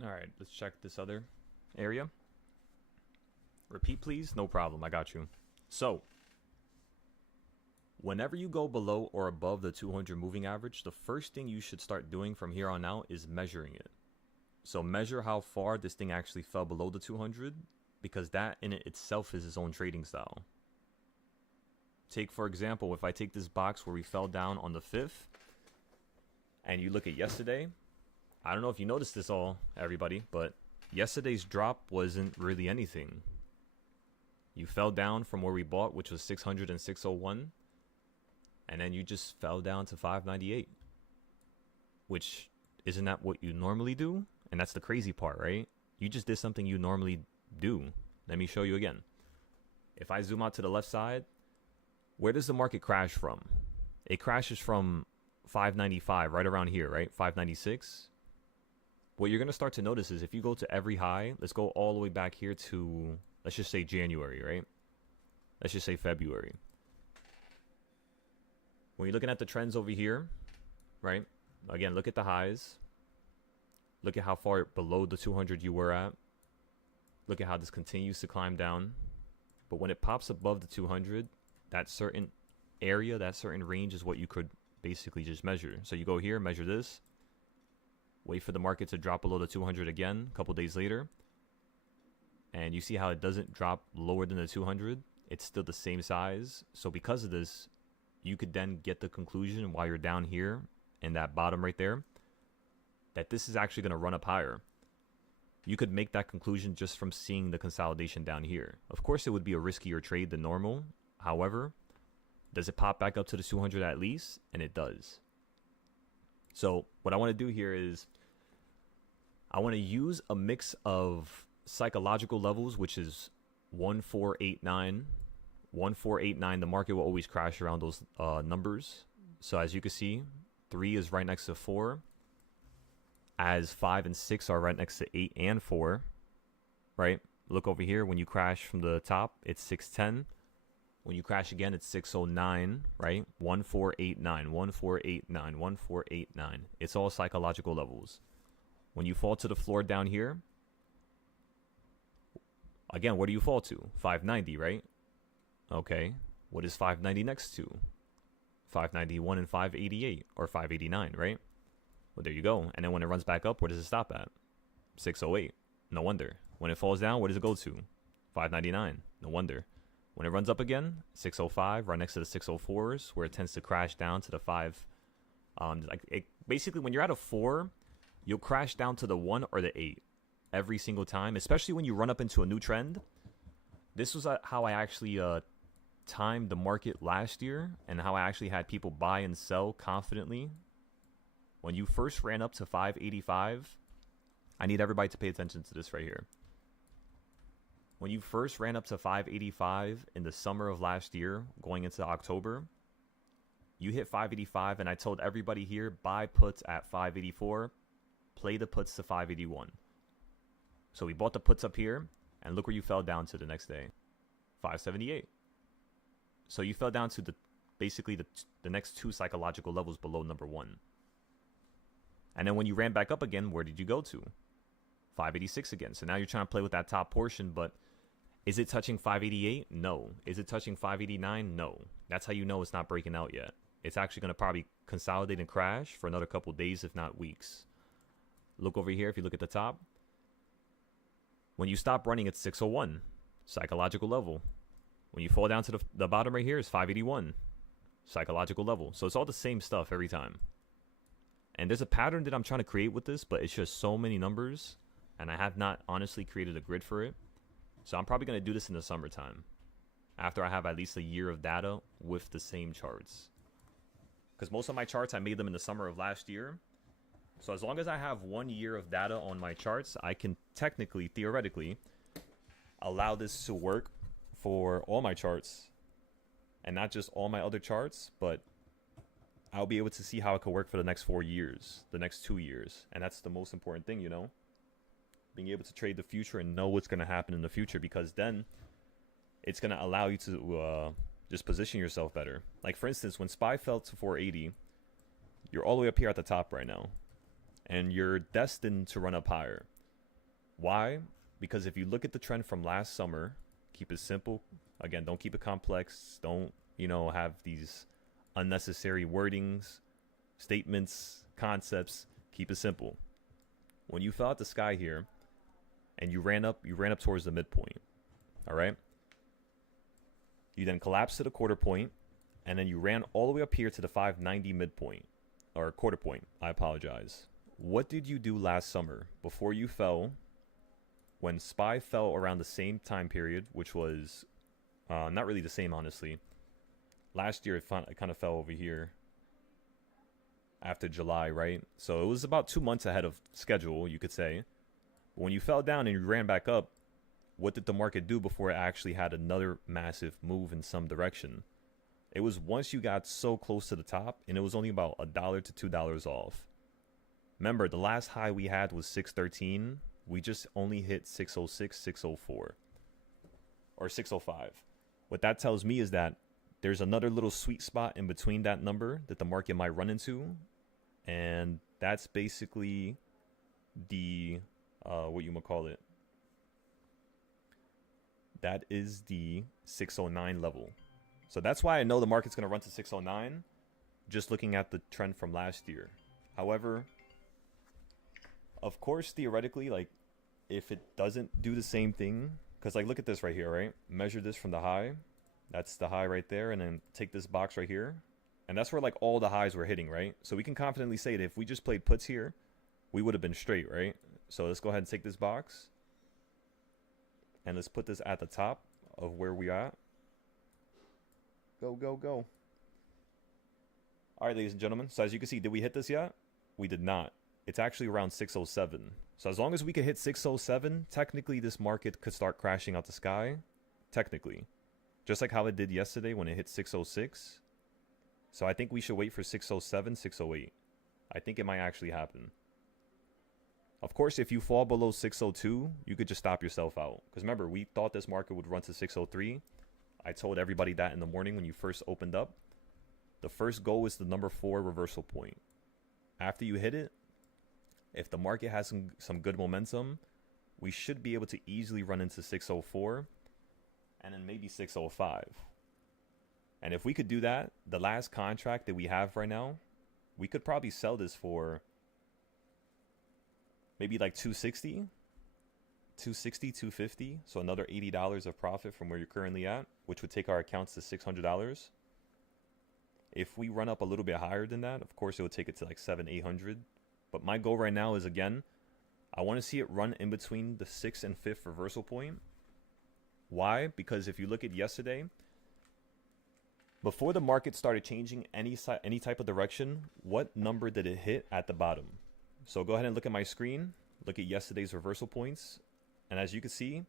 All right, let's check this other area. Repeat, please. No problem. I got you. So, whenever you go below or above the 200 moving average, the first thing you should start doing from here on out is measuring it. So, measure how far this thing actually fell below the 200 because that in it itself is its own trading style. Take, for example, if I take this box where we fell down on the 5th and you look at yesterday, I don't know if you noticed this all, everybody, but yesterday's drop wasn't really anything. You fell down from where we bought, which was 600 and 601, and then you just fell down to 598, which isn't that what you normally do? And that's the crazy part, right? You just did something you normally do. Let me show you again. If I zoom out to the left side, where does the market crash from? It crashes from 595, right around here, right? 596. What you're going to start to notice is if you go to every high, let's go all the way back here to, let's just say January, right? Let's just say February. When you're looking at the trends over here, right? Again, look at the highs. Look at how far below the 200 you were at. Look at how this continues to climb down. But when it pops above the 200, that certain area, that certain range is what you could basically just measure. So you go here, measure this. Wait for the market to drop below the 200 again a couple days later. And you see how it doesn't drop lower than the 200. It's still the same size. So because of this, you could then get the conclusion while you're down here in that bottom right there that this is actually going to run up higher. You could make that conclusion just from seeing the consolidation down here. Of course, it would be a riskier trade than normal. However, does it pop back up to the 200 at least? And it does. So what I want to do here is I want to use a mix of psychological levels, which is 1489. 1489, the market will always crash around those numbers. So as you can see, 3 is right next to 4. As 5 and 6 are right next to 8 and 4. Right? Look over here. When you crash from the top, it's 610. When you crash again, it's 609, right? 1489, 1489, 1489. It's all psychological levels. When you fall to the floor down here, again, where do you fall to? 590, right? Okay. What is 590 next to? 591 and 588, or 589, right? Well, there you go. And then when it runs back up, where does it stop at? 608. No wonder. When it falls down, where does it go to? 599. No wonder. When it runs up again, 605, right next to the 604s, where it tends to crash down to the 5. Basically, when you're at a 4, you'll crash down to the 1 or the 8 every single time, especially when you run up into a new trend. This was how I actually timed the market last year and how I actually had people buy and sell confidently. When you first ran up to 585, I need everybody to pay attention to this right here. When you first ran up to 585 in the summer of last year, going into October, you hit 585, and I told everybody here, buy puts at 584, play the puts to 581. So we bought the puts up here, and look where you fell down to the next day, 578. So you fell down to basically the next 2 psychological levels below number 1. And then when you ran back up again, where did you go to? 586 again. So now you're trying to play with that top portion, but is it touching 588? No. Is it touching 589? No. That's how you know it's not breaking out yet. It's actually going to probably consolidate and crash for another couple days, if not weeks. Look over here. If you look at the top, when you stop running, it's 601, psychological level. When you fall down to the bottom right here, it's 581, psychological level. So it's all the same stuff every time. And there's a pattern that I'm trying to create with this, but it's just so many numbers, and I have not honestly created a grid for it. So I'm probably going to do this in the summertime, after I have at least a year of data with the same charts. Because most of my charts, I made them in the summer of last year. So as long as I have 1 year of data on my charts, I can technically, theoretically, allow this to work for all my charts. And not just all my other charts, but I'll be able to see how it could work for the next 4 years, the next 2 years. And that's the most important thing, you know? Being able to trade the future and know what's going to happen in the future, because then it's going to allow you to just position yourself better. Like, for instance, when SPY fell to 480, you're all the way up here at the top right now, and you're destined to run up higher. Why? Because if you look at the trend from last summer, keep it simple. Again, don't keep it complex. Don't, have these unnecessary wordings, statements, concepts. Keep it simple. When you fell out the sky here and you ran up towards the midpoint. All right? You then collapsed to the quarter point, and then you ran all the way up here to the 590 midpoint, or quarter point. I apologize. What did you do last summer before you fell? When SPY fell around the same time period, which was not really the same, honestly. Last year, it kind of fell over here after July, right? So it was about 2 months ahead of schedule, you could say. But when you fell down and you ran back up, what did the market do before it actually had another massive move in some direction? It was once you got so close to the top, and it was only about $1 to $2 off. Remember, the last high we had was 613. We just only hit 606, 604, or 605. What that tells me is that there's another little sweet spot in between that number that the market might run into. And that's basically the, what you might call it. That is the 609 level. So that's why I know the market's going to run to 609, just looking at the trend from last year. However, of course, theoretically, like, if it doesn't do the same thing, because, like, look at this right here, right? Measure this from the high. That's the high right there. And then take this box right here. And that's where, like, all the highs were hitting, right? So we can confidently say that if we just played puts here, we would have been straight, right? So let's go ahead and take this box. And let's put this at the top of where we are. Go, go, go. All right, ladies and gentlemen. So as you can see, did we hit this yet? We did not. It's actually around 607. So as long as we could hit 607, technically this market could start crashing out the sky. Technically. Just like how it did yesterday when it hit 606. So I think we should wait for 607, 608. I think it might actually happen. Of course, if you fall below 602, you could just stop yourself out. Because remember, we thought this market would run to 603. I told everybody that in the morning when you first opened up. The first goal is the number 4 reversal point. After you hit it, if the market has some good momentum, we should be able to easily run into 604 and then maybe 605. And if we could do that, the last contract that we have right now, we could probably sell this for maybe like 260, 250. So another $80 of profit from where you're currently at, which would take our accounts to $600. If we run up a little bit higher than that, of course, it would take it to like 800. But my goal right now is, again, I want to see it run in between the 6th and 5th reversal point. Why? Because if you look at yesterday, before the market started changing any type of direction, what number did it hit at the bottom? So go ahead and look at my screen. Look at yesterday's reversal points. And as you can see,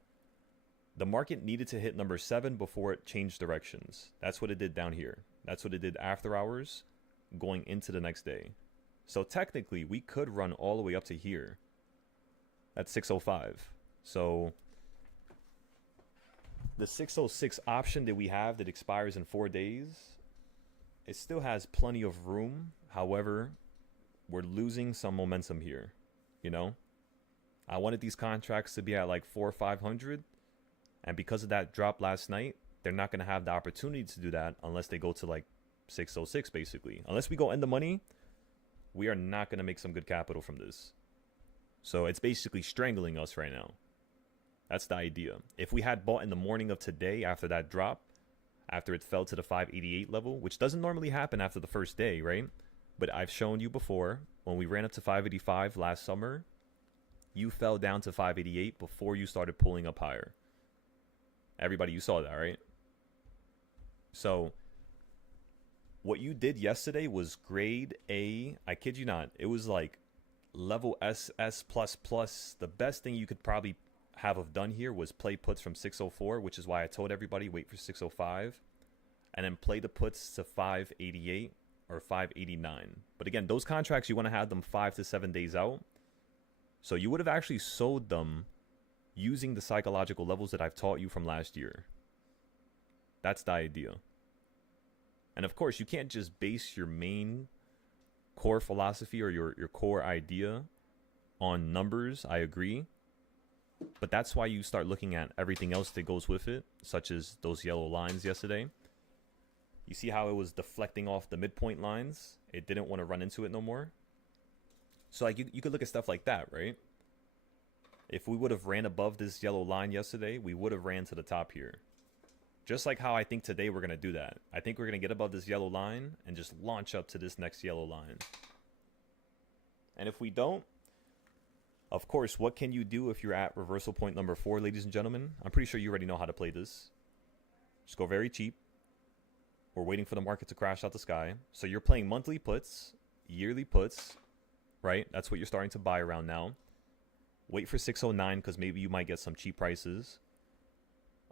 the market needed to hit number 7 before it changed directions. That's what it did down here. That's what it did after hours going into the next day. So technically, we could run all the way up to here at 605. So the 606 option that we have that expires in 4 days, it still has plenty of room. However, we're losing some momentum here, I wanted these contracts to be at like 400 or 500. And because of that drop last night, they're not going to have the opportunity to do that unless they go to like 606, basically. Unless we go in the money, we are not going to make some good capital from this. So it's basically strangling us right now. That's the idea. If we had bought in the morning of today after that drop, after it fell to the 588 level, which doesn't normally happen after the first day, right? But I've shown you before, when we ran up to 585 last summer, you fell down to 588 before you started pulling up higher. Everybody, you saw that, right? So what you did yesterday was grade A. I kid you not. It was like level SS++. The best thing you could probably have done here was play puts from 604, which is why I told everybody wait for 605 and then play the puts to 588 or 589. But again, those contracts, you want to have them 5 to 7 days out. So you would have actually sold them using the psychological levels that I've taught you from last year. That's the idea. And of course, you can't just base your main core philosophy or your core idea on numbers. I agree. But that's why you start looking at everything else that goes with it, such as those yellow lines yesterday. You see how it was deflecting off the midpoint lines? It didn't want to run into it no more. So like you could look at stuff like that, right? If we would have ran above this yellow line yesterday, we would have ran to the top here. Just like how I think today we're going to do that. I think we're going to get above this yellow line and just launch up to this next yellow line. And if we don't, of course, what can you do if you're at reversal point number 4, ladies and gentlemen? I'm pretty sure you already know how to play this. Just go very cheap. We're waiting for the market to crash out the sky. So you're playing monthly puts, yearly puts, right? That's what you're starting to buy around now. Wait for 609 because maybe you might get some cheap prices.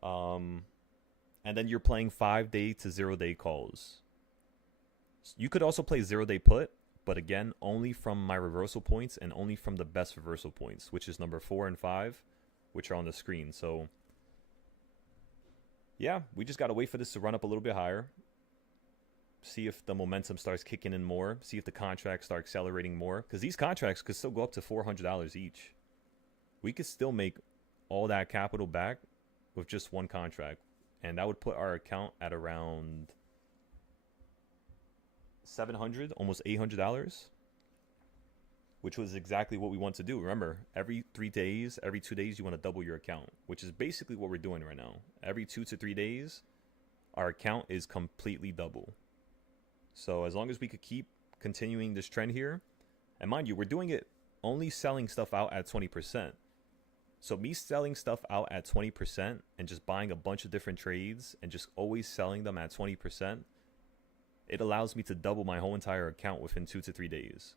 And then you're playing 5-day to 0-day calls. You could also play 0-day put, but again, only from my reversal points and only from the best reversal points, which is number 4 and 5, which are on the screen. So yeah, we just got to wait for this to run up a little bit higher. See if the momentum starts kicking in more. See if the contracts start accelerating more. Because these contracts could still go up to $400 each. We could still make all that capital back with just one contract. And that would put our account at around $700, almost $800, which was exactly what we want to do. Remember, every 3 days, every 2 days, you want to double your account, which is basically what we're doing right now. Every 2 to 3 days, our account is completely double. So as long as we could keep continuing this trend here, and mind you, we're doing it only selling stuff out at 20%. So me selling stuff out at 20% and just buying a bunch of different trades and just always selling them at 20%, it allows me to double my whole entire account within 2 to 3 days.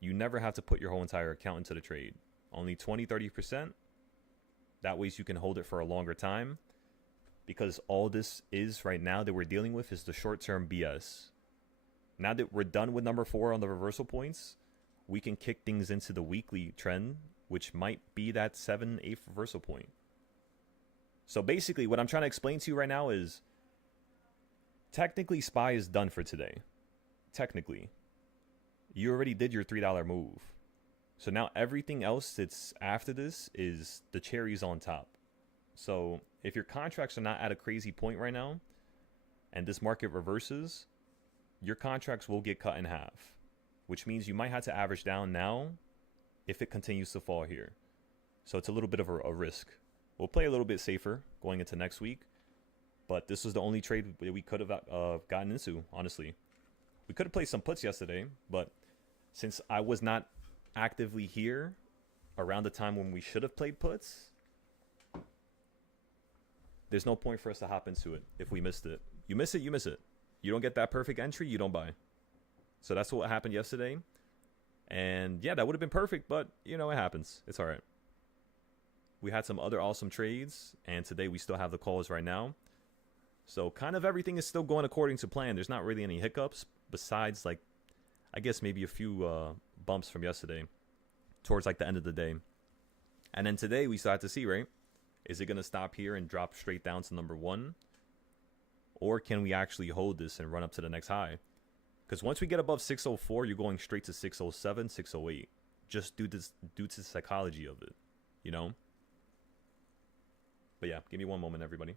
You never have to put your whole entire account into the trade. Only 20-30%. That way you can hold it for a longer time. Because all this is right now that we're dealing with is the short-term BS. Now that we're done with number 4 on the reversal points, we can kick things into the weekly trend, which might be that 7/8 reversal point. So basically, what I'm trying to explain to you right now is, technically, SPY is done for today. Technically. You already did your $3 move. So now everything else that's after this is the cherries on top. So if your contracts are not at a crazy point right now, and this market reverses, your contracts will get cut in half, which means you might have to average down now if it continues to fall here. So it's a little bit of a risk. We'll play a little bit safer going into next week, but this was the only trade that we could have gotten into, honestly. We could have played some puts yesterday, but since I was not actively here around the time when we should have played puts, there's no point for us to hop into it if we missed it. You miss it, you miss it. You don't get that perfect entry, you don't buy. So that's what happened yesterday. And yeah, that would have been perfect, but you know, it happens. It's all right. We had some other awesome trades, and today we still have the calls right now. So kind of everything is still going according to plan. There's not really any hiccups besides, like, I guess maybe a few bumps from yesterday towards like the end of the day. And then today we still have to see, right? Is it going to stop here and drop straight down to number 1? Or can we actually hold this and run up to the next high? Because once we get above 604, you're going straight to 607, 608. Just due to the psychology of it, you know? But yeah, give me one moment, everybody.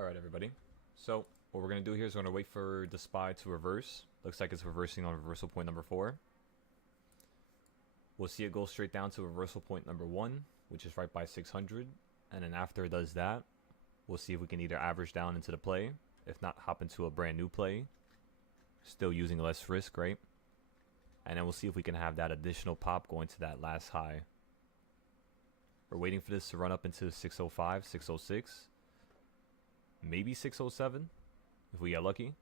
Alright, everybody. So, what we're going to do here is we're going to wait for the SPY to reverse. Looks like it's reversing on reversal point number 4. We'll see it go straight down to reversal point number 1, which is right by 600. And then after it does that, we'll see if we can either average down into the play. If not, hop into a brand new play. Still using less risk, right? And then we'll see if we can have that additional pop going to that last high. We're waiting for this to run up into 605, 606. Maybe 607 if we get lucky.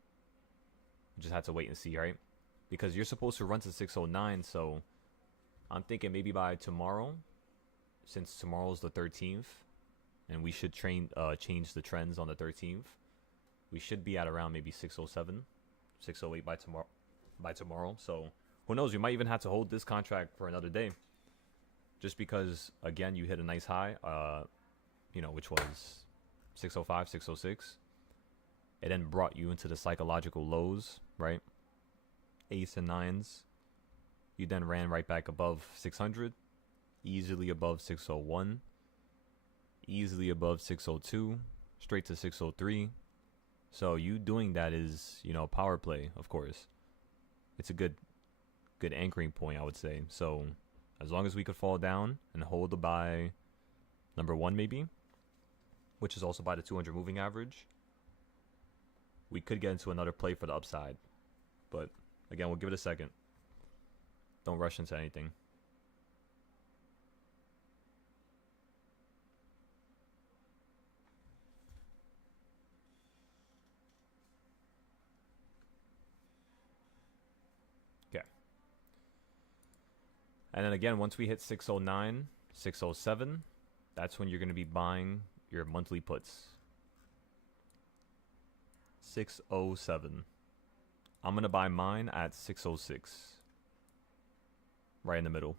We just have to wait and see, right? Because you're supposed to run to 609, so I'm thinking maybe by tomorrow, since tomorrow's the 13th, and we should change the trends on the 13th, we should be at around maybe 607, 608 by tomorrow. So who knows? We might even have to hold this contract for another day, just because again you hit a nice high, which was 605, 606. It then brought you into the psychological lows, right? Eights and nines. You then ran right back above 600, easily above 601, easily above 602, straight to 603. So you doing that is, power play, of course. It's a good anchoring point, I would say. So as long as we could fall down and hold the buy number 1 maybe, which is also by the 200 moving average, we could get into another play for the upside. But again, we'll give it a second. Don't rush into anything. Okay. And then again, once we hit 609, 607, that's when you're going to be buying your monthly puts. 607. I'm going to buy mine at 606. Right in the middle.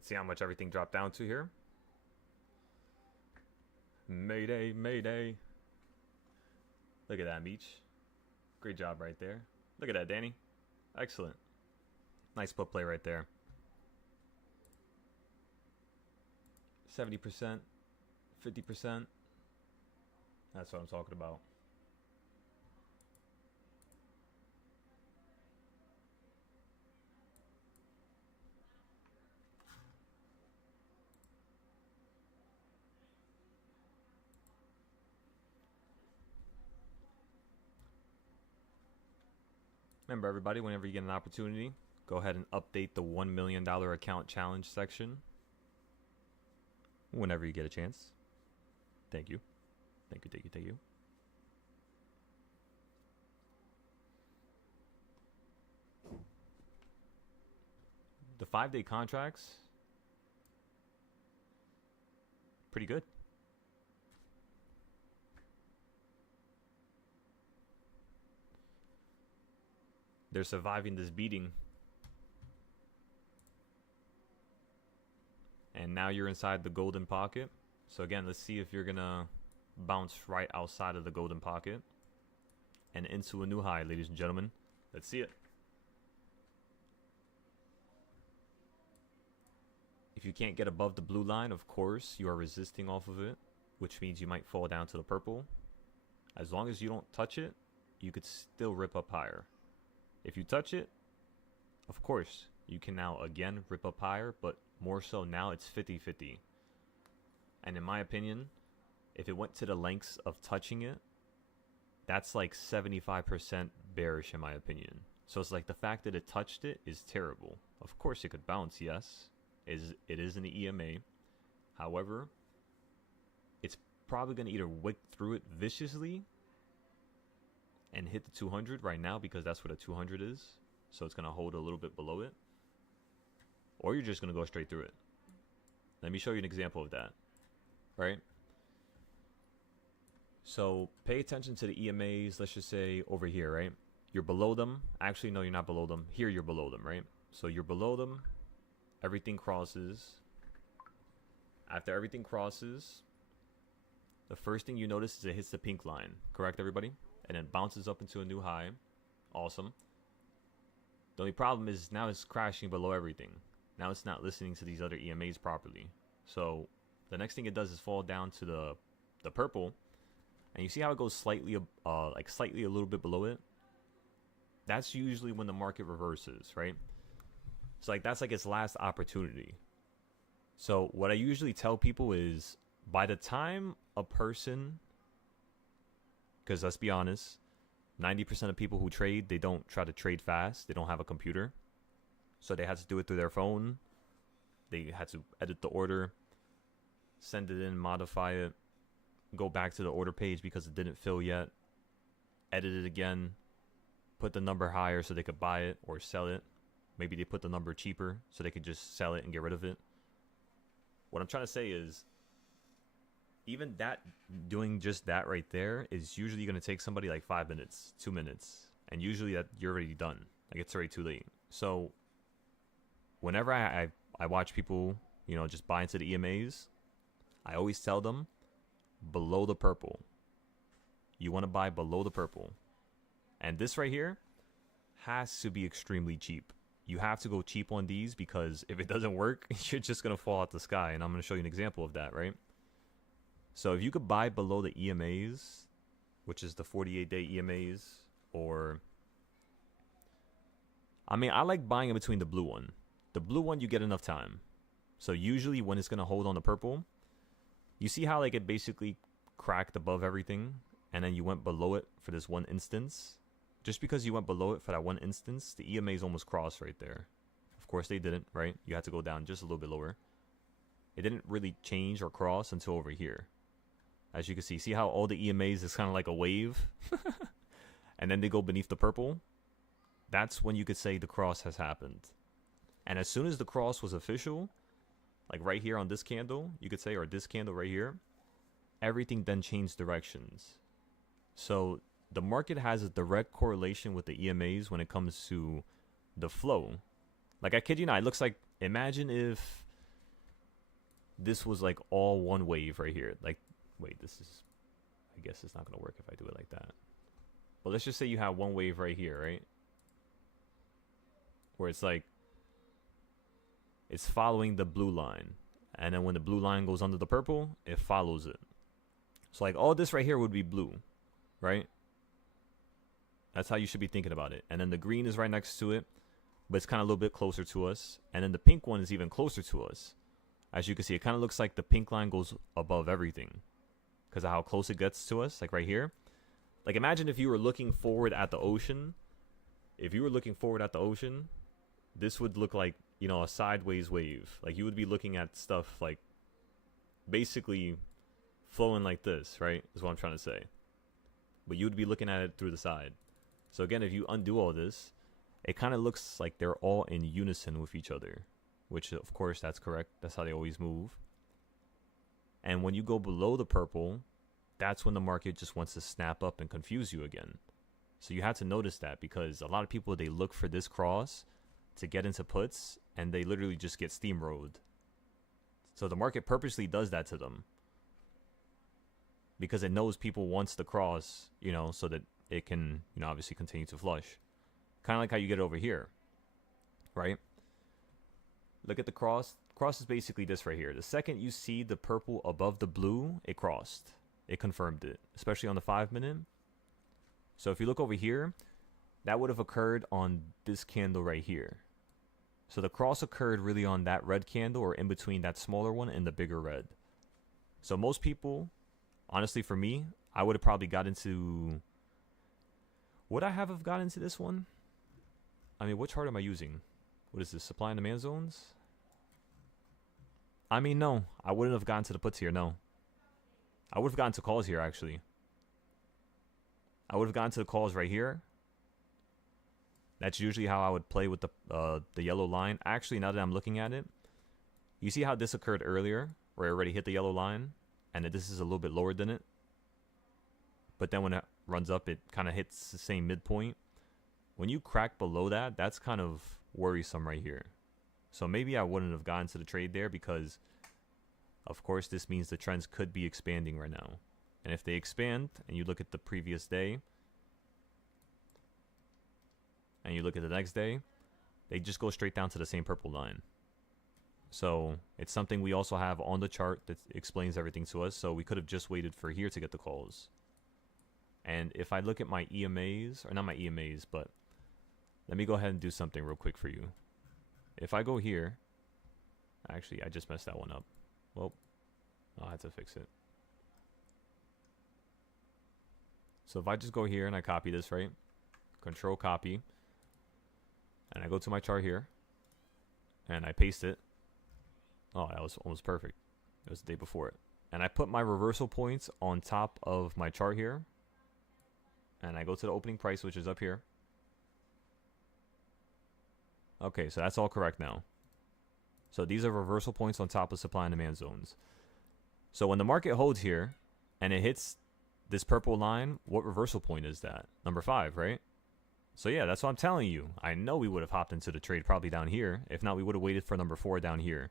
Let's see how much everything dropped down to here. Mayday, mayday. Look at that, Meech. Great job right there. Look at that, Danny. Excellent. Nice put play right there. 70%, 50%. That's what I'm talking about. Remember, everybody, whenever you get an opportunity, go ahead and update the $1 million account challenge section whenever you get a chance. Thank you. Thank you, thank you, thank you. The 5-day contracts, pretty good. They're surviving this beating. And now you're inside the golden pocket. So again, let's see if you're going to bounce right outside of the golden pocket and into a new high, ladies and gentlemen. Let's see it. If you can't get above the blue line, of course, you are resisting off of it, which means you might fall down to the purple. As long as you don't touch it, you could still rip up higher. If you touch it, of course, you can now again rip up higher, but more so now it's 50-50. And in my opinion, if it went to the lengths of touching it, that's like 75% bearish in my opinion. So it's like the fact that it touched it is terrible. Of course it could bounce, yes. It is in the EMA. However, it's probably going to either wick through it viciously and hit the 200 right now, because that's what a 200 is. So it's going to hold a little bit below it. Or you're just going to go straight through it. Let me show you an example of that. Right? So pay attention to the EMAs, let's just say over here, right? You're below them. Actually, no, you're not below them. Here you're below them, right? So you're below them. Everything crosses. After everything crosses, the first thing you notice is it hits the pink line. Correct, everybody? And then bounces up into a new high. Awesome. The only problem is now it's crashing below everything. Now it's not listening to these other EMAs properly. So the next thing it does is fall down to the purple. And you see how it goes slightly a little bit below it? That's usually when the market reverses, right? So like that's like its last opportunity. So what I usually tell people is, by the time a person, because let's be honest, 90% of people who trade, they don't try to trade fast. They don't have a computer. So they had to do it through their phone. They had to edit the order, send it in, modify it, go back to the order page because it didn't fill yet, edit it again, put the number higher so they could buy it or sell it. Maybe they put the number cheaper so they could just sell it and get rid of it. What I'm trying to say is, even that, doing just that right there is usually going to take somebody like 5 minutes, 2 minutes. And usually that you're already done. Like it's already too late. So whenever I watch people, you know, just buy into the EMAs, I always tell them below the purple. You want to buy below the purple. And this right here has to be extremely cheap. You have to go cheap on these, because if it doesn't work, you're just going to fall out the sky. And I'm going to show you an example of that, right? So if you could buy below the EMAs, which is the 48-day EMAs, or, I mean, I like buying in between the blue one. The blue one, you get enough time. So usually when it's going to hold on the purple, you see how like it basically cracked above everything, and then you went below it for this one instance. Just because you went below it for that one instance, the EMAs almost crossed right there. Of course they didn't, right? You had to go down just a little bit lower. It didn't really change or cross until over here. As you can see how all the EMAs is kind of like a wave? And then they go beneath the purple? That's when you could say the cross has happened. And as soon as the cross was official, like right here on this candle, you could say, or this candle right here, everything then changed directions. So the market has a direct correlation with the EMAs when it comes to the flow. Like, I kid you not, it looks like, imagine if this was like all one wave right here. Like, wait, this is, I guess it's not going to work if I do it like that. But let's just say you have one wave right here, right? Where it's like, it's following the blue line. And then when the blue line goes under the purple, it follows it. So like all this right here would be blue, right? That's how you should be thinking about it. And then the green is right next to it, but it's kind of a little bit closer to us. And then the pink one is even closer to us. As you can see, it kind of looks like the pink line goes above everything because of how close it gets to us, like right here. Like imagine if you were looking forward at the ocean. If you were looking forward at the ocean, this would look like, you know, a sideways wave. Like you would be looking at stuff like basically flowing like this, right? Is what I'm trying to say. But you would be looking at it through the side. So again, if you undo all this, it kind of looks like they're all in unison with each other, which of course that's correct. That's how they always move. And when you go below the purple, that's when the market just wants to snap up and confuse you again. So you have to notice that, because a lot of people, they look for this cross to get into puts and they literally just get steamrolled. So the market purposely does that to them because it knows people wants the cross, you know, so that it can, you know, obviously continue to flush. Kind of like how you get it over here, right? Look at the cross. Cross is basically this right here. The second you see the purple above the blue, it crossed. It confirmed it, especially on the 5 minute. So if you look over here, that would have occurred on this candle right here. So the cross occurred really on that red candle, or in between that smaller one and the bigger red. So most people, honestly for me, I would have probably got into... Would I have got into this one? I mean, what chart am I using? What is this, supply and demand zones? I mean, no. I wouldn't have gotten to the puts here, no. I would have gotten to calls here, actually. I would have gotten to the calls right here. That's usually how I would play with the yellow line. Actually, now that I'm looking at it, you see how this occurred earlier, where it already hit the yellow line, and that this is a little bit lower than it. But then when it runs up, it kind of hits the same midpoint. When you crack below that, that's kind of worrisome right here. So maybe I wouldn't have gotten to the trade there because, of course, this means the trends could be expanding right now. And if they expand, and you look at the previous day, and you look at the next day, they just go straight down to the same purple line. So it's something we also have on the chart that explains everything to us. So we could have just waited for here to get the calls. And if I look at my EMAs, or not my EMAs, but let me go ahead and do something real quick for you. If I go here, actually, I just messed that one up. Well, I'll have to fix it. So if I just go here and I copy this, right? Control copy. And I go to my chart here. And I paste it. Oh, that was almost perfect. It was the day before it. And I put my reversal points on top of my chart here. And I go to the opening price, which is up here. Okay, so that's all correct now. So these are reversal points on top of supply and demand zones. So when the market holds here and it hits this purple line, what reversal point is that? Number 5, right? So yeah, that's what I'm telling you. I know we would have hopped into the trade probably down here. If not, we would have waited for number 4 down here.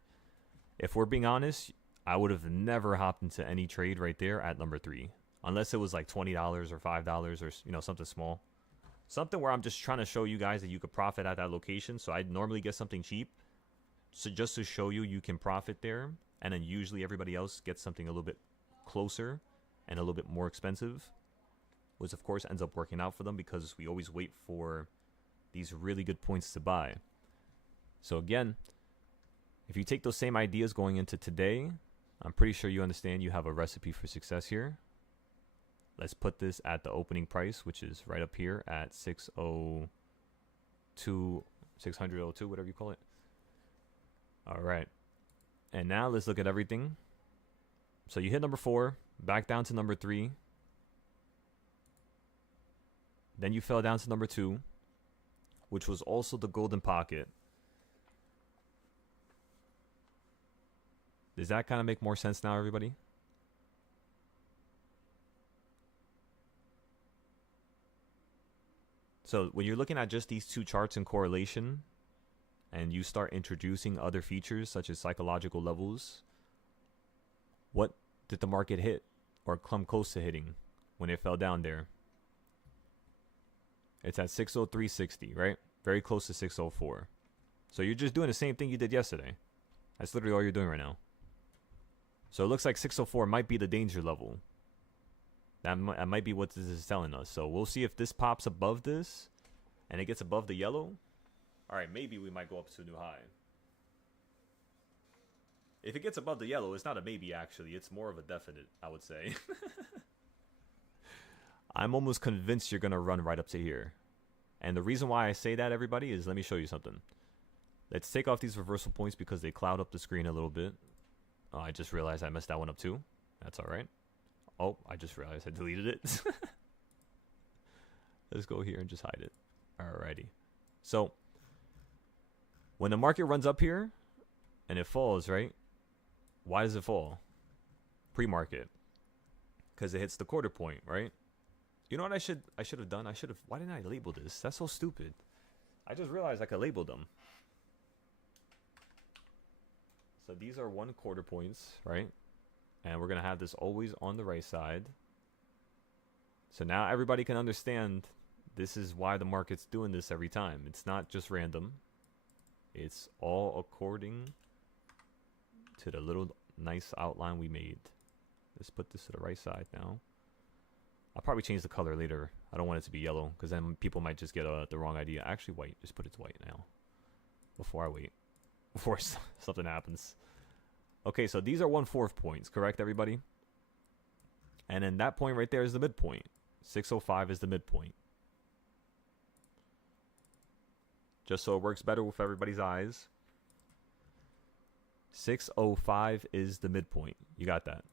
If we're being honest, I would have never hopped into any trade right there at number 3. Unless it was like $20 or $5 or, you know, something small. Something where I'm just trying to show you guys that you could profit at that location. So I'd normally get something cheap. So just to show you, you can profit there. And then usually everybody else gets something a little bit closer and a little bit more expensive. Which of course ends up working out for them because we always wait for these really good points to buy. So again, if you take those same ideas going into today, I'm pretty sure you understand you have a recipe for success here. Let's put this at the opening price, which is right up here at 602, whatever you call it. All right. And now let's look at everything. So you hit number 4, back down to number 3. Then you fell down to number 2, which was also the golden pocket. Does that kind of make more sense now, everybody? So when you're looking at just these two charts in correlation and you start introducing other features such as psychological levels What did the market hit or come close to hitting when it fell down there? It's at 603.60, right? Very close to 604. So you're just doing the same thing you did yesterday. That's literally all you're doing right now. So it looks like 604 might be the danger level. That might be what this is telling us. So we'll see if this pops above this and it gets above the yellow. All right, maybe we might go up to a new high. If it gets above the yellow, it's not a maybe, actually. It's more of a definite, I would say. I'm almost convinced you're going to run right up to here. And the reason why I say that, everybody, is let me show you something. Let's take off these reversal points because they cloud up the screen a little bit. Oh, I just realized I messed that one up too. That's all right. Oh, I just realized I deleted it. Let's go here and just hide it. Alrighty. So, when the market runs up here and it falls, right? Why does it fall? Pre-market. Because it hits the quarter point, right? You know what I should have done? Why didn't I label this? That's so stupid. I just realized I could label them. So these are 1 quarter points, right? And we're going to have this always on the right side. So now everybody can understand this is why the market's doing this every time. It's not just random. It's all according to the little nice outline we made. Let's put this to the right side now. I'll probably change the color later. I don't want it to be yellow because then people might just get the wrong idea. Actually, white. Just put it to white now. Before I wait. Before something happens. Okay, so these are 1/4 points, correct, everybody? And then that point right there is the midpoint. 605 is the midpoint. Just so it works better with everybody's eyes. 605 is the midpoint. You got that.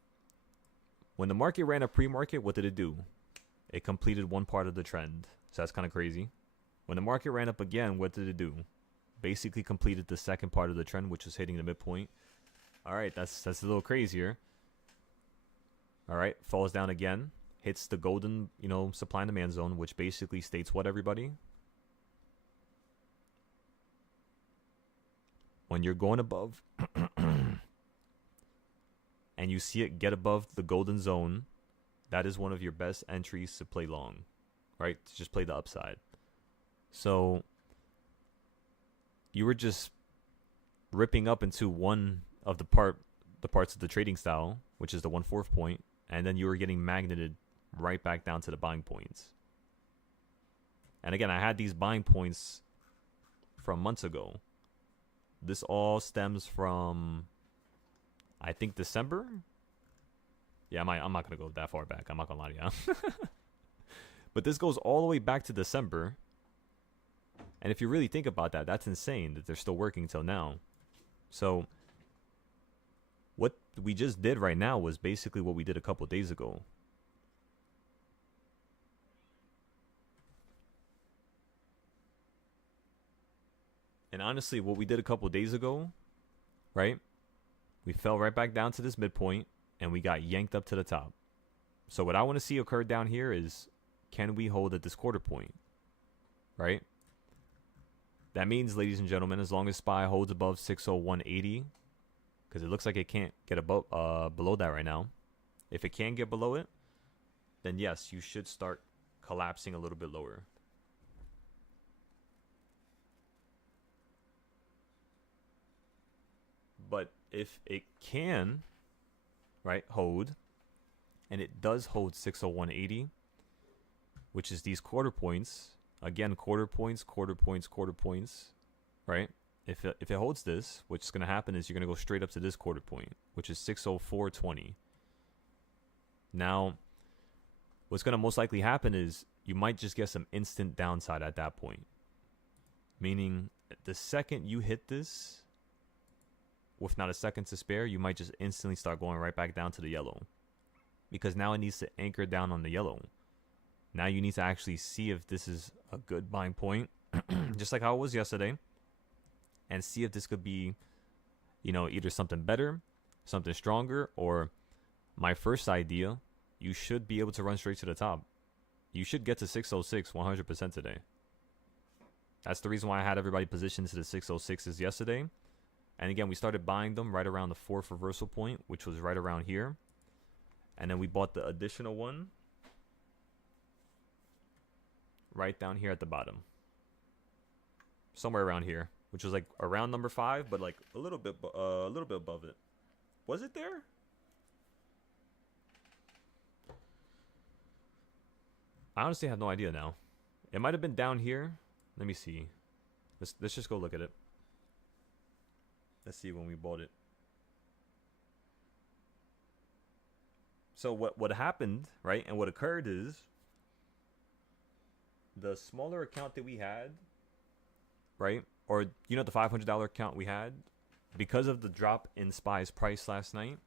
When the market ran a pre-market, what did it do? It completed one part of the trend. So that's kind of crazy. When the market ran up again, what did it do? Basically completed the second part of the trend, which was hitting the midpoint. All right, that's a little crazier. All right, falls down again, hits the golden, supply and demand zone, which basically states what, everybody? When you're going above and you see it get above the golden zone, that is one of your best entries to play long, right? To just play the upside. So you were just ripping up into one of the parts of the trading style, which is the 1/4 point, and then you were getting magneted right back down to the buying points. And again, I had these buying points from months ago. This all stems from, I think, December. Yeah, I'm not gonna go that far back. I'm not gonna lie to you. But this goes all the way back to December. And if you really think about that, that's insane that they're still working till now. So what we just did right now was basically what we did a couple days ago. And honestly, what we did a couple days ago, right? We fell right back down to this midpoint and we got yanked up to the top. So what I want to see occur down here is, can we hold at this quarter point, right? That means, ladies and gentlemen, as long as SPY holds above 601.80, because it looks like it can't get above below that right now. If it can get below it, then yes, you should start collapsing a little bit lower. But if it can, right, hold, and it does hold 601.80, which is these quarter points, again, quarter points, right? If it holds this, what's going to happen is you're going to go straight up to this quarter point, which is 604.20. Now, what's going to most likely happen is you might just get some instant downside at that point. Meaning, the second you hit this, with not a second to spare, you might just instantly start going right back down to the yellow. Because now it needs to anchor down on the yellow. Now you need to actually see if this is a good buying point, just like how it was yesterday. And see if this could be, either something better, something stronger, or my first idea, you should be able to run straight to the top. You should get to 606 100% today. That's the reason why I had everybody positioned to the 606s yesterday. And again, we started buying them right around the fourth reversal point, which was right around here. And then we bought the additional one right down here at the bottom. Somewhere around here, which was like around number 5, but like a little bit above it. Was it there? I honestly have no idea now. It might have been down here. Let me see. Let's just go look at it. Let's see when we bought it. So what happened, right? And what occurred is the smaller account that we had, right? Or you know the $500 account we had, because of the drop in SPY's price last night,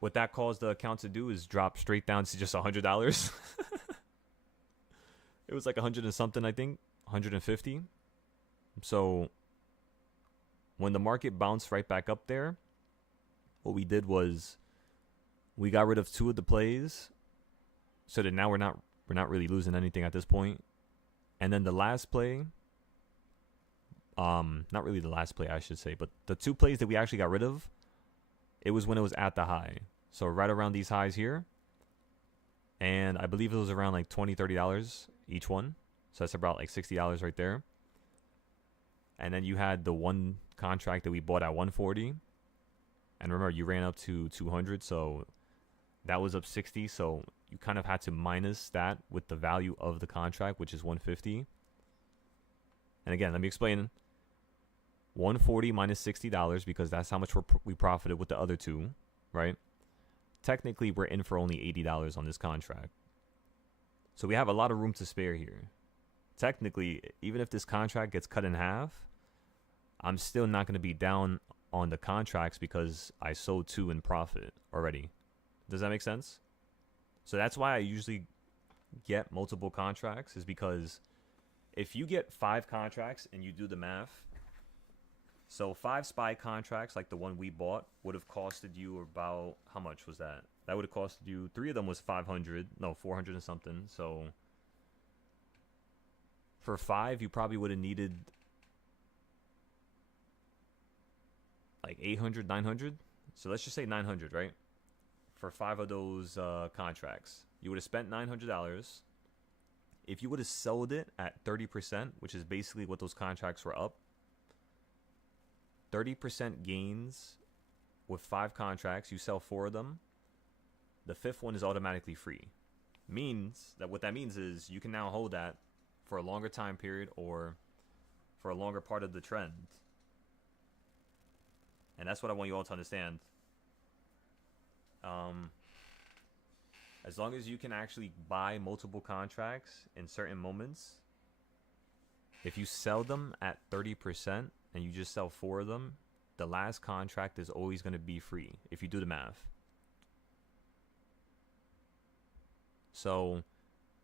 what that caused the account to do is drop straight down to just $100. It was like 100 and something, I think, 150. So when the market bounced right back up there, what we did was we got rid of 2 of the plays, so that now we're not really losing anything at this point. And then the last play, not really the last play, I should say, but the 2 plays that we actually got rid of, it was when it was at the high. So right around these highs here. And I believe it was around like $20, $30 each one. So that's about like $60 right there. And then you had the one contract that we bought at 140. And remember, you ran up to 200. So that was up 60. So you kind of had to minus that with the value of the contract, which is 150. And again, let me explain. 140 minus $60 because that's how much we profited with the other 2, right? Technically, we're in for only $80 on this contract. So we have a lot of room to spare here. Technically, even if this contract gets cut in half, I'm still not going to be down on the contracts because I sold 2 in profit already. Does that make sense? So that's why I usually get multiple contracts, is because if you get 5 contracts and you do the math, so 5 SPY contracts like the one we bought would have costed you about, how much was that? That would have costed you, 3 of them was 400 and something. So for 5, you probably would have needed like 800, 900. So let's just say 900, right? For 5 of those contracts, you would have spent $900. If you would have sold it at 30%, which is basically what those contracts were up, 30% gains with 5 contracts, you sell 4 of them, the 5th one is automatically free. Means that what that means is you can now hold that for a longer time period or for a longer part of the trend. And that's what I want you all to understand. As long as you can actually buy multiple contracts in certain moments, if you sell them at 30% and you just sell 4 of them, the last contract is always going to be free if you do the math. So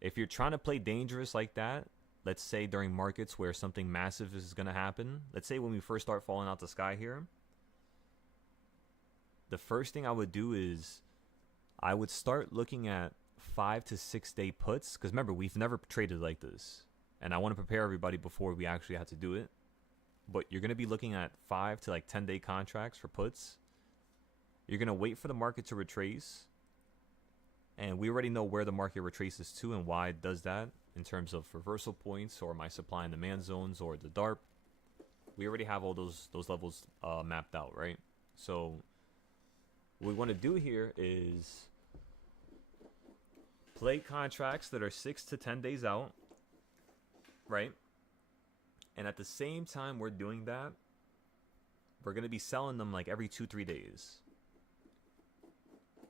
if you're trying to play dangerous like that, let's say during markets where something massive is going to happen, let's say when we first start falling out the sky here, the first thing I would do is I would start looking at 5 to 6 day puts, because remember, we've never traded like this, and I want to prepare everybody before we actually have to do it. But you're going to be looking at 5 to like 10 day contracts for puts. You're going to wait for the market to retrace, and we already know where the market retraces to and why it does that in terms of reversal points or my supply and demand zones or the DARP. We already have all those levels mapped out, right? So what we want to do here is play contracts that are 6 to 10 days out, right? And at the same time we're doing that, we're going to be selling them like every 2-3 days.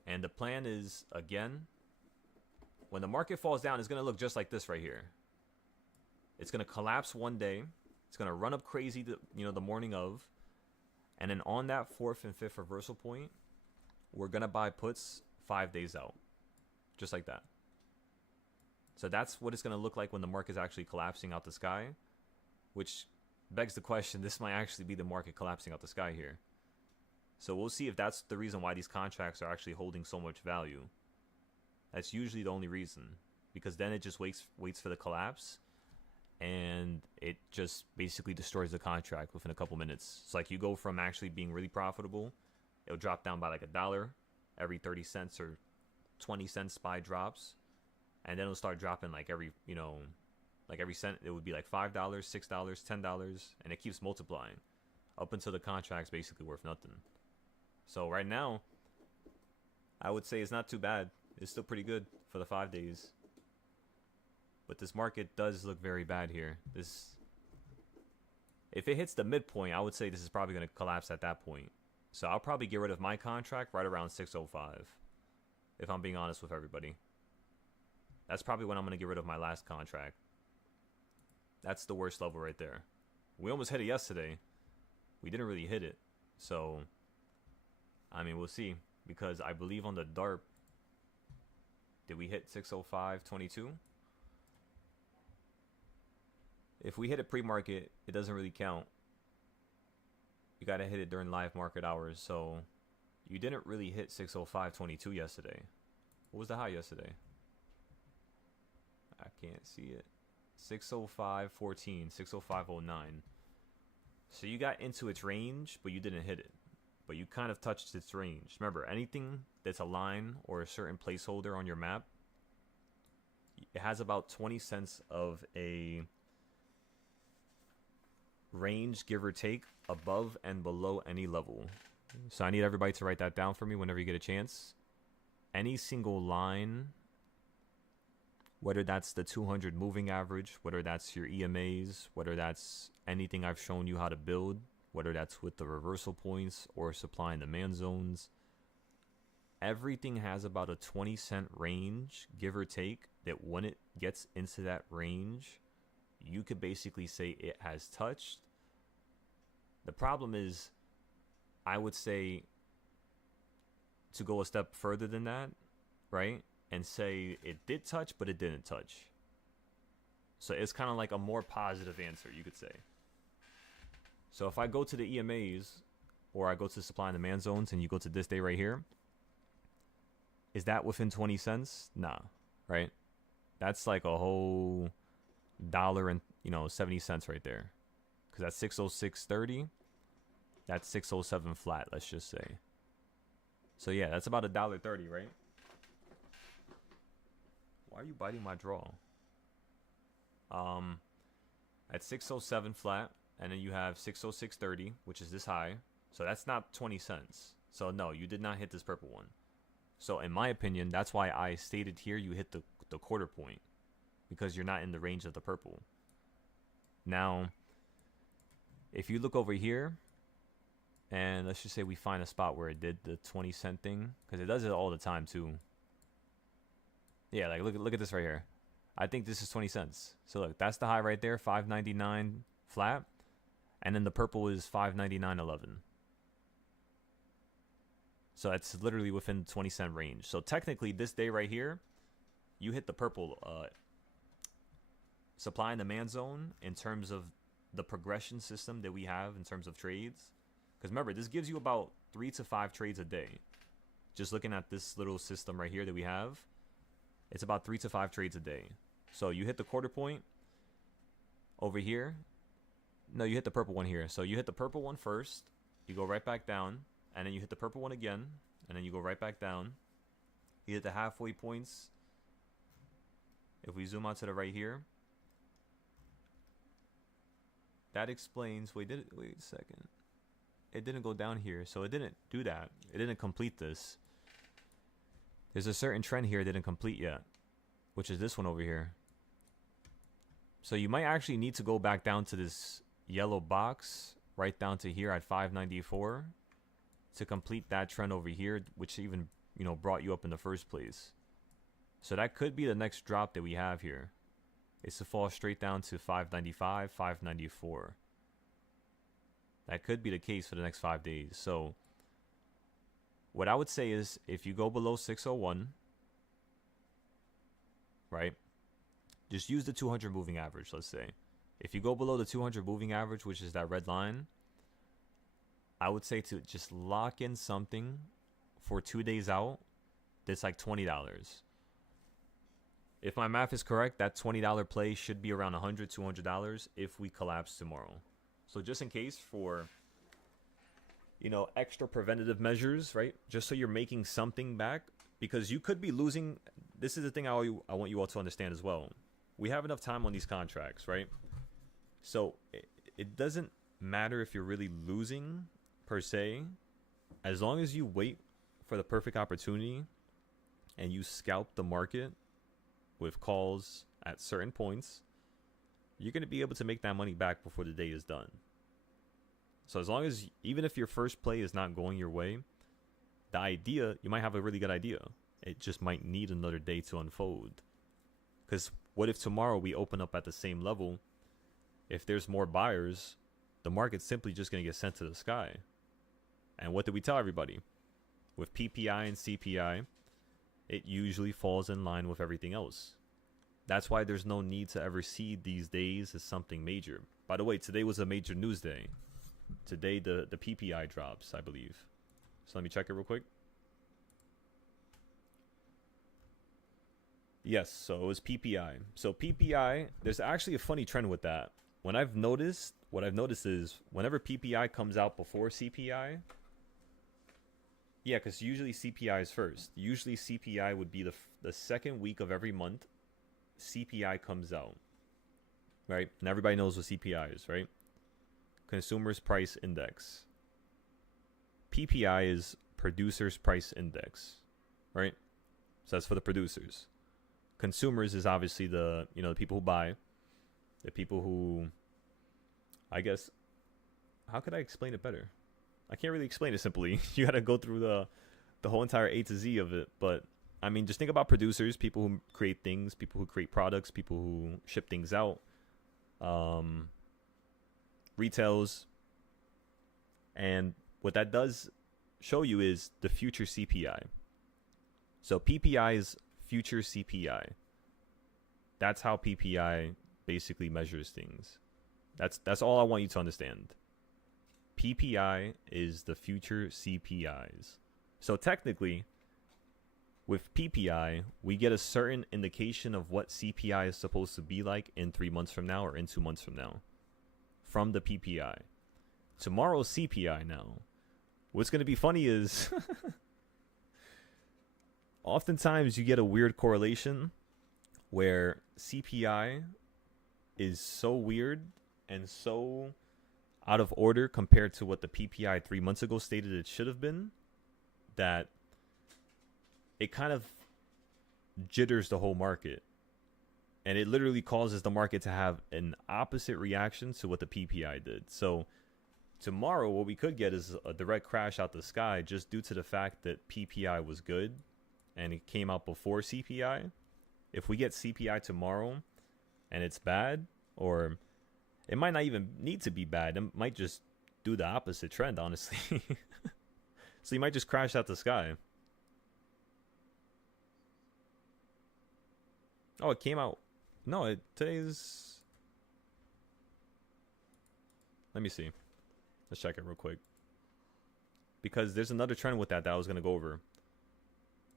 And the plan is, again, when the market falls down, it's going to look just like this right here. It's going to collapse one day. It's going to run up crazy, the morning of. And then on that 4th and 5th reversal point, we're going to buy puts 5 days out. Just like that. So that's what it's going to look like when the market is actually collapsing out the sky. Which begs the question, this might actually be the market collapsing out the sky here. So we'll see if that's the reason why these contracts are actually holding so much value. That's usually the only reason. Because then it just waits for the collapse. and it just basically destroys the contract within a couple minutes. It's like you go from actually being really profitable, it'll drop down by like $1 every 30 cents or 20 cents SPY drops, and then it'll start dropping like every, like every cent. It would be like $5, $6, $10, and it keeps multiplying up until the contract's basically worth nothing. So right now, I would say it's not too bad. It's still pretty good for the 5 days. But this market does look very bad here. If it hits the midpoint, I would say this is probably going to collapse at that point. So I'll probably get rid of my contract right around 605, if I'm being honest with everybody. That's probably when I'm going to get rid of my last contract. That's the worst level right there. We almost hit it yesterday. We didn't really hit it. So, I mean, we'll see. Because I believe on the DARP, did we hit 605.22? If we hit it pre-market, it doesn't really count. You got to hit it during live market hours. So, you didn't really hit 605.22 yesterday. What was the high yesterday? I can't see it. 605.14, 605.09. So you got into its range, but you didn't hit it. But you kind of touched its range. Remember, anything that's a line or a certain placeholder on your map, it has about 20 cents of a range, give or take, above and below any level. So I need everybody to write that down for me whenever you get a chance. Any single line, whether that's the 200 moving average, whether that's your EMAs, whether that's anything I've shown you how to build, whether that's with the reversal points or supply and demand zones, everything has about a 20-cent range, give or take, that when it gets into that range, you could basically say it has touched. The problem is, I would say, to go a step further than that, right? And say it did touch, but it didn't touch. So it's kind of like a more positive answer, you could say. So if I go to the EMAs, or I go to supply and demand zones, and you go to this day right here, is that within 20 cents? Nah, right? That's like a whole dollar and 70 cents right there. Because that's 606.30. That's 607 flat, let's just say. So yeah, that's about $1.30, right? Why are you biting my draw? At 607 flat, and then you have 606.30, which is this high. So that's not 20 cents. So no, you did not hit this purple one. So in my opinion, that's why I stated here you hit the quarter point, because you're not in the range of the purple. Now, if you look over here, and let's just say we find a spot where it did the 20 cent thing, because it does it all the time too. Yeah, like look at this right here. I think this is 20 cents. So look, that's the high right there, 5.99 flat, and then the purple is 5.99.11. So that's literally within the 20 cent range. So technically, this day right here, you hit the purple supply and demand zone in terms of the progression system that we have in terms of trades. Because remember, this gives you about 3 to 5 trades a day. Just looking at this little system right here that we have, it's about 3 to 5 trades a day. So you hit the quarter point over here. No, you hit the purple one here. So you hit the purple one first. You go right back down. And then you hit the purple one again. And then you go right back down. You hit the halfway points. If we zoom out to the right here, that explains. Wait a second. It didn't go down here. So it didn't do that. It didn't complete this. There's a certain trend here that didn't complete yet, which is this one over here. So you might actually need to go back down to this yellow box right down to here at 594 to complete that trend over here, which even brought you up in the first place. So that could be the next drop that we have here. It's to fall straight down to 595, 594. That could be the case for the next 5 days. So what I would say is, if you go below 601, right, just use the 200 moving average, let's say. If you go below the 200 moving average, which is that red line, I would say to just lock in something for 2 days out that's like $20. If my math is correct, that $20 play should be around $100, $200 if we collapse tomorrow. So just in case for, extra preventative measures, right? Just so you're making something back, because you could be losing. This is the thing I want you all to understand as well. We have enough time on these contracts, right? So it doesn't matter if you're really losing per se, as long as you wait for the perfect opportunity and you scalp the market with calls at certain points, you're going to be able to make that money back before the day is done. So as long as, even if your first play is not going your way, the idea, you might have a really good idea. It just might need another day to unfold. Because what if tomorrow we open up at the same level? If there's more buyers, the market's simply just going to get sent to the sky. And what did we tell everybody? With PPI and CPI, it usually falls in line with everything else. That's why there's no need to ever see these days as something major. By the way, today was a major news day. Today the PPI drops, I believe. So let me check it real quick. Yes, so it was PPI. So PPI, there's actually a funny trend with that. What I've noticed is whenever PPI comes out before CPI, yeah, because usually CPI is first. Usually CPI would be the second week of every month. CPI comes out, right? And everybody knows what CPI is, right? Consumers Price Index. PPI is Producers Price Index, right? So that's for the producers. Consumers is obviously the people who buy, the people who, I guess, how could I explain it better? I can't really explain it simply. You got to go through the whole entire A to Z of it. But I mean, just think about producers, people who create things, people who create products, people who ship things out, retails. And what that does show you is the future CPI. So PPI is future CPI. That's how PPI basically measures things. That's all I want you to understand. PPI is the future CPIs. So technically, with PPI, we get a certain indication of what CPI is supposed to be like in 3 months from now or in 2 months from now from the PPI. Tomorrow's CPI now. What's going to be funny is oftentimes you get a weird correlation where CPI is so weird and so out of order compared to what the PPI 3 months ago stated it should have been, that it kind of jitters the whole market. And it literally causes the market to have an opposite reaction to what the PPI did. So tomorrow, what we could get is a direct crash out the sky just due to the fact that PPI was good and it came out before CPI. If we get CPI tomorrow and it's bad, or it might not even need to be bad, it might just do the opposite trend, honestly. So you might just crash out the sky. Oh, it came out. No, today's... Let me see. Let's check it real quick. Because there's another trend with that I was going to go over.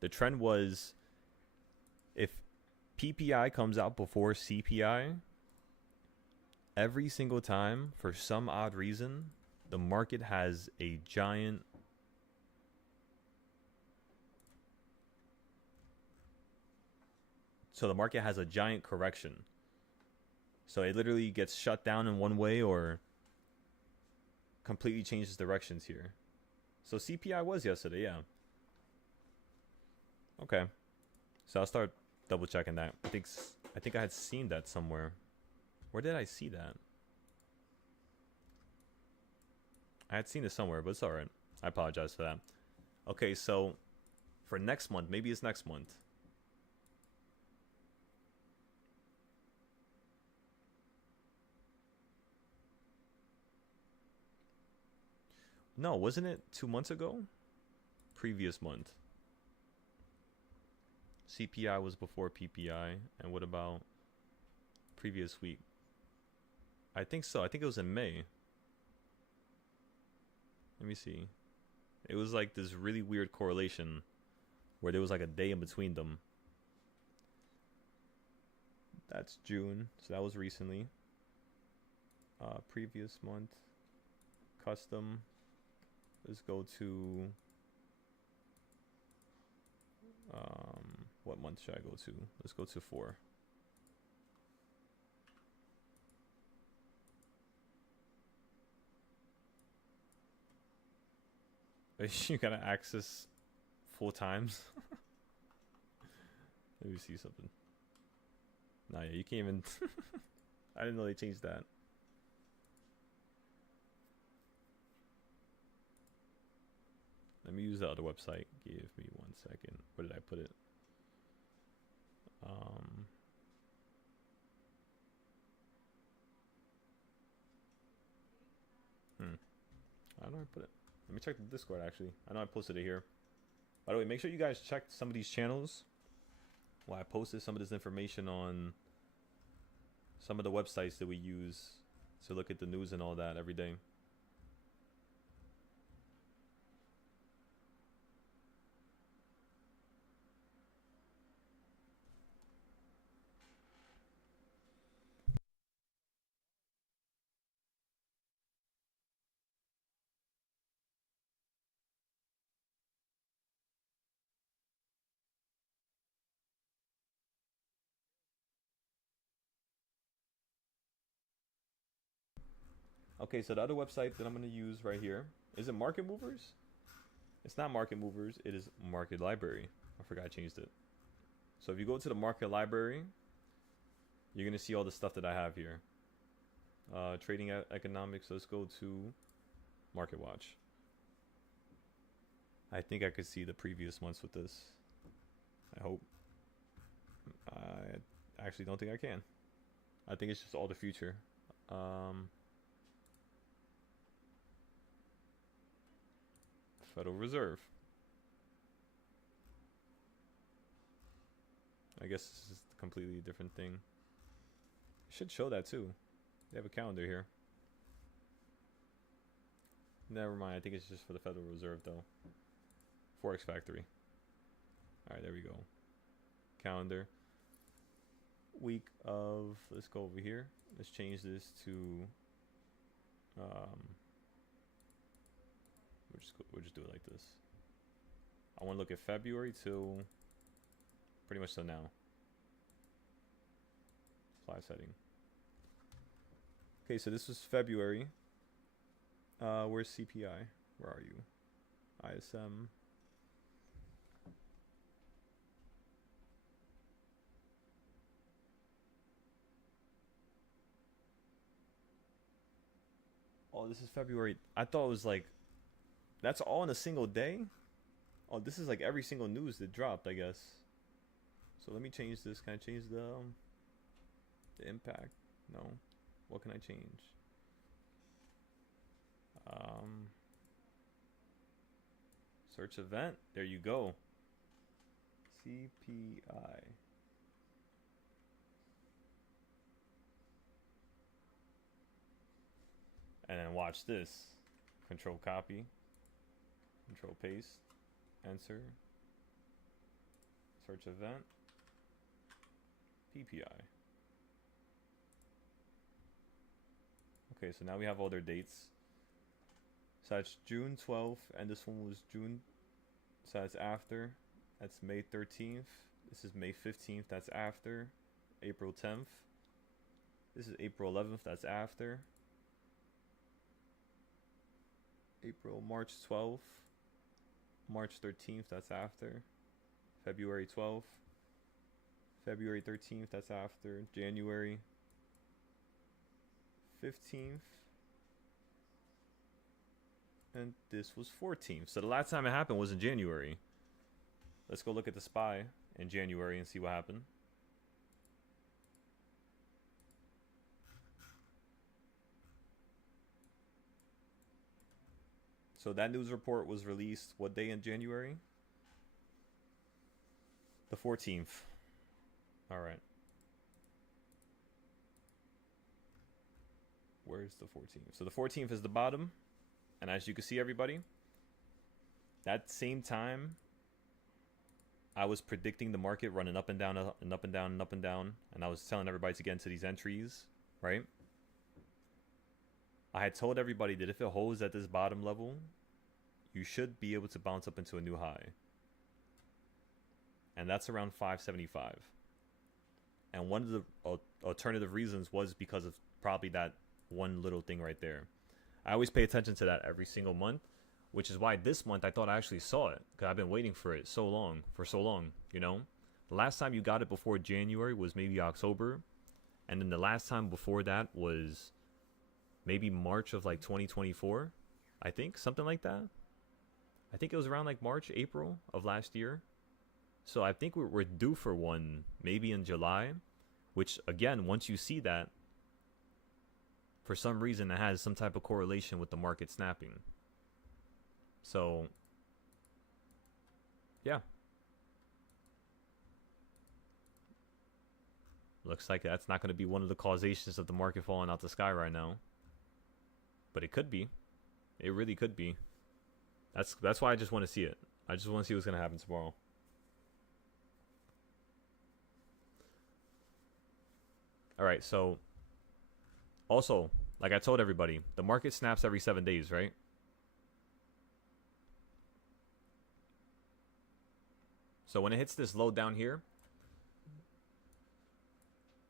The trend was, if PPI comes out before CPI, every single time, for some odd reason, the market has a giant... So the market has a giant correction. So it literally gets shut down in one way or completely changes directions here. So CPI was yesterday, yeah. Okay. So I'll start double checking that. I think I had seen that somewhere. Where did I see that? I had seen it somewhere, but it's alright. I apologize for that. Okay, so for next month, maybe it's next month. No, wasn't it 2 months ago? Previous month. CPI was before PPI. And what about previous week? I think so. I think it was in May. Let me see. It was like this really weird correlation where there was like a day in between them. That's June, so that was recently. Previous month, custom. Let's go to what month should I go to? Let's go to 4. You gotta access full times. Let me see something. Nah, yeah, you can't even. I didn't know they changed that. Let me use the other website. Give me 1 second. Where did I put it? I don't know where I put it. Let me check the Discord actually. I know I posted it here. By the way, make sure you guys check some of these channels. Well, I posted some of this information on some of the websites that we use to look at the news and all that every day. Okay, so the other website that I'm going to use right here, is it Market Movers? It's not Market Movers, it is Market Library. I forgot I changed it. So if you go to the Market Library, you're going to see all the stuff that I have here. Trading economics, let's go to Market Watch. I think I could see the previous months with this. I hope. I actually don't think I can. I think it's just all the future. Federal Reserve. I guess this is a completely different thing. It should show that too. They have a calendar here. Never mind, I think it's just for the Federal Reserve though. Forex Factory. Alright, there we go. Calendar. Week of, let's go over here. Let's change this to we'll just do it like this. I want to look at February till pretty much till now. Apply setting. Okay, so this was February. Where's CPI? Where are you? ISM. Oh, this is February. I thought it was like, that's all in a single day? Oh, this is like every single news that dropped, I guess. So let me change this. Can I change the impact? No. What can I change? Search event. There you go. CPI. And then watch this. Control copy. Control paste. Enter. Search event. PPI. Okay, so now we have all their dates. So that's June 12th, and this one was June. So that's after. That's May 13th. This is May 15th. That's after. April 10th. This is April 11th. That's after. March 12th. March 13th. That's after. February 12th. February 13th. That's after. January 15th. And this was 14th. So the last time it happened was in January. Let's go look at the SPY in January and see what happened. So that news report was released what day in January? The 14th. All right. Where's the 14th? So the 14th is the bottom. And as you can see, everybody, that same time, I was predicting the market running up and down and up and down and up and down, and I was telling everybody to get into these entries, right? I had told everybody that if it holds at this bottom level, you should be able to bounce up into a new high. And that's around 575. And one of the alternative reasons was because of probably that one little thing right there. I always pay attention to that every single month, which is why this month I thought I actually saw it, because I've been waiting for it for so long, you know? The last time you got it before January was maybe October, and then the last time before that was maybe March of like 2024, I think, something like that. I think it was around like March, April of last year. So I think we're due for one maybe in July, which again, once you see that, for some reason it has some type of correlation with the market snapping. So yeah, looks like that's not going to be one of the causations of the market falling out the sky right now, but it could be. It really could be. That's why I just want to see it. I just want to see what's going to happen tomorrow. All right, so also, like I told everybody, the market snaps every 7 days, right? So when it hits this low down here,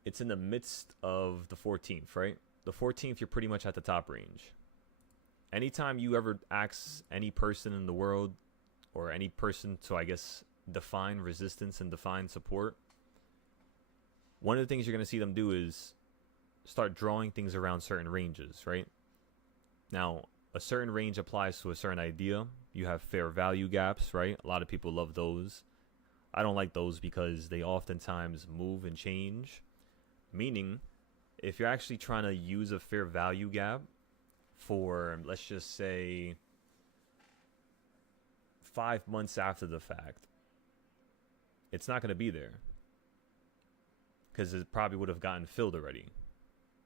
it's in the midst of the 14th, right? The 14th, you're pretty much at the top range. Anytime you ever ask any person in the world, or any person to, I guess, define resistance and define support, one of the things you're going to see them do is start drawing things around certain ranges, right? Now, a certain range applies to a certain idea. You have fair value gaps, right? A lot of people love those. I don't like those because they oftentimes move and change. Meaning, if you're actually trying to use a fair value gap for, let's just say, 5 months after the fact, it's not going to be there, because it probably would have gotten filled already.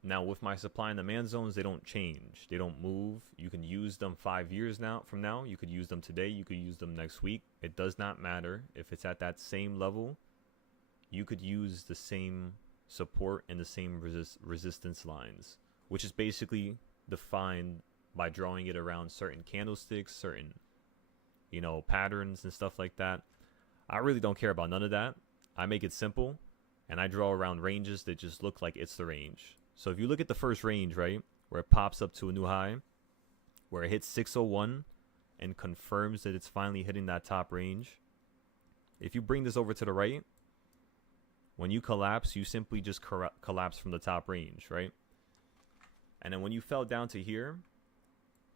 Now, with my supply and demand zones, they don't change. They don't move. You can use them 5 years from now. You could use them today. You could use them next week. It does not matter. If it's at that same level, you could use the same support and the same resistance lines, which is basically defined by drawing it around certain candlesticks, certain, patterns and stuff like that. I really don't care about none of that. I make it simple. And I draw around ranges that just look like it's the range. So if you look at the first range, right, where it pops up to a new high, where it hits 601 and confirms that it's finally hitting that top range, if you bring this over to the right, when you collapse, you simply just collapse from the top range, right? And then when you fell down to here,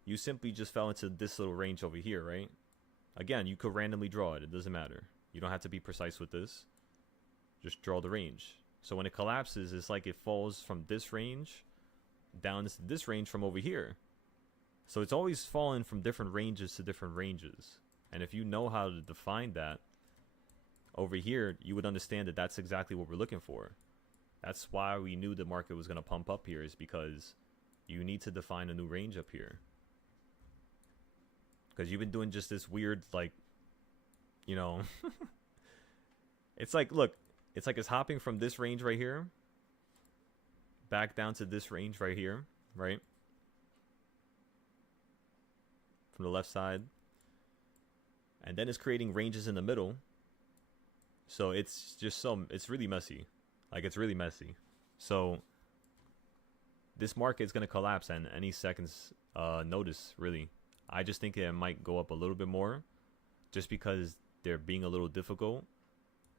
you simply just fell into this little range over here, right? Again, you could randomly draw it. It doesn't matter. You don't have to be precise with this. Just draw the range. So when it collapses, it's like it falls from this range down to this range from over here. So it's always fallen from different ranges to different ranges. And if you know how to define that over here, you would understand that that's exactly what we're looking for. That's why we knew the market was going to pump up here, is because you need to define a new range up here. Because you've been doing just this weird, like, it's like, look, it's like it's hopping from this range right here back down to this range right here, right? From the left side. And then it's creating ranges in the middle. So it's just it's really messy. Like, it's really messy. So this market is going to collapse in any second's notice, really. I just think it might go up a little bit more just because they're being a little difficult.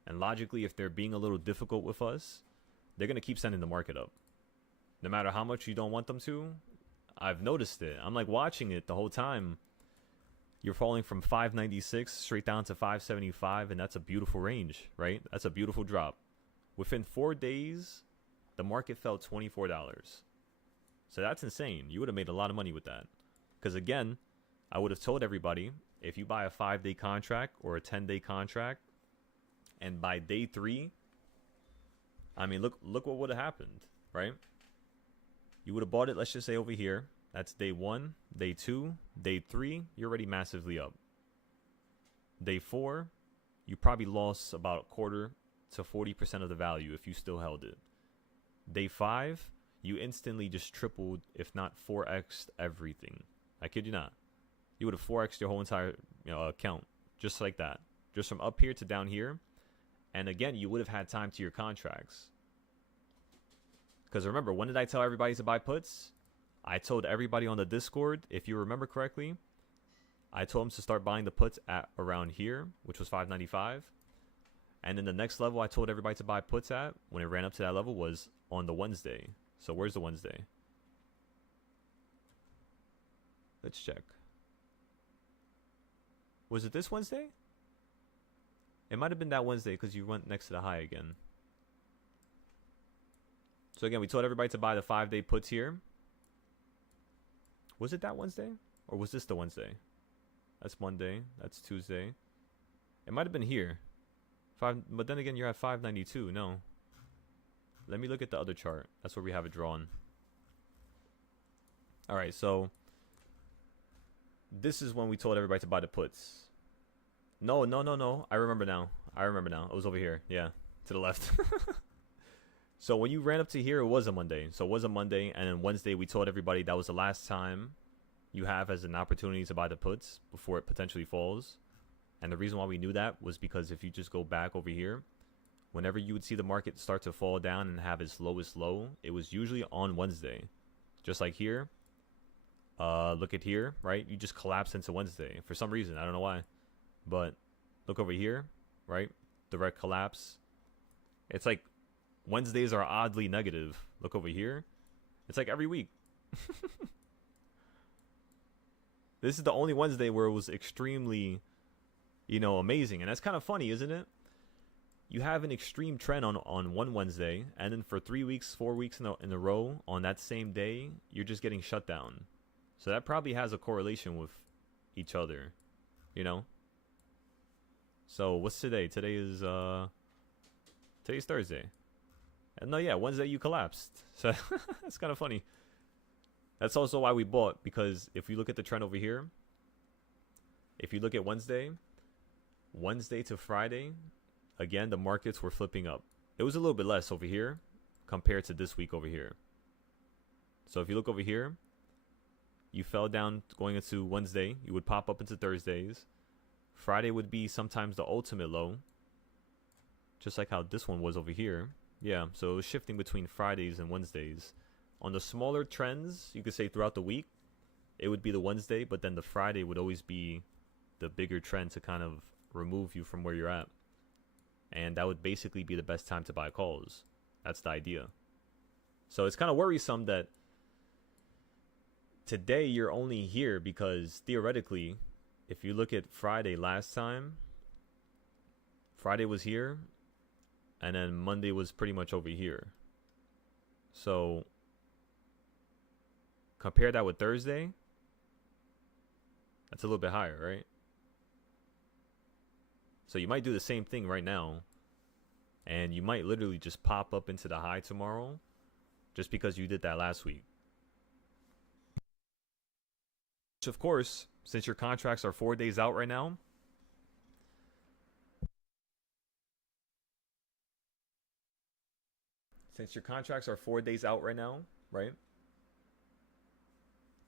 And logically, if they're being a little difficult with us, they're going to keep sending the market up. No matter how much you don't want them to. I've noticed it. I'm like watching it the whole time. You're falling from 596 straight down to 575, and that's a beautiful range, right? That's a beautiful drop. Within 4 days, the market fell $24. So that's insane. You would have made a lot of money with that. Because again, I would have told everybody, if you buy a 5-day contract or a 10-day contract, and by day 3, I mean, look what would have happened, right? You would have bought it, let's just say over here. That's day 1, day 2, day 3, you're already massively up. Day 4, you probably lost about a quarter to 40% of the value if you still held it. Day 5, you instantly just tripled, if not 4x'd everything. I kid you not. You would have 4x'd your whole entire account just like that. Just from up here to down here. And again, you would have had time to your contracts. Because remember, when did I tell everybody to buy puts? I told everybody on the Discord, if you remember correctly, I told them to start buying the puts at around here, which was 595. And then the next level I told everybody to buy puts at, when it ran up to that level, was on the Wednesday. So where's the Wednesday? Let's check. Was it this Wednesday? It might have been that Wednesday because you went next to the high again. So again, we told everybody to buy the 5-day puts here. Was it that Wednesday? Or was this the Wednesday? That's Monday. That's Tuesday. It might have been here. But then again, you're at 592. No. Let me look at the other chart. That's where we have it drawn. Alright, so this is when we told everybody to buy the puts. No. I remember now. It was over here. Yeah, to the left. So when you ran up to here, it was a Monday. So it was a Monday, and then Wednesday we told everybody that was the last time you have as an opportunity to buy the puts before it potentially falls. And the reason why we knew that was because if you just go back over here, whenever you would see the market start to fall down and have its lowest low, it was usually on Wednesday. Just like here. Look at here, right? You just collapse into Wednesday for some reason. I don't know why. But look over here, right? Direct collapse. It's like Wednesdays are oddly negative. Look over here. It's like every week. This is the only Wednesday where it was extremely, amazing. And that's kind of funny, isn't it? You have an extreme trend on one Wednesday, and then for 3 weeks, 4 weeks in a row on that same day, you're just getting shut down. So that probably has a correlation with each other, So what's today? Today's Thursday. And no, yeah, Wednesday you collapsed. So that's kind of funny. That's also why we bought, because if you look at the trend over here, if you look at Wednesday to Friday, again, the markets were flipping up. It was a little bit less over here compared to this week over here. So if you look over here, you fell down going into Wednesday. You would pop up into Thursdays. Friday would be sometimes the ultimate low. Just like how this one was over here. Yeah, so it was shifting between Fridays and Wednesdays. On the smaller trends, you could say throughout the week, it would be the Wednesday, but then the Friday would always be the bigger trend to kind of remove you from where you're at. And that would basically be the best time to buy calls. That's the idea. So it's kind of worrisome that today you're only here because theoretically, if you look at Friday last time, Friday was here, and then Monday was pretty much over here. So compare that with Thursday, that's a little bit higher, right? So you might do the same thing right now, and you might literally just pop up into the high tomorrow just because you did that last week. Which, of course, since your contracts are 4 days out right now, right?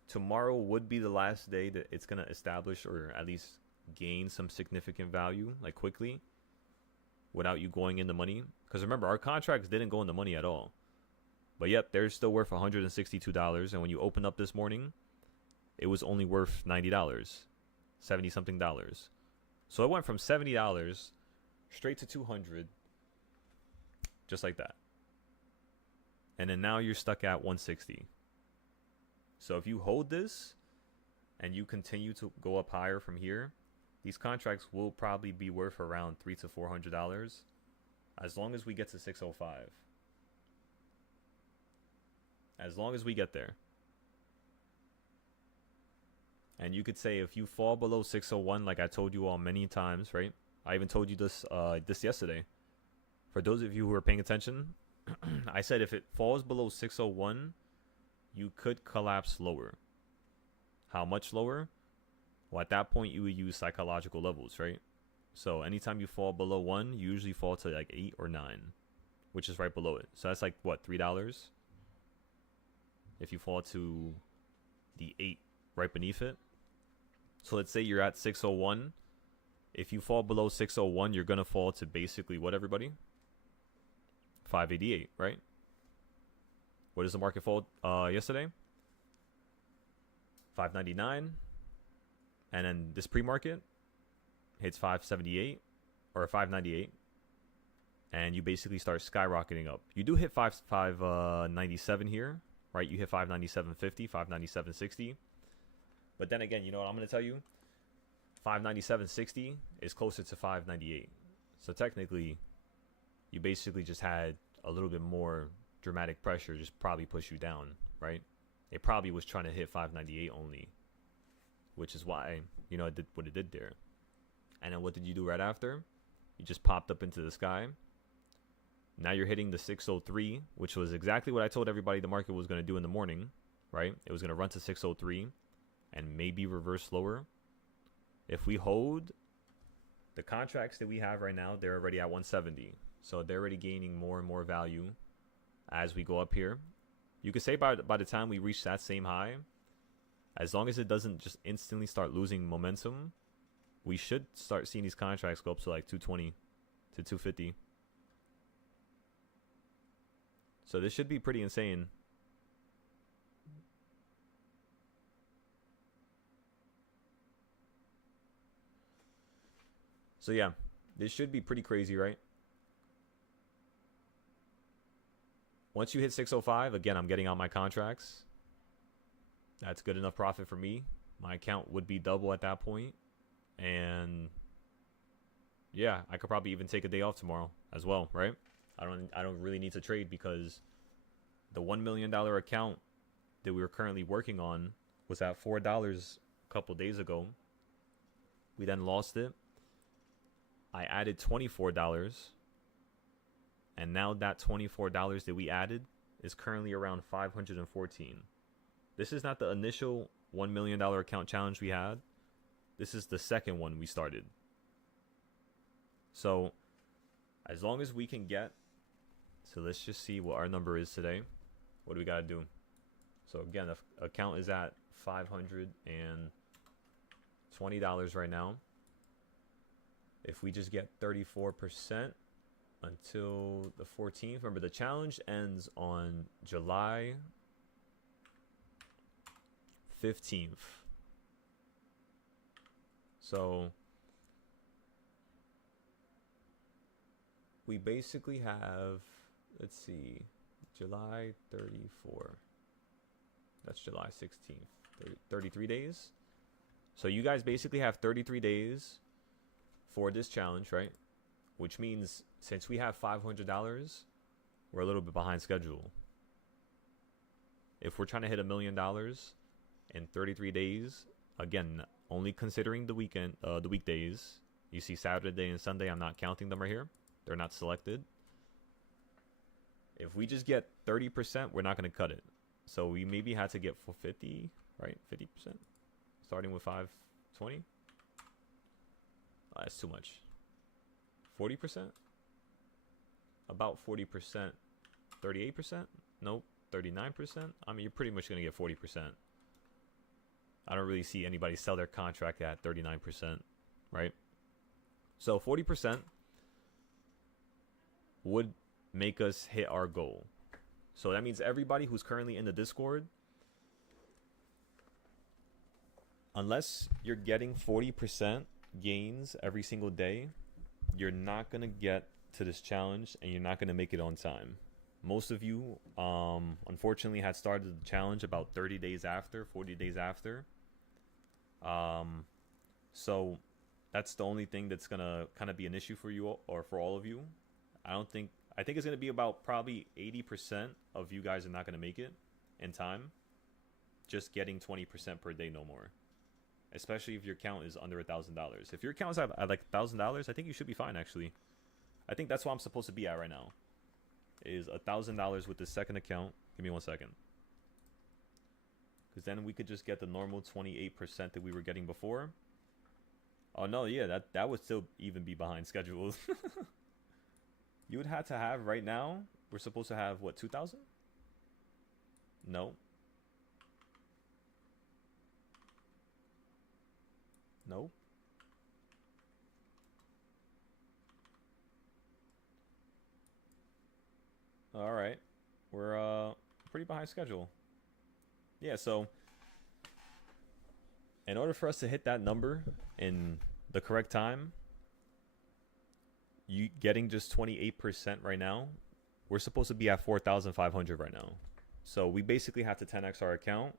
Tomorrow would be the last day that it's going to establish or at least gain some significant value, like quickly, without you going in the money. Because remember, our contracts didn't go in the money at all. But yep, they're still worth $162. And when you open up this morning, it was only worth $90, 70 something dollars. So it went from $70 straight to $200, just like that. And then now you're stuck at $160. So if you hold this and you continue to go up higher from here, these contracts will probably be worth around $300 to $400 as long as we get to 605. As long as we get there. And you could say if you fall below 601, like I told you all many times, right? I even told you this yesterday. For those of you who are paying attention, I said if it falls below 601, you could collapse lower. How much lower? Well, at that point, you would use psychological levels, right? So anytime you fall below 1, you usually fall to like 8 or 9, which is right below it. So that's like, what, $3? If you fall to the 8 right beneath it. So let's say you're at 601. If you fall below 601, you're going to fall to basically what, everybody? 588, right? What does the market fall yesterday? 599. And then this pre-market hits 578 or 598. And you basically start skyrocketing up. You do hit 597 here, right? You hit 597.50, 597.60. But then again, you know what I'm going to tell you? 597.60 is closer to 598. So technically, you basically just had a little bit more dramatic pressure just probably push you down, right? It probably was trying to hit 598 only, which is why, you know, it did what it did there. And then what did you do right after? You just popped up into the sky. Now you're hitting the 603, which was exactly what I told everybody the market was going to do in the morning, right? It was going to run to 603 and maybe reverse lower. If we hold the contracts that we have right now, they're already at 170. So they're already gaining more and more value as we go up here. You could say by the time we reach that same high, as long as it doesn't just instantly start losing momentum, we should start seeing these contracts go up to like 220 to 250. So this should be pretty insane. So yeah, this should be pretty crazy, right? Once you hit 605, again, I'm getting out my contracts. That's good enough profit for me. My account would be double at that point. And yeah, I could probably even take a day off tomorrow as well, right? I don't really need to trade because the $1 million account that we were currently working on was at $4 a couple days ago. We then lost it. I added $24. And now that $24 that we added is currently around $514. This is not the initial $1 million account challenge we had. This is the second one we started. So as long as we can get, so let's just see what our number is today. What do we got to do? So again, the account is at $520 right now. If we just get 34% until the 14th, remember the challenge ends on July 15th. So we basically have, let's see, July 34. That's July 16th. 33 days. So you guys basically have 33 days for this challenge, right? Which means since we have $500, we're a little bit behind schedule. If we're trying to hit $1 million in 33 days, again, only considering the weekend, the weekdays. You see Saturday and Sunday, I'm not counting them right here. They're not selected. If we just get 30%, we're not going to cut it. So we maybe had to get 50, right? 50%, starting with 520. That's too much. 40%? About 40%. 38%? Nope. 39%? I mean, you're pretty much going to get 40%. I don't really see anybody sell their contract at 39%, right? So 40% would make us hit our goal. So that means everybody who's currently in the Discord, unless you're getting 40% gains every single day, you're not going to get to this challenge and you're not going to make it on time. Most of you, unfortunately, had started the challenge about 30 days after, 40 days after. So that's the only thing that's going to kind of be an issue for you or for all of you. I think it's going to be about probably 80% of you guys are not going to make it in time. Just getting 20% per day, no more. Especially if your account is under $1,000. If your account is at like $1,000, I think you should be fine, actually. I think that's what I'm supposed to be at right now. Is $1,000 with the second account. Give me 1 second. Because then we could just get the normal 28% that we were getting before. Oh no, yeah, that would still even be behind schedule. You would have to have right now. We're supposed to have what 2,000? No, no. All right, we're pretty behind schedule. Yeah, so in order for us to hit that number in the correct time, you getting just 28% right now, we're supposed to be at 4,500 right now. So we basically have to 10x our account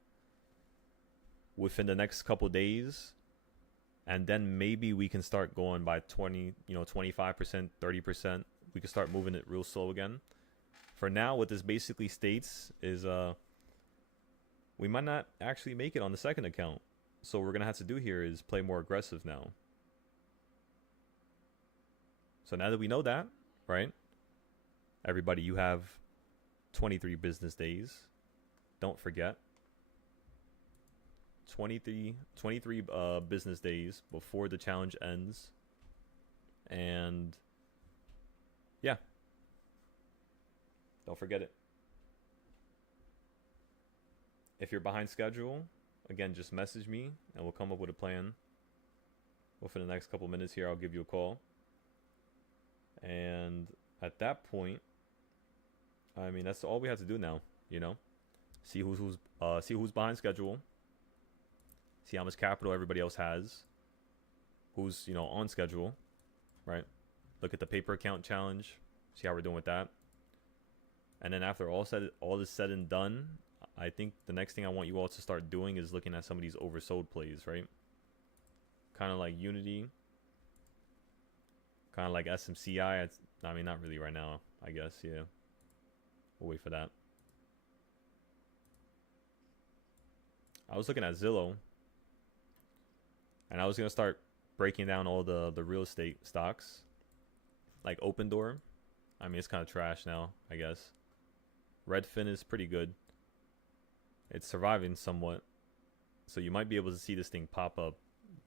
within the next couple days, and then maybe we can start going by 20, 25%, 30%. We can start moving it real slow again. For now, what this basically states is we might not actually make it on the second account. So what we're gonna have to do here is play more aggressive now. So now that we know that, right? Everybody, you have 23 business days. Don't forget. 23 business days before the challenge ends. And yeah, don't forget it. If you're behind schedule, again, just message me and we'll come up with a plan. Within the next couple minutes here, I'll give you a call. And at that point, I mean, that's all we have to do now, See who's behind schedule. See how much capital everybody else has. Who's, on schedule, right? Look at the paper account challenge. See how we're doing with that. And then after all is said and done, I think the next thing I want you all to start doing is looking at some of these oversold plays, right? Kind of like Unity. Kind of like SMCI. I mean, not really right now, I guess, yeah. We'll wait for that. I was looking at Zillow. And I was going to start breaking down all the real estate stocks. Like Open Door. I mean, it's kind of trash now, I guess. Redfin is pretty good. It's surviving somewhat. So you might be able to see this thing pop up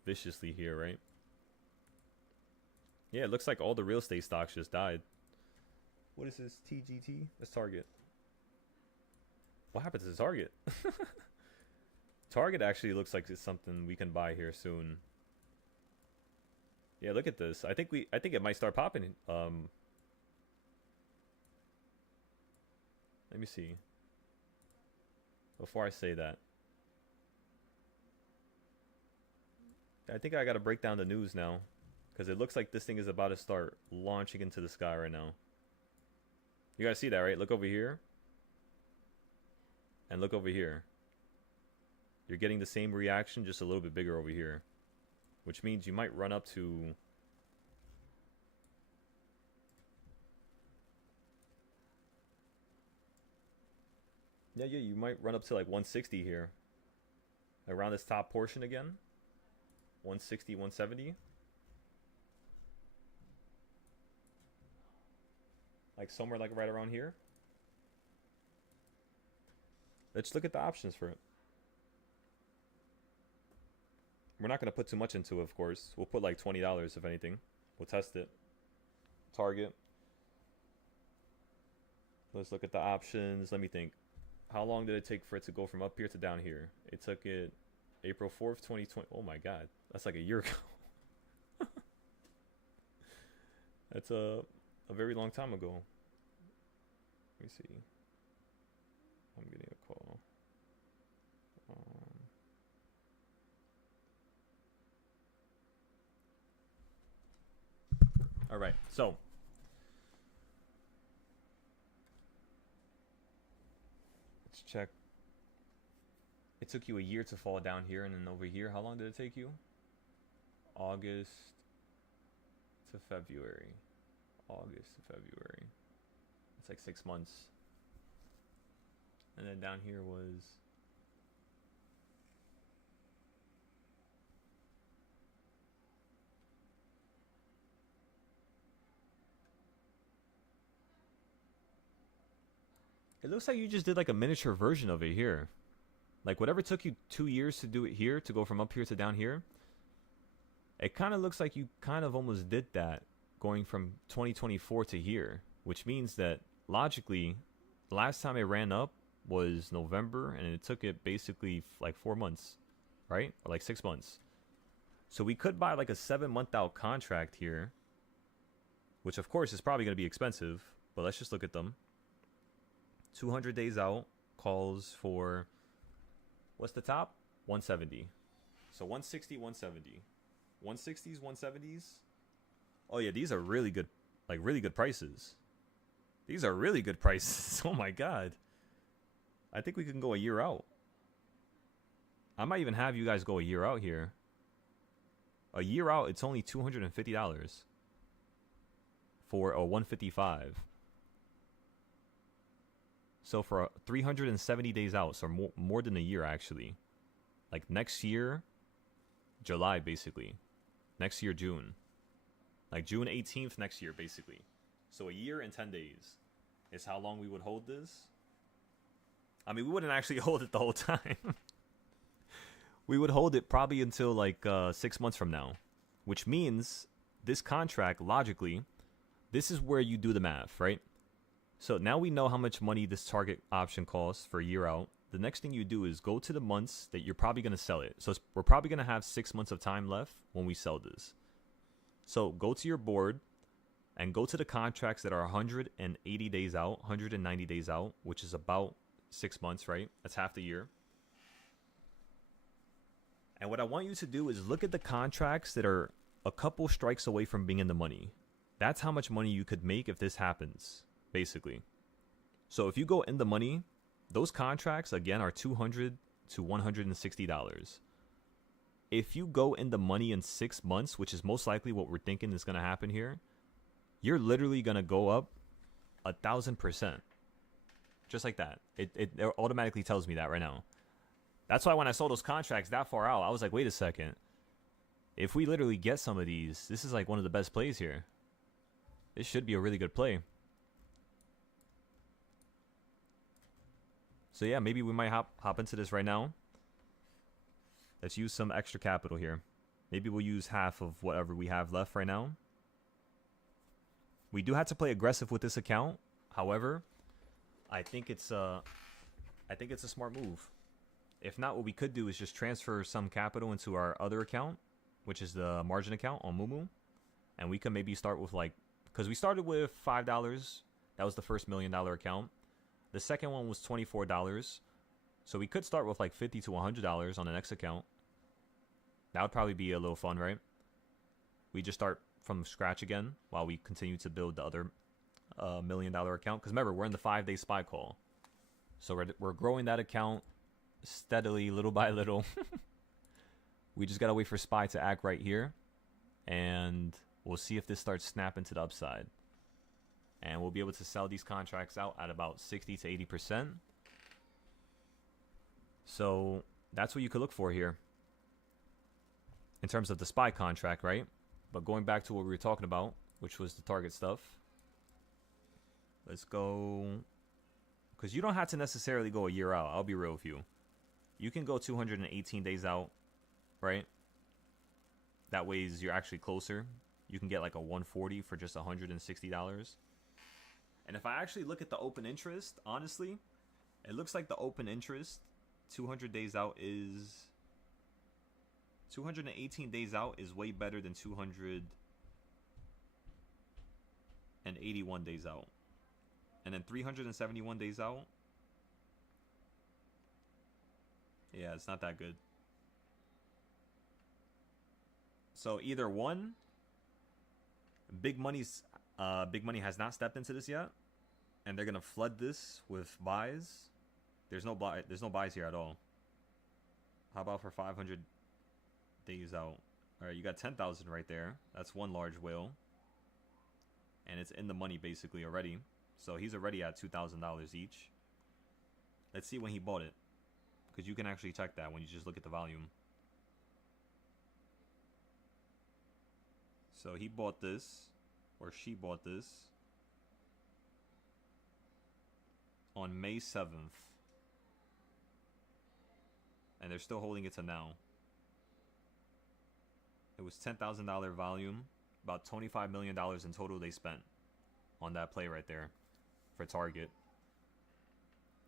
viciously here, right? Yeah, it looks like all the real estate stocks just died. What is this? TGT? That's Target. What happened to Target? Target actually looks like it's something we can buy here soon. Yeah, look at this. I think it might start popping. Let me see. Before I say that, I think I gotta break down the news now, because it looks like this thing is about to start launching into the sky right now. You guys see that, right? Look over here. And look over here. You're getting the same reaction, just a little bit bigger over here. Which means you might run up to... Yeah, you might run up to like 160 here. Around this top portion again. 160, 170. Like somewhere like right around here. Let's look at the options for it. We're not going to put too much into it, of course. We'll put like $20 if anything. We'll test it. Target. Let's look at the options. Let me think. How long did it take for it to go from up here to down here? It took it April 4th, 2020. Oh my god. That's like a year ago. That's a very long time ago. Let me see. I'm getting a call. All right, so let's check. It took you a year to fall down here, and then over here, how long did it take you? August to February. August to February. It's like 6 months. And then down here was... It looks like you just did like a miniature version of it here. Like whatever took you 2 years to do it here, to go from up here to down here, It kind of looks like you kind of almost did that going from 2024 to here, which means that logically, last time it ran up was November, and it took it basically like 4 months, right? Or like 6 months. So we could buy like a 7 month out contract here, which of course is probably going to be expensive, but let's just look at them. 200 days out calls for, what's the top? 170. So 160, 170. 160s, 170s. Oh yeah, these are really good, like really good prices. These are really good prices. Oh my god. I think we can go a year out. I might even have you guys go a year out here. A year out, it's only $250 for a 155. So for 370 days out, so more than a year actually. Like next year, July basically. Next year, June. Like June 18th next year basically. So a year and 10 days is how long we would hold this. I mean, we wouldn't actually hold it the whole time. We would hold it probably until like 6 months from now. Which means this contract, logically, this is where you do the math, right? So now we know how much money this target option costs for a year out. The next thing you do is go to the months that you're probably going to sell it. So we're probably going to have 6 months of time left when we sell this. So go to your board and go to the contracts that are 180 days out, 190 days out, which is about 6 months, right? That's half the year. And what I want you to do is look at the contracts that are a couple strikes away from being in the money. That's how much money you could make if this happens, basically. So if you go in the money, those contracts, again, are $200 to $160. If you go in the money in 6 months, which is most likely what we're thinking is going to happen here, you're literally going to go up 1,000%. Just like that. It automatically tells me that right now. That's why when I saw those contracts that far out, I was like, wait a second. If we literally get some of these, this is like one of the best plays here. This should be a really good play. So yeah, maybe we might hop into this right now. Let's use some extra capital here. Maybe we'll use half of whatever we have left right now. We do have to play aggressive with this account. However, I think it's a smart move. If not, what we could do is just transfer some capital into our other account, which is the margin account on Mumu. And we can maybe start with like, because we started with $5. That was the first $1 million account. The second one was $24. So we could start with like $50 to $100 on the next account. That would probably be a little fun, right? We just start from scratch again while we continue to build the other $1 million account. Because remember, we're in the 5-day SPY call. So we're growing that account steadily, little by little. We just got to wait for SPY to act right here. And we'll see if this starts snapping to the upside. And we'll be able to sell these contracts out at about 60 to 80%. So that's what you could look for here in terms of the SPY contract, right? But going back to what we were talking about, which was the target stuff. Let's go. Because you don't have to necessarily go a year out. I'll be real with you. You can go 218 days out, right? That way you're actually closer. You can get like a 140 for just $160. And if I actually look at the open interest, honestly, it looks like the open interest 200 days out is 218 days out is way better than 281 days out. And then 371 days out, yeah, it's not that good. So either one, big money has not stepped into this yet, and they're gonna flood this with buys. There's no buys here at all. How about for 500 days out? All right, you got 10,000 right there. That's one large whale, and it's in the money basically already. So he's already at $2,000 each. Let's see when he bought it, because you can actually check that when you just look at the volume. So he bought this, or she bought this, on May 7th. And they're still holding it to now. It was $10,000 volume, about $25 million in total they spent on that play right there for Target.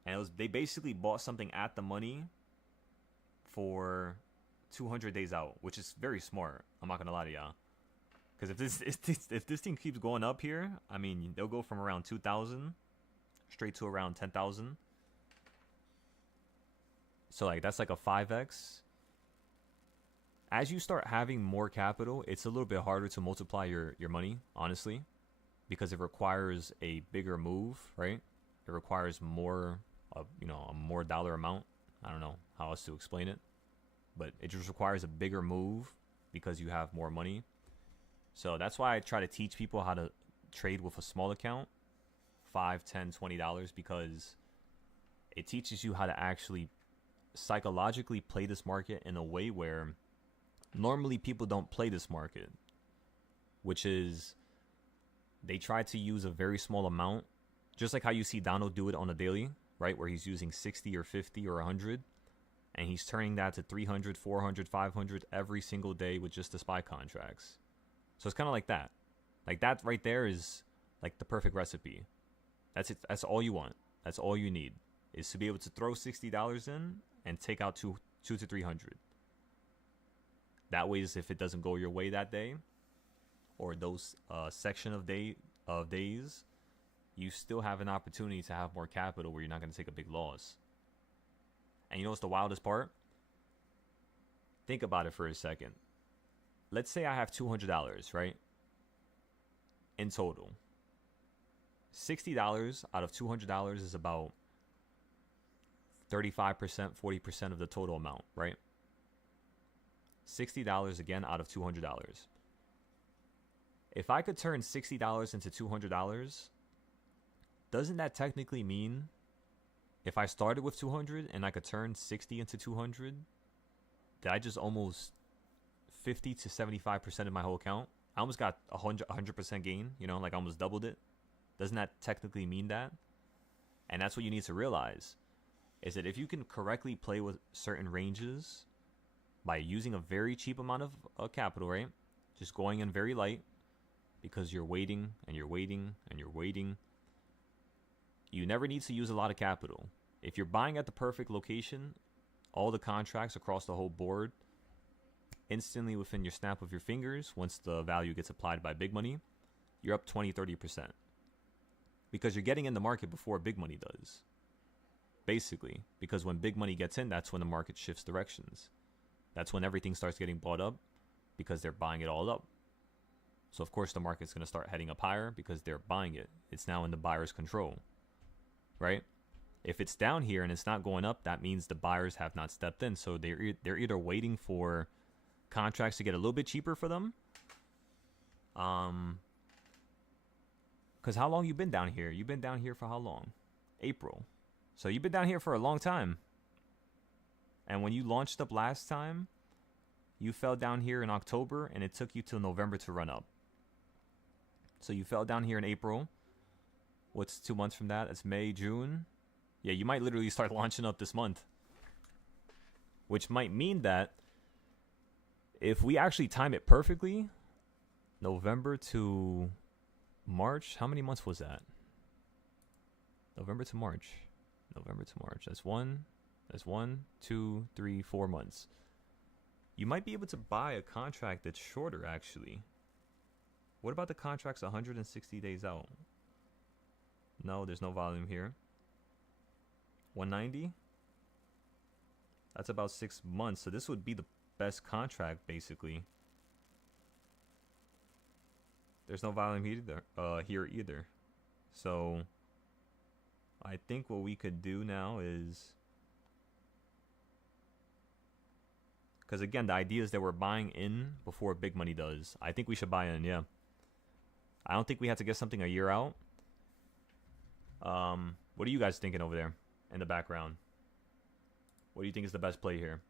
And it was, they basically bought something at the money for 200 days out, which is very smart. I'm not gonna lie to y'all. Because if this thing keeps going up here, I mean, they'll go from around 2,000 straight to around 10,000. So like that's like a 5x. As you start having more capital, it's a little bit harder to multiply your money, honestly, because it requires a bigger move, right? It requires more, a more dollar amount. I don't know how else to explain it, but it just requires a bigger move because you have more money. So that's why I try to teach people how to trade with a small account, $5, $10, $20, because it teaches you how to actually psychologically play this market in a way where normally people don't play this market, which is they try to use a very small amount, just like how you see Donald do it on a daily, right? Where he's using 60 or 50 or 100, and he's turning that to 300, 400, 500 every single day with just the SPY contracts. So it's kind of like that. Like that right there is like the perfect recipe. That's it. That's all you want. That's all you need is to be able to throw $60 in and take out two to 300. That way, if it doesn't go your way that day, or those section of days, you still have an opportunity to have more capital where you're not going to take a big loss. And you know what's the wildest part? Think about it for a second. Let's say I have $200, right? In total. $60 out of $200 is about 35%, 40% of the total amount, right? $60 again out of $200. If I could turn $60 into $200, doesn't that technically mean if I started with 200 and I could turn 60 into 200, did I just almost 50 to 75% of my whole account? I almost got 100% gain, like I almost doubled it. Doesn't that technically mean that? And that's what you need to realize, is that if you can correctly play with certain ranges by using a very cheap amount of capital, right? Just going in very light because you're waiting and you're waiting and you're waiting. You never need to use a lot of capital. If you're buying at the perfect location, all the contracts across the whole board, instantly within your snap of your fingers, once the value gets applied by big money, you're up 20, 30%. Because you're getting in the market before big money does. Basically, because when big money gets in, that's when the market shifts directions. That's when everything starts getting bought up because they're buying it all up. So of course the market's going to start heading up higher because they're buying it. It's now in the buyer's control, right? If it's down here and it's not going up, that means the buyers have not stepped in. So they're either waiting for contracts to get a little bit cheaper for them. Because how long you been down here? You've been down here for how long? April. So you've been down here for a long time. And when you launched up last time, you fell down here in October and it took you till November to run up. So you fell down here in April. What's 2 months from that? It's May, June. Yeah, you might literally start launching up this month. Which might mean that if we actually time it perfectly, November to March, how many months was that? November to March. That's 1, 2, 3, 4 months. You might be able to buy a contract that's shorter, actually. What about the contracts 160 days out? No, there's no volume here. 190? That's about 6 months. So this would be the best contract, basically. There's no volume here either. So I think what we could do now is, because again, the idea is that we're buying in before big money does. I think we should buy in, yeah. I don't think we have to get something a year out. What are you guys thinking over there in the background? What do you think is the best play here?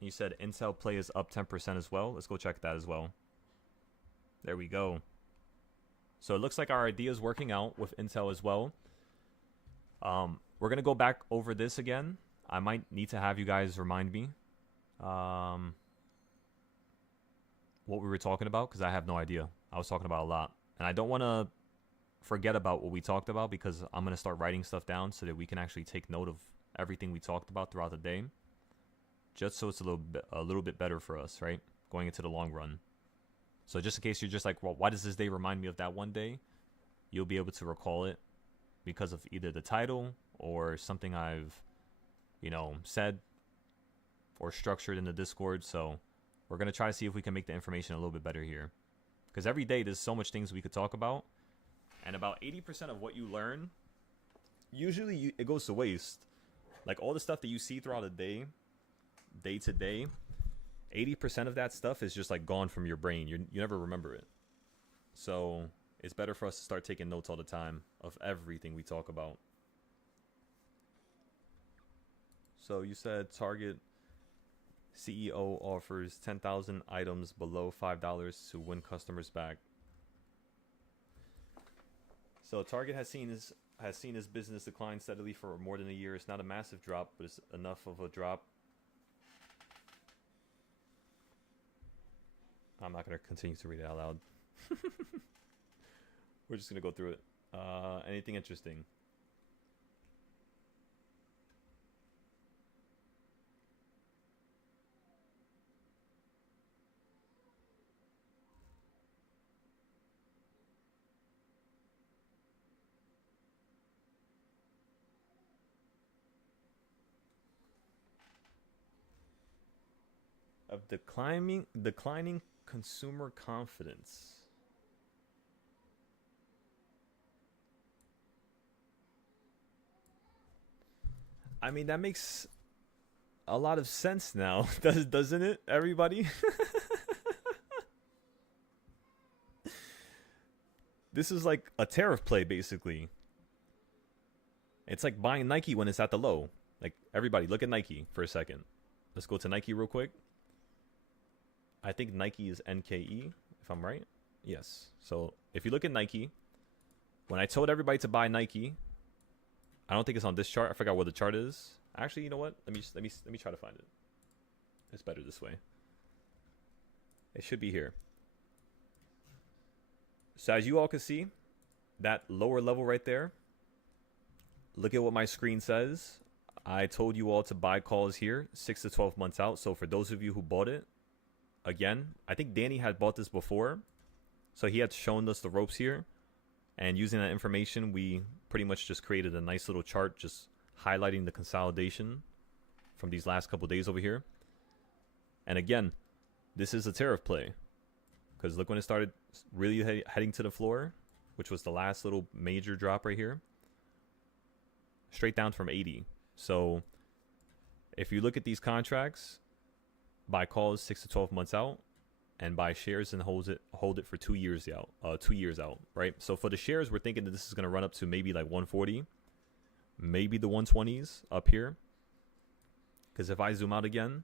You said Intel play is up 10% as well. Let's go check that as well. There we go. So it looks like our idea is working out with Intel as well. We're going to go back over this again. I might need to have you guys remind me Um, what we were talking about, because I have no idea. I was talking about a lot, and I don't want to forget about what we talked about because I'm gonna start writing stuff down so that we can actually take note of everything we talked about throughout the day, just so it's a little bit better for us, right? Going into the long run. So just in case you're just like, well, why does this day remind me of that one day? You'll be able to recall it because of either the title or something I've, said or structured in the Discord. So we're going to try to see if we can make the information a little bit better here. Because every day there's so much things we could talk about. And about 80% of what you learn, usually it goes to waste. Like all the stuff that you see throughout the day to day, 80% of that stuff is just like gone from your brain. You never remember it. So it's better for us to start taking notes all the time of everything we talk about. So you said Target CEO offers 10,000 items below $5 to win customers back. So Target has seen his business decline steadily for more than a year. It's not a massive drop, but it's enough of a drop. I'm not going to continue to read it out loud. We're just going to go through it. Anything interesting? Of declining consumer confidence. I mean, that makes a lot of sense now, doesn't it, everybody? This is like a tariff play, basically. It's like buying Nike when it's at the low. Like, everybody, look at Nike for a second. Let's go to Nike real quick. I think Nike is NKE, if I'm right. Yes. So if you look at Nike, when I told everybody to buy Nike, I don't think it's on this chart. I forgot what the chart is. Actually, you know what? Let me try to find it. It's better this way. It should be here. So as you all can see, that lower level right there. Look at what my screen says. I told you all to buy calls here 6 to 12 months out. So for those of you who bought it, again, I think Danny had bought this before. So he had shown us the ropes here. And using that information, we pretty much just created a nice little chart just highlighting the consolidation from these last couple days over here. And again, this is a tariff play. Because look when it started really heading to the floor, which was the last little major drop right here. Straight down from 80. So if you look at these contracts, buy calls 6 to 12 months out, and buy shares and hold it for 2 years out. 2 years out, right? So for the shares, we're thinking that this is going to run up to maybe like 140, maybe the 120s up here. Because if I zoom out again,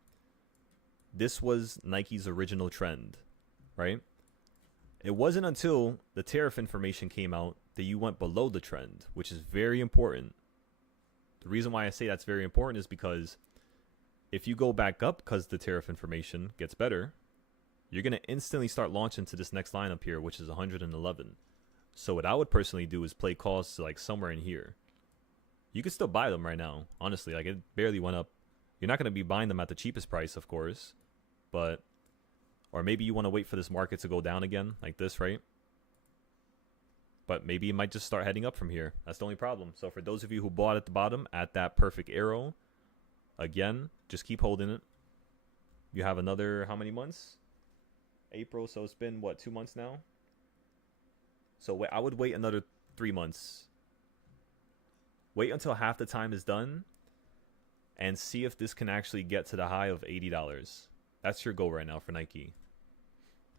this was Nike's original trend, right? It wasn't until the tariff information came out that you went below the trend, which is very important. The reason why I say that's very important is because if you go back up because the tariff information gets better, you're going to instantly start launching to this next line up here, which is 111. So what I would personally do is play calls to like somewhere in here. You could still buy them right now. Honestly, like it barely went up. You're not going to be buying them at the cheapest price, of course. But, or maybe you want to wait for this market to go down again like this, right? But maybe it might just start heading up from here. That's the only problem. So for those of you who bought at the bottom at that perfect arrow, again, just keep holding it. You have another, how many months? April, so it's been, what, 2 months now? So I would wait another 3 months. Wait until half the time is done and see if this can actually get to the high of $80. That's your goal right now for Nike.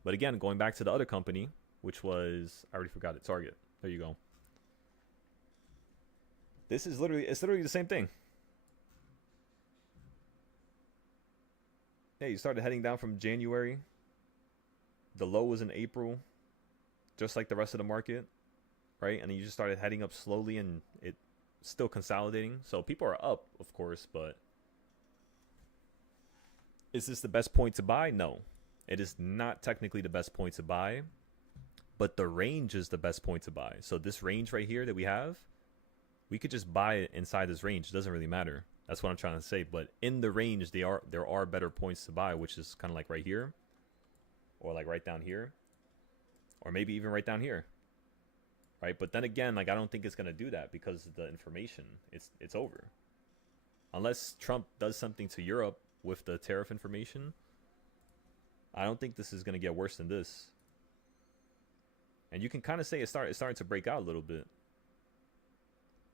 But again, going back to the other company, which was, I already forgot it, Target. There you go. It's literally the same thing. Yeah, you started heading down from January. The low was in April, just like the rest of the market, right? And then you just started heading up slowly, and it's still consolidating. So people are up, of course, but Is this the best point to buy? No. It is not technically the best point to buy, but the range is the best point to buy. So this range right here that we have, we could just buy it inside this range. It doesn't really matter. That's what I'm trying to say. But in the range, there are better points to buy, which is kind of like right here, or like right down here, or maybe even right down here, right? But then again, like I don't think it's gonna do that because of the information. It's over, unless Trump does something to Europe with the tariff information. I don't think this is gonna get worse than this. And you can kind of say it's starting to break out a little bit.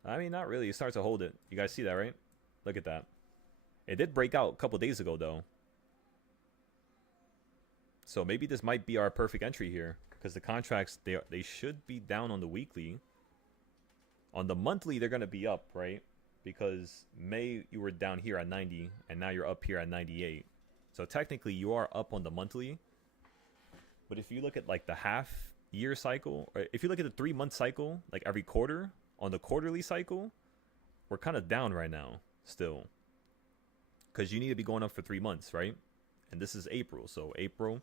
I mean, not really. It starts to hold it. You guys see that, right? Look at that. It did break out a couple days ago, though. So maybe this might be our perfect entry here, because the contracts, they should be down on the weekly. On the monthly, they're going to be up, right? Because May, you were down here at 90, and now you're up here at 98. So technically, you are up on the monthly. But if you look at like the half-year cycle, or if you look at the 3-month cycle, like every quarter, on the quarterly cycle, we're kind of down right now still. Because you need to be going up for 3 months, right? And this is April. So April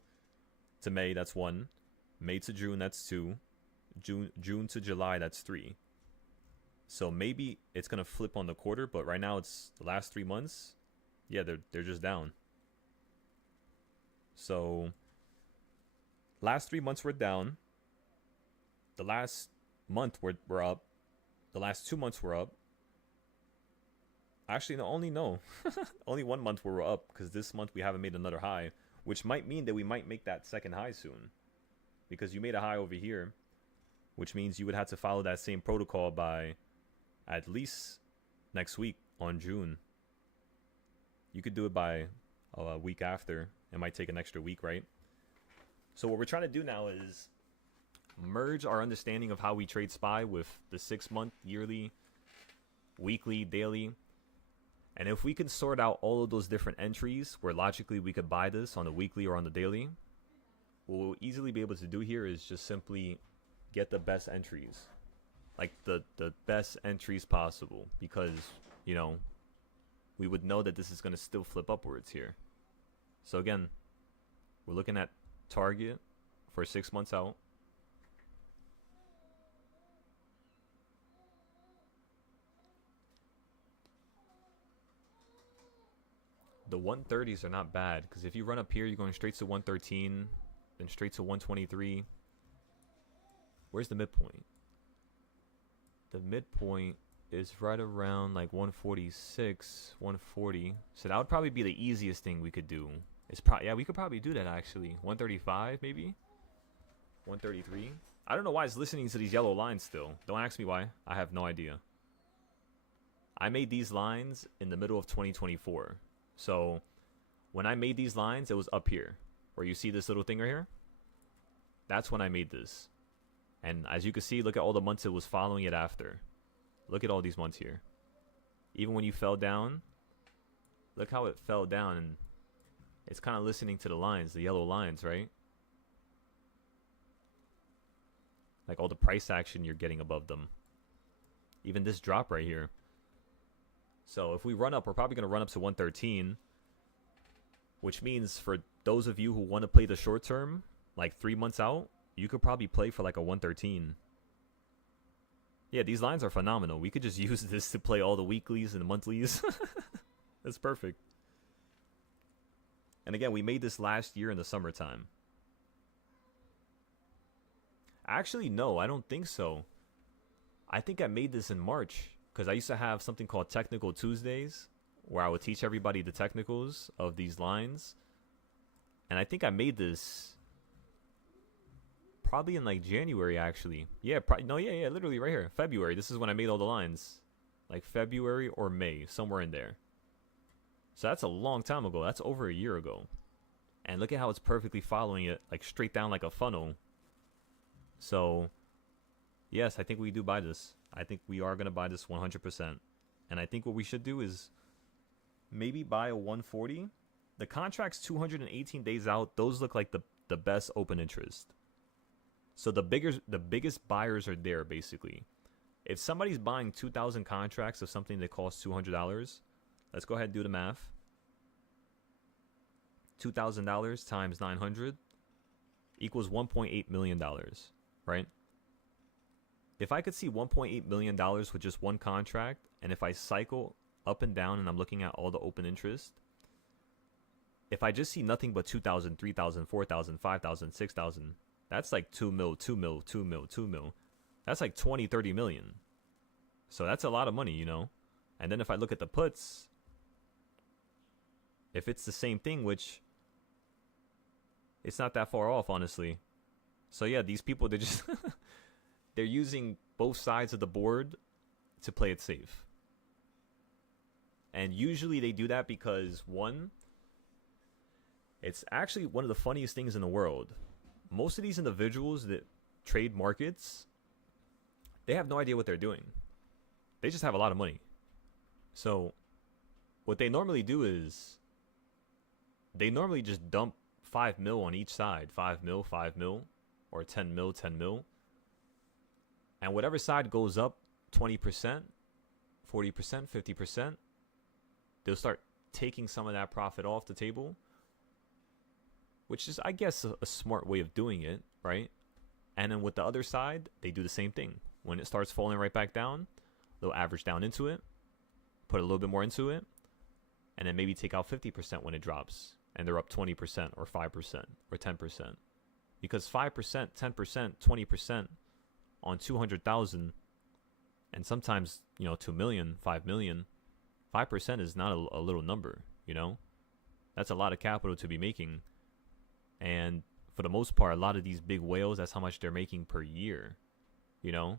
to May, that's 1. May to June, that's 2. June to July, that's 3. So maybe it's going to flip on the quarter, but right now it's the last 3 months. Yeah, they're just down. So last 3 months we're down. The last month we're up. The last 2 months were up. Actually, no. Only 1 month where we're up, because this month we haven't made another high, which might mean that we might make that second high soon. Because you made a high over here, which means you would have to follow that same protocol by at least next week on June. You could do it by a week after. It might take an extra week, right? So what we're trying to do now is merge our understanding of how we trade SPY with the 6-month, yearly, weekly, daily. And if we can sort out all of those different entries where logically we could buy this on the weekly or on the daily, what we'll easily be able to do here is just simply get the best entries. Like the best entries possible, because, you know, we would know that this is going to still flip upwards here. So again, we're looking at target for 6 months out. The 130s are not bad, because if you run up here, you're going straight to 113, then straight to 123. Where's the midpoint? The midpoint is right around like 146, 140. So that would probably be the easiest thing we could do. Yeah, we could probably do that actually. 135 maybe? 133? I don't know why it's listening to these yellow lines still. Don't ask me why. I have no idea. I made these lines in the middle of 2024. So when I made these lines, it was up here, where you see this little thing right here. That's when I made this. And as you can see, look at all the months it was following it after. Look at all these months here. Even when you fell down, look how it fell down, and it's kind of listening to the lines, the yellow lines, right? Like all the price action you're getting above them. Even this drop right here. So if we run up, we're probably going to run up to 113, which means for those of you who want to play the short term, like 3 months out, you could probably play for like a 113. Yeah, these lines are phenomenal. We could just use this to play all the weeklies and the monthlies. That's perfect. And again, we made this last year in the summertime. Actually, no, I don't think so. I think I made this in March, because I used to have something called Technical Tuesdays, where I would teach everybody the technicals of these lines. And I think I made this probably in like January, actually. Yeah, literally right here. February. This is when I made all the lines. Like February or May, somewhere in there. So that's a long time ago. That's over a year ago. And look at how it's perfectly following it, like straight down like a funnel. So, yes, I think we do buy this. I think we are going to buy this 100%. And I think what we should do is maybe buy a 140. The contract's 218 days out. Those look like the best open interest. So the biggest buyers are there, basically. If somebody's buying 2,000 contracts of something that costs $200, let's go ahead and do the math. $2,000 times 900 equals $1.8 million, right? If I could see $1.8 million with just one contract, and if I cycle up and down and I'm looking at all the open interest, if I just see nothing but 2,000, 3,000, 4,000, 5,000, 6,000, that's like 2 mil, 2 mil, 2 mil, 2 mil. That's like 20, 30 million. So that's a lot of money, you know? And then if I look at the puts, if it's the same thing, which it's not that far off, honestly. So yeah, these people, they're just they're using both sides of the board to play it safe. And usually they do that because, one, it's actually one of the funniest things in the world. Most of these individuals that trade markets, they have no idea what they're doing. They just have a lot of money. So what they normally do is they normally just dump 5 mil on each side. 5 mil, 5 mil, or 10 mil, 10 mil. And whatever side goes up 20%, 40%, 50%, they'll start taking some of that profit off the table, which is, I guess, a smart way of doing it, right? And then with the other side, they do the same thing. When it starts falling right back down, they'll average down into it, put a little bit more into it, and then maybe take out 50% when it drops, and they're up 20% or 5% or 10%. Because 5%, 10%, 20% on 200,000, and sometimes, 2 million, 5 million, 5% is not a little number, That's a lot of capital to be making. And for the most part, a lot of these big whales, that's how much they're making per year, on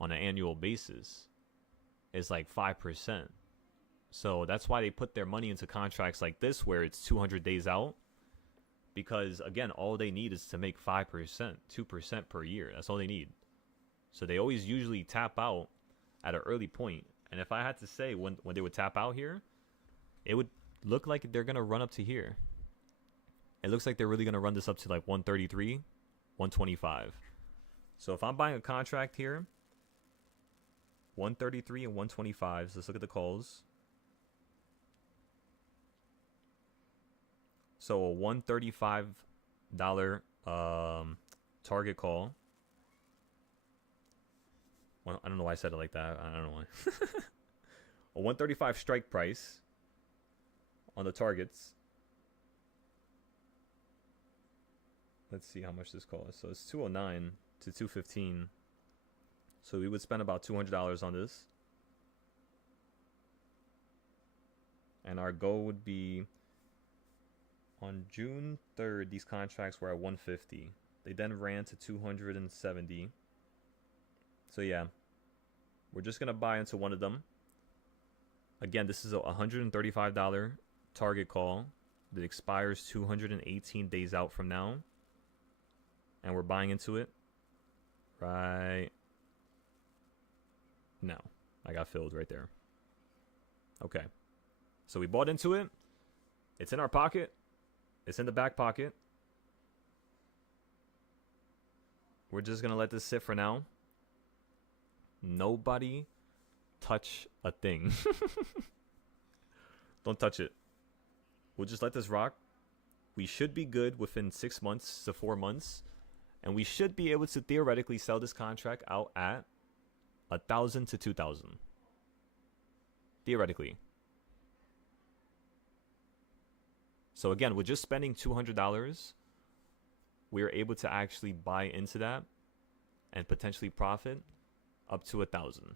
an annual basis. Is like 5%. So that's why they put their money into contracts like this where it's 200 days out. Because, again, all they need is to make 5%, 2% per year. That's all they need. So they always usually tap out at an early point. And if I had to say when they would tap out here, it would look like they're going to run up to here. It looks like they're really going to run this up to like 133, 125. So if I'm buying a contract here, 133 and 125. So let's look at the calls. So a $135 target call. Well, I don't know why I said it like that. I don't know why. A 135 strike price on the targets. Let's see how much this call is. So it's 209 to 215. So we would spend about $200 on this. And our goal would be on June 3rd, these contracts were at 150. They then ran to 270. So yeah, we're just going to buy into one of them. Again, this is a $135 target call that expires 218 days out from now. And we're buying into it right now. I got filled right there. Okay. So we bought into it. It's in our pocket. It's in the back pocket. We're just going to let this sit for now. Nobody touch a thing. Don't touch it. We'll just let this rock. We should be good within 6 months to 4 months. And we should be able to theoretically sell this contract out at 1,000 to 2,000. Theoretically. So again, with just spending $200, we are able to actually buy into that and potentially profit up to 1,000.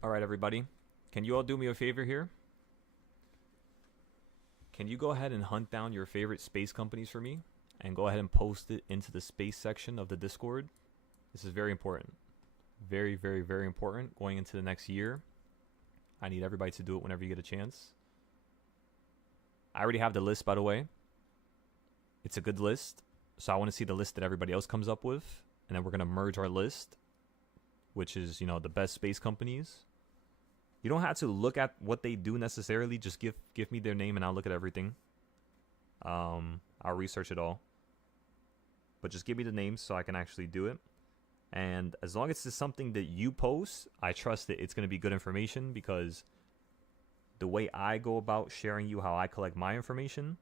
All right, everybody. Can you all do me a favor here? Can you go ahead and hunt down your favorite space companies for me and go ahead and post it into the space section of the Discord? This is very important. Very, very, very important going into the next year. I need everybody to do it whenever you get a chance. I already have the list, by the way. It's a good list. So I want to see the list that everybody else comes up with. And then we're going to merge our list, which is, the best space companies. You don't have to look at what they do necessarily. Just give me their name and I'll look at everything. I'll research it all. But just give me the names so I can actually do it. And as long as it's something that you post, I trust that it's going to be good information, because the way I go about sharing you how I collect my information,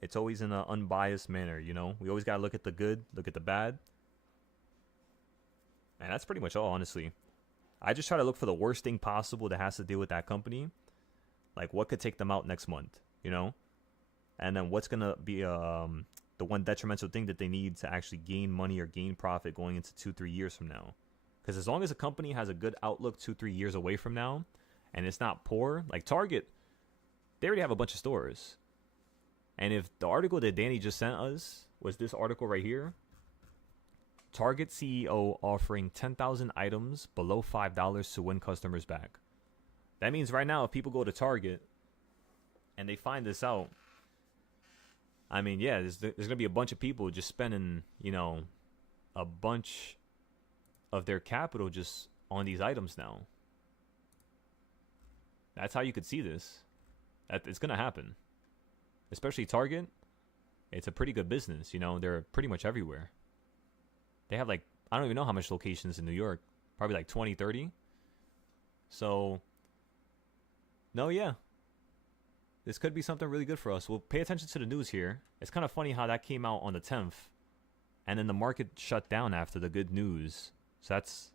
it's always in an unbiased manner, We always got to look at the good, look at the bad. And that's pretty much all, honestly. I just try to look for the worst thing possible that has to deal with that company. Like, what could take them out next month, And then what's going to be the one detrimental thing that they need to actually gain money or gain profit going into 2-3 years from now. Because as long as a company has a good outlook 2-3 years away from now, and it's not poor, like Target, they already have a bunch of stores. And if the article that Danny just sent us was this article right here, Target CEO offering 10,000 items below $5 to win customers back. That means right now, if people go to Target and they find this out, there's going to be a bunch of people just spending, a bunch of their capital just on these items now. That's how you could see this. It's going to happen. Especially Target. It's a pretty good business, They're pretty much everywhere. They have I don't even know how much locations in New York. Probably like 20, 30. So, no, yeah. This could be something really good for us. We'll pay attention to the news here. It's kind of funny how that came out on the 10th. And then the market shut down after the good news. So that's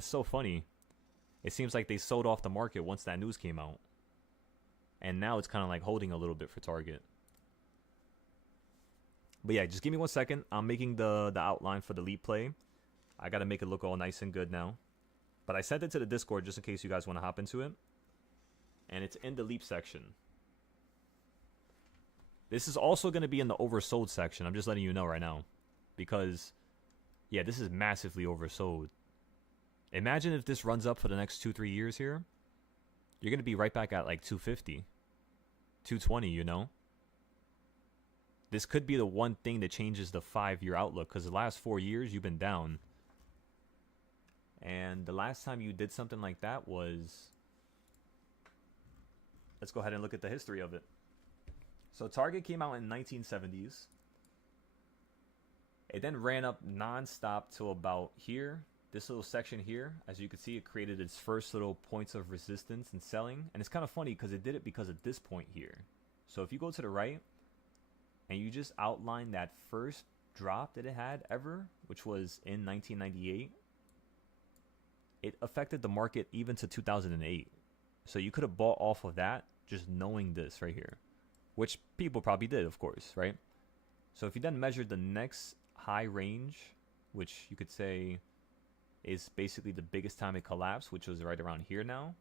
so funny. It seems like they sold off the market once that news came out. And now it's kind of like holding a little bit for Target. But yeah, just give me 1 second. I'm making the outline for the leap play. I got to make it look all nice and good now. But I sent it to the Discord just in case you guys want to hop into it. And it's in the leap section. This is also going to be in the oversold section. I'm just letting you know right now. Because, yeah, this is massively oversold. Imagine if this runs up for the next 2-3 years here. You're going to be right back at like 250. 220, This could be the one thing that changes the 5-year outlook. Because the last 4 years, you've been down. And the last time you did something like that was... Let's go ahead and look at the history of it. So Target came out in 1970s. It then ran up non-stop to about here. This little section here, as you can see, it created its first little points of resistance and selling. And it's kind of funny because it did it because of this point here. So if you go to the right and you just outline that first drop that it had ever, which was in 1998, it affected the market even to 2008. So you could have bought off of that just knowing this right here, which people probably did, of course, right? So if you then measure the next high range, which you could say is basically the biggest time it collapsed, which was right around here now,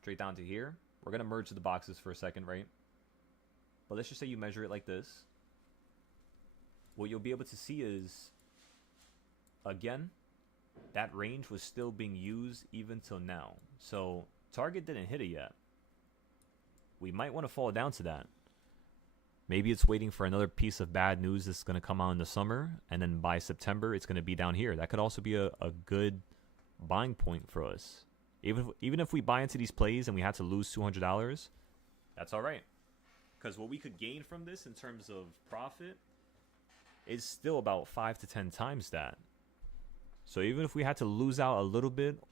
straight down to here. We're going to merge the boxes for a second, right? But let's just say you measure it like this. What you'll be able to see is, again, that range was still being used even till now. So Target didn't hit it yet. We might want to fall down to that. Maybe it's waiting for another piece of bad news that's going to come out in the summer, and then by September, it's going to be down here. That could also be a good buying point for us. Even if we buy into these plays and we had to lose $200, that's all right. Because what we could gain from this in terms of profit is still about 5 to 10 times that. So even if we had to lose out a little bit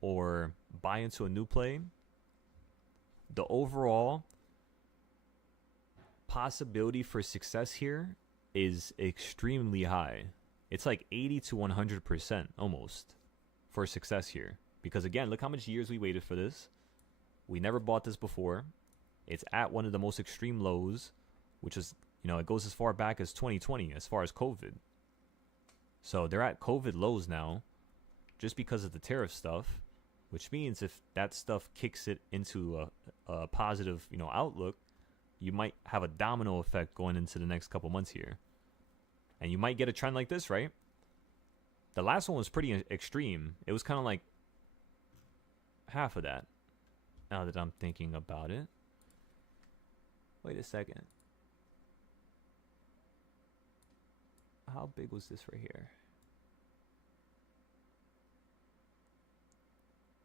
or buy into a new play, the overall possibility for success here is extremely high. It's like 80 to 100% almost for success here. Because again, look how much years we waited for this. We never bought this before. It's at one of the most extreme lows, which is, it goes as far back as 2020 as far as COVID. So they're at COVID lows now just because of the tariff stuff. which means if that stuff kicks it into a positive, outlook, you might have a domino effect going into the next couple months here. And you might get a trend like this, right? The last one was pretty extreme. It was kind of like half of that, now that I'm thinking about it. Wait a second. How big was this right here?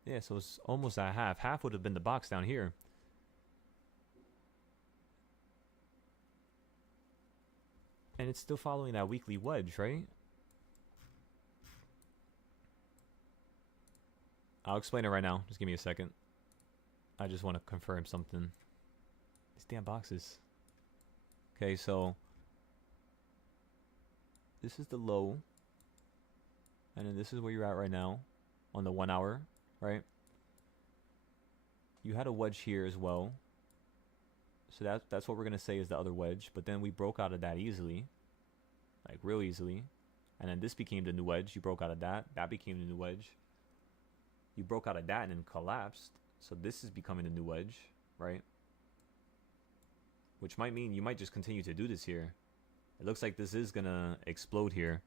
Yeah, so it's almost at half. Half would have been the box down here. And it's still following that weekly wedge, right? I'll explain it right now. Just give me a second. I just want to confirm something. These damn boxes. Okay, so this is the low. And then this is where you're at right now on the 1 hour, right? You had a wedge here as well. So that's what we're going to say is the other wedge. But then we broke out of that easily. Like real easily. And then this became the new wedge. You broke out of that. That became the new wedge. You broke out of that and then collapsed. So this is becoming the new wedge, right? Which might mean you might just continue to do this here. It looks like this is going to explode here.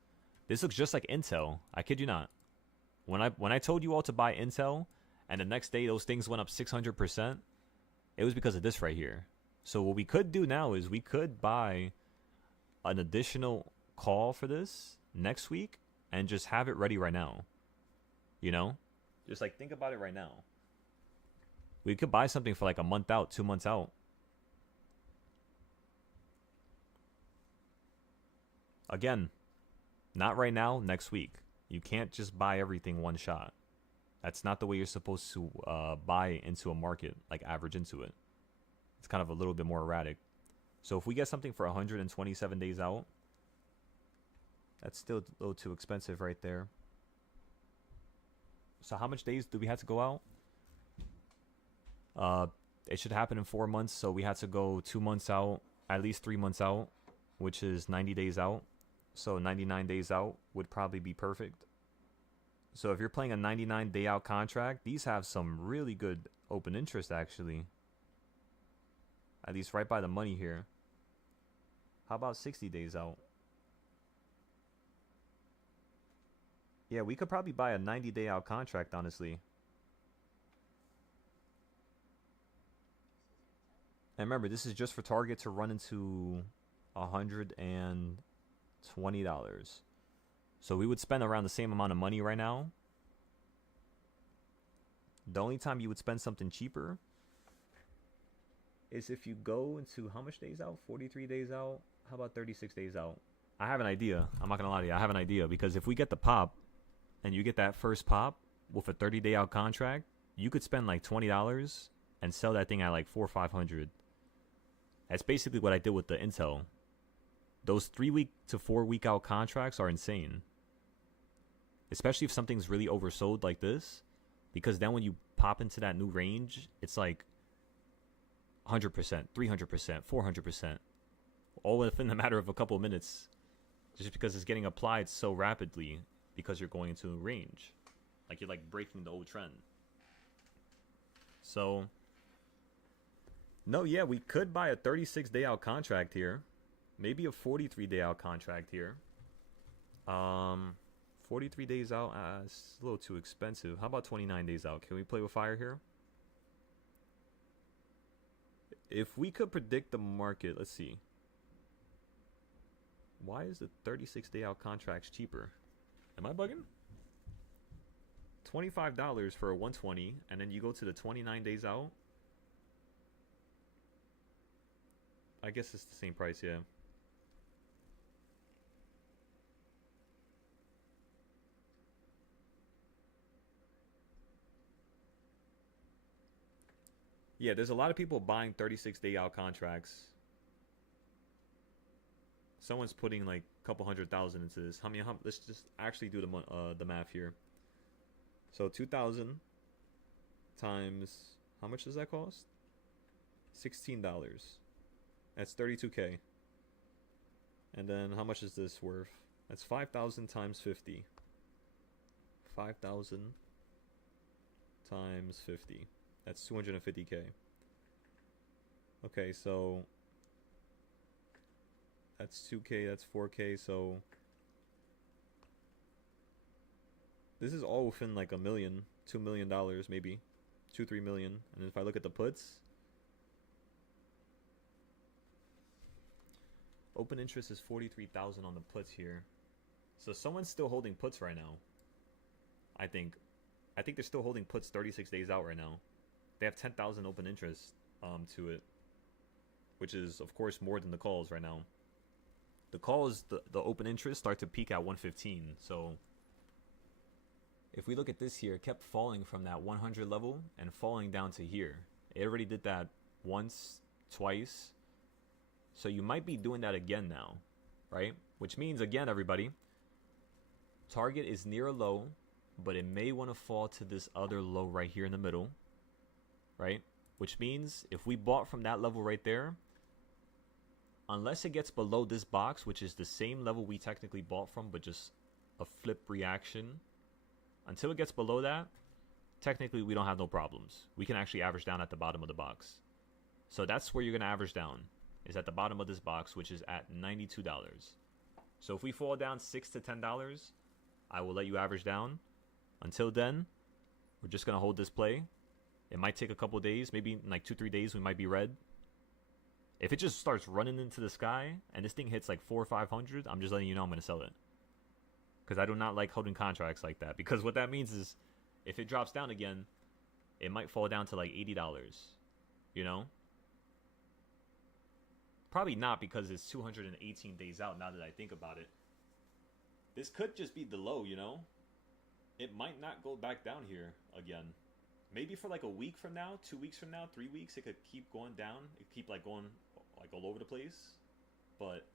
This looks just like Intel. I kid you not. When I told you all to buy Intel and the next day those things went up 600%, it was because of this right here. So what we could do now is we could buy an additional call for this next week and just have it ready right now. You know? Just like think about it right now. We could buy something for like a month out, 2 months out. Again, not right now, next week. You can't just buy everything one shot. That's not the way you're supposed to buy into a market, like average into it. It's kind of a little bit more erratic. So if we get something for 127 days out, that's still a little too expensive right there. So how much days do we have to go out? It should happen in 4 months, so we had to go 2 months out, at least 3 months out, which is 90 days out. So 99 days out would probably be perfect. So if you're playing a 99 day out contract, these have some really good open interest actually. At least right by the money here. How about 60 days out? Yeah, we could probably buy a 90 day out contract, honestly. And remember, this is just for target to run into $120. So we would spend around the same amount of money right now. The only time you would spend something cheaper is if you go into how much days out? 43 days out? How about 36 days out? I have an idea. I'm not going to lie to you. I have an idea. Because if we get the pop and you get that first pop with a 30-day out contract, you could spend like $20 and sell that thing at like $400 or $500. That's basically what I did with the Intel. Those 3 week to 4 week out contracts are insane. Especially if something's really oversold like this. Because then when you pop into that new range, it's like 100%, 300%, 400%. All within a matter of a couple of minutes. Just because it's getting applied so rapidly because you're going into a range. Like you're like breaking the old trend. So, no, yeah, we could buy a 36 day out contract here. Maybe a 43 day out contract here. 43 days out, it's a little too expensive. How about 29 days out? Can we play with fire here? If we could predict the market, let's see. Why is the 36 day out contracts cheaper? Am I bugging? $25 for a 120, and then you go to the 29 days out. I guess it's the same price, yeah. Yeah, there's a lot of people buying 36 day out contracts. Someone's putting like a couple 100,000 into this. Let's just actually do the math here. So 2,000 times, how much does that cost? $16. That's 32K. And then how much is this worth? That's 5,000 times 50. 5,000 times 50. That's 250K. Okay, so that's 2K, that's 4K, so this is all within like $1 million, $2 million maybe, 2-3 million. And if I look at the puts, open interest is 43,000 on the puts here. So someone's still holding puts right now. I think they're still holding puts 36 days out right now. They have 10,000 open interest to it, which is of course more than the calls right now. The calls, the open interest start to peak at 115. So if we look at this here, it kept falling from that 100 level and falling down to here. It already did that once, twice. So you might be doing that again now, right? Which means, again, everybody, target is near a low, but it may want to fall to this other low right here in the middle, right? Which means if we bought from that level right there, unless it gets below this box, which is the same level we technically bought from, but just a flip reaction, until it gets below that, technically we don't have no problems. We can actually average down at the bottom of the box. So that's where you're going to average down, is at the bottom of this box, which is at $92. So if we fall down $6 to $10, I will let you average down. Until then, we're just going to hold this play. It might take a couple days, maybe in like 2-3 days we might be red. If it just starts running into the sky and this thing hits like 400 or 500, I'm just letting you know I'm going to sell it. Because I do not like holding contracts like that. Because what that means is if it drops down again, it might fall down to like $80, you know? Probably not, because it's 218 days out now that I think about it. This could just be the low, you know? It might not go back down here again. Maybe for like a week from now, 2 weeks from now, 3 weeks, it could keep going down. It could keep like going like all over the place. But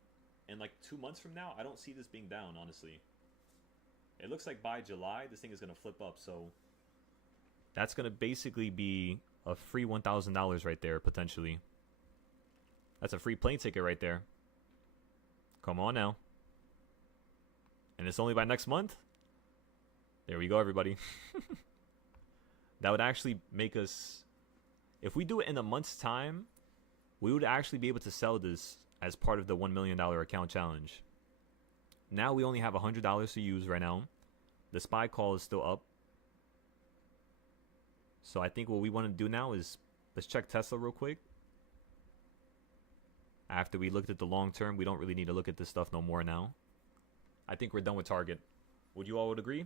in like 2 months from now, I don't see this being down, honestly. It looks like by July, this thing is going to flip up. So that's going to basically be a free $1,000 right there, potentially. That's a free plane ticket right there. Come on now. And it's only by next month? There we go, everybody. That would actually make us... If we do it in a month's time, we would actually be able to sell this as part of the $1 million account challenge. Now we only have $100 to use right now. The SPY call is still up. So I think what we want to do now is... Let's check Tesla real quick. After we looked at the long term, we don't really need to look at this stuff no more now. I think we're done with Target. Would you all agree?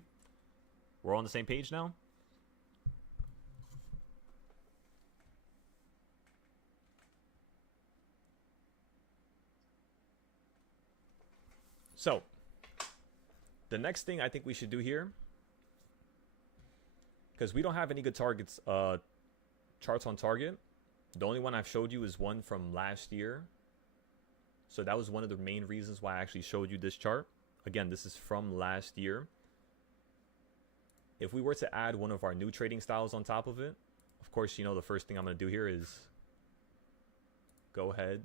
We're all on the same page now? So, the next thing I think we should do here, because we don't have any good targets, charts on Target. The only one I've showed you is one from last year. So that was one of the main reasons why I actually showed you this chart. Again, this is from last year. If we were to add one of our new trading styles on top of it, of course, you know, the first thing I'm going to do here is go ahead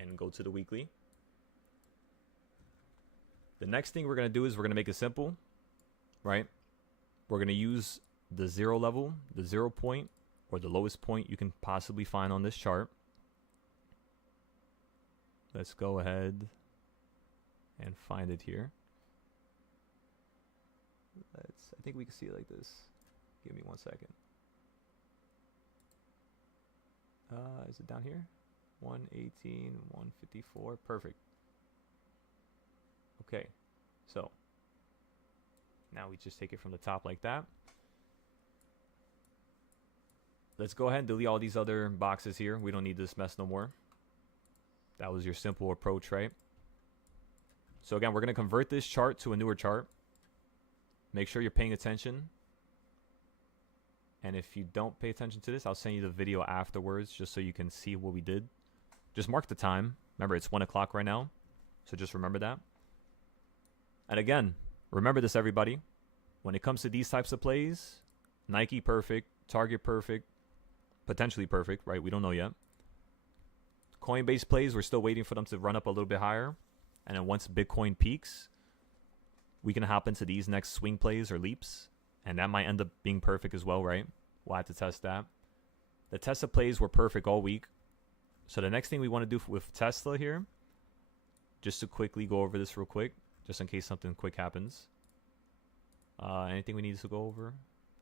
and go to the weekly. The next thing we're going to do is we're going to make it simple, right? We're going to use the 0 level, the 0 point, or the lowest point you can possibly find on this chart. Let's go ahead and find it here. I think we can see it like this. Give me 1 second. Is it down here? 118, 154. Perfect. Okay. So now we just take it from the top like that. Let's go ahead and delete all these other boxes here. We don't need this mess no more. That was your simple approach, right? So again, we're going to convert this chart to a newer chart. Make sure you're paying attention. And if you don't pay attention to this, I'll send you the video afterwards just so you can see what we did. Just mark the time. Remember, it's 1 o'clock right now. So just remember that. And again, remember this, everybody. When it comes to these types of plays, Nike perfect, Target perfect, potentially perfect, right? We don't know yet. Coinbase plays, we're still waiting for them to run up a little bit higher. And then once Bitcoin peaks, we can hop into these next swing plays or leaps And that might end up being perfect as well, right? We'll have to test that. The Tesla plays were perfect all week. So the next thing we want to do with Tesla here, just to quickly go over this real quick, just in case something quick happens. Anything we need to go over?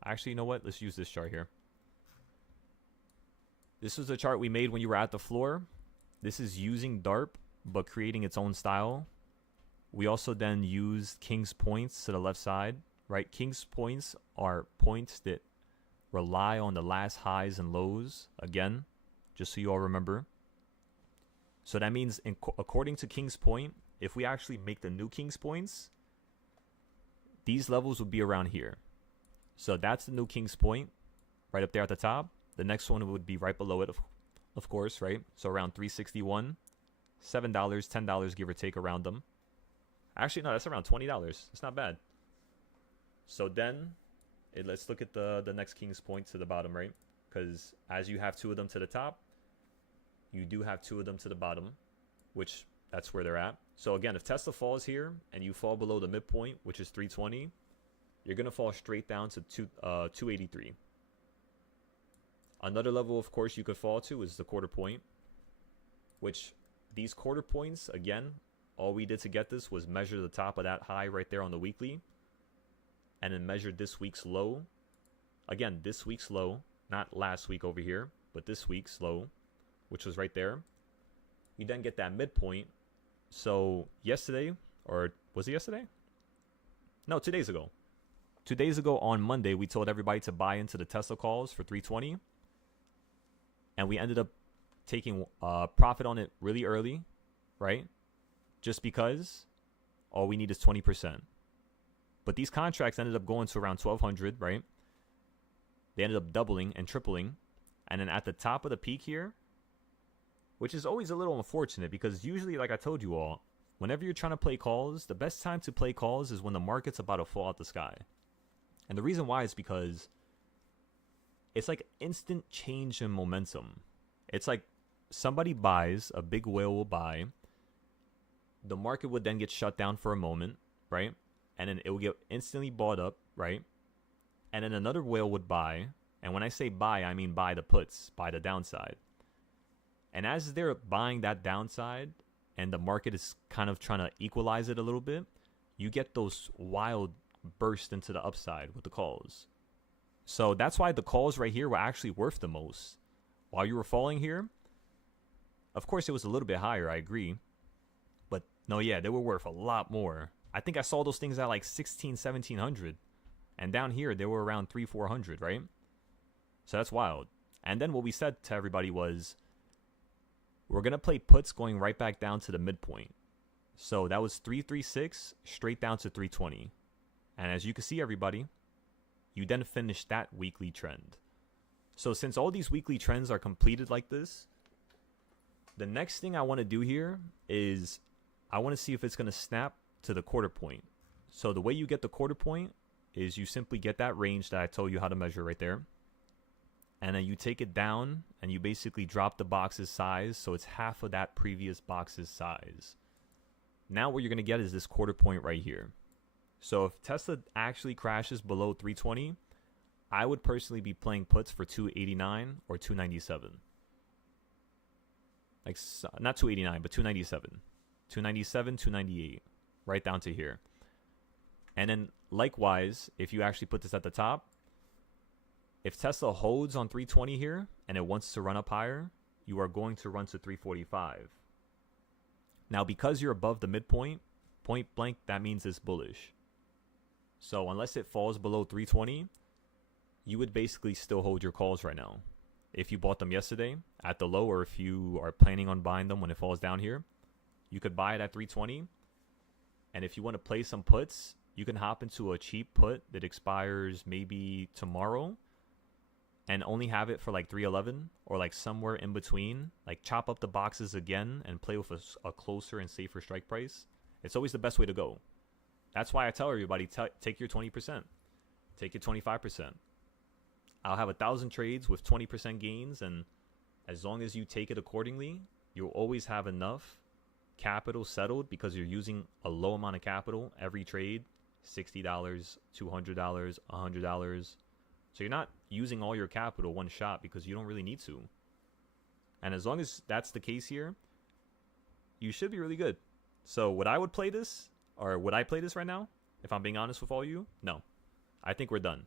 Actually, you know what? Let's use this chart here. This was the chart we made when you were at the floor. This is using DARP, but creating its own style. We also then used King's points to the left side, right? King's points are points that rely on the last highs and lows, again, just so you all remember. So that means, according to King's point, if we actually make the new King's points, these levels would be around here. So that's the new King's point, right up there at the top. The next one would be right below it, of course, right? So around 361, $7, $10, give or take, around them. Actually, no, that's around $20. It's not bad. So then, let's look at the next King's point to the bottom, right? Because as you have two of them to the top, you do have two of them to the bottom, which that's where they're at. So again, if Tesla falls here and you fall below the midpoint, which is 320, you're going to fall straight down to 283. Another level, of course, you could fall to is the quarter point, which these quarter points, again, all we did to get this was measure the top of that high right there on the weekly and then measure this week's low. Again, this week's low, not last week over here, but this week's low, which was right there. You then get that midpoint. So yesterday, or was it yesterday? No, 2 days ago. 2 days ago on Monday, we told everybody to buy into the Tesla calls for 320. And we ended up taking profit on it really early, right? Just because all we need is 20%. But these contracts ended up going to around 1,200, right? They ended up doubling and tripling. And then at the top of the peak here, which is always a little unfortunate because usually, like I told you all, whenever you're trying to play calls, the best time to play calls is when the market's about to fall out the sky. And the reason why is because it's like instant change in momentum. It's like somebody buys, a big whale will buy, the market would then get shut down for a moment, right? And then it will get instantly bought up, right? And then another whale would buy, and when I say buy, I mean buy the puts, buy the downside. And as they're buying that downside and the market is kind of trying to equalize it a little bit, you get those wild bursts into the upside with the calls. So that's why the calls right here were actually worth the most. While you were falling here, of course it was a little bit higher, I agree. But no, yeah, they were worth a lot more. I think I saw those things at like 1700. And down here, they were around 400, right? So that's wild. And then what we said to everybody was, we're going to play puts going right back down to the midpoint. So that was 336 straight down to 320. And as you can see, everybody, you then finish that weekly trend. So since all these weekly trends are completed like this, the next thing I want to do here is I want to see if it's going to snap to the quarter point. So the way you get the quarter point is you simply get that range that I told you how to measure right there. And then you take it down and you basically drop the box's size so it's half of that previous box's size. Now what you're going to get is this quarter point right here. So if Tesla actually crashes below 320, I would personally be playing puts for 289 or 297. Like, not 289, but 297. 297, 298, right down to here. And then likewise, if you actually put this at the top, if Tesla holds on 320 here and it wants to run up higher, you are going to run to 345. Now, because you're above the midpoint, point blank, that means it's bullish. So unless it falls below 320, you would basically still hold your calls right now. If you bought them yesterday at the low, or if you are planning on buying them when it falls down here, you could buy it at 320. And if you want to play some puts, you can hop into a cheap put that expires maybe tomorrow and only have it for like 311 or like somewhere in between. Like chop up the boxes again and play with a closer and safer strike price. It's always the best way to go. That's why I tell everybody, take your 20%. Take your 25%. I'll have 1,000 trades with 20% gains, and as long as you take it accordingly, you'll always have enough capital settled because you're using a low amount of capital every trade, $60, $200, $100. So you're not using all your capital one shot because you don't really need to. And as long as that's the case here, you should be really good. So would I play this right now? If I'm being honest with all you, no. I think we're done.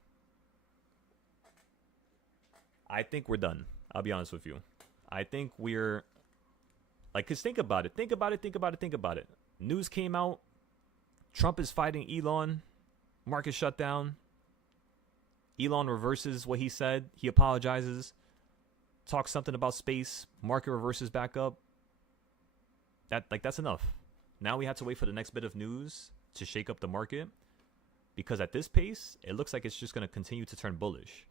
I'll be honest with you. I think we're like, cause think about it. News came out. Trump is fighting Elon. Market shut down. Elon reverses what he said. He apologizes. Talks something about space. Market reverses back up. That's enough. Now we have to wait for the next bit of news to shake up the market, because at this pace, it looks like it's just going to continue to turn bullish,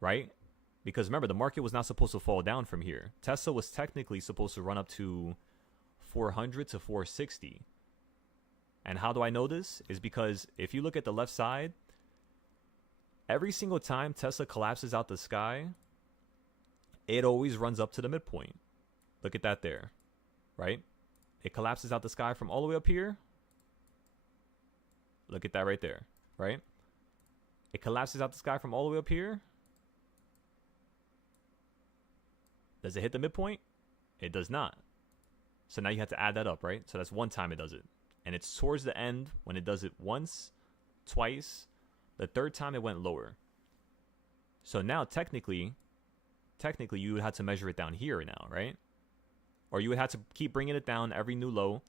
right? Because remember, the market was not supposed to fall down from here. Tesla was technically supposed to run up to 400 to 460. And how do I know this? Is because if you look at the left side, every single time Tesla collapses out the sky, it always runs up to the midpoint. Look at that there, right? It collapses out the sky from all the way up here. Look at that right there, right? It collapses out the sky from all the way up here. Does it hit the midpoint? It does not. So now you have to add that up, right? So that's one time it does it. And it's towards the end when it does it once, twice. The third time it went lower. So now technically you would have to measure it down here now, right? Or you would have to keep bringing it down every new low.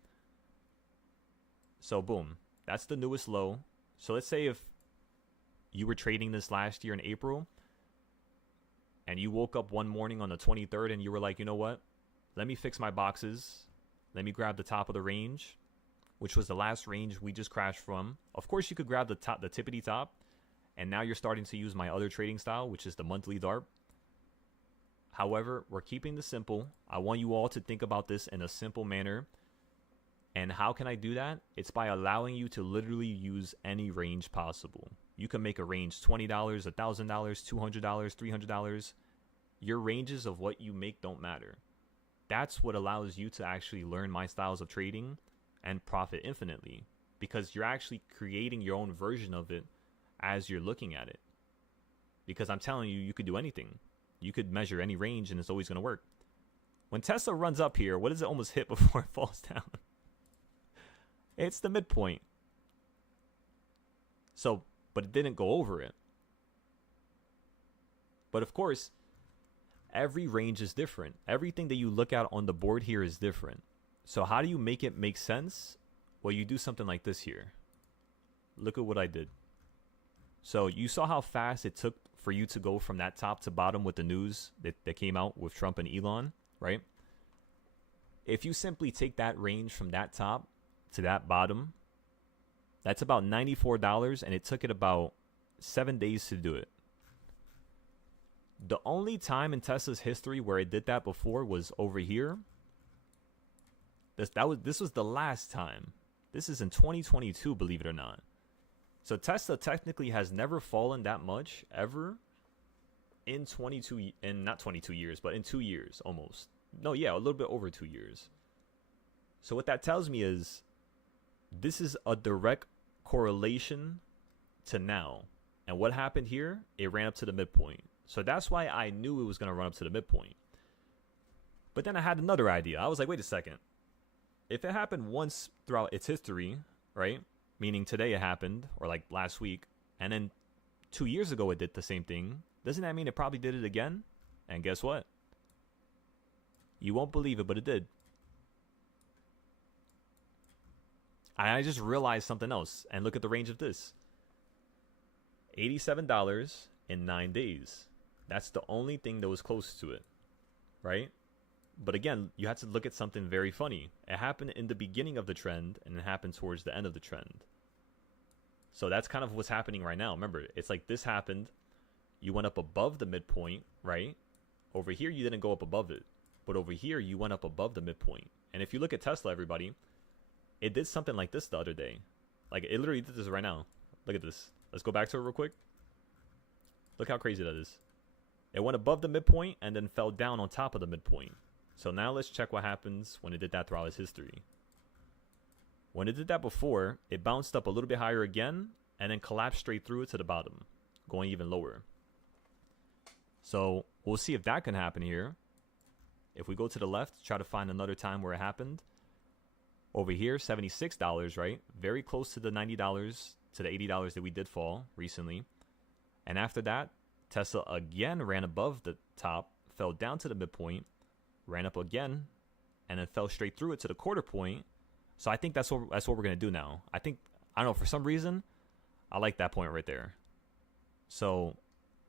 So boom, that's the newest low. So let's say if you were trading this last year in April, and you woke up one morning on the 23rd and you were like, you know what? Let me fix my boxes. Let me grab the top of the range, which was the last range we just crashed from. Of course, you could grab the tippity top. And now you're starting to use my other trading style, which is the monthly DARP. However, we're keeping this simple. I want you all to think about this in a simple manner. And how can I do that? It's by allowing you to literally use any range possible. You can make a range $20, $1,000, $200, $300. Your ranges of what you make don't matter. That's what allows you to actually learn my styles of trading and profit infinitely, because you're actually creating your own version of it as you're looking at it. Because I'm telling you, you could do anything. You could measure any range and it's always going to work. When Tesla runs up here, what does it almost hit before it falls down? It's the midpoint. So, but it didn't go over it. But of course, every range is different. Everything that you look at on the board here is different. So how do you make it make sense? Well, you do something like this here. Look at what I did. So you saw how fast it took for you to go from that top to bottom with the news that came out with Trump and Elon, right? If you simply take that range from that top to that bottom, that's about $94, and it took it about 7 days to do it. The only time in Tesla's history where it did that before was over here. This was the last time. This is in 2022, believe it or not. So Tesla technically has never fallen that much ever in not 22 years, but in 2 years almost. No, yeah, a little bit over 2 years. So what that tells me is this is a direct correlation to now. And what happened here? It ran up to the midpoint. So that's why I knew it was going to run up to the midpoint. But then I had another idea. I was like, wait a second. If it happened once throughout its history, right? Meaning today it happened, or like last week, and then 2 years ago it did the same thing, doesn't that mean it probably did it again? And guess what? You won't believe it, but it did. I just realized something else, and look at the range of this. $87 in 9 days. That's the only thing that was close to it, right? But again, you have to look at something very funny. It happened in the beginning of the trend, and it happened towards the end of the trend. So that's kind of what's happening right now. Remember, it's like this happened. You went up above the midpoint, right? Over here, you didn't go up above it. But over here, you went up above the midpoint. And if you look at Tesla, everybody, it did something like this the other day. Like, it literally did this right now. Look at this. Let's go back to it real quick. Look how crazy that is. It went above the midpoint and then fell down on top of the midpoint. So now let's check what happens when it did that throughout its history. When it did that before, it bounced up a little bit higher again and then collapsed straight through it to the bottom, going even lower. So we'll see if that can happen here. If we go to the left, try to find another time where it happened. Over here, $76, right? Very close to the $90, to the $80 that we did fall recently. And after that, Tesla again ran above the top, fell down to the midpoint, ran up again, and then fell straight through it to the quarter point. So I think that's what we're going to do now. I don't know, for some reason, I like that point right there. So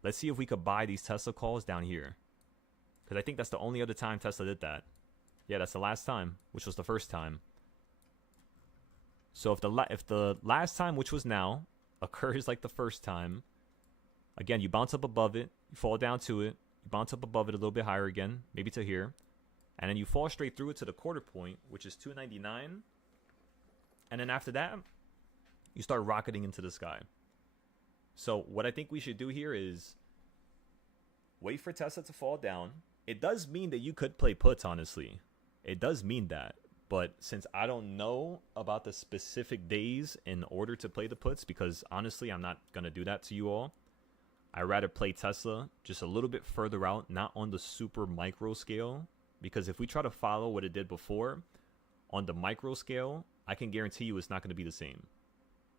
let's see if we could buy these Tesla calls down here. Because I think that's the only other time Tesla did that. Yeah, that's the last time, which was the first time. So if the last time, which was now, occurs like the first time, again, you bounce up above it, you fall down to it, you bounce up above it a little bit higher again, maybe to here, and then you fall straight through it to the quarter point, which is 299. And then after that, you start rocketing into the sky. So what I think we should do here is wait for Tesla to fall down. It does mean that you could play puts, honestly. It does mean that. But since I don't know about the specific days in order to play the puts, because honestly, I'm not going to do that to you all. I'd rather play Tesla just a little bit further out, not on the super micro scale. Because if we try to follow what it did before, on the micro scale, I can guarantee you it's not going to be the same.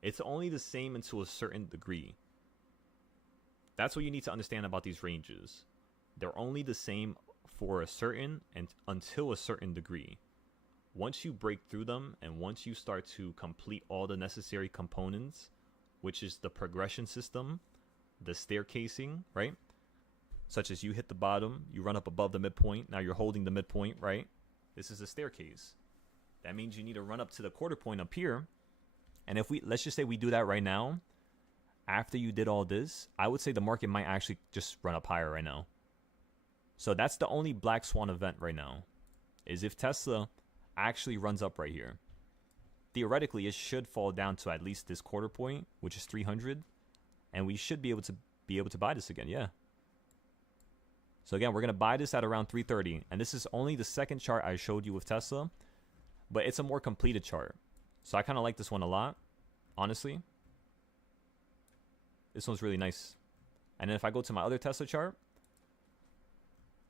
It's only the same until a certain degree. That's what you need to understand about these ranges. They're only the same for a certain and until a certain degree. Once you break through them and once you start to complete all the necessary components, which is the progression system, the staircasing, right? Such as you hit the bottom, you run up above the midpoint, now you're holding the midpoint, right? This is a staircase. That means you need to run up to the quarter point up here. And if let's just say we do that right now, after you did all this, I would say the market might actually just run up higher right now. So that's the only black swan event right now, is if Tesla actually runs up right here. Theoretically, it should fall down to at least this quarter point, which is 300, and we should be able to buy this again. Yeah. So again, we're going to buy this at around 330, and this is only the second chart I showed you with Tesla, but it's a more completed chart. So I kind of like this one a lot, honestly. This one's really nice. And then if I go to my other Tesla chart,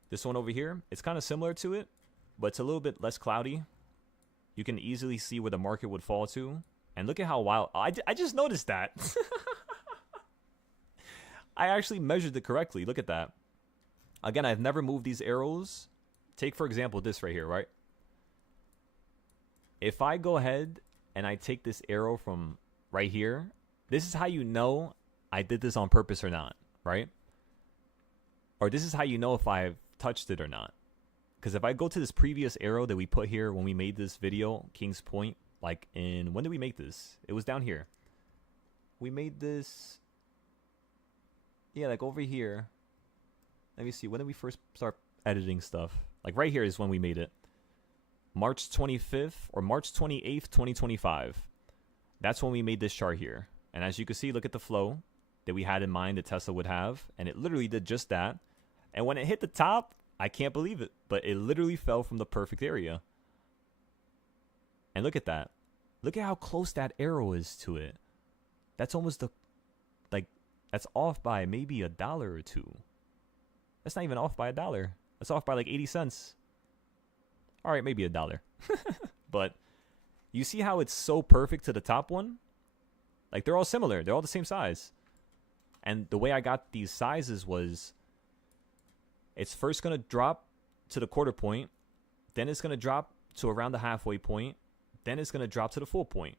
this one over here, it's kind of similar to it, but it's a little bit less cloudy. You can easily see where the market would fall to. And look at how wild. I just noticed that. I actually measured it correctly. Look at that. Again, I've never moved these arrows. Take, for example, this right here, right? If I go ahead and I take this arrow from right here, this is how you know I did this on purpose or not, right? Or this is how you know if I've touched it or not. Because if I go to this previous arrow that we put here when we made this video, King's Point, like when did we make this? It was down here. We made this, yeah, like over here. Let me see, when did we first start editing stuff? Like right here is when we made it. March 25th or March 28th, 2025. That's when we made this chart here. And as you can see, look at the flow that we had in mind that Tesla would have. And it literally did just that. And when it hit the top, I can't believe it, but it literally fell from the perfect area. And look at that. Look at how close that arrow is to it. That's almost that's off by maybe $1 or $2. That's not even off by $1. That's off by like 80 cents. All right, maybe $1. But you see how it's so perfect to the top one? Like they're all similar. They're all the same size. And the way I got these sizes was, it's first going to drop to the quarter point. Then it's going to drop to around the halfway point. Then it's going to drop to the full point.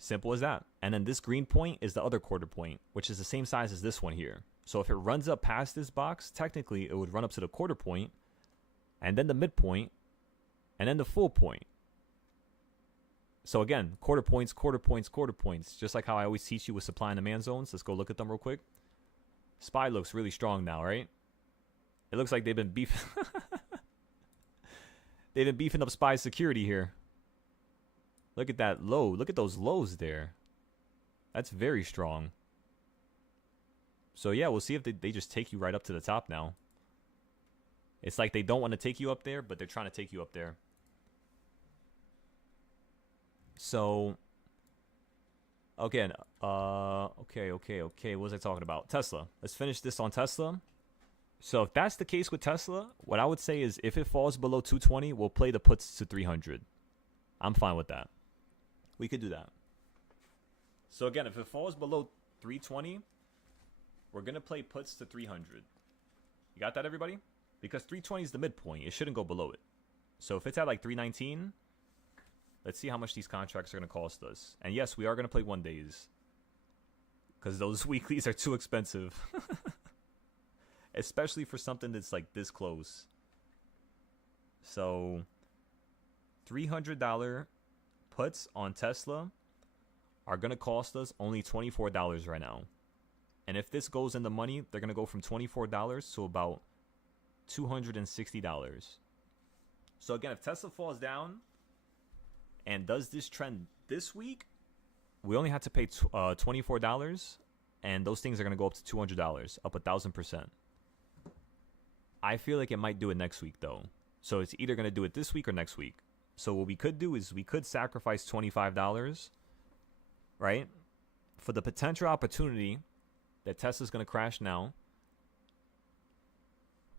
Simple as that. And then this green point is the other quarter point, which is the same size as this one here. So if it runs up past this box, technically it would run up to the quarter point, and then the midpoint, and then the full point. So again, quarter points, quarter points, quarter points. Just like how I always teach you with supply and demand zones. Let's go look at them real quick. SPY looks really strong now, right? It looks like they've been they've been beefing up SPY security here. Look at that low. Look at those lows there. That's very strong. So yeah, we'll see if they just take you right up to the top now. It's like they don't want to take you up there, but they're trying to take you up there. So again, okay. What was I talking about? Tesla. Let's finish this on Tesla. So if that's the case with Tesla, what I would say is if it falls below 220, we'll play the puts to 300. I'm fine with that. We could do that. So again, if it falls below 320, we're going to play puts to 300. You got that, everybody? Because 320 is the midpoint. It shouldn't go below it. So if it's at like 319, let's see how much these contracts are going to cost us. And yes, we are going to play 1 days. Because those weeklies are too expensive. Especially for something that's like this close. So $300 puts on Tesla are going to cost us only $24 right now. And if this goes in the money, they're going to go from $24 to about $260. So again, if Tesla falls down and does this trend this week, we only have to pay $24, and those things are going to go up to $200, up 1,000%. I feel like it might do it next week, though. So it's either going to do it this week or next week. So what we could do is we could sacrifice $25, right, for the potential opportunity that Tesla's going to crash now.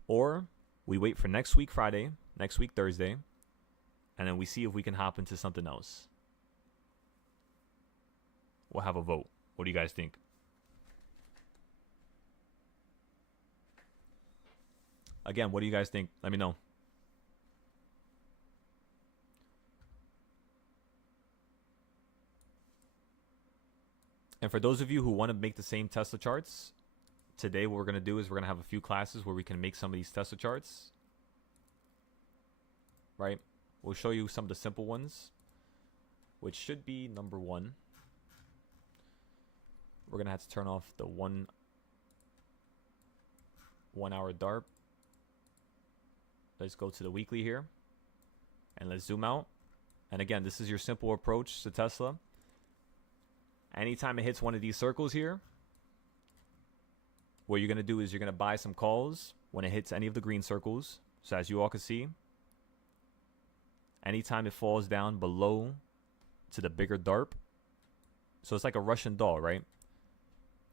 Or we wait for next week Friday, next week Thursday, and then we see if we can hop into something else. We'll have a vote. What do you guys think? Again, what do you guys think? Let me know. And for those of you who want to make the same Tesla charts, today what we're going to do is we're going to have a few classes where we can make some of these Tesla charts. Right? We'll show you some of the simple ones, which should be number 1. We're going to have to turn off the 1 hour DARP. Let's go to the weekly here. And let's zoom out. And again, this is your simple approach to Tesla. Anytime it hits one of these circles here, what you're going to do is you're going to buy some calls when it hits any of the green circles. So as you all can see, anytime it falls down below to the bigger DARP. So it's like a Russian doll, right?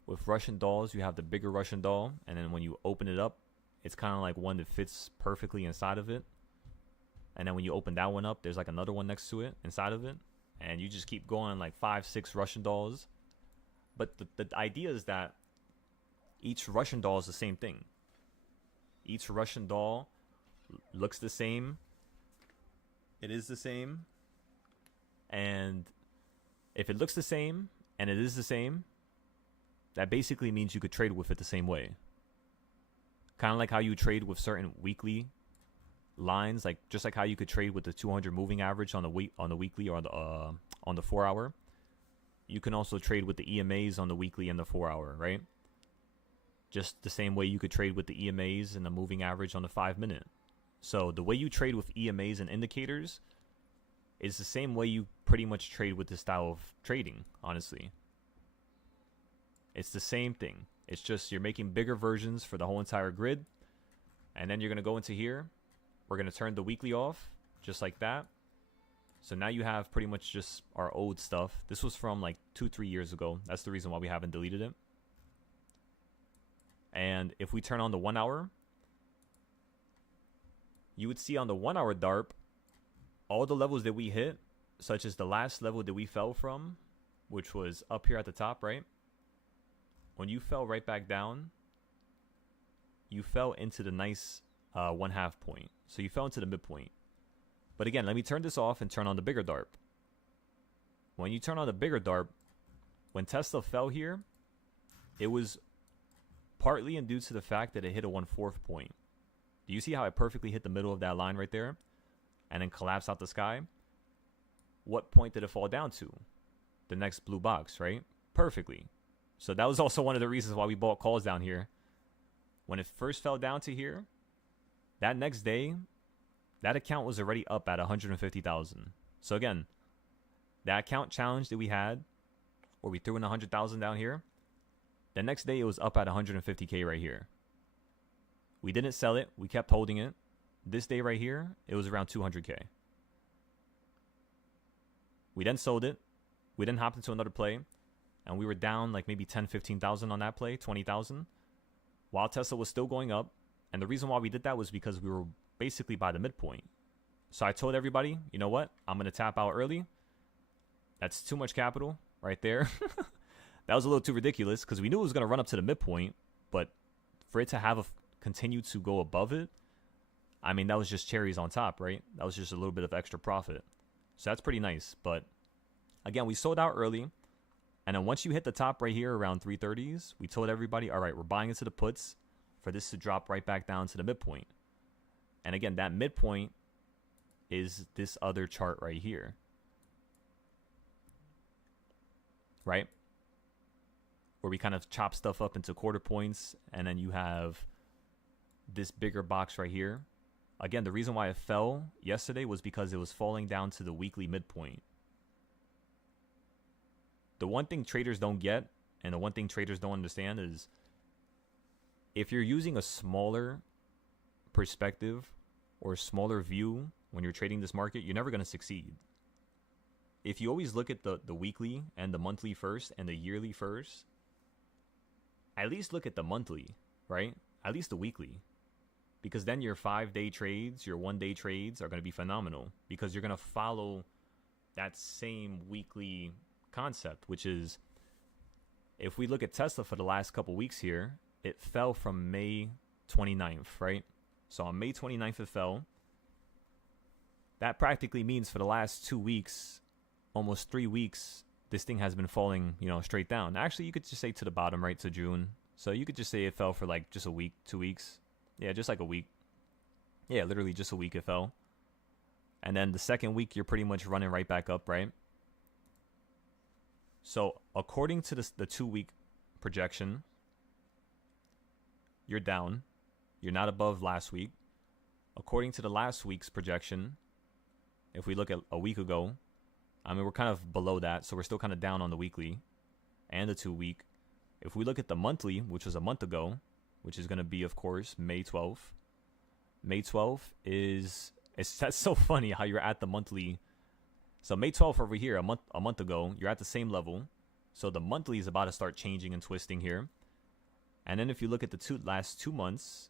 With Russian dolls, you have the bigger Russian doll. And then when you open it up, it's kind of like one that fits perfectly inside of it. And then when you open that one up, there's like another one next to it, inside of it. And you just keep going like 5, 6 Russian dolls. But the idea is that each Russian doll is the same thing. Each Russian doll looks the same. It is the same. And if it looks the same and it is the same, that basically means you could trade with it the same way. Kind of like how you trade with certain weekly lines, like just like how you could trade with the 200 moving average on the weekly or on the 4 hour. You can also trade with the EMAs on the weekly and the 4 hour, right? Just the same way you could trade with the EMAs and the moving average on the 5 minute. So the way you trade with EMAs and indicators is the same way you pretty much trade with this style of trading, honestly. It's the same thing. It's just you're making bigger versions for the whole entire grid. And then you're going to go into here. We're going to turn the weekly off, just like that. So now you have pretty much just our old stuff. This was from like 2-3 years ago. That's the reason why we haven't deleted it. And if we turn on the 1 hour, you would see on the 1 hour DARP, all the levels that we hit, such as the last level that we fell from, which was up here at the top, right? When you fell right back down, you fell into the nice 1/2 point. So you fell into the midpoint. But again, let me turn this off and turn on the bigger DARP. When you turn on the bigger DARP, when Tesla fell here, it was partly due to the fact that it hit a 1/4 point. Do you see how it perfectly hit the middle of that line right there and then collapsed out the sky? What point did it fall down to? The next blue box, right? Perfectly. So that was also one of the reasons why we bought calls down here. When it first fell down to here, that next day, that account was already up at 150,000. So again, that account challenge that we had, where we threw in 100,000 down here, the next day it was up at 150K right here. We didn't sell it. We kept holding it. This day right here, it was around 200K. We then sold it. We then hopped into another play, and we were down like maybe 10, 15,000 on that play, 20,000, while Tesla was still going up. And the reason why we did that was because we were basically by the midpoint. So I told everybody, you know what? I'm going to tap out early. That's too much capital right there. That was a little too ridiculous because we knew it was going to run up to the midpoint, but for it to have continue to go above it, I mean, that was just cherries on top, right? That was just a little bit of extra profit. So that's pretty nice. But again, we sold out early. And then once you hit the top right here around 330s, we told everybody, all right, we're buying into the puts for this to drop right back down to the midpoint. And again, that midpoint is this other chart right here. Right? Where we kind of chop stuff up into quarter points, and then you have this bigger box right here. Again, the reason why it fell yesterday was because it was falling down to the weekly midpoint. The one thing traders don't get, and the one thing traders don't understand is if you're using a smaller perspective or a smaller view when you're trading this market, you're never going to succeed. If you always look at the weekly and the monthly first and the yearly first, at least look at the monthly, right? At least the weekly. Because then your 5-day trades, your 1-day trades are going to be phenomenal. Because you're going to follow that same weekly concept, which is, if we look at Tesla for the last couple weeks here, it fell from May 29th, right? So on May 29th, it fell. That practically means for the last 2 weeks, almost 3 weeks, this thing has been falling, straight down. Actually, you could just say to the bottom, right, to June. So you could just say it fell for like just a week, 2 weeks. Yeah, just like a week. Yeah, literally just a week it fell. And then the second week, you're pretty much running right back up, right? So according to the 2-week projection, you're down. You're not above last week. According to the last week's projection, if we look at a week ago, I mean, we're kind of below that, so we're still kind of down on the weekly and the 2-week. If we look at the monthly, which was a month ago, which is going to be, of course, May 12th. May 12th that's so funny how you're at the monthly. So May 12th over here, a month ago, you're at the same level. So the monthly is about to start changing and twisting here. And then if you look at the last 2 months,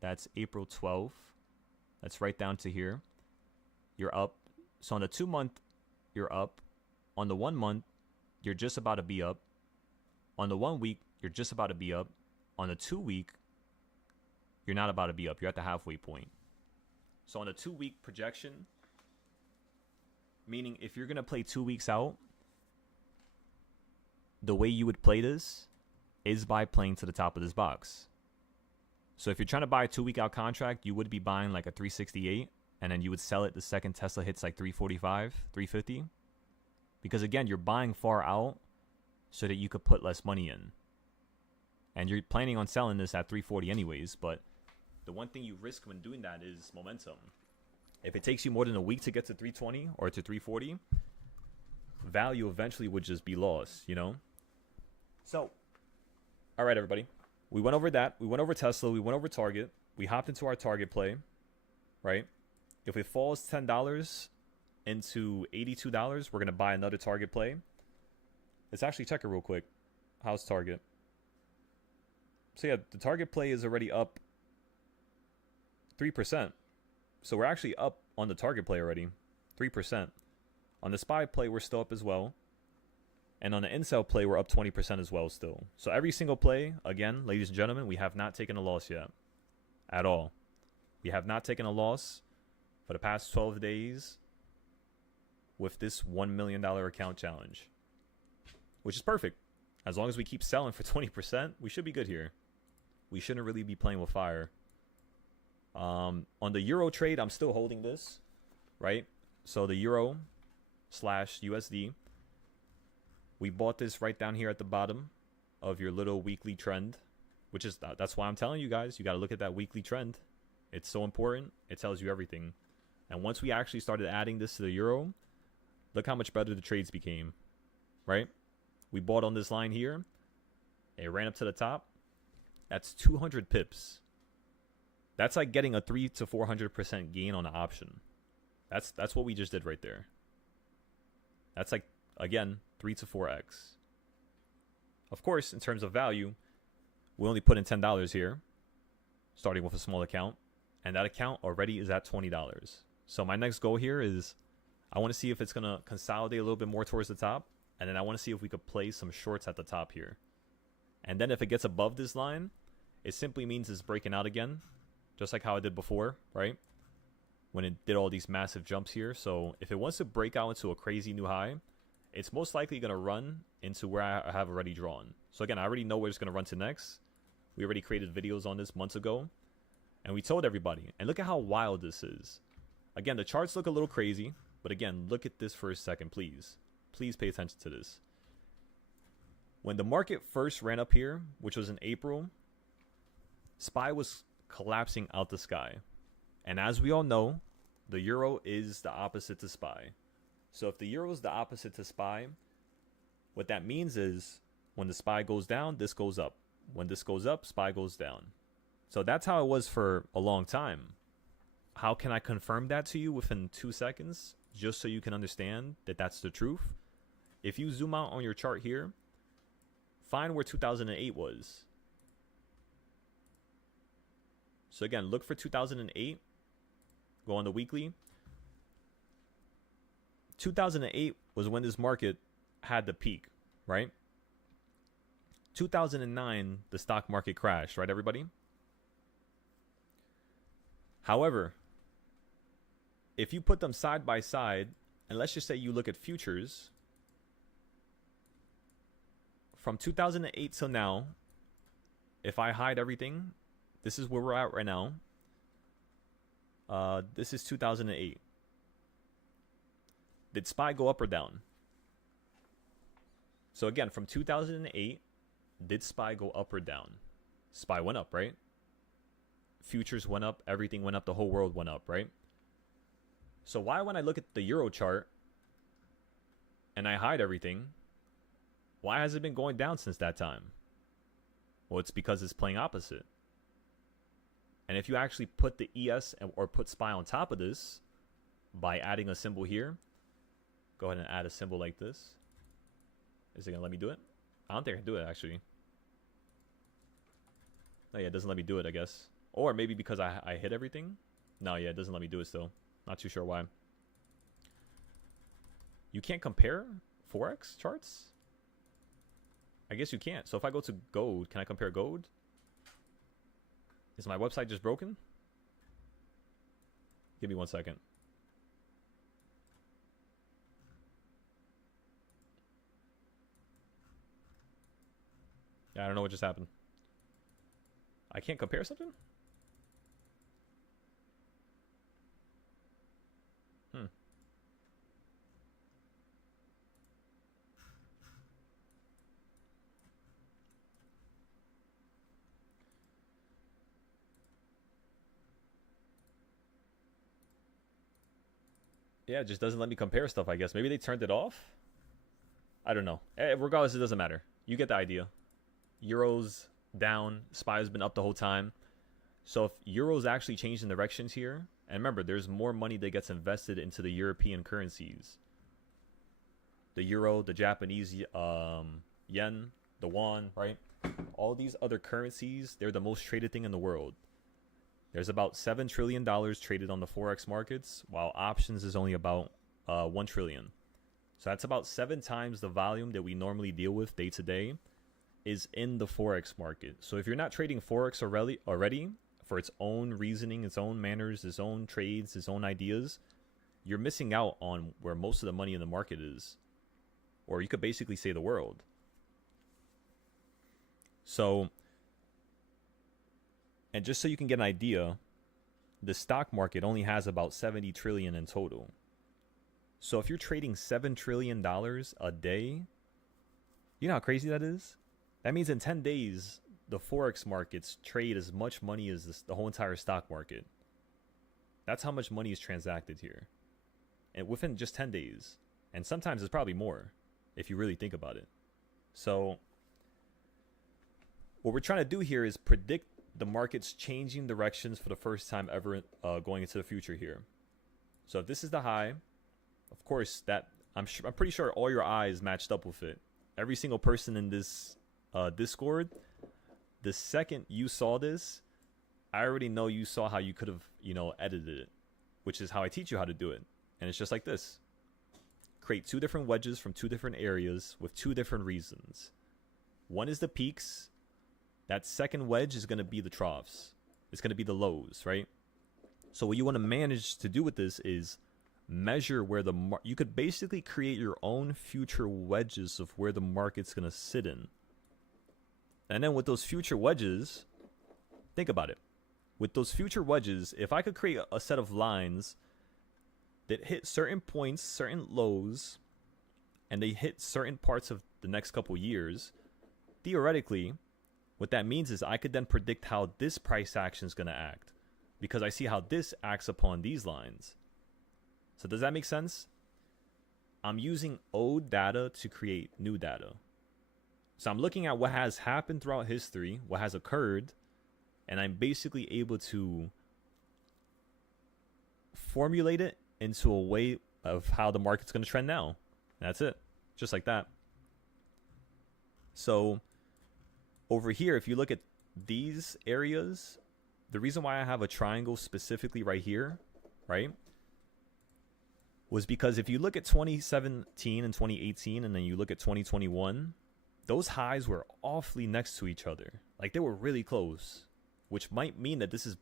that's April 12th. That's right down to here. You're up. So on the 2 month, you're up. On the 1 month, you're just about to be up. On the 1 week, you're just about to be up. On the 2 week, you're not about to be up. You're at the halfway point. So on the 2-week projection, meaning if you're going to play 2 weeks out, the way you would play this is by playing to the top of this box. So if you're trying to buy a 2-week out contract, you would be buying like a 368, and then you would sell it the second Tesla hits like 345, 350. Because again, you're buying far out so that you could put less money in. And you're planning on selling this at 340 anyways, but the one thing you risk when doing that is momentum. If it takes you more than a week to get to 320 or to 340, value eventually would just be lost, So, all right, everybody. We went over that. We went over Tesla. We went over Target. We hopped into our Target play, right? If it falls $10 into $82, we're going to buy another Target play. Let's actually check it real quick. How's Target? So, yeah, the Target play is already up 3%. So, we're actually up on the Target play already, 3%. On the SPY play, we're still up as well. And on the Incel play, we're up 20% as well still. So every single play, again, ladies and gentlemen, we have not taken a loss yet. At all. We have not taken a loss for the past 12 days with this $1 million account challenge. Which is perfect. As long as we keep selling for 20%, we should be good here. We shouldn't really be playing with fire. On the Euro trade, I'm still holding this. Right? So the Euro / USD. We bought this right down here at the bottom of your little weekly trend, which is, that's why I'm telling you guys, you got to look at that weekly trend. It's so important. It tells you everything. And once we actually started adding this to the euro, look how much better the trades became, right? We bought on this line here. It ran up to the top. That's 200 pips. That's like getting a 300 to 400% gain on an option. That's what we just did right there. That's like, again, 3 to 4x. Of course, in terms of value, we only put in $10 here, starting with a small account. And that account already is at $20. So my next goal here is I want to see if it's going to consolidate a little bit more towards the top. And then I want to see if we could play some shorts at the top here. And then if it gets above this line, it simply means it's breaking out again. Just like how I did before, right? When it did all these massive jumps here. So if it wants to break out into a crazy new high, it's most likely going to run into where I have already drawn. So again, I already know where it's going to run to next. We already created videos on this months ago. And we told everybody. And look at how wild this is. Again, the charts look a little crazy. But again, look at this for a second, please. Please pay attention to this. When the market first ran up here, which was in April, SPY was collapsing out the sky. And as we all know, the euro is the opposite to SPY. So if the euro is the opposite to SPY, what that means is when the SPY goes down, this goes up. When this goes up, SPY goes down. So that's how it was for a long time. How can I confirm that to you within 2 seconds? Just so you can understand that that's the truth. If you zoom out on your chart here, find where 2008 was. So again, look for 2008. Go on the weekly. 2008 was when this market had the peak, right? 2009, the stock market crashed, right, everybody? However, if you put them side by side, and let's just say you look at futures, from 2008 till now, if I hide everything, this is where we're at right now. This is 2008. Did SPY go up or down? So again, from 2008, did SPY go up or down? SPY went up, right? Futures went up, everything went up, the whole world went up, right? So why, when I look at the euro chart and I hide everything, why has it been going down since that time? Well, it's because it's playing opposite. And if you actually put the ES or put SPY on top of this by adding a symbol here, go ahead and add a symbol like this. Is it going to let me do it? I don't think I can do it, actually. Oh, yeah, it doesn't let me do it, I guess. Or maybe because I hit everything. No, yeah, it doesn't let me do it still. Not too sure why. You can't compare Forex charts? I guess you can't. So if I go to gold, can I compare gold? Is my website just broken? Give me 1 second. Yeah, I don't know what just happened. I can't compare something? Yeah, it just doesn't let me compare stuff, I guess. Maybe they turned it off? I don't know. Regardless, it doesn't matter. You get the idea. Euro's down. SPY has been up the whole time. So if Euro's actually changing directions here, and remember, there's more money that gets invested into the European currencies. The euro, the Japanese yen, the won, right? All these other currencies, they're the most traded thing in the world. There's about $7 trillion traded on the Forex markets, while options is only about $1 trillion. So that's about 7 times the volume that we normally deal with day to day is in the Forex market. So if you're not trading Forex already for its own reasoning, its own manners, its own trades, its own ideas, you're missing out on where most of the money in the market is. Or you could basically say the world. So, and just so you can get an idea, the stock market only has about 70 trillion in total. So if you're trading $7 trillion a day, you know how crazy that is? That means in 10 days, the Forex markets trade as much money as the whole entire stock market. That's how much money is transacted here. And within just 10 days. And sometimes it's probably more, if you really think about it. So what we're trying to do here is predict the market's changing directions for the first time ever going into the future here. So if this is the high, of course, that I'm pretty sure all your eyes matched up with it. Every single person in this Discord, the second you saw this, I already know you saw how you could have, edited it, which is how I teach you how to do it. And it's just like this. Create two different wedges from two different areas with two different reasons. One is the peaks. That second wedge is going to be the troughs. It's going to be the lows, right? So what you want to manage to do with this is measure where you could basically create your own future wedges of where the market's going to sit in. And then with those future wedges, think about it. With those future wedges, if I could create a set of lines that hit certain points, certain lows, and they hit certain parts of the next couple years, theoretically, what that means is I could then predict how this price action is going to act, because I see how this acts upon these lines. So does that make sense? I'm using old data to create new data. So I'm looking at what has happened throughout history, what has occurred, and I'm basically able to formulate it into a way of how the market's going to trend now. That's it. Just like that. So over here, if you look at these areas, the reason why I have a triangle specifically right here, right, was because if you look at 2017 and 2018 and then you look at 2021, those highs were awfully next to each other. Like they were really close, which might mean that this is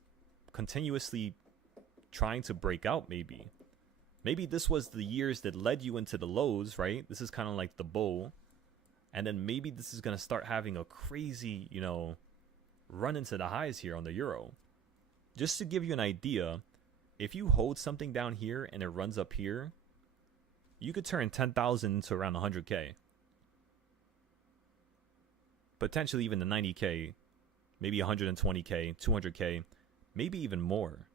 continuously trying to break out maybe. Maybe this was the years that led you into the lows, right? This is kind of like the bull. And then maybe this is going to start having a crazy, run into the highs here on the euro. Just to give you an idea, if you hold something down here and it runs up here, you could turn 10,000 to around 100K. Potentially even the 90K, maybe 120K, 200K, maybe even more.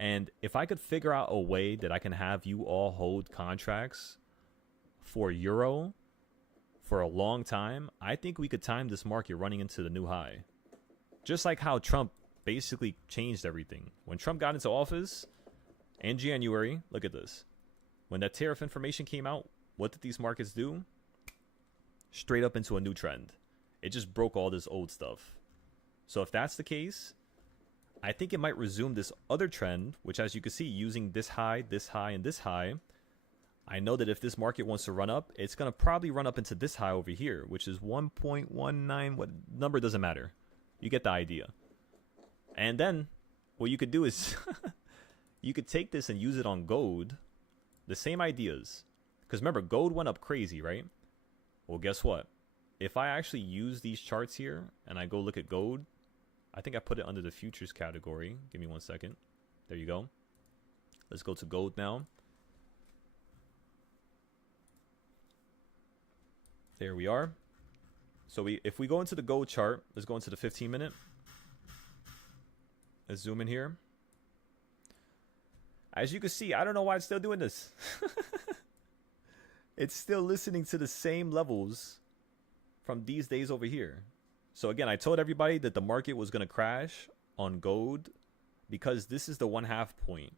And if I could figure out a way that I can have you all hold contracts for euro for a long time, I think we could time this market running into the new high. Just like how Trump basically changed everything. When Trump got into office in January, look at this. When that tariff information came out, what did these markets do? Straight up into a new trend. It just broke all this old stuff. So if that's the case, I think it might resume this other trend, which as you can see, using this high, and this high, I know that if this market wants to run up, it's going to probably run up into this high over here, which is 1.19. What number doesn't matter. You get the idea. And then what you could do is you could take this and use it on gold. The same ideas. Because remember, gold went up crazy, right? Well, guess what? If I actually use these charts here and I go look at gold, I think I put it under the futures category. Give me 1 second. There you go. Let's go to gold now. There we are. So if we go into the gold chart, let's go into the 15-minute. Let's zoom in here. As you can see, I don't know why it's still doing this. It's still listening to the same levels from these days over here. So again, I told everybody that the market was going to crash on gold because this is the 1/2 point.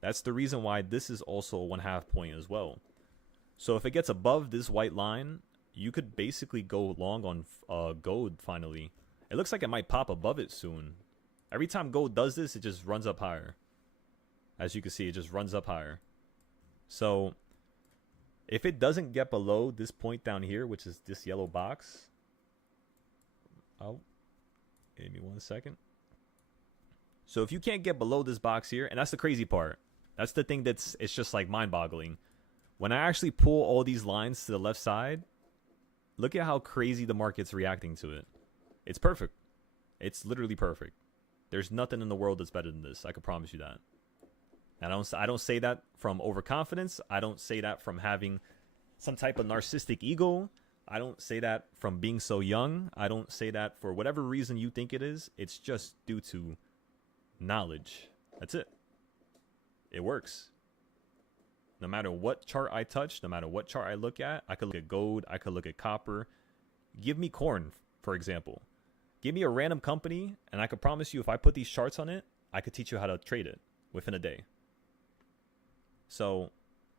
That's the reason why this is also a 1/2 point as well. So if it gets above this white line, you could basically go long on gold finally. It looks like it might pop above it soon. Every time gold does this, it just runs up higher. As you can see, it just runs up higher. So if it doesn't get below this point down here, which is this yellow box, oh, give me 1 second. So if you can't get below this box here, and that's the crazy part. That's the thing it's just like mind-boggling. When I actually pull all these lines to the left side, look at how crazy the market's reacting to it. It's perfect. It's literally perfect. There's nothing in the world that's better than this. I can promise you that. And I don't say that from overconfidence. I don't say that from having some type of narcissistic ego. I don't say that from being so young. I don't say that for whatever reason you think it is. It's just due to knowledge. That's it. It works. No matter what chart I touch, no matter what chart I look at, I could look at gold, I could look at copper. Give me corn, for example. Give me a random company, and I could promise you if I put these charts on it, I could teach you how to trade it within a day. So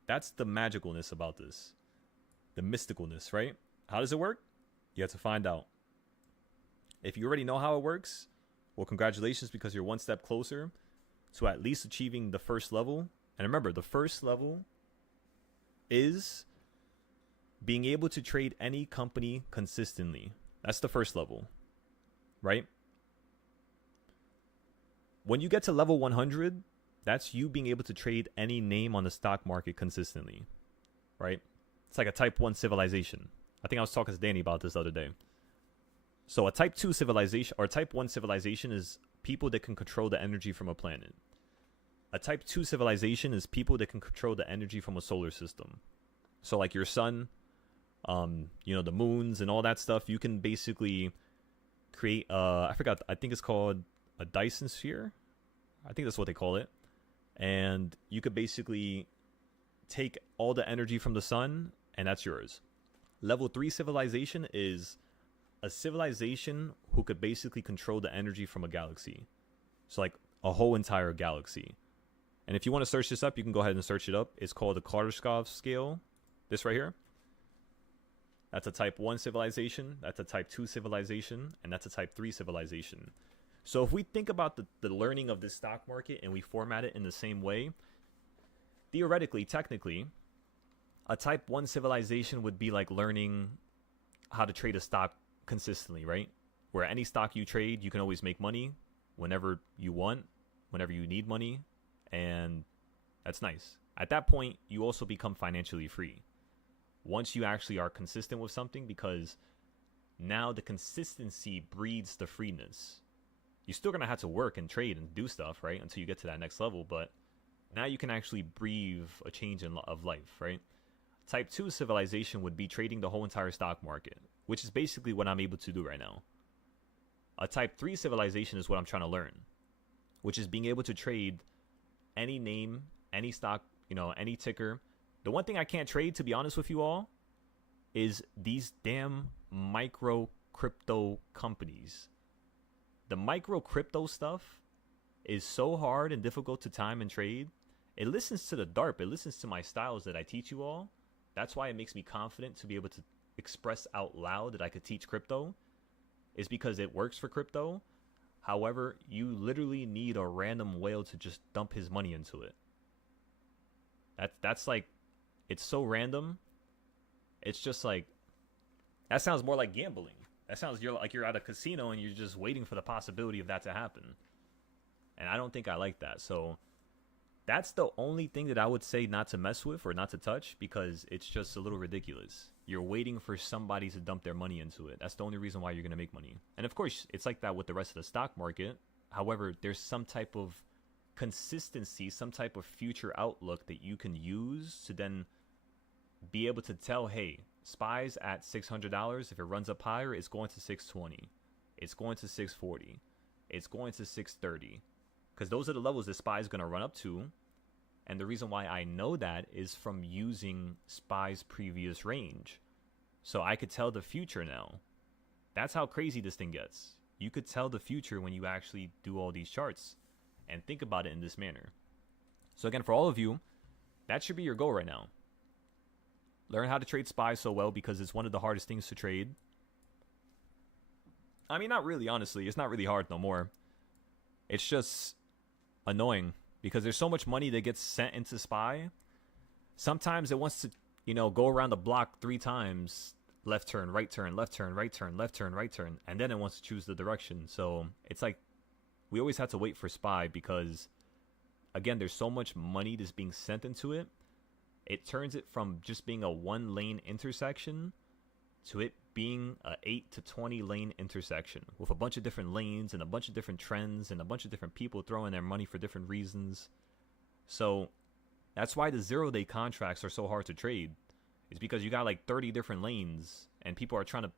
That's the magicalness about this. The mysticalness, right? How does it work? You have to find out. If you already know how it works, well, congratulations, because you're one step closer to at least achieving the first level. And remember, the first level is being able to trade any company consistently. That's the first level, right? When you get to level 100, that's you being able to trade any name on the stock market consistently, right? It's like a type 1 civilization. I think I was talking to Danny about this the other day. So a type 2 civilization or type 1 civilization is people that can control the energy from a planet. A type 2 civilization is people that can control the energy from a solar system. So like your sun, the moons and all that stuff, you can basically create, I think it's called a Dyson sphere. I think that's what they call it. And you could basically take all the energy from the sun, and that's yours. Level 3 civilization is a civilization who could basically control the energy from a galaxy. So like a whole entire galaxy. And if you want to search this up, you can go ahead and search it up. It's called the Kardashev scale. This right here. That's a type 1 civilization. That's a type 2 civilization. And that's a type 3 civilization. So if we think about the learning of this stock market and we format it in the same way, theoretically, technically, a type 1 civilization would be like learning how to trade a stock consistently, right? Where any stock you trade, you can always make money whenever you want, whenever you need money, and that's nice. At that point, you also become financially free. Once you actually are consistent with something, because now the consistency breeds the freeness. You're still going to have to work and trade and do stuff, right? Until you get to that next level. But now you can actually breathe a change of life, right? Type 2 civilization would be trading the whole entire stock market, which is basically what I'm able to do right now. A type 3 civilization is what I'm trying to learn, which is being able to trade any name, any stock, any ticker. The one thing I can't trade, to be honest with you all, is these damn micro crypto companies. The micro crypto stuff is so hard and difficult to time and trade. It listens to the DARP. It listens to my styles that I teach you all. That's why it makes me confident to be able to express out loud that I could teach crypto, is because it works for crypto. However, you literally need a random whale to just dump his money into it. That's like, it's so random. It's just like, that sounds more like gambling. That sounds like you're at a casino and you're just waiting for the possibility of that to happen. And I don't think I like that. So that's the only thing that I would say not to mess with or not to touch, because it's just a little ridiculous. You're waiting for somebody to dump their money into it. That's the only reason why you're going to make money. And of course, it's like that with the rest of the stock market. However, there's some type of consistency, some type of future outlook that you can use to then be able to tell, hey, SPY's at $600. If it runs up higher, it's going to 620. It's going to 640. It's going to 630. Because those are the levels that SPY is going to run up to. And the reason why I know that is from using SPY's previous range. So I could tell the future now. That's how crazy this thing gets. You could tell the future when you actually do all these charts and think about it in this manner. So again, for all of you, that should be your goal right now. Learn how to trade SPY so well, because it's one of the hardest things to trade. I mean, not really, honestly. It's not really hard no more. It's just annoying because there's so much money that gets sent into SPY. Sometimes it wants to, go around the block 3 times. Left turn, right turn, left turn, right turn, left turn, right turn. And then it wants to choose the direction. So it's like we always have to wait for SPY because, again, there's so much money that's being sent into it. It turns it from just being a 1-lane intersection to it being a 8 to 20 lane intersection with a bunch of different lanes and a bunch of different trends and a bunch of different people throwing their money for different reasons. So that's why the 0-day contracts are so hard to trade. It's because you got like 30 different lanes and people are trying to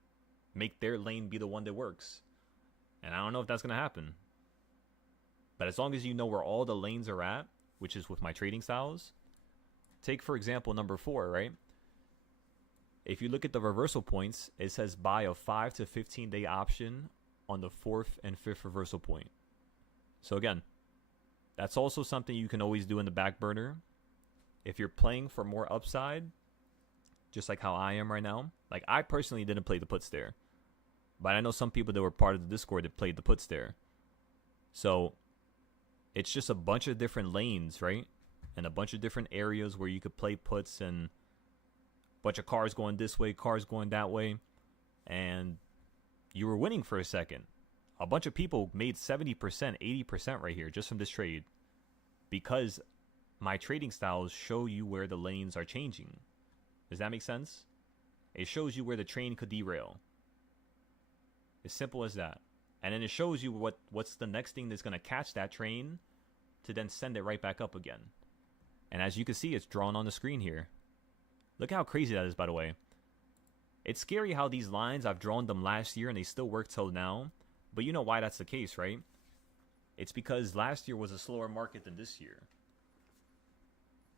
make their lane be the one that works. And I don't know if that's going to happen. But as long as you know where all the lanes are at, which is with my trading styles, take, for example, number 4, right? If you look at the reversal points, it says buy a 5 to 15 day option on the 4th and 5th reversal point. So again, that's also something you can always do in the back burner if you're playing for more upside, just like how I am right now, like I personally didn't play the puts there, but I know some people that were part of the Discord that played the puts there. So it's just a bunch of different lanes, right? And a bunch of different areas where you could play puts, and a bunch of cars going this way, cars going that way. And you were winning for a second. A bunch of people made 70%, 80% right here just from this trade, because my trading styles show you where the lanes are changing. Does that make sense? It shows you where the train could derail. As simple as that. And then it shows you what's the next thing that's going to catch that train to then send it right back up again. And as you can see, it's drawn on the screen here. Look how crazy that is, by the way. It's scary how these lines, I've drawn them last year and they still work till now. But you know why that's the case, right? It's because last year was a slower market than this year.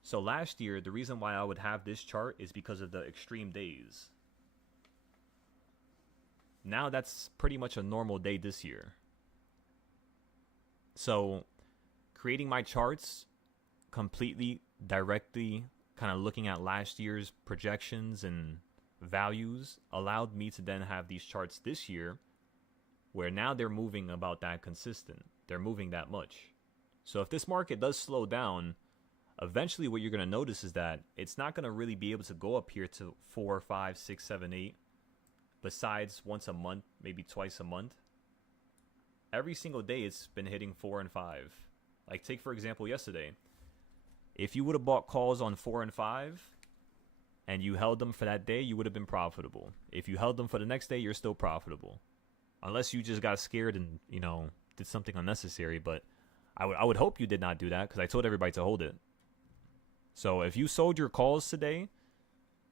So last year, the reason why I would have this chart is because of the extreme days. Now that's pretty much a normal day this year. So creating my charts completely directly kind of looking at last year's projections and values allowed me to then have these charts this year where now they're moving about that consistent. They're moving that much. So if this market does slow down, eventually what you're going to notice is that it's not going to really be able to go up here to 4, 5, 6, 7, 8. Besides once a month, maybe twice a month. Every single day it's been hitting 4 and 5. Like take for example yesterday. If you would have bought calls on 4 and 5 and you held them for that day, you would have been profitable. If you held them for the next day, you're still profitable. Unless you just got scared and, you know, did something unnecessary. But I would hope you did not do that because I told everybody to hold it. So if you sold your calls today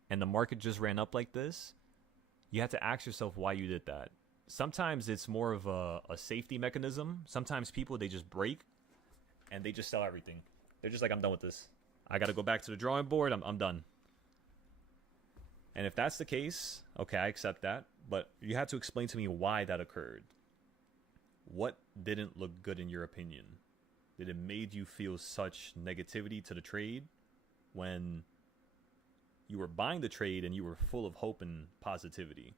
and the market just ran up like this, you have to ask yourself why you did that. Sometimes it's more of a safety mechanism. Sometimes people, they just break and they just sell everything. They're just like, I'm done with this. I got to go back to the drawing board. I'm done. And if that's the case, okay, I accept that. But you have to explain to me why that occurred. What didn't look good in your opinion? Did it made you feel such negativity to the trade when you were buying the trade and you were full of hope and positivity?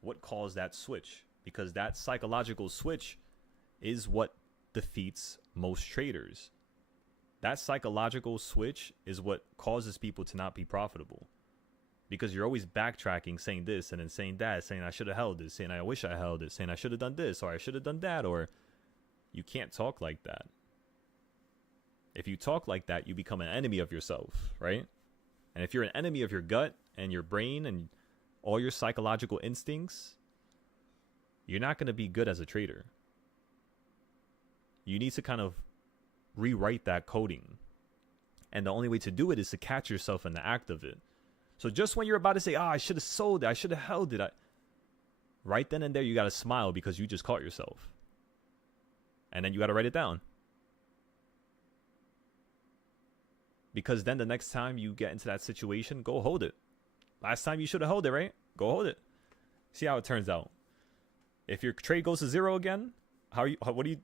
What caused that switch? Because that psychological switch is what defeats most traders. That psychological switch is what causes people to not be profitable. Because you're always backtracking, saying this and then saying that, saying I should have held it, saying I wish I held it, saying I should have done this or I should have done that, or you can't talk like that. If you talk like that, you become an enemy of yourself, right? And if you're an enemy of your gut and your brain and all your psychological instincts, you're not going to be good as a trader. You need to kind of rewrite that coding. And the only way to do it is to catch yourself in the act of it. So just when you're about to say, I should have sold it, I should have held it, right then and there, you got to smile because you just caught yourself. And then you got to write it down. Because then the next time you get into that situation, go hold it. Last time you should have held it, right? Go hold it. See how it turns out. If your trade goes to 0 again, what do you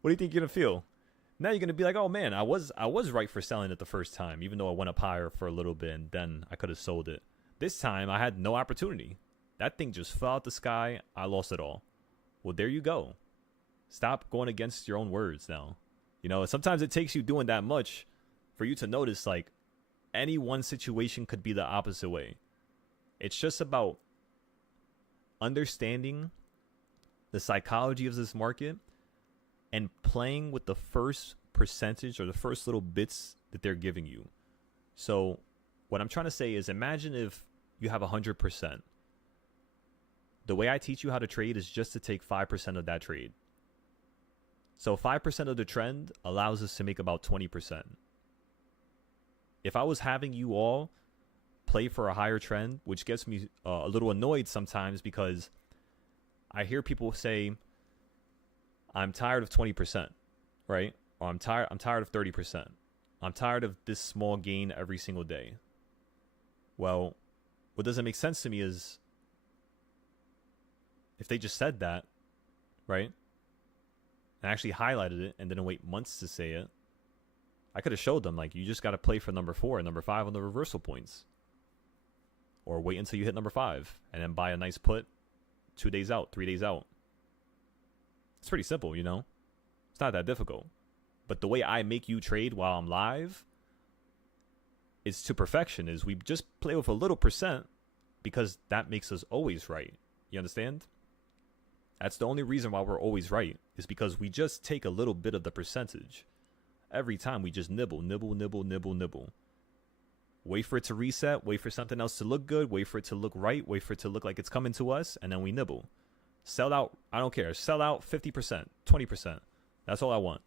what do you think you're gonna feel? Now you're gonna be like, oh man, I was right for selling it the first time, even though I went up higher for a little bit and then I could have sold it. This time I had no opportunity. That thing just fell out the sky. I lost it all. Well, there you go. Stop going against your own words now. You know, sometimes it takes you doing that much for you to notice, like, any one situation could be the opposite way. It's just about understanding the psychology of this market and playing with the first percentage or the first little bits that they're giving you. So what I'm trying to say is, imagine if you have 100%. The way I teach you how to trade is just to take 5% of that trade. So 5% of the trend allows us to make about 20%. If I was having you all play for a higher trend, which gets me a little annoyed sometimes because I hear people say, I'm tired of 20%, right? Or I'm tired of 30%. I'm tired of this small gain every single day. Well, what doesn't make sense to me is if they just said that, right? And actually highlighted it and didn't wait months to say it, I could have showed them, like, you just got to play for number 4 and number 5 on the reversal points. Or wait until you hit number 5 and then buy a nice put 2 days out, 3 days out. It's pretty simple, you know? It's not that difficult. But the way I make you trade while I'm live is to perfection. Is we just play with a little percent because that makes us always right. You understand? That's the only reason why we're always right, is because we just take a little bit of the percentage. Every time we just nibble, nibble, nibble, nibble, nibble. Wait for it to reset, wait for something else to look good, wait for it to look right, wait for it to look like it's coming to us, and then we nibble. Sell out, I don't care. Sell out 50%, 20%. That's all I want.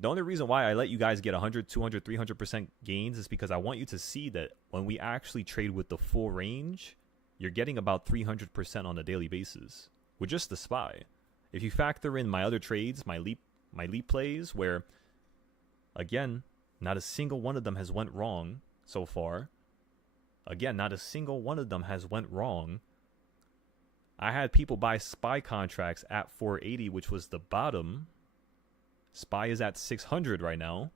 The only reason why I let you guys get 100, 200, 300% gains is because I want you to see that when we actually trade with the full range, you're getting about 300% on a daily basis with just the SPY. If you factor in my other trades, my leap plays, where, again, not a single one of them has went wrong so far. Again, not a single one of them has went wrong. I had people buy SPY contracts at 480, which was the bottom. SPY is at 600 right now.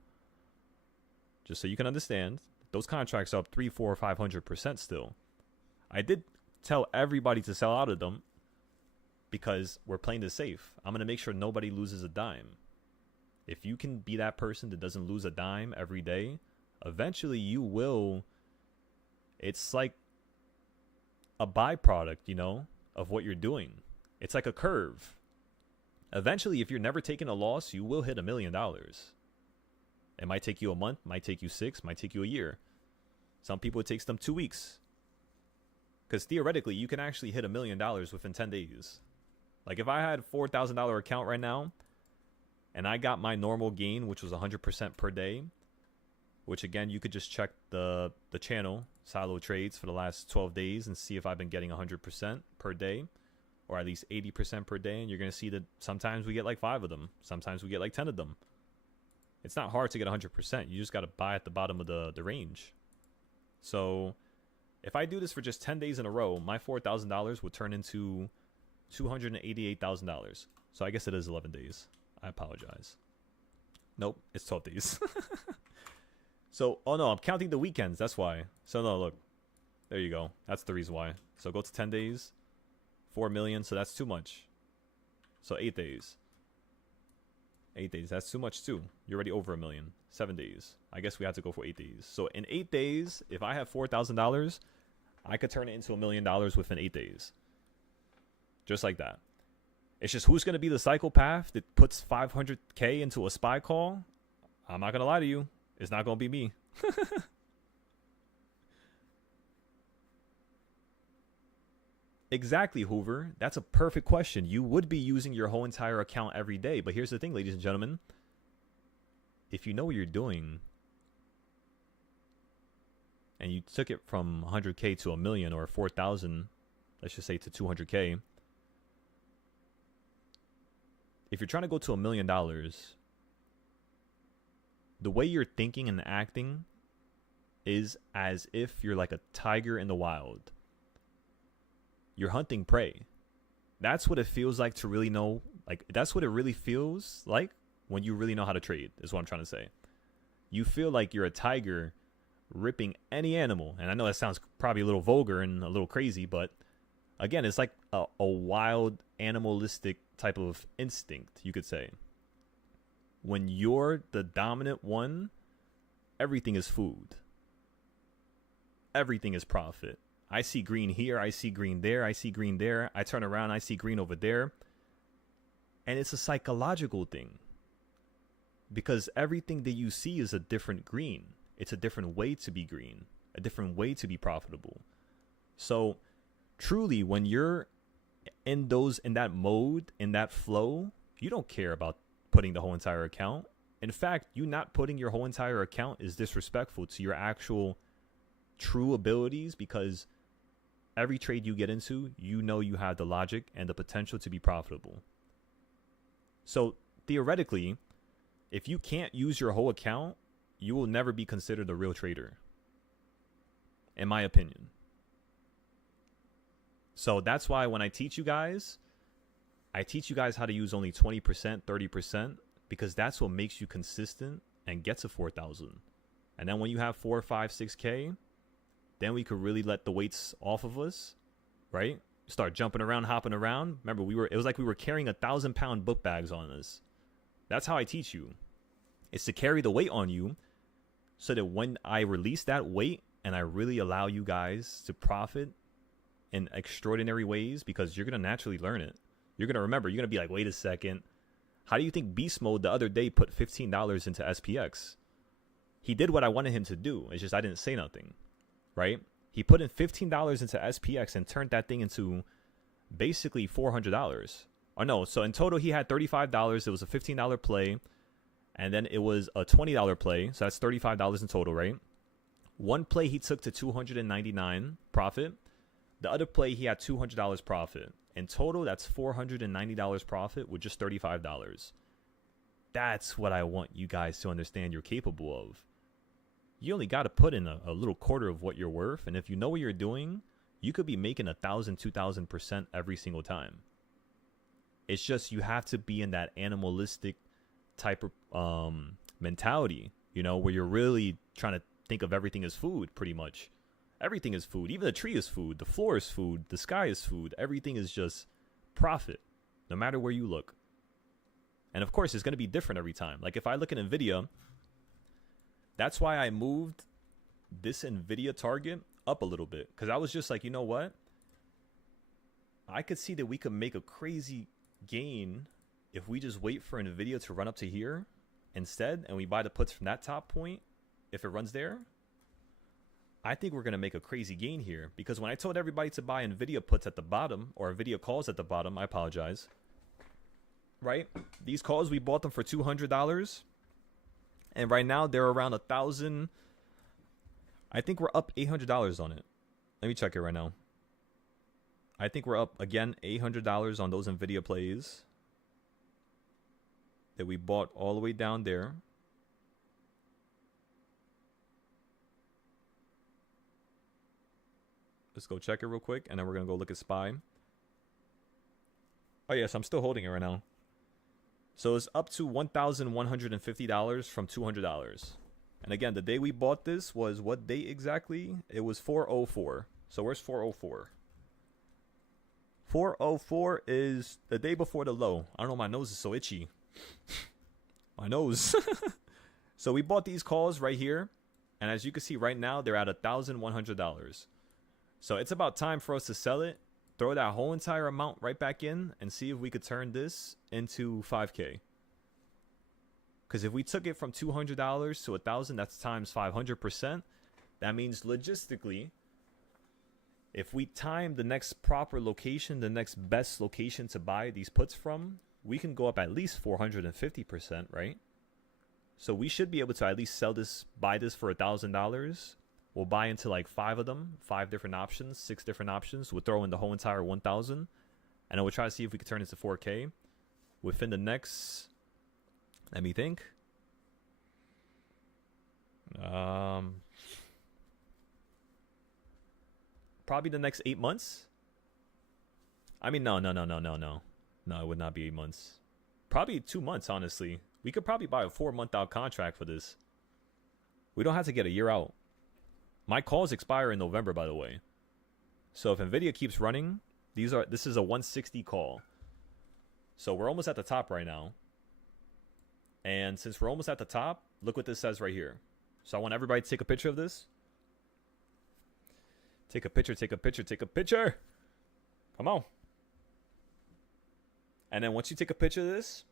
Just so you can understand, those contracts are up 3, 4, 500% still. I did tell everybody to sell out of them because we're playing this safe. I'm going to make sure nobody loses a dime. If you can be that person that doesn't lose a dime every day, eventually you will. It's like a byproduct, you know, of what you're doing. It's like a curve. Eventually, if you're never taking a loss, you will hit $1 million. It might take you a month, might take you 6, might take you a year. Some people, it takes them 2 weeks. Because theoretically, you can actually hit $1 million within 10 days. Like if I had a $4,000 account right now, and I got my normal gain, which was 100% per day, which again, you could just check the channel, Silo Trades, for the last 12 days and see if I've been getting 100% per day, or at least 80% per day. And you're going to see that sometimes we get like 5 of them. Sometimes we get like 10 of them. It's not hard to get 100%. You just got to buy at the bottom of the range. So if I do this for just 10 days in a row, my $4,000 would turn into $288,000. So I guess it is 11 days. I apologize. Nope, it's 12 days. So, oh no, I'm counting the weekends. That's why. So no, look. There you go. That's the reason why. So go to 10 days. 4 million. So that's too much. So 8 days. 8 days. That's too much too. You're already over $1 million. 7 days. I guess we have to go for 8 days. So in 8 days, if I have $4,000, I could turn it into $1 million within 8 days. Just like that. It's just who's going to be the psychopath that puts 500K into a SPY call? I'm not going to lie to you. It's not going to be me. Exactly, Hoover. That's a perfect question. You would be using your whole entire account every day. But here's the thing, ladies and gentlemen. If you know what you're doing, and you took it from 100K to $1 million, or 4,000, let's just say, to 200K. If you're trying to go to $1 million, the way you're thinking and acting is as if you're like a tiger in the wild. You're hunting prey. That's what it feels like to really know. Like, that's what it really feels like when you really know how to trade, is what I'm trying to say. You feel like you're a tiger ripping any animal. And I know that sounds probably a little vulgar and a little crazy, but again, it's like a wild, animalistic type of instinct, you could say. When you're the dominant one, everything is food. Everything is profit. I see green here, I see green there, I see green there. I turn around, I see green over there. And it's a psychological thing. Because everything that you see is a different green. It's a different way to be green. A different way to be profitable. So, truly, when you're in that mode, in that flow, you don't care about putting the whole entire account. In fact, you not putting your whole entire account is disrespectful to your actual true abilities, because every trade you get into, you know you have the logic and the potential to be profitable. So theoretically, if you can't use your whole account, you will never be considered a real trader, in my opinion. So that's why when I teach you guys how to use only 20%, 30%, because that's what makes you consistent and get to 4,000. And then when you have 4, 5, 6K, then we could really let the weights off of us, right? Start jumping around, hopping around. Remember, it was like we were carrying 1,000-pound book bags on us. That's how I teach you. It's to carry the weight on you so that when I release that weight and I really allow you guys to profit in extraordinary ways, because you're going to naturally learn it. You're going to remember. You're going to be like, wait a second. How do you think Beast Mode the other day put $15 into SPX? He did what I wanted him to do. It's just I didn't say nothing, right? He put in $15 into SPX and turned that thing into basically $400. Or no, so in total he had $35. It was a $15 play. And then it was a $20 play. So that's $35 in total, right? One play he took to $299 profit. The other play he had $200 profit. In total, that's $490 profit with just $35. That's what I want you guys to understand you're capable of. You only got to put in a little quarter of what you're worth. And if you know what you're doing, you could be making 1,000, 2,000% every single time. It's just you have to be in that animalistic type of mentality, you know, where you're really trying to think of everything as food, pretty much. Everything is food. Even the tree is food. The floor is food. The sky is food. Everything is just profit, no matter where you look. And of course, it's going to be different every time. Like if I look at NVIDIA, that's why I moved this NVIDIA target up a little bit. Because I was just like, you know what? I could see that we could make a crazy gain if we just wait for NVIDIA to run up to here instead. And we buy the puts from that top point. If it runs there, I think we're going to make a crazy gain here. Because when I told everybody to buy NVIDIA puts at the bottom, or NVIDIA calls at the bottom, I apologize. Right? These calls, we bought them for $200. And right now, they're around 1,000. I think we're up $800 on it. Let me check it right now. I think we're up, again, $800 on those NVIDIA plays that we bought all the way down there. Let's go check it real quick, and then we're going to go look at SPY. Oh, yes, I'm still holding it right now. So it's up to $1,150 from $200. And again, the day we bought this was what date exactly? It was 404. So where's 404? 404 is the day before the low. I don't know, my nose is so itchy. My nose. So we bought these calls right here. And as you can see right now, they're at $1,100. So it's about time for us to sell it, throw that whole entire amount right back in, and see if we could turn this into 5K. Because if we took it from $200 to $1,000, that's times 500%. That means logistically, if we time the next proper location, the next best location to buy these puts from, we can go up at least 450%, right? So we should be able to at least sell this, buy this for $1,000. We'll buy into like 5 of them, 5 different options, 6 different options. We'll throw in the whole entire 1,000. And then we'll try to see if we can turn it to 4K within the next, let me think. Probably the next 8 months. I mean, no. No, it would not be 8 months. Probably 2 months, honestly. We could probably buy a 4-month out contract for this. We don't have to get a year out. My calls expire in November, by the way. So if NVIDIA keeps running, this is a 160 call. So we're almost at the top right now. And since we're almost at the top, look what this says right here. So I want everybody to take a picture of this. Take a picture, take a picture, take a picture. Come on. And then once you take a picture of this,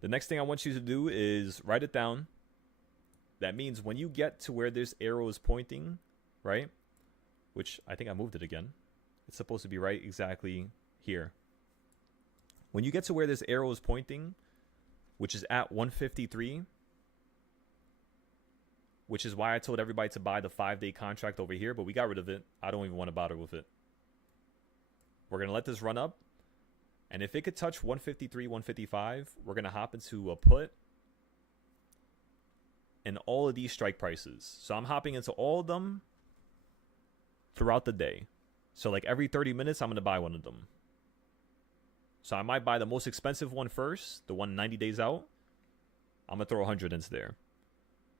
the next thing I want you to do is write it down. That means when you get to where this arrow is pointing, right? Which I think I moved it again. It's supposed to be right exactly here. When you get to where this arrow is pointing, which is at 153, which is why I told everybody to buy the 5-day contract over here, but we got rid of it. I don't even want to bother with it. We're going to let this run up. And if it could touch 153, 155, we're going to hop into a put in all of these strike prices. So I'm hopping into all of them throughout the day. So like every 30 minutes, I'm going to buy one of them. So I might buy the most expensive one first, the one 90 days out. I'm going to throw 100 into there.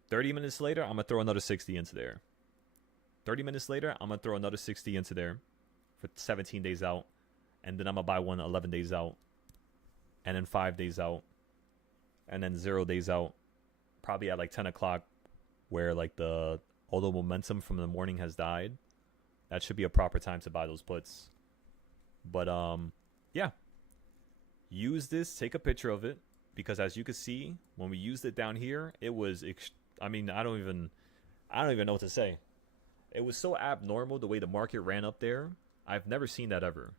30 minutes later, I'm going to throw another 60 into there. 30 minutes later, I'm going to throw another 60 into there for 17 days out. And then I'm going to buy one 11 days out. And then 5 days out. And then 0 days out. Probably at like 10 o'clock where like all the momentum from the morning has died. That should be a proper time to buy those puts. But yeah. Use this. Take a picture of it. Because as you can see, when we used it down here, it was... I don't even know what to say. It was so abnormal the way the market ran up there. I've never seen that ever.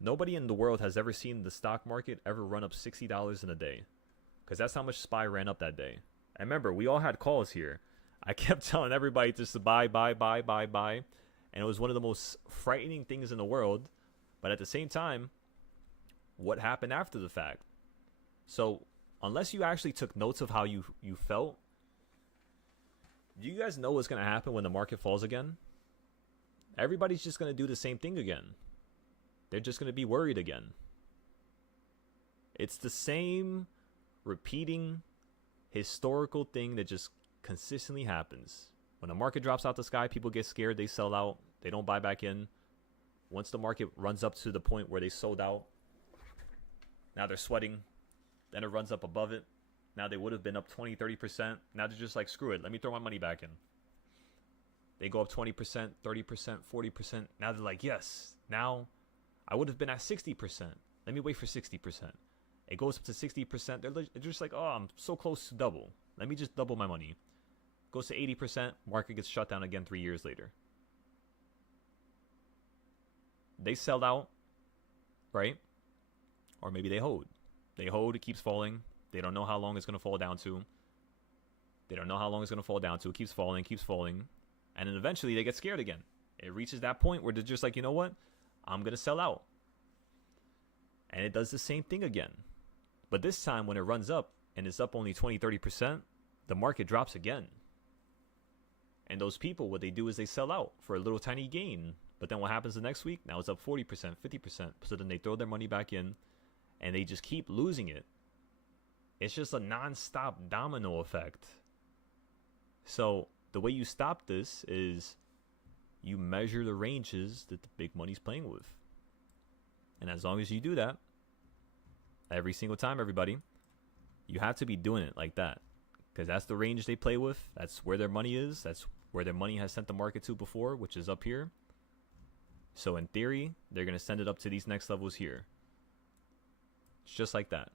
Nobody in the world has ever seen the stock market ever run up $60 in a day. Because that's how much SPY ran up that day. And remember, we all had calls here. I kept telling everybody just to buy. And it was one of the most frightening things in the world. But at the same time, what happened after the fact? So, unless you actually took notes of how you felt, do you guys know what's going to happen when the market falls again? Everybody's just going to do the same thing again. They're just going to be worried again. It's the same repeating historical thing that just consistently happens. When the market drops out the sky, people get scared, they sell out, they don't buy back in. Once the market runs up to the point where they sold out, now they're sweating. Then it runs up above it. Now they would have been up 20, 30%. Now they're just like, screw it, let me throw my money back in. They go up 20%, 30%, 40%. Now they're like, yes, now I would have been at 60%. Let me wait for 60%. It goes up to 60%. They're just like, oh, I'm so close to double. Let me just double my money. Goes to 80%. Market gets shut down again 3 years later. They sell out, right? Or maybe they hold. They hold, it keeps falling. They don't know how long it's going to fall down to. It keeps falling. And then eventually they get scared again. It reaches that point where they're just like, you know what? I'm going to sell out. And it does the same thing again. But this time when it runs up and it's up only 20, 30%, the market drops again. And those people, what they do is they sell out for a little tiny gain. But then what happens the next week? Now it's up 40%, 50%. So then they throw their money back in and they just keep losing it. It's just a non-stop domino effect. So the way you stop this is you measure the ranges that the big money's playing with. And as long as you do that, every single time, everybody, you have to be doing it like that. Because that's the range they play with. That's where their money is. That's where their money has sent the market to before, which is up here. So in theory, they're going to send it up to these next levels here. It's just like that.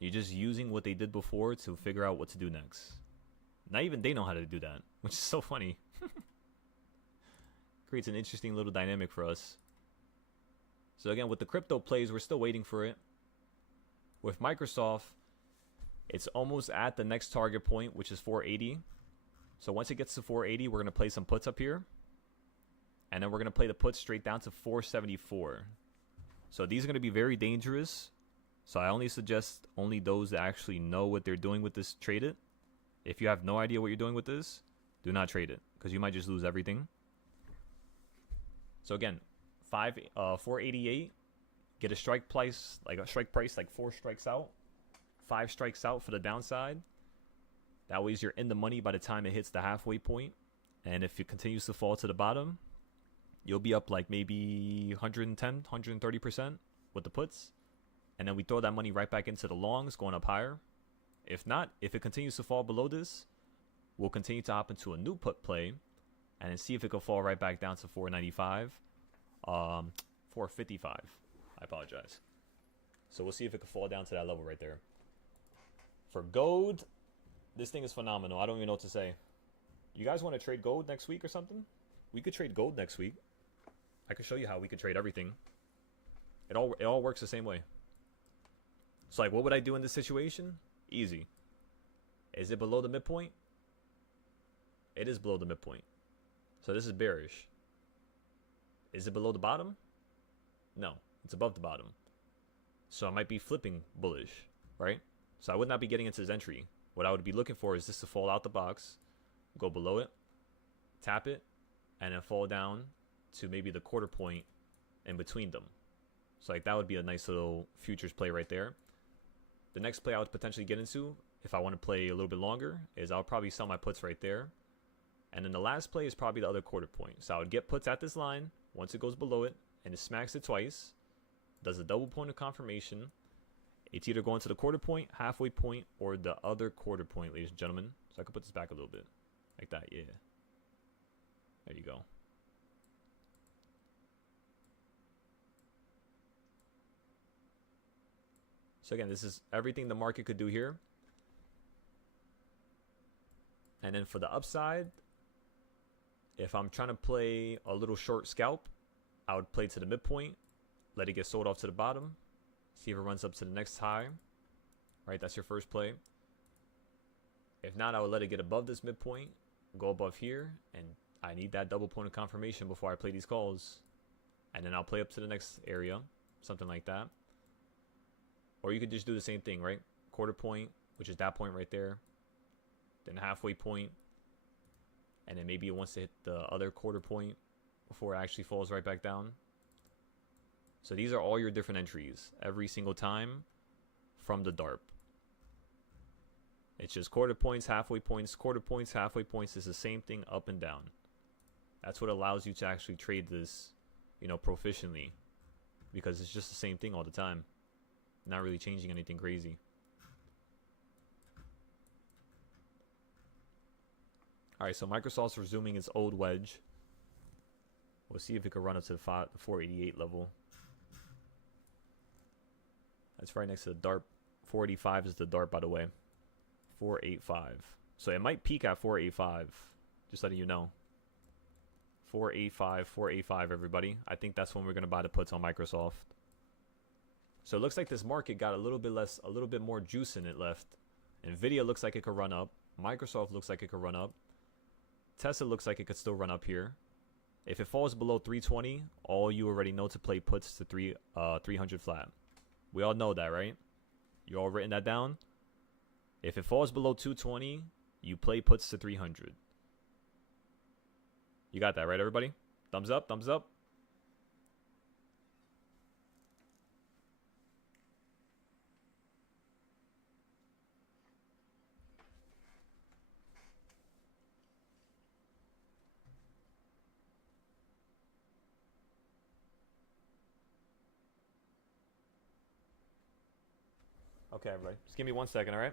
You're just using what they did before to figure out what to do next. Not even they know how to do that, which is so funny. Creates an interesting little dynamic for us. So again, with the crypto plays, we're still waiting for it. With Microsoft, it's almost at the next target point, which is 480. So once it gets to 480, we're going to play some puts up here. And then we're going to play the puts straight down to 474. So these are going to be very dangerous. So I only suggest only those that actually know what they're doing with this, trade it. If you have no idea what you're doing with this, do not trade it. Because you might just lose everything. So again, 488. Get a strike price, like 4 strikes out. 5 strikes out for the downside. That way you're in the money by the time it hits the halfway point. And if it continues to fall to the bottom, you'll be up like maybe 110, 130% with the puts. And then we throw that money right back into the longs, going up higher. If not, if it continues to fall below this, we'll continue to hop into a new put play and then see if it can fall right back down to 495, 455. I apologize. So we'll see if it can fall down to that level right there. For gold, this thing is phenomenal. I don't even know what to say. You guys want to trade gold next week or something? We could trade gold next week. I could show you how we could trade everything. It all works the same way. So like, what would I do in this situation? Easy. Is it below the midpoint? It is below the midpoint. So this is bearish. Is it below the bottom? No, it's above the bottom. So I might be flipping bullish, right? So I would not be getting into this entry. What I would be looking for is this to fall out the box, go below it, tap it, and then fall down to maybe the quarter point in between them. So like that would be a nice little futures play right there. The next play I would potentially get into if I want to play a little bit longer, is I'll probably sell my puts right there. And then the last play is probably the other quarter point. So I would get puts at this line once it goes below it, and it smacks it twice, does a double point of confirmation. It's either going to the quarter point, halfway point, or the other quarter point, ladies and gentlemen. So I can put this back a little bit. Like that, yeah. There you go. So again, this is everything the market could do here. And then for the upside, if I'm trying to play a little short scalp, I would play to the midpoint, let it get sold off to the bottom, see if it runs up to the next high. Right, that's your first play. If not, I would let it get above this midpoint, go above here, and I need that double point of confirmation before I play these calls. And then I'll play up to the next area, something like that. Or you could just do the same thing, right? Quarter point, which is that point right there. Then halfway point. And then maybe it wants to hit the other quarter point before it actually falls right back down. So these are all your different entries every single time from the DARP. It's just quarter points, halfway points, quarter points, halfway points. It's the same thing up and down. That's what allows you to actually trade this, you know, proficiently. Because it's just the same thing all the time. Not really changing anything crazy. Alright, so Microsoft's resuming its old wedge. We'll see if it can run up to the 488 level. That's right next to the DARP. 485 is the DARP, by the way. 485. So it might peak at 485. Just letting you know. 485, 485, everybody. I think that's when we're going to buy the puts on Microsoft. So it looks like this market got a little bit more juice in it left. Nvidia looks like it could run up. Microsoft looks like it could run up. Tesla looks like it could still run up here. If it falls below 320, all you already know to play puts to 300 flat. We all know that, right? You all written that down? If it falls below 220, you play puts to 300. You got that, right, everybody? Thumbs up, thumbs up. Okay, everybody. Just give me 1 second, all right?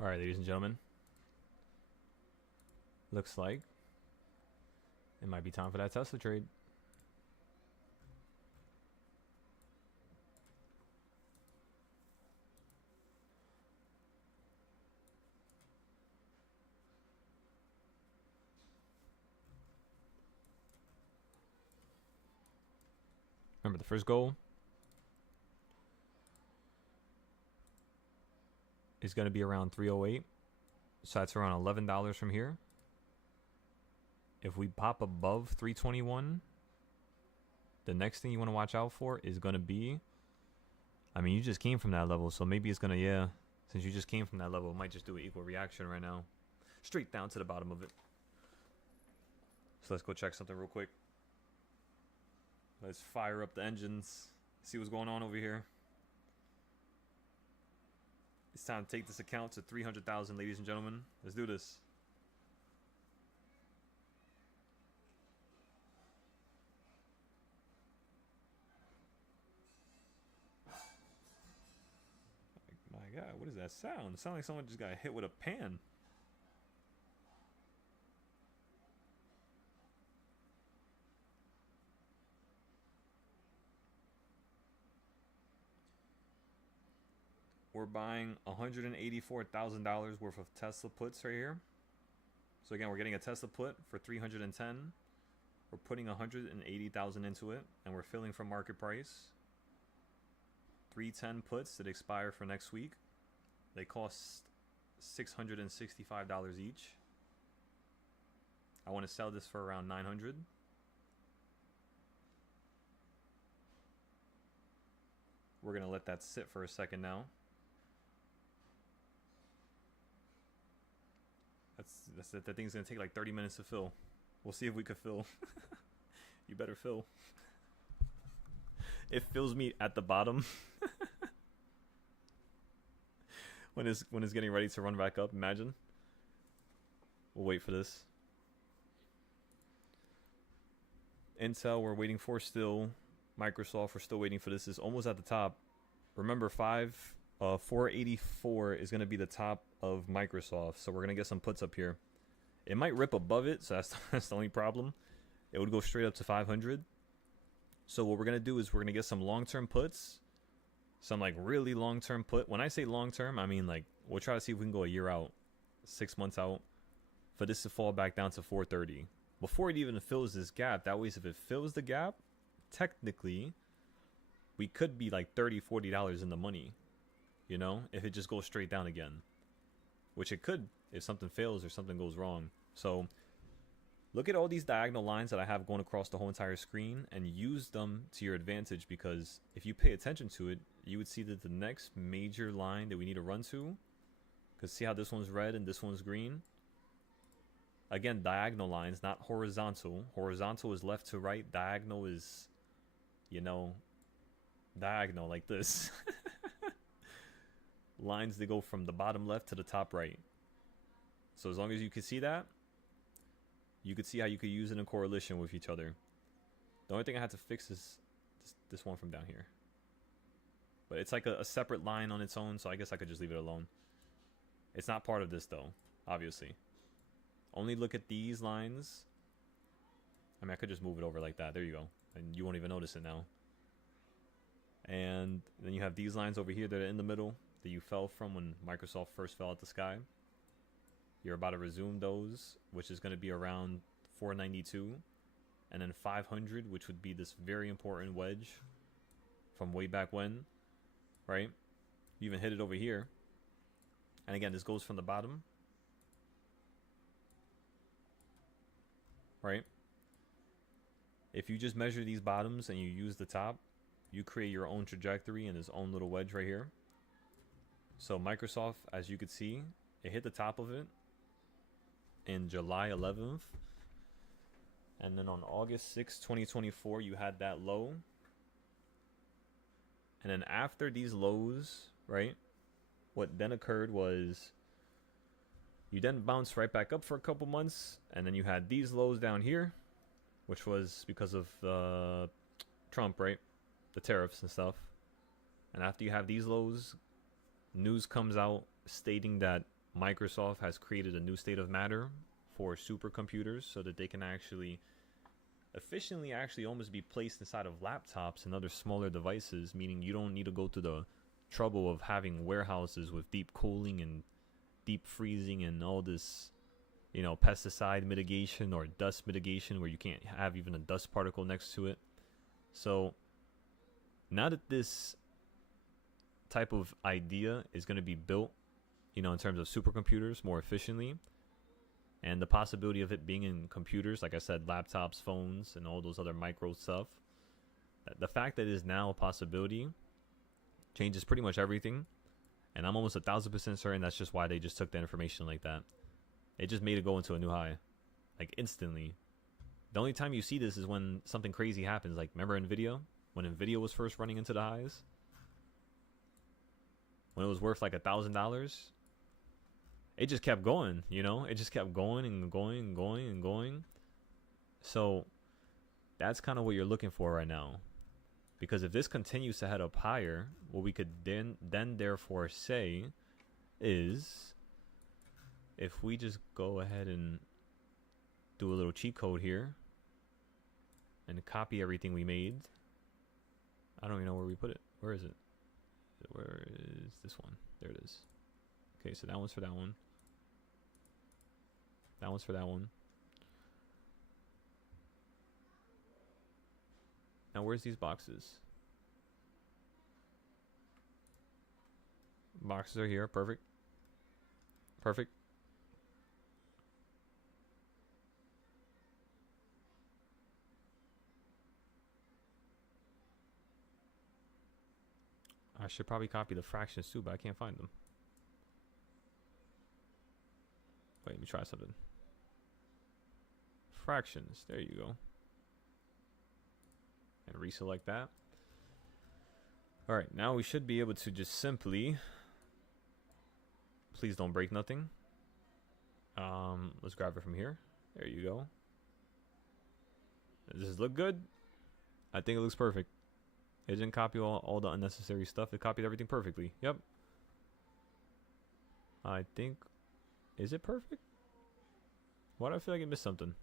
All right, ladies and gentlemen. Looks like it might be time for that Tesla trade. Remember the first goal is going to be around 308. So that's around $11 from here. If we pop above 321, the next thing you want to watch out for is going to be, I mean, you just came from that level, so maybe it's going to, yeah, since you just came from that level, it might just do an equal reaction right now. Straight down to the bottom of it. So let's go check something real quick. Let's fire up the engines, see what's going on over here. It's time to take this account to 300,000, ladies and gentlemen. Let's do this. My God, what is that sound? It sounds like someone just got hit with a pan. We're buying $184,000 worth of Tesla puts right here. So again, we're getting a Tesla put for 310. We're putting 180,000 into it, and we're filling from market price. 310 puts that expire for next week. They cost $665 each. I want to sell this for around $900. We're gonna let that sit for a second now. That thing's gonna take like 30 minutes to fill. We'll see if we could fill. You better fill. It fills me at the bottom. when it's getting ready to run back up. Imagine. We'll wait for this. Intel, we're waiting for still. Microsoft, we're still waiting for this. It's almost at the top. Remember, 484 is going to be the top of Microsoft. So we're going to get some puts up here. It might rip above it, so that's the only problem. It would go straight up to 500. So what we're going to do is we're going to get some long-term puts. Some like really long-term put. When I say long-term, I mean like we'll try to see if we can go a year out, 6 months out, for this to fall back down to 430. Before it even fills this gap, that way if it fills the gap, technically, we could be like $30, $40 in the money, you know, if it just goes straight down again, which it could if something fails or something goes wrong. So look at all these diagonal lines that I have going across the whole entire screen and use them to your advantage, because if you pay attention to it, you would see that the next major line that we need to run to, because see how this one's red and this one's green? Again, diagonal lines, not horizontal. Horizontal is left to right. Diagonal is, you know, diagonal like this. Lines that go from the bottom left to the top right. So as long as you can see that, you could see how you could use it in correlation with each other. The only thing I had to fix is this one from down here. But it's like a separate line on its own, so I guess I could just leave it alone. It's not part of this though, obviously. Only look at these lines. I mean, I could just move it over like that. There you go. And you won't even notice it now. And then you have these lines over here that are in the middle that you fell from when Microsoft first fell out the sky. You're about to resume those, which is going to be around 492. And then 500, which would be this very important wedge from way back when, right? You even hit it over here. And again, this goes from the bottom, right? If you just measure these bottoms and you use the top, you create your own trajectory in this own little wedge right here. So Microsoft, as you could see, it hit the top of it in July 11th. And then on August 6th, 2024, you had that low. And then after these lows, right, what then occurred was you then bounced right back up for a couple months. And then you had these lows down here, which was because of Trump, right? The tariffs and stuff. And after you have these lows, news comes out stating that Microsoft has created a new state of matter for supercomputers so that they can actually efficiently actually almost be placed inside of laptops and other smaller devices, meaning you don't need to go through the trouble of having warehouses with deep cooling and deep freezing and all this, you know, pesticide mitigation or dust mitigation where you can't have even a dust particle next to it. So now that this type of idea is going to be built, you know, in terms of supercomputers more efficiently, and the possibility of it being in computers, like I said, laptops, phones, and all those other micro stuff, the fact that it is now a possibility changes pretty much everything. And I'm almost 1,000% certain that's just why they just took the information like that. It just made it go into a new high, like instantly. The only time you see this is when something crazy happens. Like, remember Nvidia? When Nvidia was first running into the highs? When it was worth like $1,000? It just kept going, you know? It just kept going and going and going and going. So that's kind of what you're looking for right now. Because if this continues to head up higher, what we could then therefore say is, if we just go ahead and do a little cheat code here and copy everything we made. I don't even know where we put it. Where is it? Where is this one? There it is. Okay, so that one's for that one. That one's for that one. Now where's these boxes? Boxes are here. Perfect. Perfect. I should probably copy the fractions too, but I can't find them. Wait, let me try something. Fractions. There you go. And reselect that. Alright, now we should be able to just simply... Please don't break nothing. Let's grab it from here. There you go. Does this look good? I think it looks perfect. It didn't copy all the unnecessary stuff. It copied everything perfectly. Yep. I think... Is it perfect? Why do I feel like I missed something?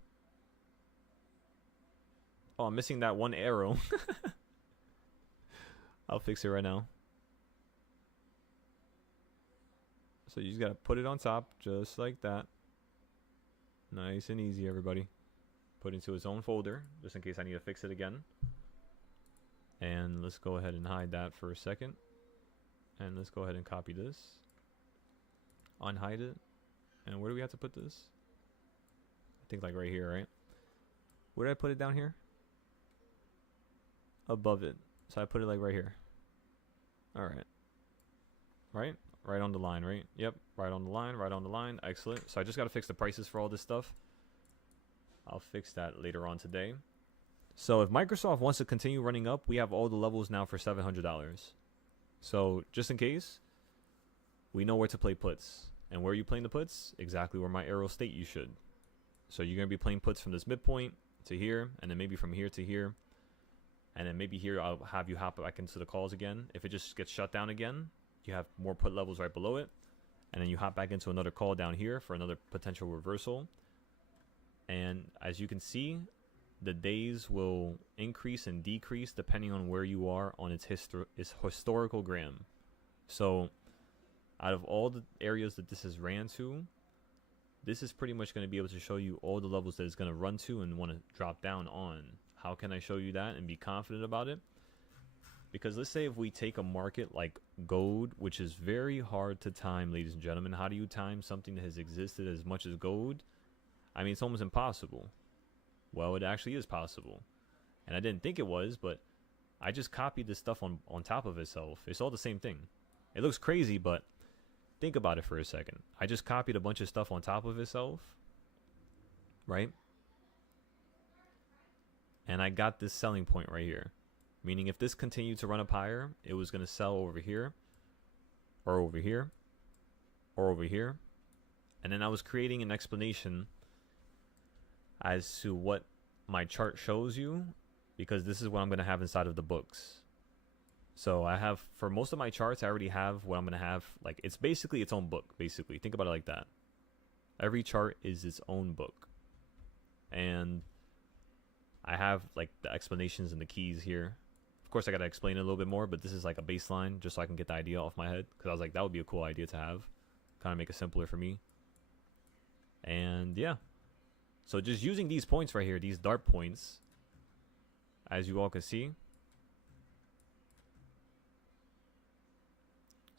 Oh, I'm missing that one arrow. I'll fix it right now. So you just gotta put it on top, just like that. Nice and easy, everybody. Put into its own folder, just in case I need to fix it again. And let's go ahead and hide that for a second. And let's go ahead and copy this. Unhide it. And where do we have to put this? I think like right here, right? Where did I put it down here? Above it. So I put it like right here. Alright. Right? Right on the line, right? Yep. Right on the line, right on the line. Excellent. So I just got to fix the prices for all this stuff. I'll fix that later on today. So if Microsoft wants to continue running up, we have all the levels now for $700. So just in case, we know where to play puts. And where are you playing the puts? Exactly where my arrows state you should. So you're going to be playing puts from this midpoint to here, and then maybe from here to here. And then maybe here I'll have you hop back into the calls again. If it just gets shut down again, you have more put levels right below it. And then you hop back into another call down here for another potential reversal. And as you can see, the days will increase and decrease depending on where you are on its historical gram. So out of all the areas that this has ran to, this is pretty much going to be able to show you all the levels that it's going to run to and want to drop down on. How can I show you that and be confident about it? Because let's say if we take a market like gold, which is very hard to time, ladies and gentlemen. How do you time something that has existed as much as gold? I mean, it's almost impossible. Well, it actually is possible. And I didn't think it was, but I just copied this stuff on top of itself. It's all the same thing. It looks crazy, but think about it for a second. I just copied a bunch of stuff on top of itself, right? And I got this selling point right here. Meaning if this continued to run up higher, it was going to sell over here, or over here, or over here. And then I was creating an explanation as to what my chart shows you, because this is what I'm going to have inside of the books. So I have, for most of my charts, I already have what I'm going to have. Like, it's basically its own book, basically. Think about it like that. Every chart is its own book. And I have, like, the explanations and the keys here. Of course, I got to explain it a little bit more, but this is like a baseline just so I can get the idea off my head. Because I was like, that would be a cool idea to have. Kind of make it simpler for me. And, yeah. So just using these points right here, these dart points, as you all can see,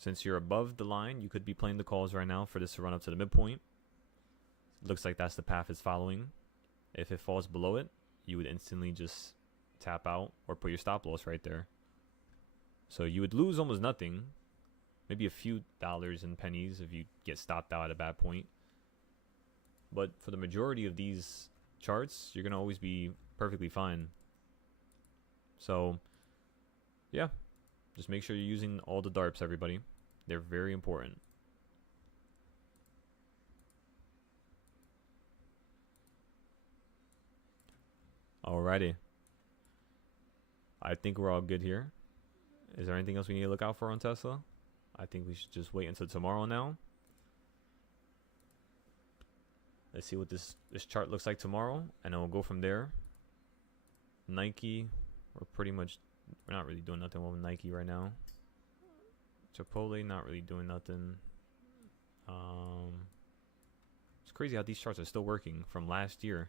since you're above the line, you could be playing the calls right now for this to run up to the midpoint. Looks like that's the path it's following. If it falls below it, you would instantly just tap out or put your stop loss right there. So you would lose almost nothing. Maybe a few dollars and pennies if you get stopped out at a bad point. But for the majority of these charts, you're going to always be perfectly fine. So, yeah. Just make sure you're using all the DARPs, everybody. They're very important. Alrighty. I think we're all good here. Is there anything else we need to look out for on Tesla? I think we should just wait until tomorrow now. Let's see what this chart looks like tomorrow, and then we'll go from there. Nike, we're not really doing nothing with Nike right now. Chipotle, not really doing nothing. It's crazy how these charts are still working from last year.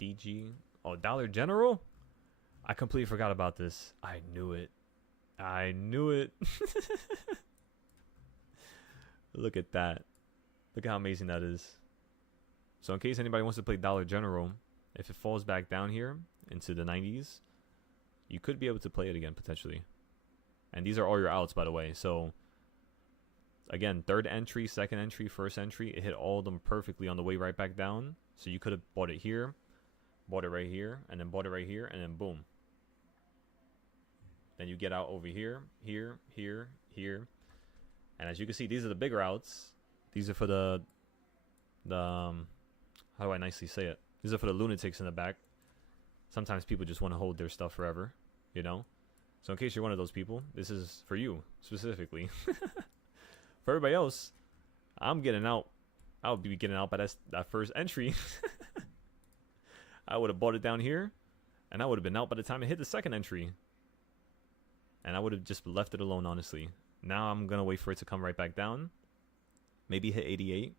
DG. Oh, Dollar General? I completely forgot about this. I knew it. Look at that. Look at how amazing that is. So in case anybody wants to play Dollar General, if it falls back down here into the 90s, you could be able to play it again potentially. And these are all your outs, by the way. So again, third entry, second entry, first entry, it hit all of them perfectly on the way right back down. So you could have bought it here, bought it right here, and then bought it right here, and then boom. Then you get out over here, here, here, here. And as you can see, these are the bigger outs. These are for the how do I nicely say it? These are for the lunatics in the back. Sometimes people just want to hold their stuff forever, you know? So in case you're one of those people, this is for you specifically. For everybody else, I'm getting out. I'll be getting out by that first entry. I would have bought it down here, and I would have been out by the time it hit the second entry. And I would have just left it alone, honestly. Now I'm going to wait for it to come right back down. Maybe hit 88.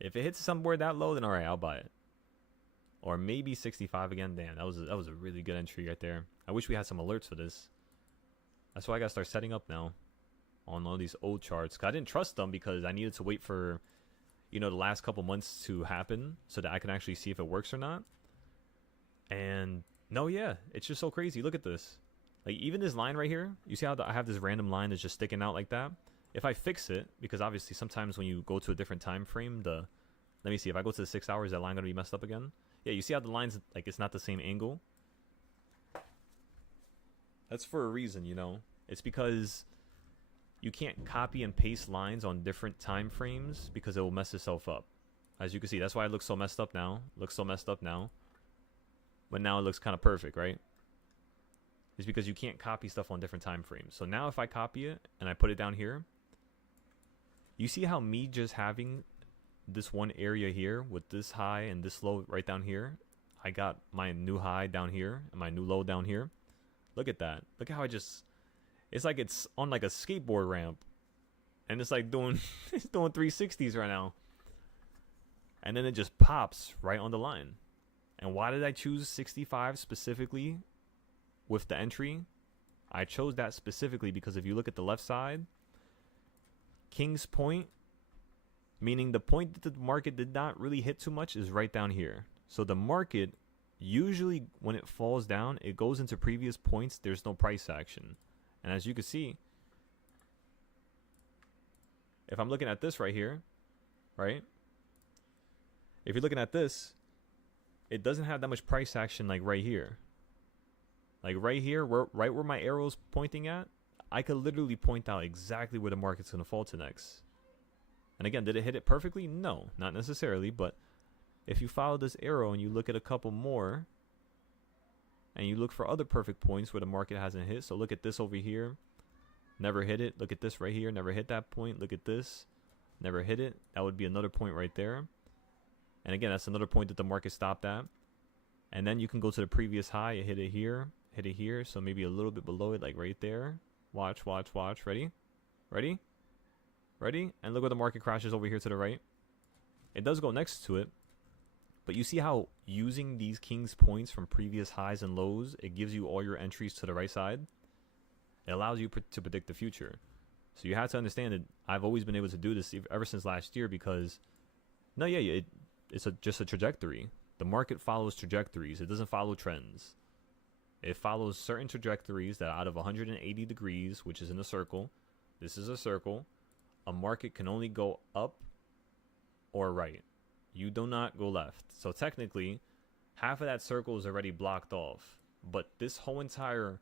If it hits somewhere that low, then alright, I'll buy it. Or maybe 65 again. Damn, that was a really good entry right there. I wish we had some alerts for this. That's why I got to start setting up now on all these old charts. 'Cause I didn't trust them because I needed to wait for, you know, the last couple months to happen so that I can actually see if it works or not. And no, yeah, it's just so crazy. Look at this. Like, even this line right here, you see how I have this random line that's just sticking out like that? If I fix it, because obviously sometimes when you go to a different time frame, let me see, if I go to the 6 hours, is that line going to be messed up again? Yeah, you see how the line's, like, it's not the same angle? That's for a reason, you know? It's because you can't copy and paste lines on different time frames because it will mess itself up. As you can see, that's why it looks so messed up now. But now it looks kind of perfect, right? It's because you can't copy stuff on different time frames. So now if I copy it and I put it down here, you see how me just having this one area here with this high and this low right down here, I got my new high down here and my new low down here. Look at that. Look at how it's like it's on like a skateboard ramp. And it's like doing it's doing 360s right now. And then it just pops right on the line. And why did I choose 65 specifically with the entry? I chose that specifically because if you look at the left side, King's Point, meaning the point that the market did not really hit too much, is right down here. So the market, usually when it falls down, it goes into previous points. There's no price action. And as you can see, if I'm looking at this right here, right? If you're looking at this, it doesn't have that much price action like right here. Like right here, right where my arrow's pointing at, I could literally point out exactly where the market's going to fall to next. And again, did it hit it perfectly? No, not necessarily, but If you follow this arrow and you look at a couple more, and you look for other perfect points where the market hasn't hit. So look at this over here. Never hit it. Look at this right here. Never hit that point. Look at this. Never hit it. That would be another point right there. And again, that's another point that the market stopped at. And then you can go to the previous high. Hit it here. Hit it here. So maybe a little bit below it, like right there. Watch, watch, watch. Ready? Ready? Ready? And look where the market crashes over here to the right. It does go next to it. But you see how using these king's points from previous highs and lows, it gives you all your entries to the right side. It allows you to predict the future. So you have to understand that I've always been able to do this ever since last year because, it's just a trajectory. The market follows trajectories. It doesn't follow trends. It follows certain trajectories that out of 180 degrees, which is in a circle, this is a circle, a market can only go up or right. You do not go left. So technically, half of that circle is already blocked off. But this whole entire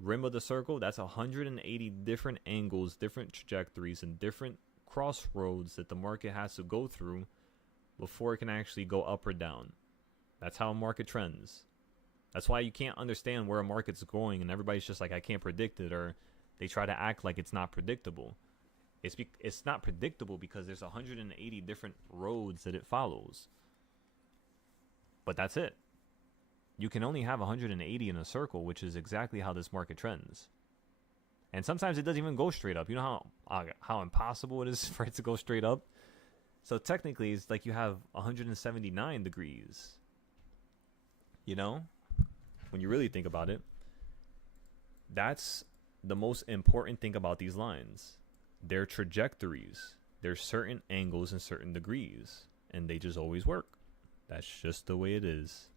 rim of the circle, that's 180 different angles, different trajectories, and different crossroads that the market has to go through before it can actually go up or down. That's how a market trends. That's why you can't understand where a market's going and everybody's just like, I can't predict it, or they try to act like it's not predictable. It's not predictable because there's 180 different roads that it follows. But that's it. You can only have 180 in a circle, which is exactly how this market trends. And sometimes it doesn't even go straight up. You know how impossible it is for it to go straight up? So technically, it's like you have 179 degrees. You know? When you really think about it. That's the most important thing about these lines. They're trajectories. There's certain angles and certain degrees, and they just always work. That's just the way it is.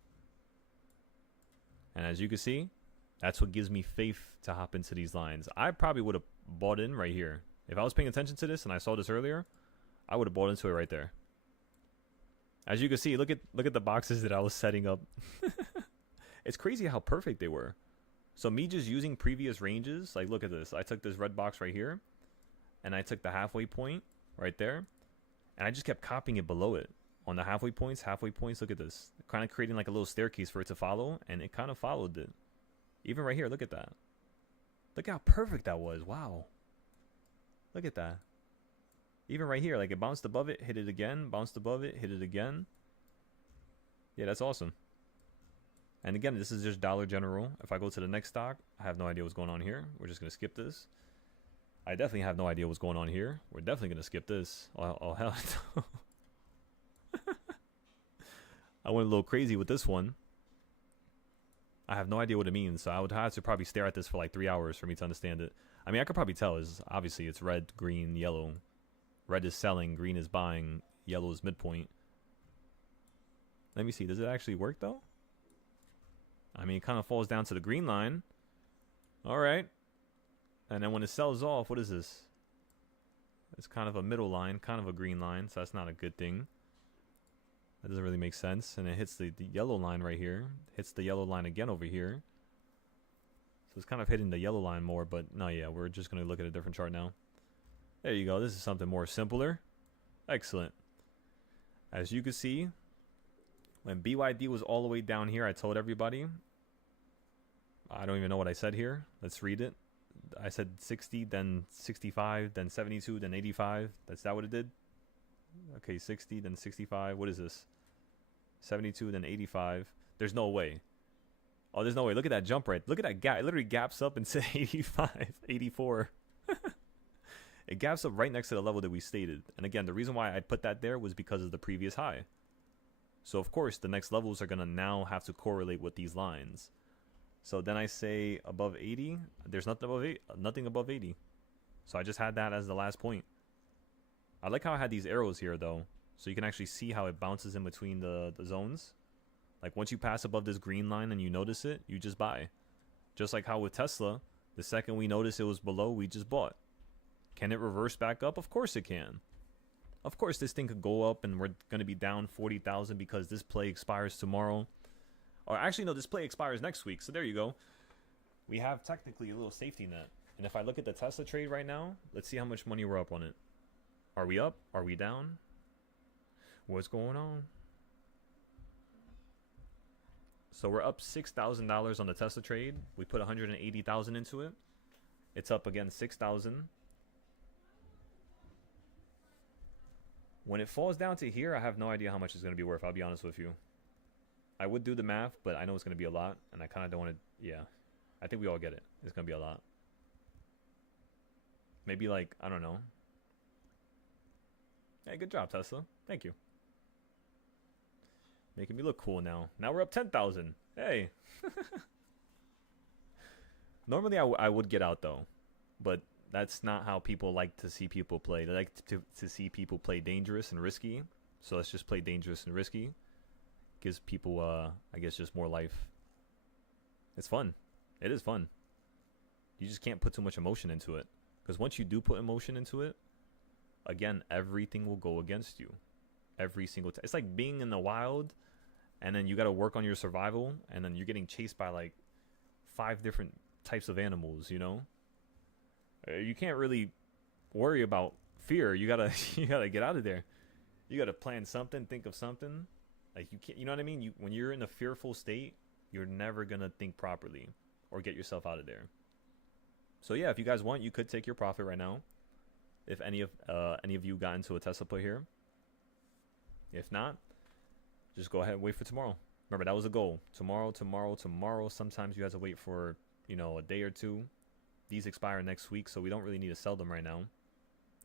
And as you can see, that's what gives me faith to hop into these lines. I probably would have bought in right here. If I was paying attention to this and I saw this earlier, I would have bought into it right there. As you can see, look at the boxes that I was setting up. It's crazy how perfect they were. So me just using previous ranges, like look at this. I took this red box right here. And I took the halfway point right there. And I just kept copying it below it. On the halfway points, look at this. Kind of creating like a little staircase for it to follow. And it kind of followed it. Even right here, look at that. Look how perfect that was. Wow. Look at that. Even right here, like it bounced above it, hit it again. Bounced above it, hit it again. Yeah, that's awesome. And again, this is just Dollar General. If I go to the next stock, I have no idea what's going on here. We're just going to skip this. I definitely have no idea what's going on here. We're definitely going to skip this. Oh hell. I went a little crazy with this one. I have no idea what it means, so I would have to probably stare at this for like 3 hours for me to understand it. I mean, I could probably tell. Obviously, it's red, green, yellow. Red is selling, green is buying, yellow is midpoint. Let me see. Does it actually work, though? I mean, it kind of falls down to the green line. All right. And then when it sells off, what is this? It's kind of a middle line, kind of a green line, so that's not a good thing. That doesn't really make sense. And it hits the yellow line right here. Hits the yellow line again over here. So it's kind of hitting the yellow line more, but no, yeah, we're just going to look at a different chart now. There you go. This is something more simpler. Excellent. As you can see, when BYD was all the way down here, I told everybody. I don't even know what I said here. Let's read it. I said 60, then 65, then 72, then 85. That's that what it did? Okay, 60, then 65. What is this? 72, then 85. There's no way. Oh, there's no way. Look at that jump right. Look at that gap. It literally gaps up and says 85, 84. It gaps up right next to the level that we stated. And again, the reason why I put that there was because of the previous high. So, of course, the next levels are going to now have to correlate with these lines. So then I say above 80. There's nothing above 80. So I just had that as the last point. I like how I had these arrows here, though. So you can actually see how it bounces in between the zones. Like once you pass above this green line and you notice it, you just buy. Just like how with Tesla, the second we notice it was below, we just bought. Can it reverse back up? Of course it can. Of course this thing could go up and we're going to be down 40,000 because this play expires tomorrow. Or actually, no, this play expires next week. So there you go. We have technically a little safety net. And if I look at the Tesla trade right now, let's see how much money we're up on it. Are we up? Are we down? What's going on? So we're up $6,000 on the Tesla trade. We put 180,000 into it. It's up again 6,000. When it falls down to here, I have no idea how much it's going to be worth. I'll be honest with you. I would do the math, but I know it's going to be a lot, and I kind of don't want to. Yeah, I think we all get it. It's going to be a lot. Maybe like, I don't know. Hey, good job, Tesla. Thank you. Making me look cool now. Now we're up 10,000. Hey. Normally I would get out though, but that's not how people like to see people play. They like to see people play dangerous and risky. So let's just play dangerous and risky. Gives people, I guess, just more life. It's fun. It is fun. You just can't put too much emotion into it. Because once you do put emotion into it, again, everything will go against you. Every single time. It's like being in the wild, and then you got to work on your survival, and then you're getting chased by like 5 different types of animals, you know? You can't really worry about fear. You gotta get out of there. You gotta plan something, think of something. Like you can't, you know what I mean? When you're in a fearful state, you're never gonna think properly or get yourself out of there. So yeah, if you guys want, you could take your profit right now. If any of you got into a Tesla put here. If not, just go ahead and wait for tomorrow. Remember, that was a goal. Tomorrow. Sometimes you have to wait for, a day or two. These expire next week, so we don't really need to sell them right now.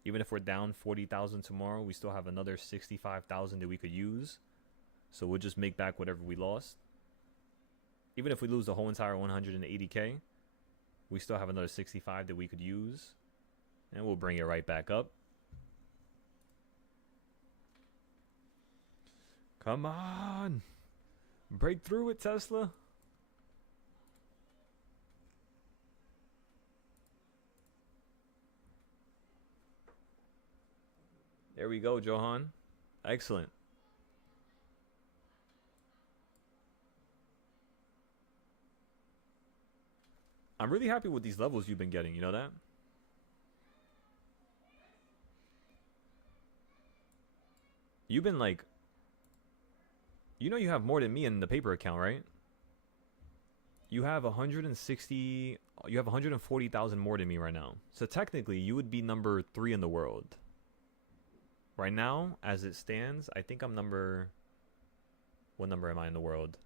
Even if we're down 40,000 tomorrow, we still have another 65,000 that we could use. So we'll just make back whatever we lost. Even if we lose the whole entire 180K, we still have another 65 that we could use. And we'll bring it right back up. Come on. Break through it, Tesla. There we go, Johan. Excellent. I'm really happy with these levels you've been getting, you know that? You've been like... you have more than me in the paper account, right? You have 160... You have 140,000 more than me right now. So technically, you would be number 3 in the world. Right now, as it stands, I think I'm number... What number am I in the world?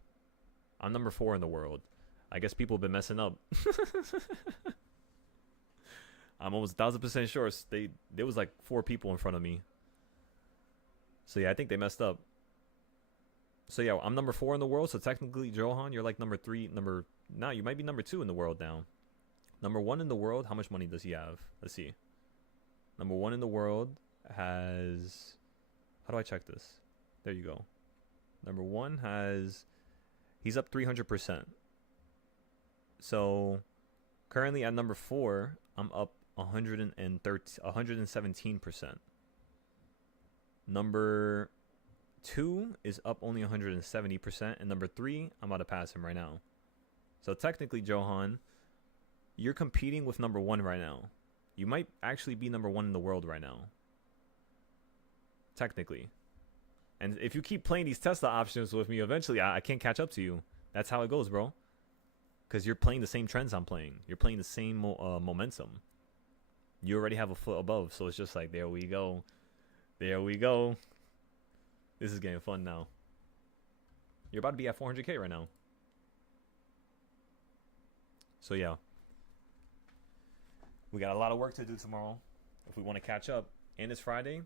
I'm number 4 in the world. I guess people have been messing up. I'm almost 1,000% sure there was like 4 people in front of me. So yeah, I think they messed up. So yeah, I'm number 4 in the world. So technically, Johan, you're like number 3. No, you might be number 2 in the world now. Number 1 in the world. How much money does he have? Let's see. Number 1 in the world has... How do I check this? There you go. Number 1 has... He's up 300%. So currently at number 4, I'm up 117%. Number 2 is up only 170%, and number 3, I'm about to pass him right now. So technically, Johan, you're competing with number 1 right now. You might actually be number 1 in the world right now. Technically. And if you keep playing these Tesla options with me, eventually I can't catch up to you. That's how it goes, bro. Because you're playing the same trends I'm playing. You're playing the same momentum. You already have a foot above, so it's just like, there we go. There we go. This is getting fun now. You're about to be at 400K right now. So yeah. We got a lot of work to do tomorrow if we want to catch up. And it's Friday.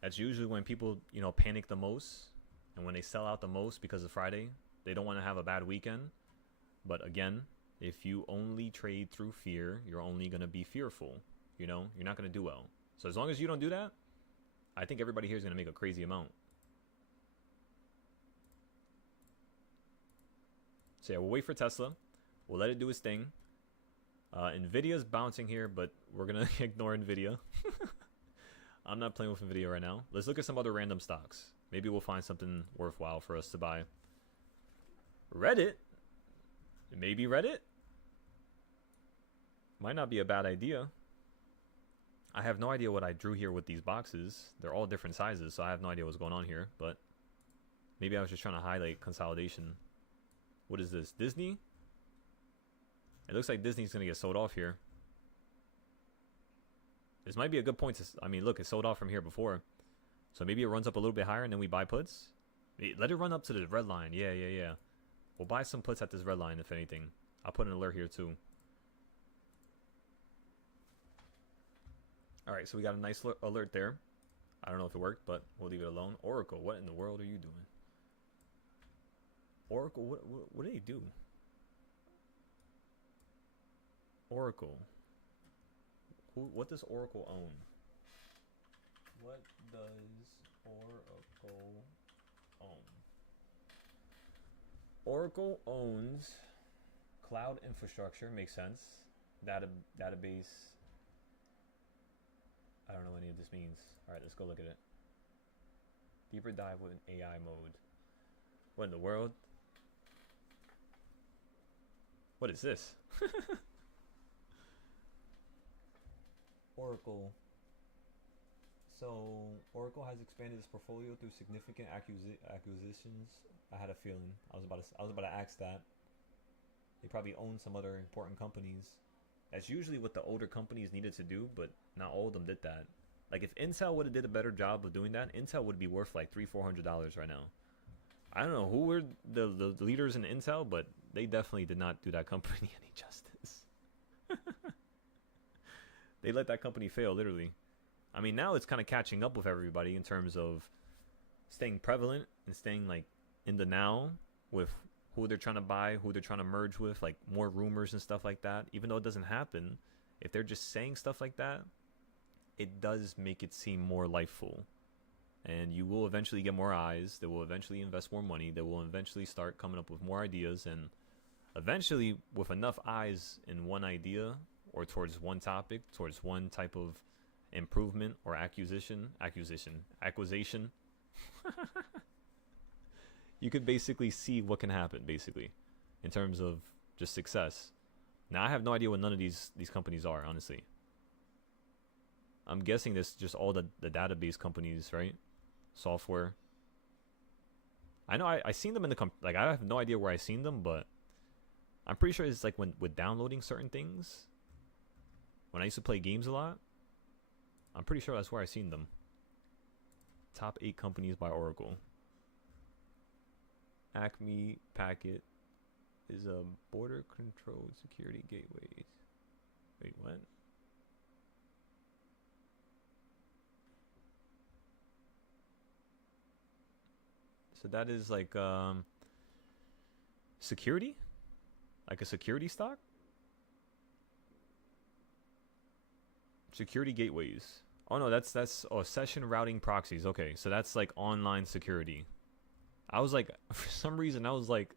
That's usually when people, panic the most. And when they sell out the most because of Friday. They don't want to have a bad weekend. But again, if you only trade through fear, you're only going to be fearful. You're not going to do well. So as long as you don't do that, I think everybody here is going to make a crazy amount. So yeah, we'll wait for Tesla. We'll let it do its thing. Nvidia's bouncing here, but we're going to ignore Nvidia. I'm not playing with Nvidia right now. Let's look at some other random stocks. Maybe we'll find something worthwhile for us to buy. Reddit? Maybe Reddit? Might not be a bad idea. I have no idea what I drew here with these boxes. They're all different sizes, so I have no idea what's going on here. But maybe I was just trying to highlight consolidation What is this? Disney? It looks like Disney's going to get sold off here. This might be a good point to... I mean, look, it sold off from here before. So maybe it runs up a little bit higher and then we buy puts. Let it run up to the red line. Yeah. We'll buy some puts at this red line, if anything. I'll put an alert here, too. Alright, so we got a nice alert there. I don't know if it worked, but we'll leave it alone. Oracle, what in the world are you doing? Oracle, what do they do? Oracle. What does Oracle own? What does Oracle own? Oracle owns cloud infrastructure, makes sense. Database. I don't know what any of this means. Alright, let's go look at it. Deeper dive with AI mode. What in the world? What is this? Oracle. So, Oracle has expanded its portfolio through significant acquisitions. I had a feeling. I was about to ask that. They probably own some other important companies. That's usually what the older companies needed to do, but not all of them did that. Like if Intel would have did a better job of doing that, Intel would be worth like $300-$400 right now. I don't know who were the leaders in Intel, but they definitely did not do that company any justice. They let that company fail, literally. I mean, now it's kind of catching up with everybody in terms of staying prevalent and staying like in the now with who they're trying to buy, who they're trying to merge with, like more rumors and stuff like that. Even though it doesn't happen, if they're just saying stuff like that, it does make it seem more lifeful. And you will eventually get more eyes. They will eventually invest more money. They will eventually start coming up with more ideas. And eventually, with enough eyes in one idea or towards one topic, towards one type of improvement or acquisition, you could basically see what can happen, basically, in terms of just success. Now, I have no idea what none of these companies are, honestly. I'm guessing this just all the database companies, right? Software. I know I seen them in the like I have no idea where I seen them, but I'm pretty sure it's like when with downloading certain things. When I used to play games a lot, I'm pretty sure that's where I seen them. Top 8 companies by Oracle. Acme Packet is a border controlled security gateway. Wait, what? So that is like security? Like a security stock? Security gateways. Oh no, that's session routing proxies. Okay, so that's like online security. I was like, for some reason, I was like,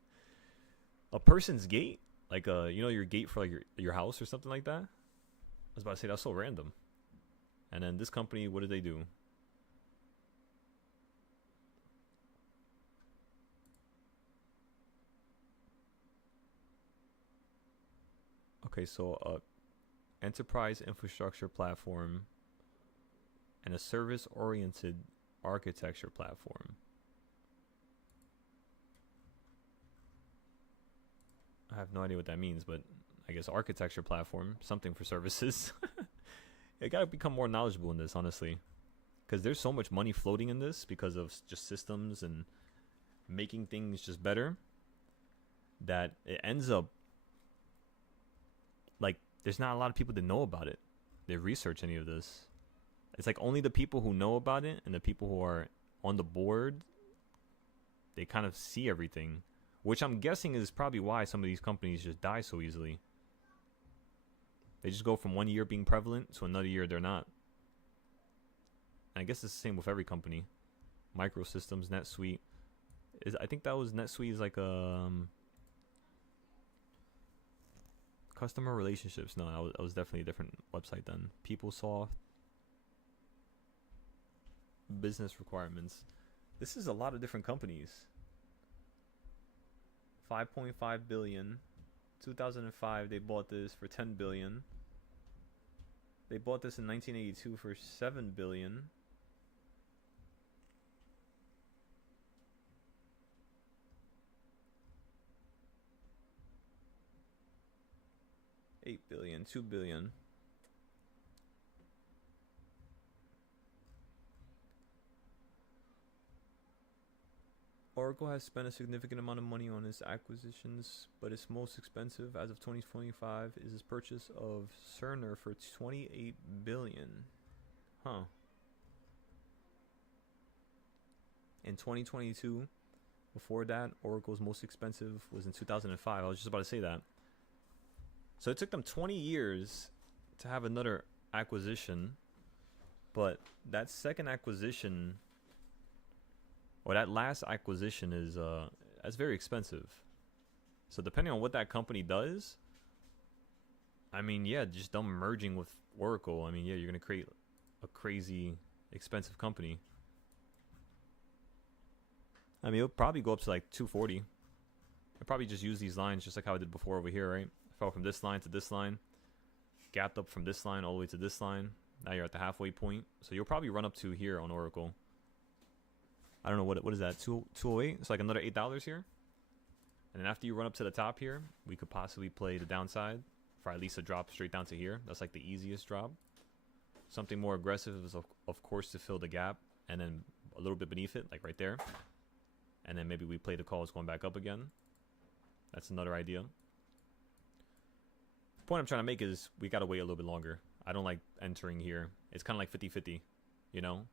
a person's gate, like your gate for like your house or something like that. I was about to say that's so random. And then this company, what did they do? Okay, so enterprise infrastructure platform and a service-oriented architecture platform. I have no idea what that means, but I guess architecture platform, something for services. You gotta become more knowledgeable in this, honestly, because there's so much money floating in this because of just systems and making things just better that it ends up like there's not a lot of people that know about it. They research any of this. It's like only the people who know about it and the people who are on the board, they kind of see everything. Which I'm guessing is probably why some of these companies just die so easily. They just go from one year being prevalent to another year they're not. And I guess it's the same with every company. Microsystems, NetSuite. I think that was NetSuite is like customer relationships. No, that was definitely a different website then. PeopleSoft. Business requirements. This is a lot of different companies. 5.5 billion. 2005 they bought this for 10 billion. They bought this in 1982 for 7 billion. 8 billion, 2 billion. Oracle has spent a significant amount of money on its acquisitions, but its most expensive as of 2025 is its purchase of Cerner for 28 billion. Huh. In 2022, before that, Oracle's most expensive was in 2005. I was just about to say that. So it took them 20 years to have another acquisition, but that second acquisition, or that last acquisition, is that's very expensive. So depending on what that company does, I mean, yeah, just them merging with Oracle, I mean, yeah, you're gonna create a crazy expensive company. I mean, it'll probably go up to like 240. I'll probably just use these lines just like how I did before over here, right? I fell from this line to this line, gapped up from this line all the way to this line. Now you're at the halfway point. So you'll probably run up to here on Oracle. I don't know, what is that, 208? It's like another $8 here. And then after you run up to the top here, we could possibly play the downside for at least a drop straight down to here. That's like the easiest drop. Something more aggressive is, of course, to fill the gap, and then a little bit beneath it, like right there. And then maybe we play the calls going back up again. That's another idea. The point I'm trying to make is we got to wait a little bit longer. I don't like entering here. It's kind of like 50-50, you know?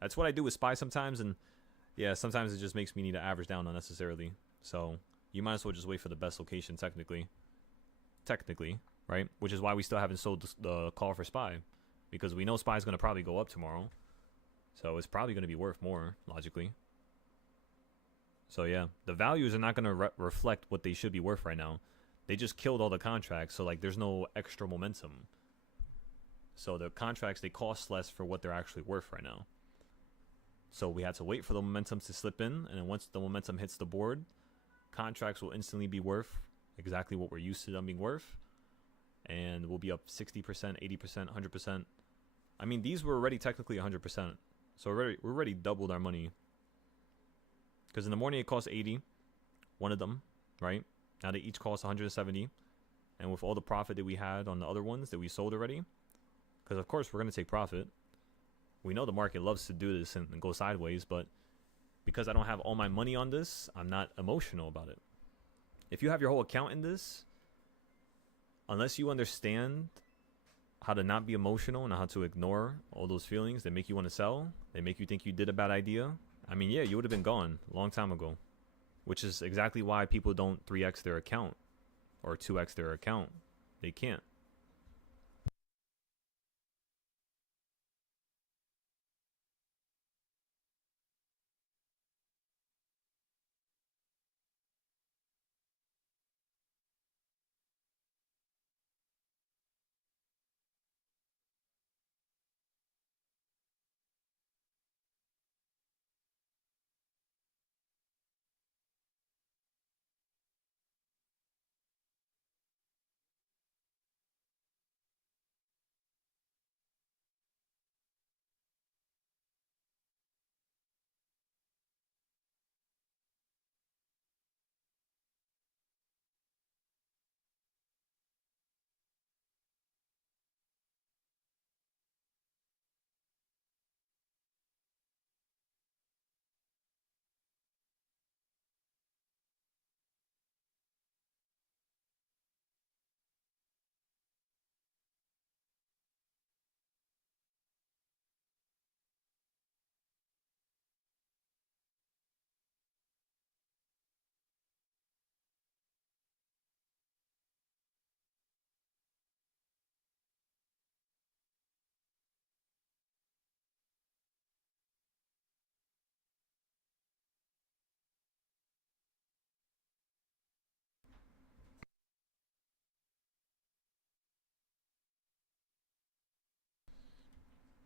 That's what I do with SPY sometimes, and yeah, sometimes it just makes me need to average down unnecessarily. So you might as well just wait for the best location technically, right? Which is why we still haven't sold the call for SPY, because we know SPY is going to probably go up tomorrow. So it's probably going to be worth more, logically. So yeah, the values are not going to reflect what they should be worth right now. They just killed all the contracts, so like there's no extra momentum. So the contracts, they cost less for what they're actually worth right now. So we had to wait for the momentum to slip in, and then once the momentum hits the board, contracts will instantly be worth exactly what we're used to them being worth. And we'll be up 60%, 80%, 100%. I mean, these were already technically 100%. So we're already doubled our money. Because in the morning it cost 80, one of them, right? Now they each cost 170. And with all the profit that we had on the other ones that we sold already, because of course we're going to take profit. We know the market loves to do this and go sideways, but because I don't have all my money on this, I'm not emotional about it. If you have your whole account in this, unless you understand how to not be emotional and how to ignore all those feelings that make you want to sell, they make you think you did a bad idea, I mean, yeah, you would have been gone a long time ago. Which is exactly why people don't 3x their account or 2x their account. They can't.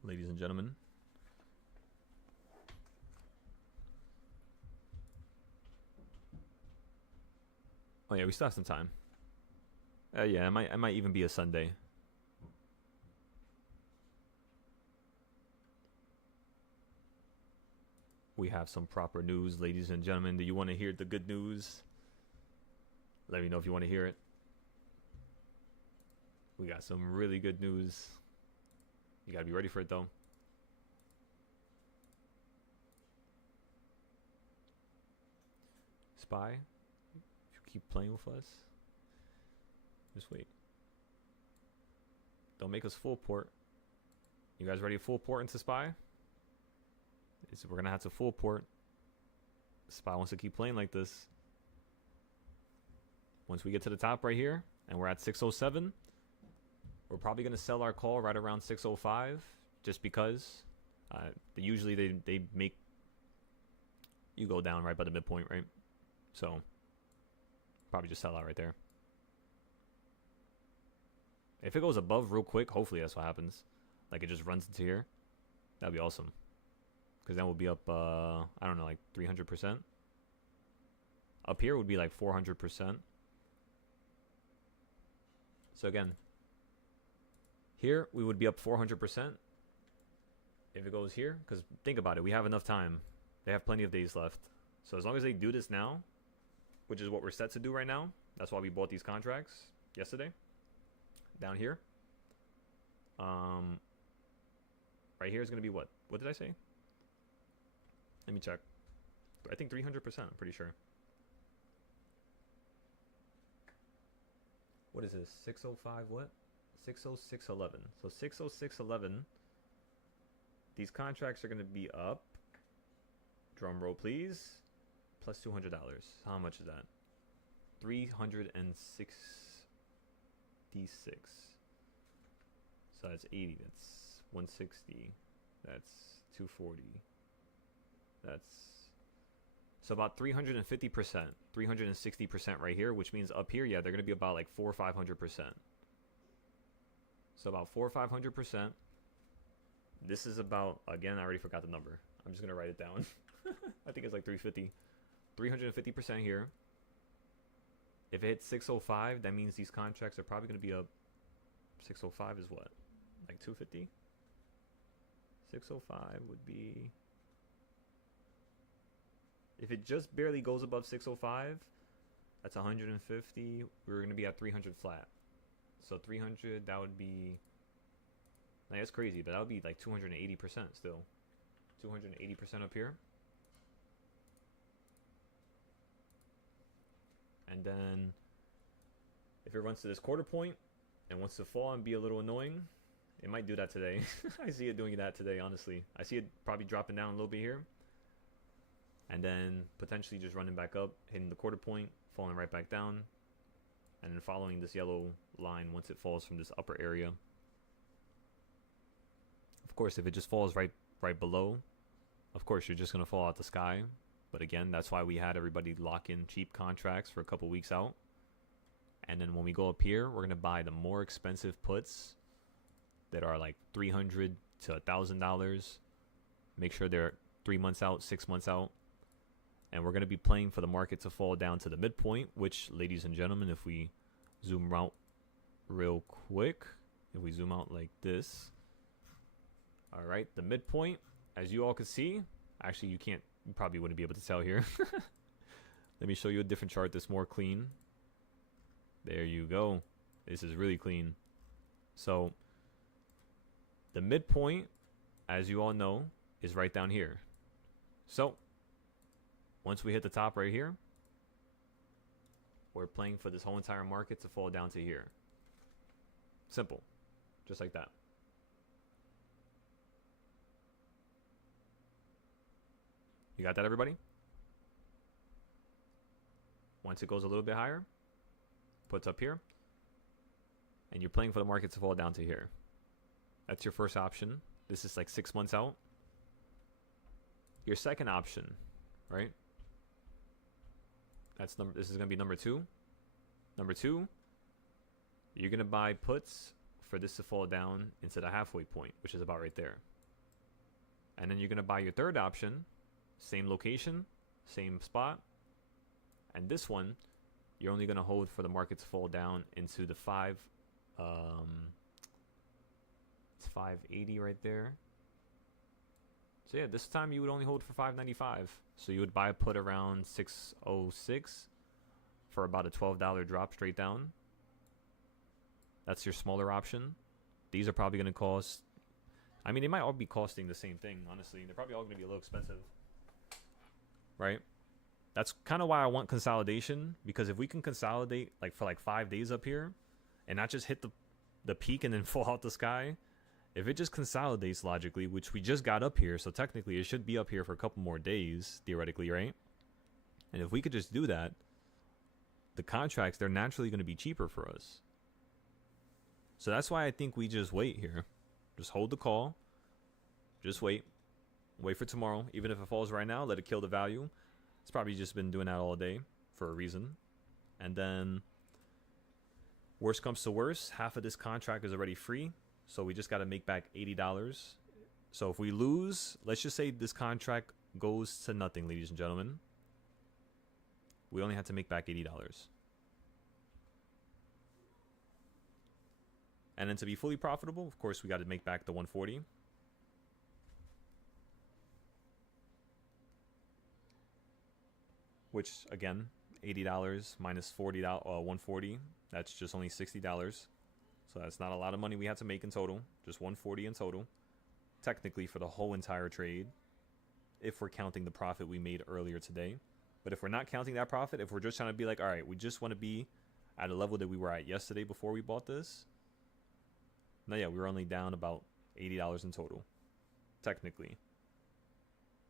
Ladies and gentlemen. Oh yeah, we still have some time. Yeah, it might even be a Sunday. We have some proper news, ladies and gentlemen. Do you want to hear the good news? Let me know if you want to hear it. We got some really good news. You gotta be ready for it though. SPY, if you keep playing with us, just wait. Don't make us full port. You guys ready to full port into SPY? We're gonna have to full port. SPY wants to keep playing like this. Once we get to the top right here, and we're at 607, we're probably gonna sell our call right around 605, just because. Usually they make you go down right by the midpoint, right? So probably just sell out right there. If it goes above real quick, hopefully that's what happens. Like it just runs into here. That'd be awesome. Because then we'll be up, I don't know, like 300%. Up here would be like 400%. So again, here we would be up 400%. If it goes here, because think about it, we have enough time. They have plenty of days left. So as long as they do this now, which is what we're set to do right now, that's why we bought these contracts yesterday. Down here. Right here is going to be what? What did I say? Let me check. I think 300%, I'm pretty sure. What is this? 605 what? 60611. So 60611. These contracts are going to be up. Drum roll, please. Plus $200. How much is that? 366. So that's 80. That's 160. That's 240. That's so about 350%, 360% right here, which means up here, yeah, they're going to be about like 400% or 500%. So about 400 or 500%. This is about, again, I already forgot the number. I'm just going to write it down. I think it's like 350. 350% here. If it hits 605, that means these contracts are probably going to be up. 605 is what? Like 250? 605 would be... If it just barely goes above 605, that's 150. We're going to be at 300 flat. So 300, that would be... Like, that's crazy, but that would be like 280% still. 280% up here. And then if it runs to this quarter point and wants to fall and be a little annoying, it might do that today. I see it doing that today, honestly. I see it probably dropping down a little bit here. And then potentially just running back up, hitting the quarter point, falling right back down. And then following this yellow line once it falls from this upper area. Of course, if it just falls right below, of course, you're just going to fall out the sky. But again, that's why we had everybody lock in cheap contracts for a couple weeks out. And then when we go up here, we're going to buy the more expensive puts that are like $300 to $1,000. Make sure they're 3 months out, 6 months out. And we're going to be playing for the market to fall down to the midpoint, which, ladies and gentlemen, if we zoom out real quick, if we zoom out like this. All right, the midpoint, as you all can see, actually you probably wouldn't be able to tell here. Let me show you a different chart that's more clean. There you go. This is really clean. So the midpoint, as you all know, is right down here. So once we hit the top right here, we're playing for this whole entire market to fall down to here. Simple. Just like that. You got that, everybody? Once it goes a little bit higher, puts up here, and you're playing for the market to fall down to here. That's your first option. This is like 6 months out. Your second option, right? This is going to be number 2. Number 2, you're going to buy puts for this to fall down into the halfway point, which is about right there. And then you're going to buy your third option, same location, same spot. And this one, you're only going to hold for the market to fall down into the it's 580 right there. So yeah, this time you would only hold for 595. So you would buy a put around 606 for about a $12 drop straight down. That's your smaller option. These are probably going to cost, I mean, they might all be costing the same thing, honestly. They're probably all going to be a little expensive, right? That's kind of why I want consolidation, because if we can consolidate like for like 5 days up here and not just hit the peak and then fall out the sky, if it just consolidates logically, which we just got up here, so technically it should be up here for a couple more days, theoretically, right? And if we could just do that, the contracts, they're naturally going to be cheaper for us. So that's why I think we just wait here. Just hold the call. Just wait. Wait for tomorrow. Even if it falls right now, let it kill the value. It's probably just been doing that all day for a reason. And then, worst comes to worst, half of this contract is already free. So we just got to make back $80. So if we lose, let's just say this contract goes to nothing, ladies and gentlemen. We only have to make back $80. And then to be fully profitable, of course, we got to make back the 140. Which, again, $80 minus $40, 140. That's just only $60. So that's not a lot of money we have to make in total. Just 140 in total. Technically for the whole entire trade. If we're counting the profit we made earlier today. But if we're not counting that profit, if we're just trying to be like, all right, we just want to be at a level that we were at yesterday before we bought this. No, yeah, we were only down about $80 in total. Technically.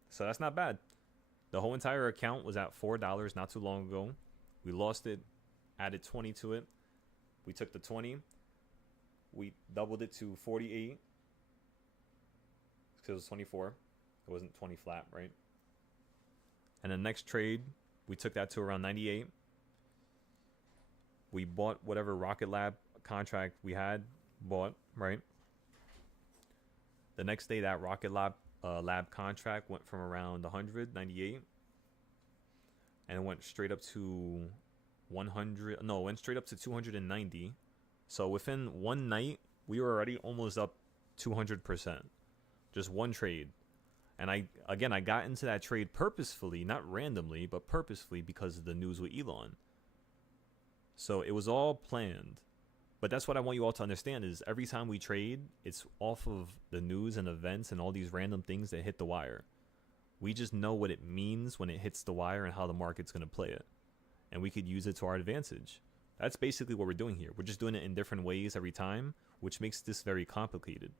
So that's not bad. The whole entire account was at $4 not too long ago. We lost it, added 20 to it. We took the 20. We doubled it to 48. Because it was 24. It wasn't 20 flat, right? And the next trade, we took that to around 98. We bought whatever Rocket Lab contract we had bought, right? The next day, that Rocket Lab contract went from around 198 and it went straight up to 100. No, it went straight up to 290. So within one night, we were already almost up 200%. Just one trade. And I got into that trade purposefully, not randomly, but purposefully because of the news with Elon. So it was all planned. But that's what I want you all to understand is every time we trade, it's off of the news and events and all these random things that hit the wire. We just know what it means when it hits the wire and how the market's going to play it. And we could use it to our advantage. That's basically what we're doing here. We're just doing it in different ways every time, which makes this very complicated.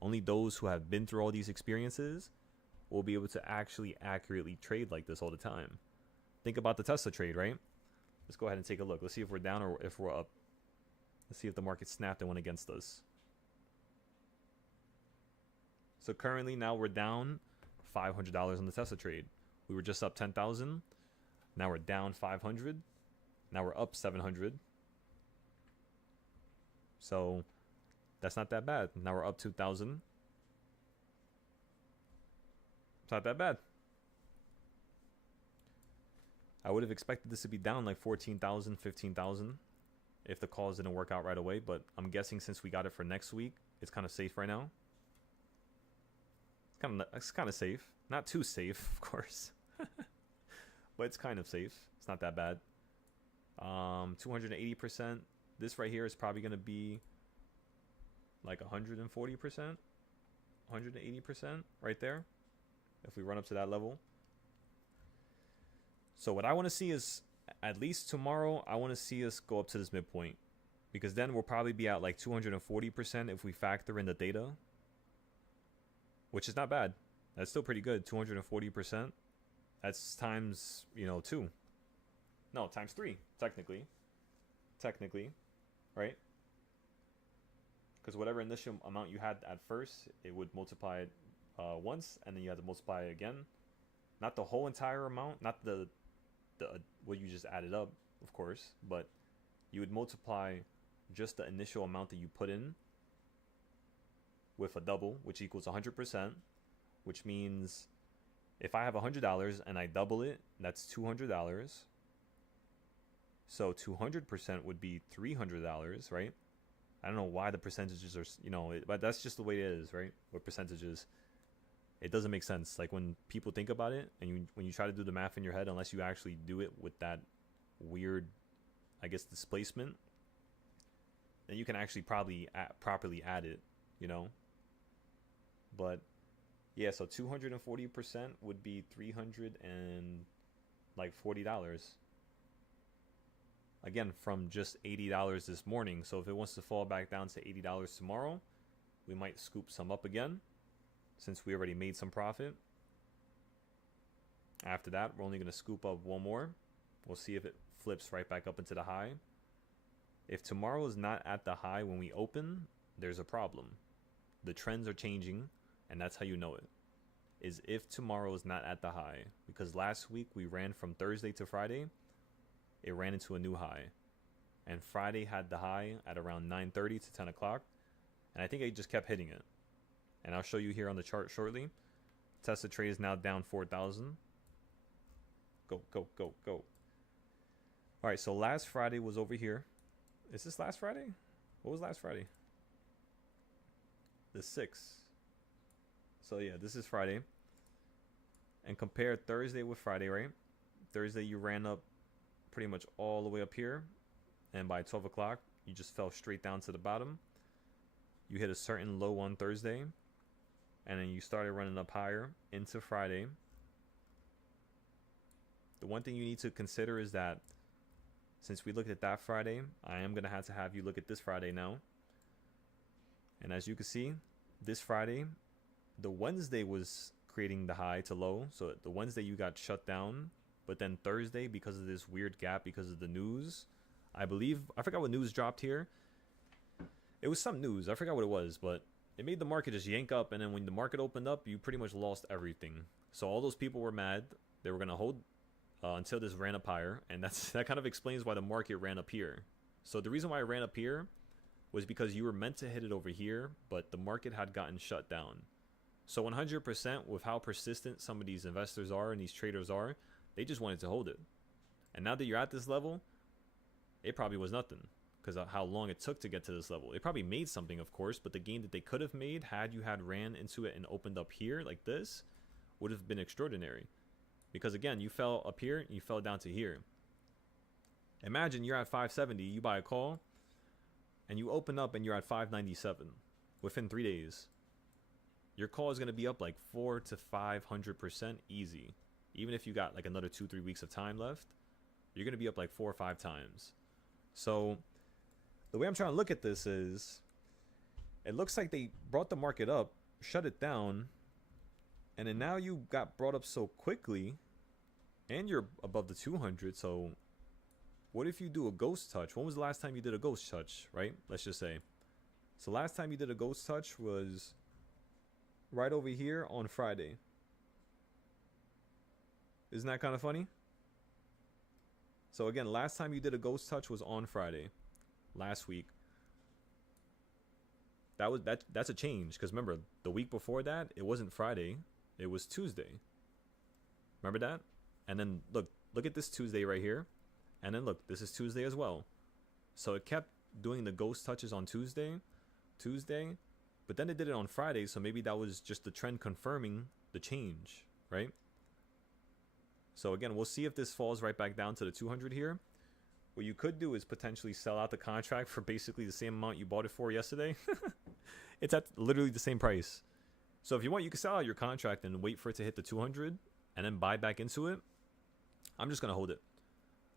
Only those who have been through all these experiences will be able to actually accurately trade like this all the time. Think about the Tesla trade, right? Let's go ahead and take a look. Let's see if we're down or if we're up. Let's see if the market snapped and went against us. So currently now we're down $500 on the Tesla trade. We were just up 10,000. Now we're down 500. Now we're up 700. So that's not that bad. Now we're up 2,000. It's not that bad. I would have expected this to be down like 14,000, 15,000 if the calls didn't work out right away. But I'm guessing since we got it for next week, it's kind of safe right now. It's kind of safe. Not too safe, of course. But it's kind of safe. It's not that bad. 280%. This right here is probably going to be like 140%. 180% right there. If we run up to that level. So what I want to see is, at least tomorrow, I want to see us go up to this midpoint. Because then we'll probably be at like 240% if we factor in the data. Which is not bad. That's still pretty good. 240%. That's times, 2. No, times 3, technically. Technically. Right? Because whatever initial amount you had at first, it would multiply it once, and then you have to multiply it again. Not the whole entire amount, not the what you just added up, of course, but you would multiply just the initial amount that you put in with a double, which equals 100%, which means if I have $100 and I double it, that's $200. So 200% would be $300, right? I don't know why the percentages are, but that's just the way it is, right? With percentages, it doesn't make sense. Like when people think about it and when you try to do the math in your head, unless you actually do it with that weird, I guess, displacement, then you can actually probably properly add it, you know. But yeah, so 240% would be $340. Again, from just $80 this morning. So if it wants to fall back down to $80 tomorrow, we might scoop some up again, since we already made some profit. After that, we're only going to scoop up one more. We'll see if it flips right back up into the high. If tomorrow is not at the high when we open, there's a problem. The trends are changing, and that's how you know it. Is if tomorrow is not at the high. Because last week we ran from Thursday to Friday. It ran into a new high. And Friday had the high at around 9:30 to 10 o'clock. And I think it just kept hitting it. And I'll show you here on the chart shortly. Tesla trade is now down 4,000. Go, go, go, go. All right, so last Friday was over here. Is this last Friday? What was last Friday? The 6th. So yeah, this is Friday. And compare Thursday with Friday, right? Thursday you ran up pretty much all the way up here. And by 12 o'clock, you just fell straight down to the bottom. You hit a certain low on Thursday. And then you started running up higher into Friday. The one thing you need to consider is that since we looked at that Friday, I am going to have you look at this Friday now. And as you can see, this Friday, the Wednesday was creating the high to low. So the Wednesday you got shut down. But then Thursday, because of this weird gap, because of the news, I forgot what news dropped here. It was some news. I forgot what it was, but it made the market just yank up. And then when the market opened up, you pretty much lost everything. So all those people were mad. They were going to hold until this ran up higher. And that kind of explains why the market ran up here. So the reason why it ran up here was because you were meant to hit it over here, but the market had gotten shut down. So 100% with how persistent some of these investors are and these traders are, they just wanted to hold it. And now that you're at this level, it probably was nothing because of how long it took to get to this level. It probably made something, of course, but the gain that they could have made had you had ran into it and opened up here like this would have been extraordinary. Because again, you fell up here and you fell down to here. Imagine you're at 570, you buy a call, and you open up and you're at 597 within 3 days. Your call is going to be up like 400 to 500% easy. Even if you got like another 2-3 weeks of time left, you're going to be up like 4 or 5 times. So the way I'm trying to look at this is, it looks like they brought the market up, shut it down, and then now you got brought up so quickly, and you're above the 200. So what if you do a ghost touch? When was the last time you did a ghost touch, right? Let's just say. So last time you did a ghost touch was right over here on Friday. Isn't that kind of funny? So again, last time you did a ghost touch was on Friday, last week. That's a change, because remember, the week before that, it wasn't Friday, it was Tuesday. Remember that? And then look at this Tuesday right here. And then look, this is Tuesday as well. So it kept doing the ghost touches on Tuesday, but then it did it on Friday, so maybe that was just the trend confirming the change, right? So again, we'll see if this falls right back down to the 200 here. What you could do is potentially sell out the contract for basically the same amount you bought it for yesterday. It's at literally the same price. So if you want, you can sell out your contract and wait for it to hit the 200 and then buy back into it. I'm just going to hold it.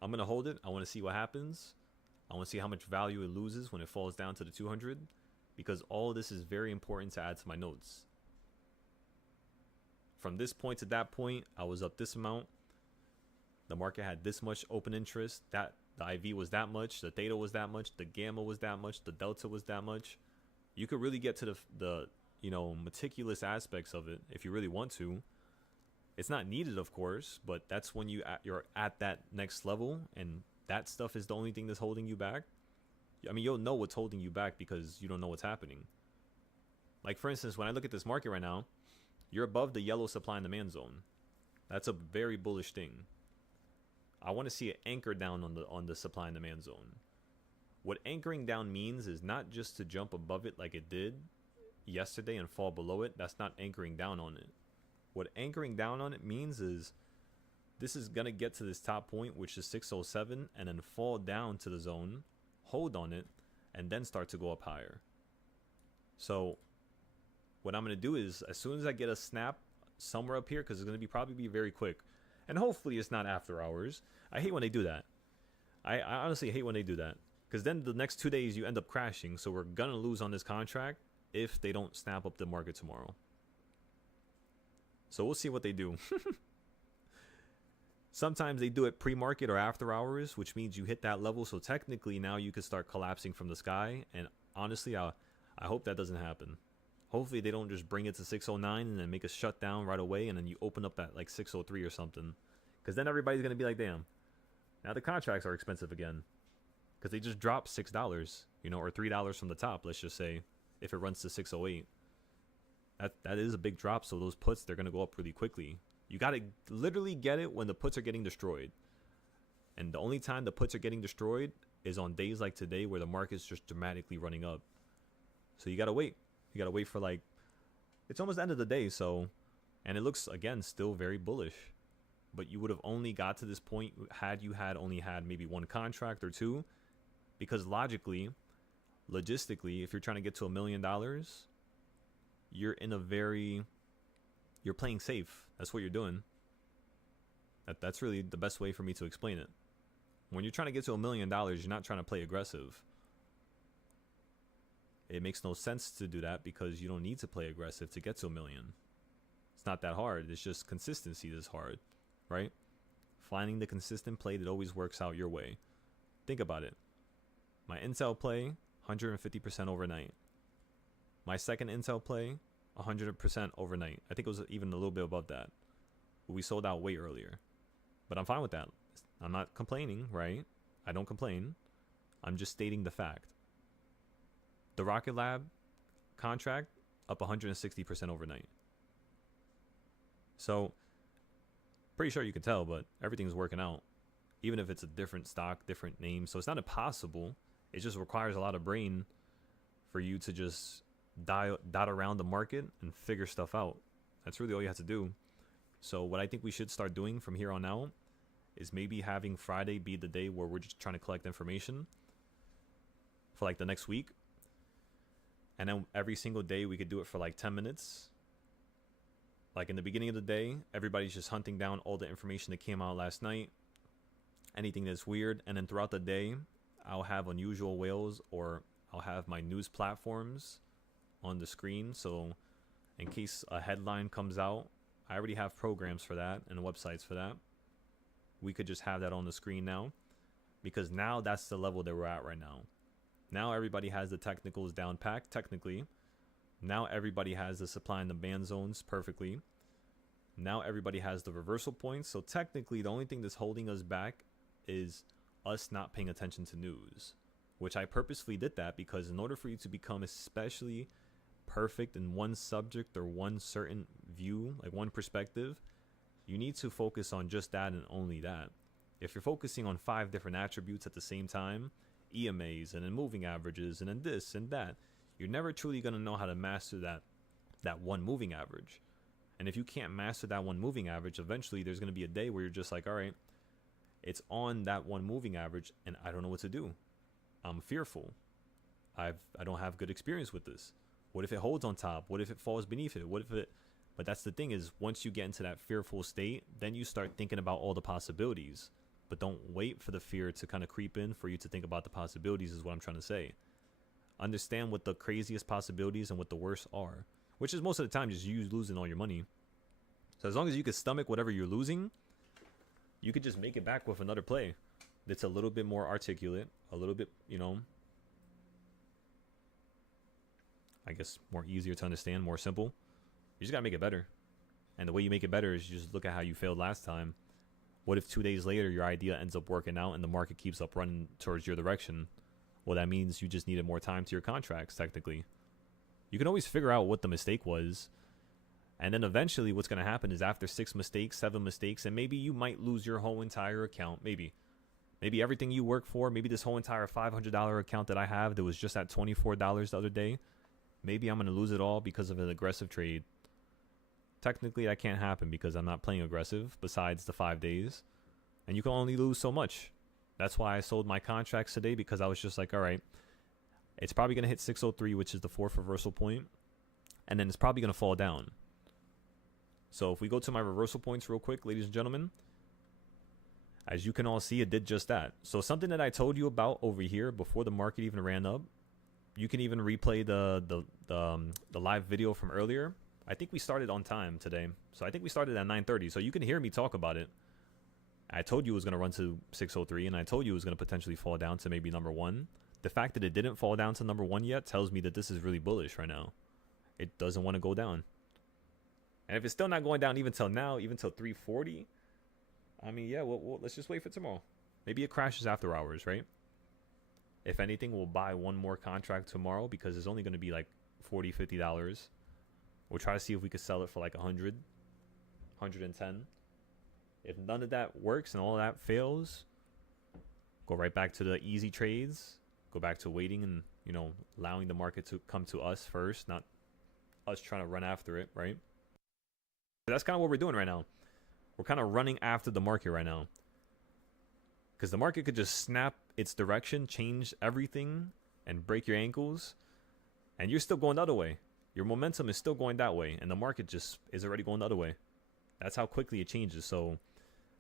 I'm going to hold it. I want to see what happens. I want to see how much value it loses when it falls down to the 200, because all of this is very important to add to my notes. From this point to that point, I was up this amount. The market had this much open interest. That the IV was that much. The theta was that much. The gamma was that much. The delta was that much. You could really get to the meticulous aspects of it if you really want to. It's not needed, of course, but that's when you're at that next level, and that stuff is the only thing that's holding you back. I mean, you'll know what's holding you back because you don't know what's happening. Like, for instance, when I look at this market right now, you're above the yellow supply and demand zone. That's a very bullish thing. I want to see it anchor down on the supply and demand zone. What anchoring down means is not just to jump above it like it did yesterday and fall below it. That's not anchoring down on it. What anchoring down on it means is this is going to get to this top point, which is 607, and then fall down to the zone, hold on it, and then start to go up higher. So what I'm going to do is, as soon as I get a snap somewhere up here, because it's going to probably be very quick, and hopefully it's not after hours. I hate when they do that. I honestly hate when they do that, because then the next 2 days you end up crashing. So we're going to lose on this contract if they don't snap up the market tomorrow. So we'll see what they do. Sometimes they do it pre-market or after hours, which means you hit that level. So technically now you could start collapsing from the sky. And honestly, I hope that doesn't happen. Hopefully they don't just bring it to 609 and then make a shutdown right away, and then you open up at like 603 or something. Because then everybody's going to be like, damn, now the contracts are expensive again. Because they just dropped $6, or $3 from the top, let's just say, if it runs to 608. That is a big drop, so those puts, they're going to go up really quickly. You got to literally get it when the puts are getting destroyed. And the only time the puts are getting destroyed is on days like today where the market's just dramatically running up. So you got to wait. You got to wait for it's almost the end of the day, so, and it looks, again, still very bullish. But you would have only got to this point had you only had maybe one contract or two. Because logistically, if you're trying to get to $1 million, you're playing safe. That's what you're doing. That's really the best way for me to explain it. When you're trying to get to $1 million, you're not trying to play aggressive. It makes no sense to do that because you don't need to play aggressive to get to $1 million. It's not that hard. It's just consistency that's hard, right? Finding the consistent play that always works out your way. Think about it. My Intel play, 150% overnight. My second Intel play, 100% overnight. I think it was even a little bit above that. We sold out way earlier. But I'm fine with that. I'm not complaining, right? I don't complain. I'm just stating the fact. The Rocket Lab contract, up 160% overnight. So, pretty sure you can tell, but everything's working out. Even if it's a different stock, different name. So it's not impossible. It just requires a lot of brain for you to just dot around the market and figure stuff out. That's really all you have to do. So what I think we should start doing from here on out is maybe having Friday be the day where we're just trying to collect information for the next week. And then every single day we could do it for 10 minutes. In the beginning of the day, everybody's just hunting down all the information that came out last night. Anything that's weird. And then throughout the day, I'll have unusual whales, or I'll have my news platforms on the screen. So in case a headline comes out, I already have programs for that and websites for that. We could just have that on the screen now, because now that's the level that we're at right now. Now everybody has the technicals down packed technically. Now everybody has the supply and demand zones perfectly. Now everybody has the reversal points. So technically the only thing that's holding us back is us not paying attention to news, which I purposefully did that because in order for you to become especially perfect in one subject or one certain view, one perspective, you need to focus on just that and only that. If you're focusing on 5 different attributes at the same time, EMAs and then moving averages and then this and that, you're never truly going to know how to master that one moving average. And if you can't master that one moving average, eventually there's going to be a day where you're just all right, it's on that one moving average and I don't know what to do. I'm fearful. I don't have good experience with this. What if it holds on top? What if it falls beneath it? But that's the thing is, once you get into that fearful state, then you start thinking about all the possibilities. But don't wait for the fear to kind of creep in for you to think about the possibilities, is what I'm trying to say. Understand what the craziest possibilities and what the worst are, which is most of the time just you losing all your money. So as long as you can stomach whatever you're losing, you could just make it back with another play that's a little bit more articulate, a little bit, I guess more easier to understand, more simple. You just gotta make it better. And the way you make it better is you just look at how you failed last time. What if 2 days later your idea ends up working out and the market keeps up running towards your direction? Well, that means you just needed more time to your contracts, technically. You can always figure out what the mistake was. And then eventually what's going to happen is after 6 mistakes, 7 mistakes, and maybe you might lose your whole entire account. Maybe everything you work for, maybe this whole entire $500 account that I have that was just at $24 the other day, maybe I'm going to lose it all because of an aggressive trade. Technically, that can't happen because I'm not playing aggressive besides the 5 days. And you can only lose so much. That's why I sold my contracts today, because I was just all right, It's probably going to hit 603, which is the fourth reversal point, and then it's probably going to fall down. So if we go to my reversal points real quick, ladies and gentlemen, as you can all see, it did just that. So something that I told you about over here before the market even ran up, you can even replay the live video from earlier. I think we started on time today. So I think we started at 9:30. So you can hear me talk about it. I told you it was going to run to 603, and I told you it was going to potentially fall down to maybe number 1. The fact that it didn't fall down to number 1 yet tells me that this is really bullish right now. It doesn't want to go down. And if it's still not going down even till now, even till 340, I mean, yeah, let's just wait for tomorrow. Maybe it crashes after hours, right? If anything, we'll buy one more contract tomorrow because it's only going to be like $40, $50. We'll try to see if we could sell it for like 100, 110. If none of that works and all of that fails, go right back to the easy trades. Go back to waiting and, you know, allowing the market to come to us first, not us trying to run after it, right? But that's kind of what we're doing right now. We're kind of running after the market right now. Because the market could just snap its direction, change everything, and break your ankles. And you're still going the other way. Your momentum is still going that way. And the market just is already going the other way. That's how quickly it changes. So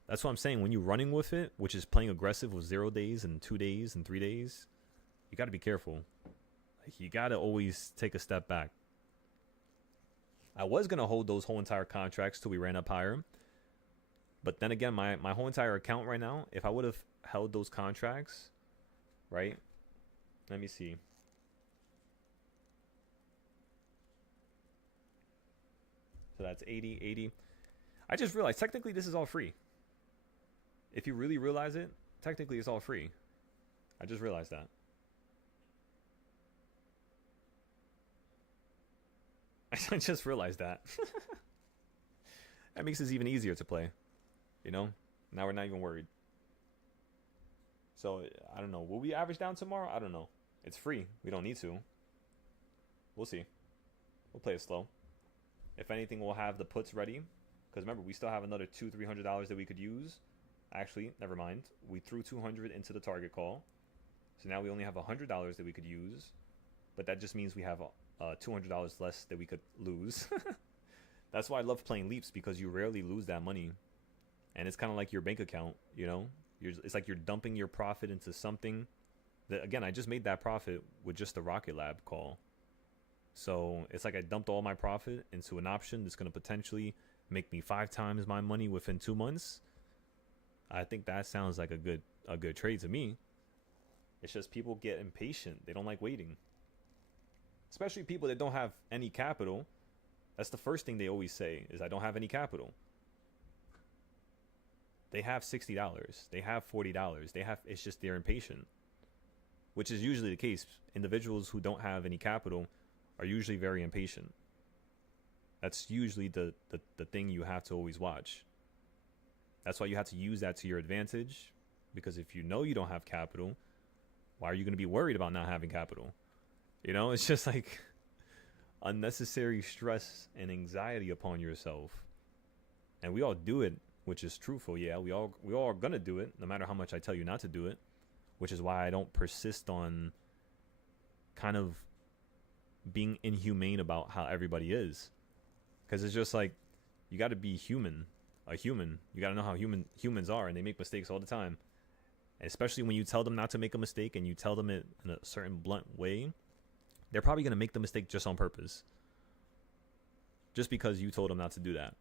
that's what I'm saying. When you're running with it, which is playing aggressive with 0 days and 2 days and 3 days, you got to be careful. Like, you got to always take a step back. I was going to hold those whole entire contracts till we ran up higher. But then again, my whole entire account right now, if I would have held those contracts, right? Let me see. So that's 80, 80. I just realized technically this is all free. If you really realize it, technically it's all free. I just realized that. I just realized that. That makes this even easier to play. You know? Now we're not even worried. So, I don't know. Will we average down tomorrow? I don't know. It's free. We don't need to. We'll see. We'll play it slow. If anything, we'll have the puts ready. Because remember, we still have another $200-300 that we could use. Actually, never mind. We threw $200 into the target call. So now we only have $100 that we could use. But that just means we have $200 less that we could lose. That's why I love playing leaps, because you rarely lose that money. And it's kind of like your bank account, you know? It's like you're dumping your profit into something that, again, I just made that profit with just the Rocket Lab call. So it's like I dumped all my profit into an option that's going to potentially make me 5 times my money within 2 months. I think that sounds like a good trade to me. It's just people get impatient. They don't like waiting. Especially people that don't have any capital. That's the first thing they always say is, I don't have any capital. They have $60. They have $40. It's just they're impatient. Which is usually the case. Individuals who don't have any capital are usually very impatient. That's usually the thing you have to always watch. That's why you have to use that to your advantage. Because if you know you don't have capital, why are you going to be worried about not having capital? You know, it's just like unnecessary stress and anxiety upon yourself. And we all do it, which is truthful. Yeah, we all are going to do it, no matter how much I tell you not to do it. Which is why I don't persist on kind of being inhumane about how everybody is. Because it's just like, you got to be human. A human. You got to know how humans are, and they make mistakes all the time. And especially when you tell them not to make a mistake and you tell them it in a certain blunt way, they're probably going to make the mistake just on purpose. Just because you told them not to do that.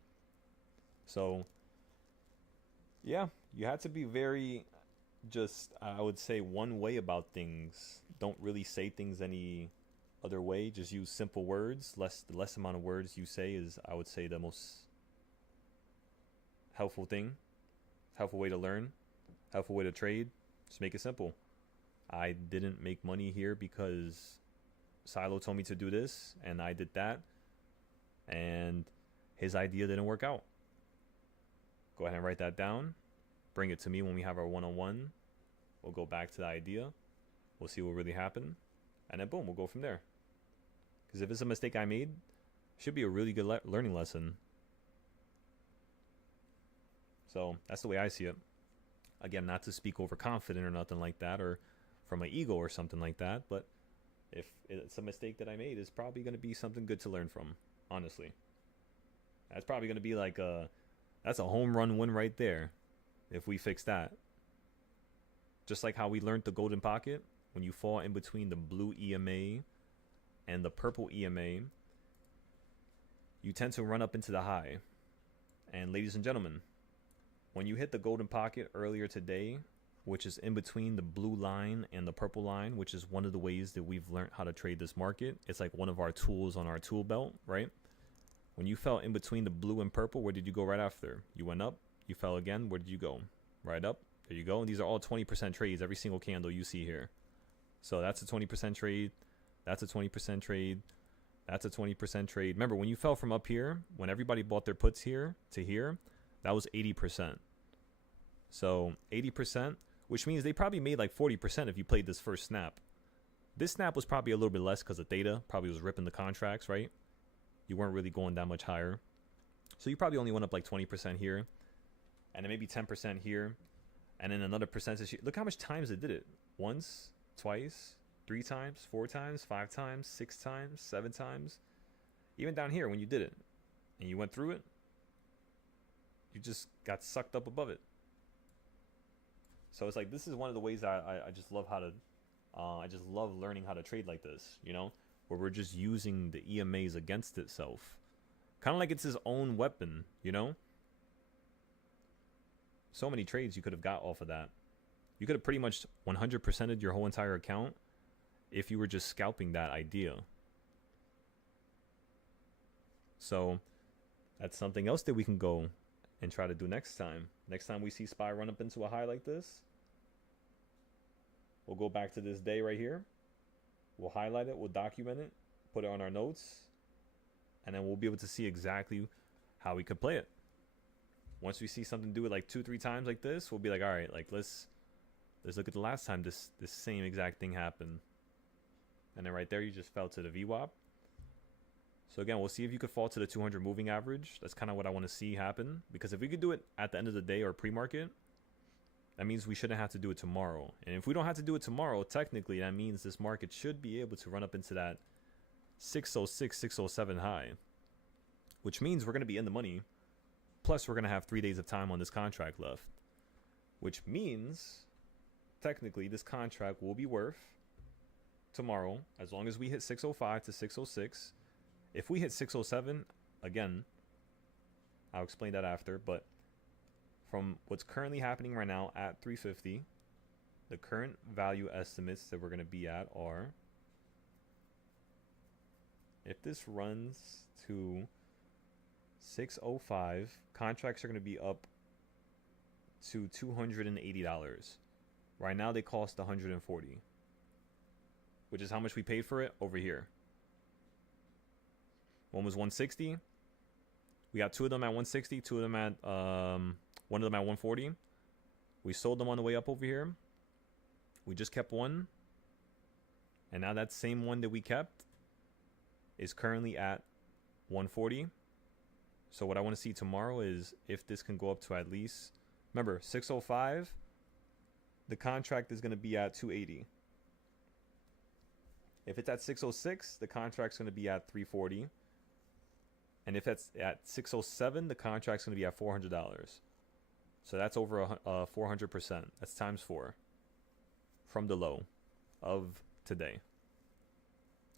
So, yeah, you have to be very, just, I would say, one way about things. Don't really say things any other way. Just use simple words. The less amount of words you say is, I would say, the most helpful thing. Helpful way to learn. Helpful way to trade. Just make it simple. I didn't make money here because Silo told me to do this, and I did that, and his idea didn't work out. Go ahead and write that down. Bring it to me when we have our one-on-one. We'll go back to the idea. We'll see what really happened, and then boom, we'll go from there. Because if it's a mistake I made, it should be a really good learning lesson. So that's the way I see it. Again, not to speak overconfident or nothing like that, or from my ego or something like that, but If it's a mistake that I made, it's probably going to be something good to learn from, honestly. That's probably going to be like that's a home run win right there if we fix that. Just like how we learned the golden pocket, when you fall in between the blue EMA and the purple EMA, you tend to run up into the high. And ladies and gentlemen, when you hit the golden pocket earlier today, which is in between the blue line and the purple line, which is one of the ways that we've learned how to trade this market. It's like one of our tools on our tool belt, right? When you fell in between the blue and purple, where did you go right after? You went up, you fell again, where did you go? Right up, there you go. And these are all 20% trades, every single candle you see here. So that's a 20% trade, that's a 20% trade, that's a 20% trade. Remember, when you fell from up here, when everybody bought their puts here to here, that was 80%. So 80%, which means they probably made like 40% if you played this first snap. This snap was probably a little bit less because of theta, probably was ripping the contracts, right? You weren't really going that much higher. So you probably only went up like 20% here, and then maybe 10% here, and then another percentage here. Look how much times it did it. Once, twice, 3 times, 4 times, 5 times, 6 times, 7 times. Even down here when you did it, and you went through it, you just got sucked up above it. So it's like, this is one of the ways I just love how to, I just love learning how to trade like this, you know, where we're just using the EMAs against itself. Kind of like it's his own weapon, you know? So many trades you could have got off of that. You could have pretty much 100%ed your whole entire account if you were just scalping that idea. So that's something else that we can go and try to do next time. Next time we see SPY run up into a high like this, we'll go back to this day right here. We'll highlight it, we'll document it, put it on our notes, and then we'll be able to see exactly how we could play it. Once we see something do it like 2-3 times like this, we'll be like, all right, like let's look at the last time this same exact thing happened. And then right there, you just fell to the VWAP. So again, we'll see if you could fall to the 200 moving average. That's kind of what I want to see happen. Because if we could do it at the end of the day or pre-market, that means we shouldn't have to do it tomorrow. And if we don't have to do it tomorrow, technically, that means this market should be able to run up into that 606, 607 high. Which means we're going to be in the money. Plus, we're going to have 3 days of time on this contract left. Which means, technically, this contract will be worth tomorrow, as long as we hit 605 to 606. If we hit 607, again, I'll explain that after, but from what's currently happening right now at 350, the current value estimates that we're going to be at are, if this runs to 605, contracts are going to be up to $280. Right now they cost $140, which is how much we paid for it over here. One was 160. We got 2 of them at 160, 2 of them at one of them at 140. We sold them on the way up over here. We just kept one, and now that same one that we kept is currently at 140. So what I want to see tomorrow is if this can go up to at least, remember, 605, the contract is going to be at 280. If it's at 606, the contract's going to be at 340. And if it's at 607, the contract's going to be at $400. So that's over 400%. That's times 4 from the low of today.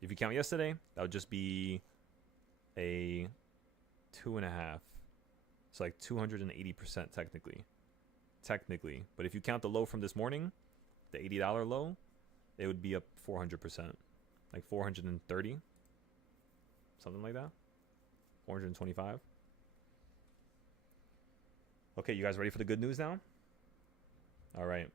If you count yesterday, that would just be a 2.5. It's like 280% technically. But if you count the low from this morning, the $80 low, it would be up 400%. Like 430, something like that. 425. Okay, you guys ready for the good news now? All right.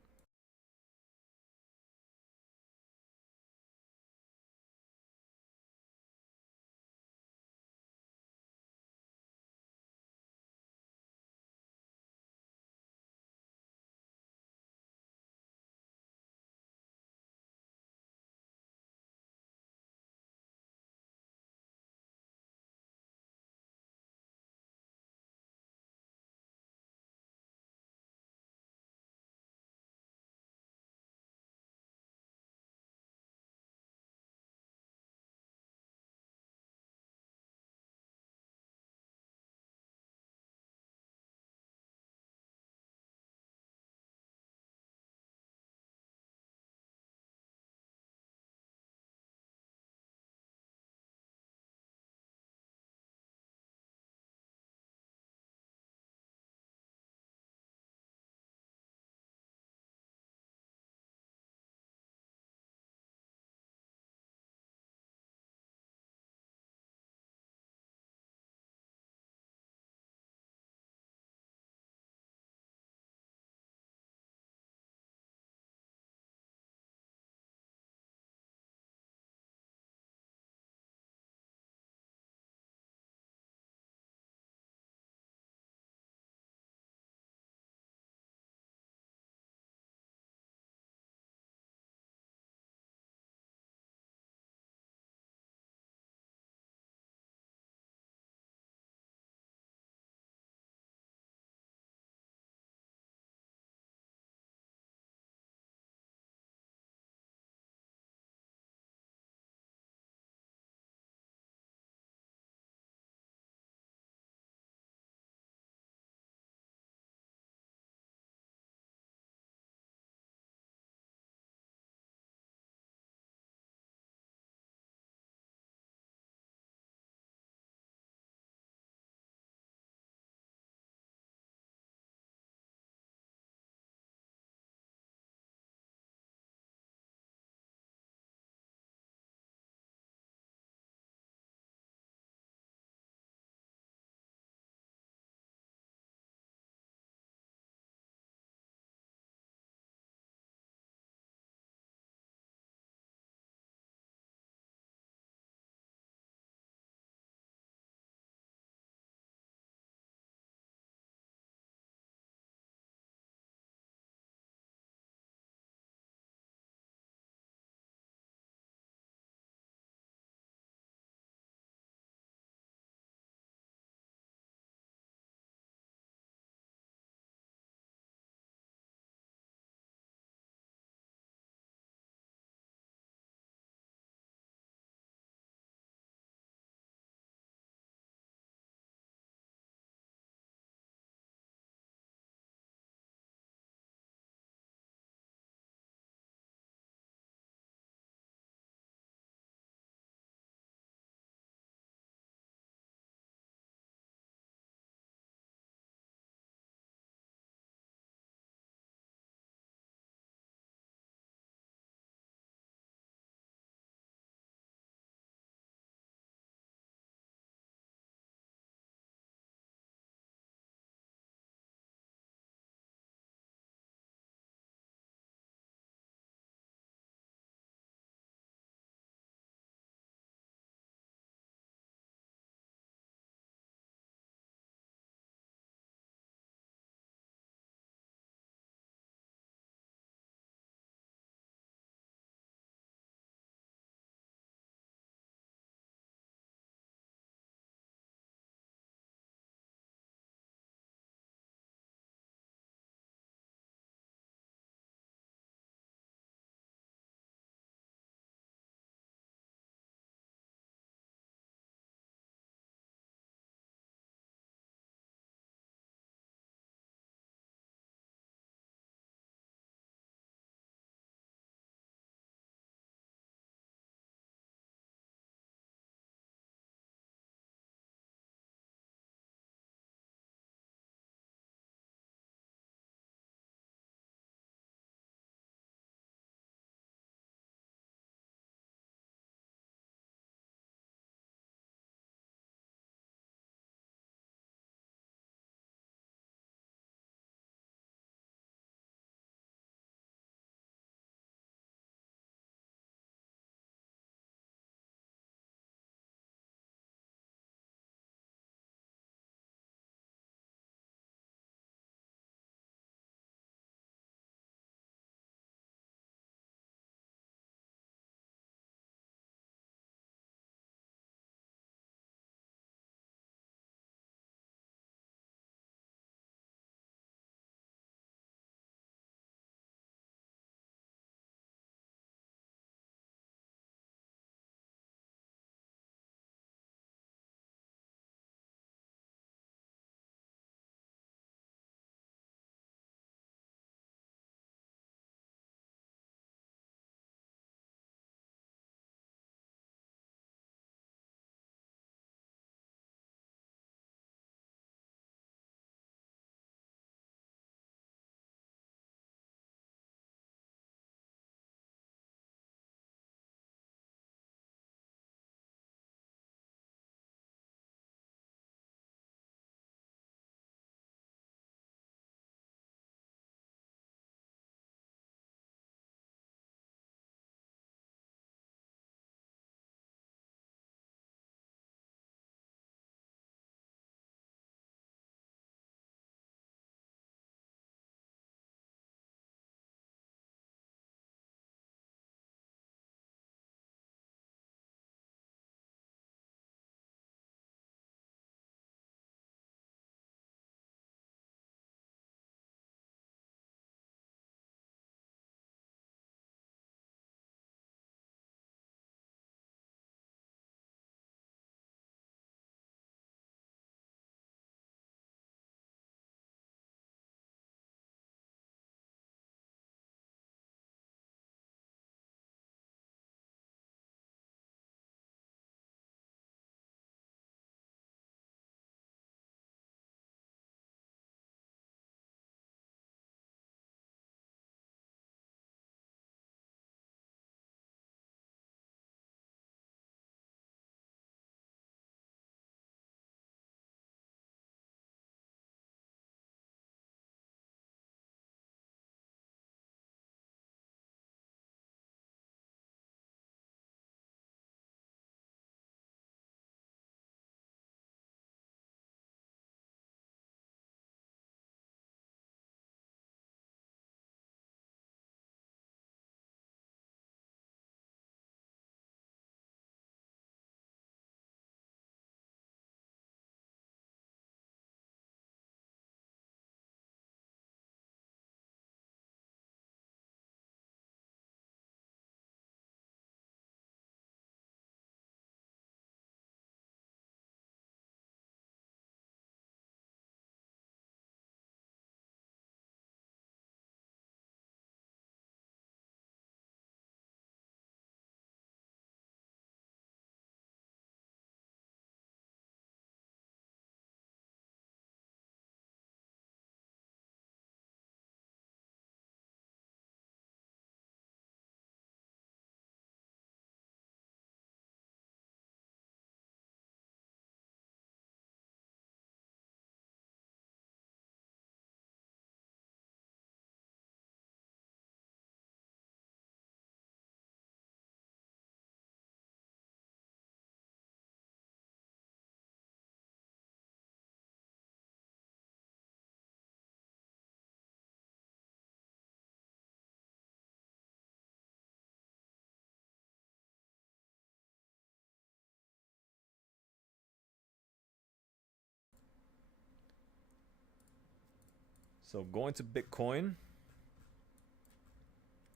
So going to Bitcoin.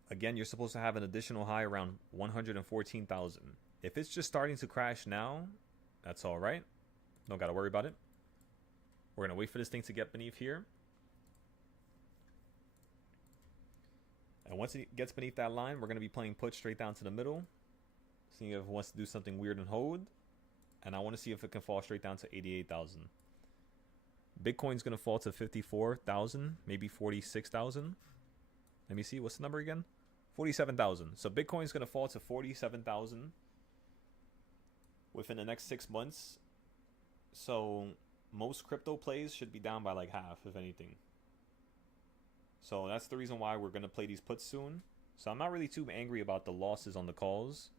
Again, you're supposed to have an additional high around 114,000. If it's just starting to crash now, that's all right. Don't got to worry about it. We're going to wait for this thing to get beneath here. And once it gets beneath that line, we're going to be playing put straight down to the middle. Seeing if it wants to do something weird and hold. And I want to see if it can fall straight down to 88,000. Bitcoin's going to fall to 54,000, maybe 46,000. Let me see, what's the number again? 47,000. So Bitcoin's going to fall to 47,000 within the next 6 months. So most crypto plays should be down by like half, if anything. So that's the reason why we're going to play these puts soon. So I'm not really too angry about the losses on the calls,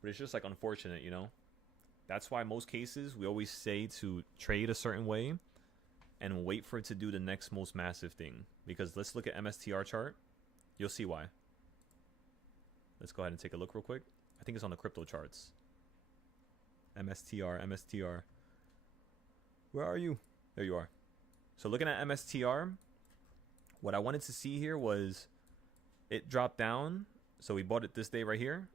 but it's just like unfortunate, you know? That's why most cases we always say to trade a certain way and wait for it to do the next most massive thing. Because let's look at MSTR chart. You'll see why. Let's go ahead and take a look real quick. I think it's on the crypto charts. MSTR. Where are you? There you are. So looking at MSTR, what I wanted to see here was it dropped down. So we bought it this day right here.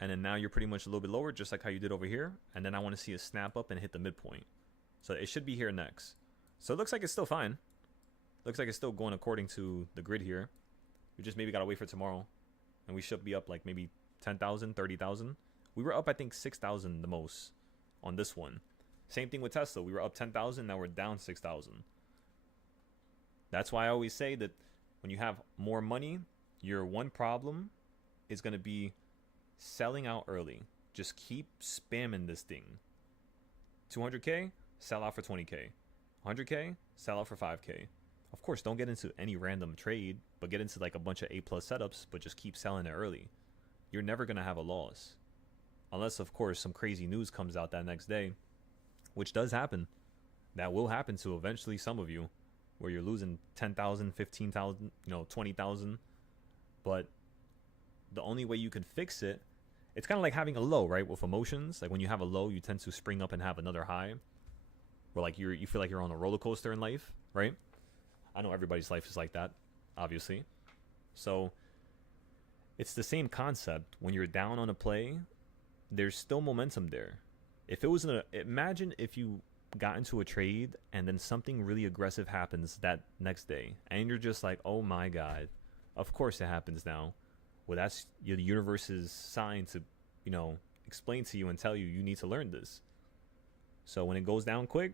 And then now you're pretty much a little bit lower, just like how you did over here. And then I want to see a snap up and hit the midpoint. So it should be here next. So it looks like it's still fine. Looks like it's still going according to the grid here. We just maybe got to wait for tomorrow. And we should be up like maybe 10,000, 30,000. We were up, I think, 6,000 the most on this one. Same thing with Tesla. We were up 10,000. Now we're down 6,000. That's why I always say that when you have more money, your one problem is going to be selling out early. Just keep spamming this thing. 200K, sell out for 20K. 100K, sell out for 5K. Of course, don't get into any random trade, but get into like a bunch of A+ setups, but just keep selling it early. You're never going to have a loss. Unless, of course, some crazy news comes out that next day, which does happen. That will happen to eventually some of you, where you're losing 10,000, 15,000, 20,000. But the only way you can fix it, it's kind of like having a low, right? With emotions, like when you have a low, you tend to spring up and have another high. Or like you feel like you're on a roller coaster in life, right? I know everybody's life is like that, obviously. So it's the same concept. When you're down on a play, there's still momentum there. If it was imagine if you got into a trade and then something really aggressive happens that next day, and you're just like, oh my god, of course it happens now. Well, that's the universe's sign to, explain to you and tell you you need to learn this. So when it goes down quick,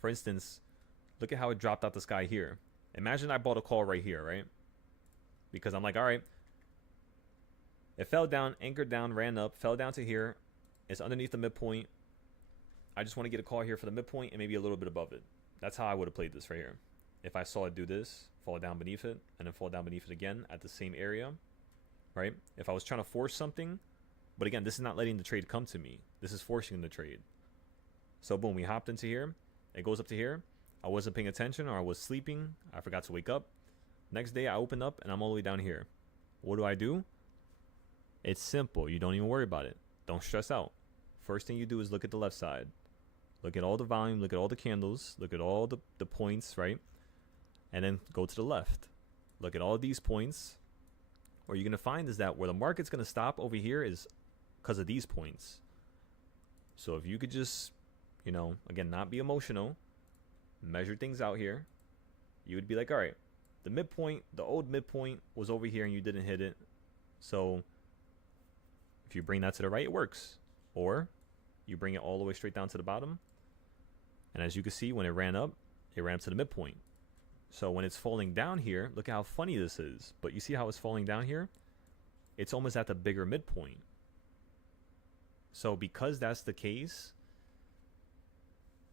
for instance, look at how it dropped out the sky here. Imagine I bought a call right here, right? Because I'm like, all right, it fell down, anchored down, ran up, fell down to here. It's underneath the midpoint. I just want to get a call here for the midpoint and maybe a little bit above it. That's how I would have played this right here. If I saw it do this, fall down beneath it, and then fall down beneath it again at the same area, right? If I was trying to force something, but again, this is not letting the trade come to me. This is forcing the trade. So boom, we hopped into here. It goes up to here. I wasn't paying attention, or I was sleeping. I forgot to wake up. Next day, I open up, and I'm all the way down here. What do? It's simple. You don't even worry about it. Don't stress out. First thing you do is look at the left side. Look at all the volume. Look at all the candles. Look at all the points, right? And then go to the left. Look at all these points. What you're going to find is that where the market's going to stop over here is because of these points. So if you could just, again, not be emotional, measure things out here, you would be like, all right, the midpoint, the old midpoint was over here and you didn't hit it. So if you bring that to the right, it works. Or you bring it all the way straight down to the bottom. And as you can see, when it ran up to the midpoint. So when it's falling down here, look at how funny this is. But you see how it's falling down here? It's almost at the bigger midpoint. So because that's the case,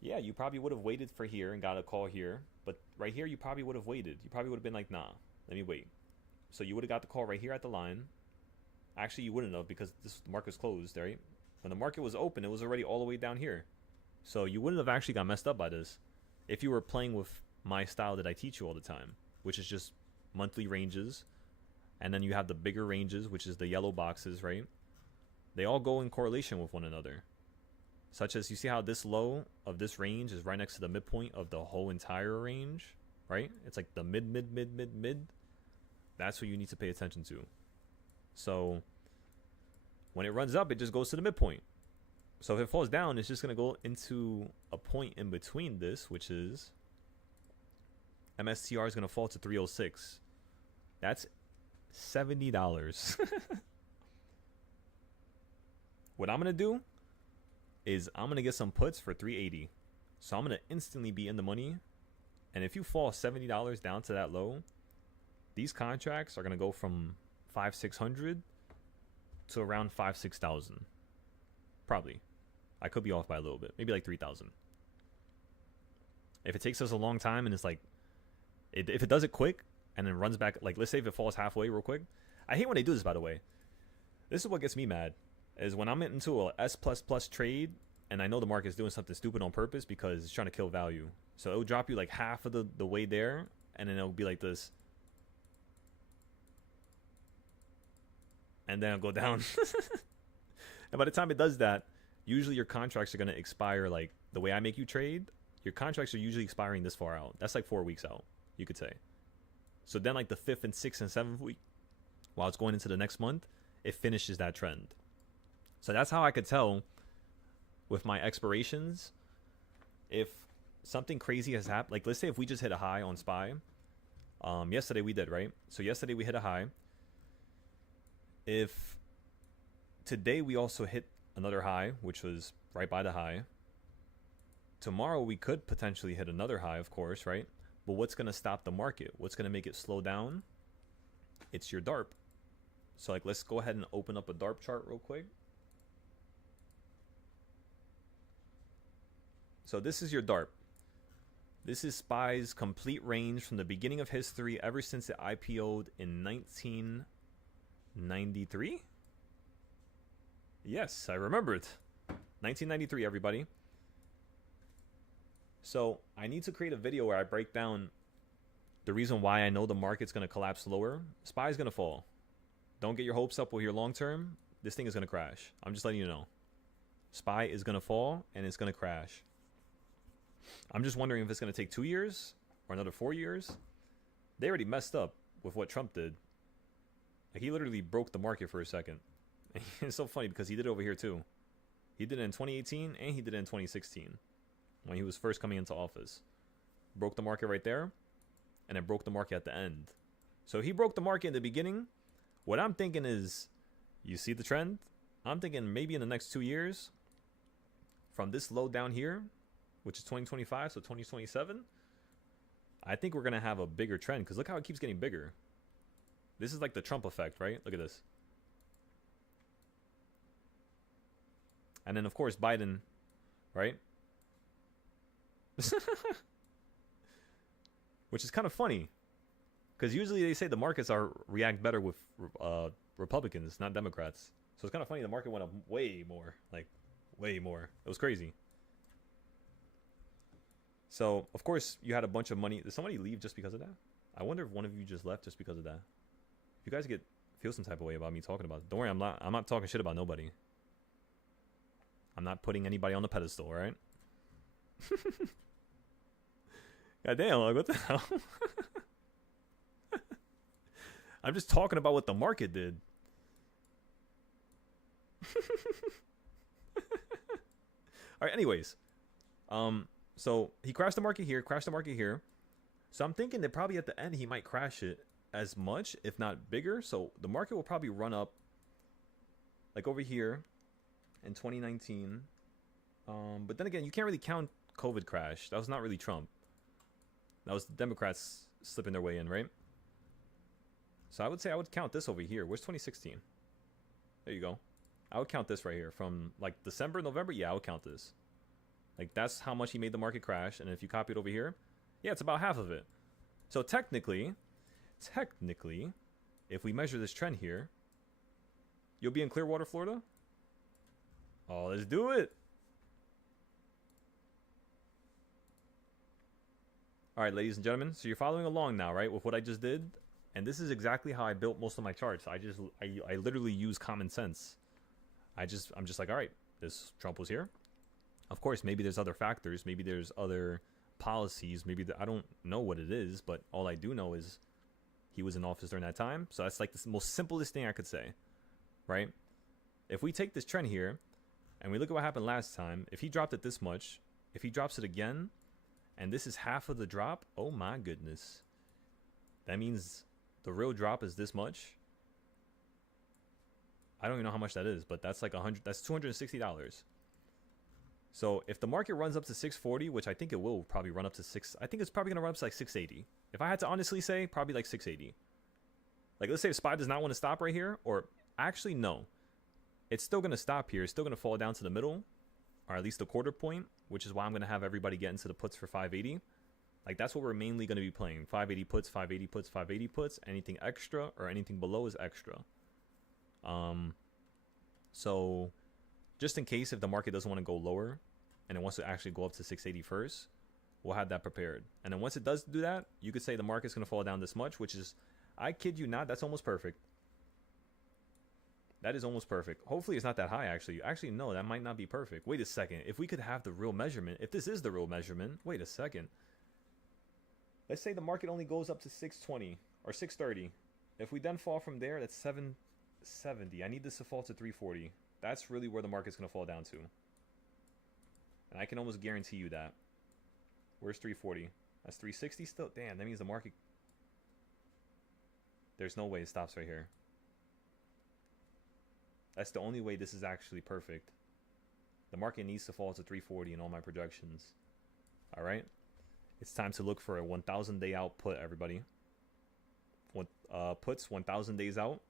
yeah, you probably would have waited for here and got a call here. But right here, you probably would have waited. You probably would have been like, nah, let me wait. So you would have got the call right here at the line. Actually, you wouldn't have, because the market was closed, right? When the market was open, it was already all the way down here. So you wouldn't have actually got messed up by this if you were playing with my style that I teach you all the time, which is just monthly ranges. And then you have the bigger ranges, which is the yellow boxes, right? They all go in correlation with one another. Such as, you see how this low of this range is right next to the midpoint of the whole entire range, right? It's like the mid. That's what you need to pay attention to. So when it runs up, it just goes to the midpoint. So if it falls down, it's just going to go into a point in between this, which is MSTR is going to fall to 306. That's $70. What I'm going to do is I'm going to get some puts for 380. So I'm going to instantly be in the money. And if you fall $70 down to that low, these contracts are going to go from 5,600 to around 5,000-6,000. Probably. I could be off by a little bit. Maybe like 3,000. If it takes us a long time and it's like, if it does it quick and then runs back, like let's say if it falls halfway real quick. I hate when they do this, by the way. This is what gets me mad. Is when I'm into a S++ trade and I know the market's doing something stupid on purpose because it's trying to kill value. So it'll drop you like half of the way there and then it'll be like this. And then it'll go down. And by the time it does that, usually your contracts are going to expire like the way I make you trade. Your contracts are usually expiring this far out. That's like 4 weeks out, you could say. So then like the 5th and 6th and 7th week, while it's going into the next month, it finishes that trend. So that's how I could tell with my expirations if something crazy has happened. Like let's say if we just hit a high on SPY. Yesterday we did, right? So yesterday we hit a high. If today we also hit another high, which was right by the high, tomorrow we could potentially hit another high, of course, right? But what's going to stop the market? What's going to make it slow down? It's your DARP. So like let's go ahead and open up a DARP chart real quick. So this is your DARP. This is SPY's complete range from the beginning of history ever since it IPO'd in 1993? Yes, I remember it. 1993, everybody. So I need to create a video where I break down the reason why I know the market's going to collapse lower. SPY is going to fall. Don't get your hopes up with your long term. This thing is going to crash. I'm just letting you know. SPY is going to fall and it's going to crash. I'm just wondering if it's going to take 2 years or another 4 years. They already messed up with what Trump did. Like he literally broke the market for a second. It's so funny because he did it over here too. He did it in 2018 and he did it in 2016 when he was first coming into office. Broke the market right there and then broke the market at the end. So he broke the market in the beginning. What I'm thinking is, you see the trend? I'm thinking maybe in the next 2 years from this low down here, which is 2025, so 2027, I think we're going to have a bigger trend because look how it keeps getting bigger. This is like the Trump effect, right? Look at this. And then, of course, Biden, right? Which is kind of funny because usually they say the markets react better with Republicans, not Democrats. So it's kind of funny. The market went up way more, like way more. It was crazy. So, of course, you had a bunch of money. Did somebody leave just because of that? I wonder if one of you just left just because of that. If you guys feel some type of way about me talking about it, don't worry, I'm not talking shit about nobody. I'm not putting anybody on the pedestal, right? God damn, like, what the hell? I'm just talking about what the market did. Alright, anyways. So he crashed the market here, So I'm thinking that probably at the end he might crash it as much, if not bigger. So the market will probably run up like over here in 2019. But then again, you can't really count COVID crash. That was not really Trump. That was the Democrats slipping their way in, right? So I would say I would count this over here. Where's 2016? There you go. I would count this right here from like December, November. Yeah, I would count this. Like that's how much he made the market crash. And if you copy it over here, yeah, it's about half of it. So technically, if we measure this trend here, you'll be in Clearwater, Florida. Oh, let's do it. All right, ladies and gentlemen. So you're following along now, right, with what I just did. And this is exactly how I built most of my charts. I literally use common sense. I'm just like, all right, this Trump was here. Of course, maybe there's other factors. Maybe there's other policies. Maybe I don't know what it is, but all I do know is he was in office during that time. So that's like the most simplest thing I could say, right? If we take this trend here and we look at what happened last time, if he dropped it this much, if he drops it again, and this is half of the drop, oh my goodness. That means the real drop is this much. I don't even know how much that is, but that's like that's $260. So if the market runs up to 640, which I think it will probably run up to I think it's probably gonna run up to like 680. If I had to honestly say, probably like 680. Like, let's say if SPY does not want to stop right here, or actually no, it's still gonna stop here. It's still gonna fall down to the middle, or at least a quarter point, which is why I'm gonna have everybody get into the puts for 580. Like, that's what we're mainly gonna be playing: 580 puts, 580 puts, 580 puts. Anything extra or anything below is extra. So just in case if the market doesn't want to go lower and it wants to actually go up to 680 first, we'll have that prepared. And then once it does do that, you could say the market's going to fall down this much, which is, I kid you not, that's almost perfect. That is almost perfect. Hopefully it's not that high, actually. Actually, no, that might not be perfect. Wait a second. If we could have the real measurement, if this is the real measurement, wait a second. Let's say the market only goes up to 620 or 630. If we then fall from there, that's 770. I need this to fall to 340. That's really where the market's going to fall down to. And I can almost guarantee you that. Where's 340? That's 360 still? Damn, that means the market... There's no way it stops right here. That's the only way this is actually perfect. The market needs to fall to 340 in all my projections. Alright? It's time to look for a 1,000 day out put, everybody. Puts 1,000 days out.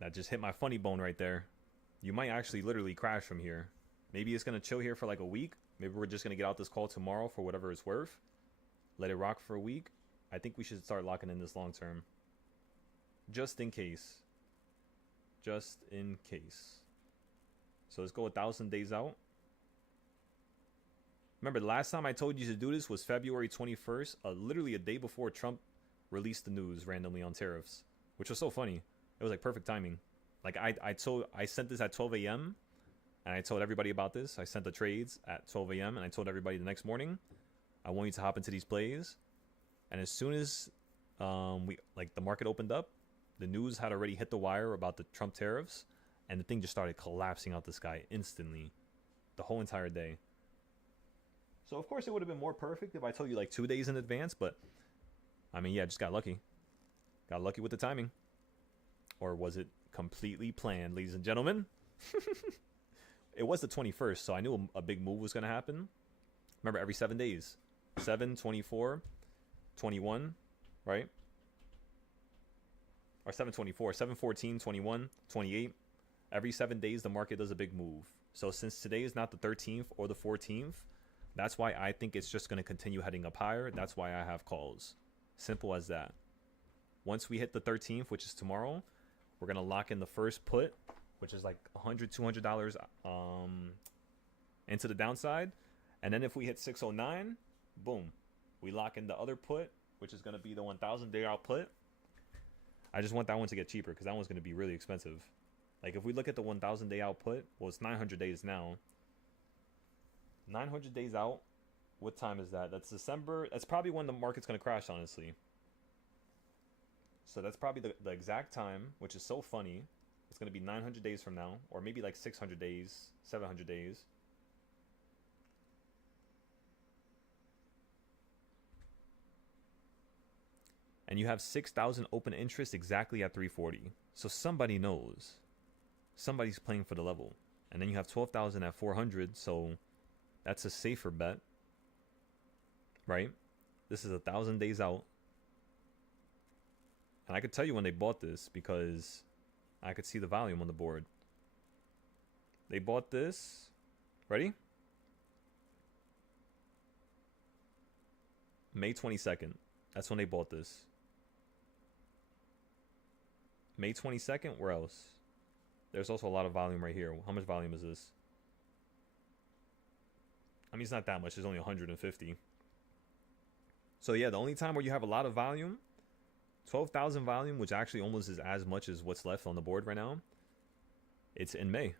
That just hit my funny bone right there. You might actually literally crash from here. Maybe it's going to chill here for like a week. Maybe we're just going to get out this call tomorrow for whatever it's worth. Let it rock for a week. I think we should start locking in this long term. Just in case. Just in case. So let's go 1,000 days out. Remember, the last time I told you to do this was February 21st. Literally a day before Trump released the news randomly on tariffs. Which was so funny. It was like perfect timing. Like I sent this at 12 a.m. and I told everybody about this. I sent the trades at 12 a.m. and I told everybody the next morning, I want you to hop into these plays. And as soon as the market opened up, the news had already hit the wire about the Trump tariffs, and the thing just started collapsing out the sky instantly, the whole entire day. So of course it would have been more perfect if I told you like 2 days in advance, but I mean, yeah, just got lucky. Got lucky with the timing. Or was it completely planned, ladies and gentlemen? It was the 21st, so I knew a big move was going to happen. Remember, every 7 days. 7, 24, 21, right? Or 724, 714, 21, 28. Every 7 days, the market does a big move. So since today is not the 13th or the 14th, that's why I think it's just going to continue heading up higher. That's why I have calls. Simple as that. Once we hit the 13th, which is tomorrow, we're going to lock in the first put, which is like $100, $200 into the downside. And then if we hit 609, boom, we lock in the other put, which is going to be the 1,000 day out put. I just want that one to get cheaper because that one's going to be really expensive. Like if we look at the 1,000 day out put, well, it's 900 days now. 900 days out. What time is that? That's December. That's probably when the market's going to crash, honestly. So that's probably the exact time, which is so funny. It's going to be 900 days from now, or maybe like 600 days, 700 days. And you have 6,000 open interest exactly at 340. So somebody knows. Somebody's playing for the level. And then you have 12,000 at 400, so that's a safer bet. Right? This is 1,000 days out. And I could tell you when they bought this because I could see the volume on the board. They bought this. Ready? May 22nd. That's when they bought this. May 22nd? Where else? There's also a lot of volume right here. How much volume is this? I mean, it's not that much. There's only 150. So yeah, the only time where you have a lot of volume, 12,000 volume, which actually almost is as much as what's left on the board right now, it's in May.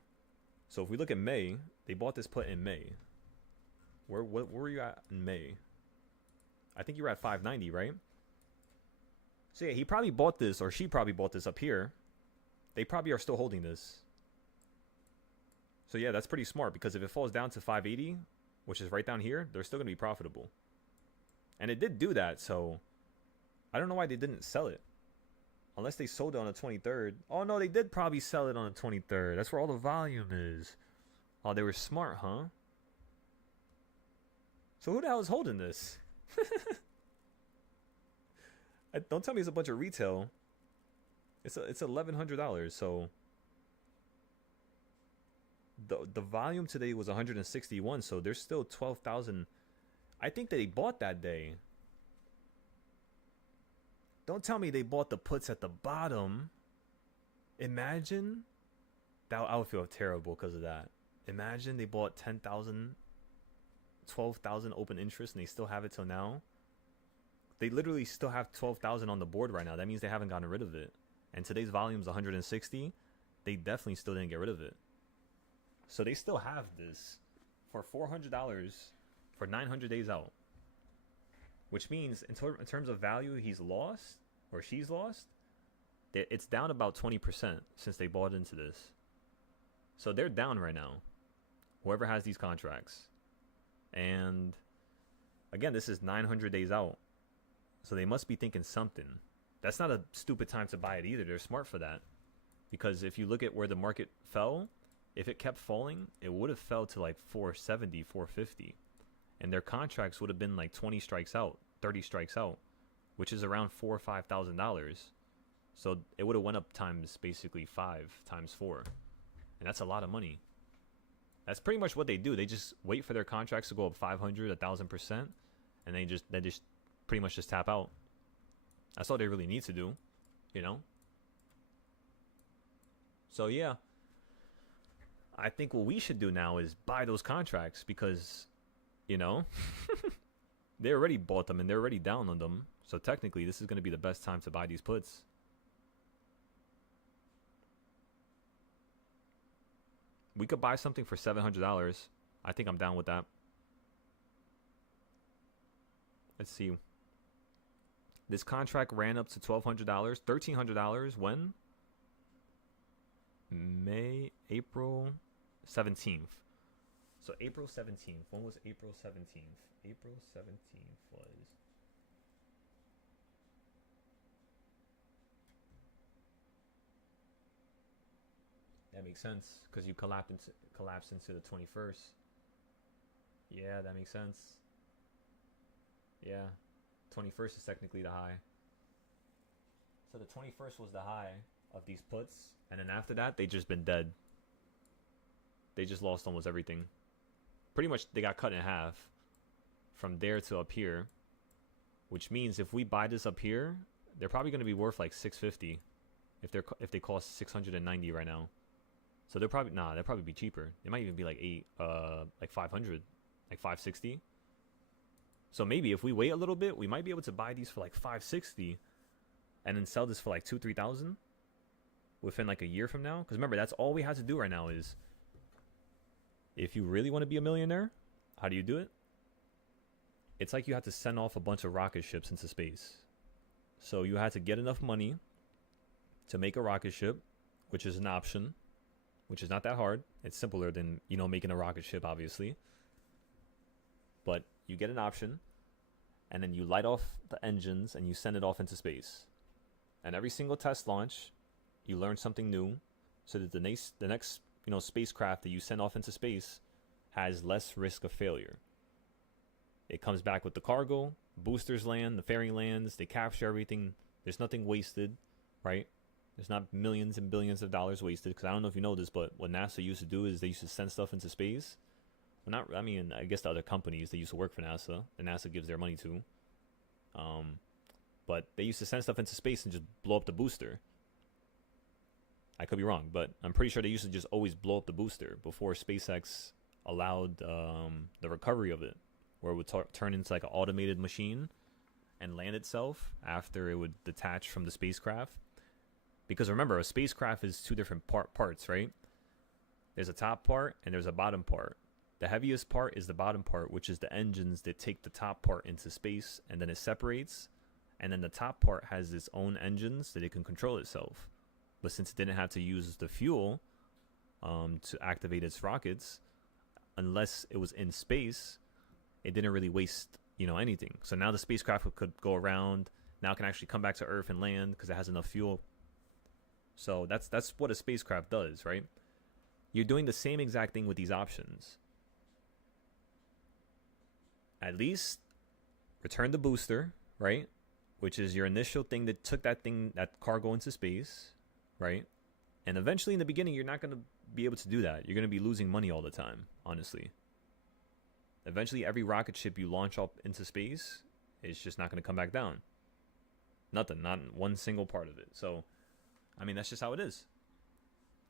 So if we look at May, they bought this put in May. Where were you at in May? I think you were at 590, right? So yeah, he probably bought this, or she probably bought this up here. They probably are still holding this. So yeah, that's pretty smart, because if it falls down to 580, which is right down here, they're still going to be profitable. And it did do that, so I don't know why they didn't sell it. Unless they sold it on the 23rd. Oh no, they did probably sell it on the 23rd. That's where all the volume is. Oh, they were smart, huh? So who the hell is holding this? Don't tell me it's a bunch of retail. It's $1,100. So the volume today was 161. So there's still 12,000. I think they bought that day. Don't tell me they bought the puts at the bottom. Imagine that. I would feel terrible because of that. Imagine they bought 10,000, 12,000 open interest and they still have it till now. They literally still have 12,000 on the board right now. That means they haven't gotten rid of it. And today's volume is 160. They definitely still didn't get rid of it. So they still have this for $400 for 900 days out. Which means in terms of value, he's lost or she's lost. It's down about 20% since they bought into this. So they're down right now. Whoever has these contracts. And again, this is 900 days out. So they must be thinking something. That's not a stupid time to buy it either. They're smart for that. Because if you look at where the market fell, if it kept falling, it would have fell to like 470, 450. And their contracts would have been like 20 strikes out, 30 strikes out, which is around $4,000 or $5,000. So it would have went up times basically 5 times 4. And that's a lot of money. That's pretty much what they do. They just wait for their contracts to go up 500, 1,000%, and they just pretty much just tap out. That's all they really need to do, you know? So yeah, I think what we should do now is buy those contracts because, you know, they already bought them and they're already down on them. So technically, this is going to be the best time to buy these puts. We could buy something for $700. I think I'm down with that. Let's see. This contract ran up to $1,200, $1,300 when? April 17th. So April 17th. When was April 17th? April 17th was... That makes sense because you collapsed into the 21st. Yeah, that makes sense. Yeah, 21st is technically the high. So the 21st was the high of these puts, and then after that, they just been dead. They just lost almost everything. Pretty much, they got cut in half from there to up here, which means if we buy this up here, they're probably going to be worth like 650 if they cost 690 right now. So they'll probably be cheaper. They might even be like 500, like 560. So maybe if we wait a little bit, we might be able to buy these for like 560 and then sell this for like 2,000-3,000 within like a year from now. Because remember, that's all we have to do right now is if you really want to be a millionaire, how do you do it? It's like you have to send off a bunch of rocket ships into space. So you had to get enough money to make a rocket ship, which is an option, which is not that hard. It's simpler than, making a rocket ship, obviously. But you get an option, and then you light off the engines, and you send it off into space. And every single test launch, you learn something new, so that the next spacecraft that you send off into space has less risk of failure. It comes back with the cargo, boosters land, the fairing lands, they capture everything. There's nothing wasted, right? There's not millions and billions of dollars wasted, because I don't know if you know this, but what NASA used to do is they used to send stuff into space. Well, I guess the other companies that used to work for NASA, and NASA gives their money to. But they used to send stuff into space and just blow up the booster. I could be wrong, but I'm pretty sure they used to just always blow up the booster before SpaceX allowed the recovery of it, where it would turn into like an automated machine and land itself after it would detach from the spacecraft. Because remember, a spacecraft is two different parts, right? There's a top part and there's a bottom part. The heaviest part is the bottom part, which is the engines that take the top part into space, and then it separates, and then the top part has its own engines that it can control itself. But since it didn't have to use the fuel to activate its rockets, unless it was in space, it didn't really waste, anything. So now the spacecraft could go around. Now it can actually come back to Earth and land because it has enough fuel. So that's what a spacecraft does, right? You're doing the same exact thing with these options. At least return the booster, right? Which is your initial thing that took that cargo into space, right? And eventually in the beginning, you're not going to be able to do that. You're going to be losing money all the time, honestly. Eventually, every rocket ship you launch up into space is just not going to come back down. Nothing, not one single part of it. So, I mean, that's just how it is.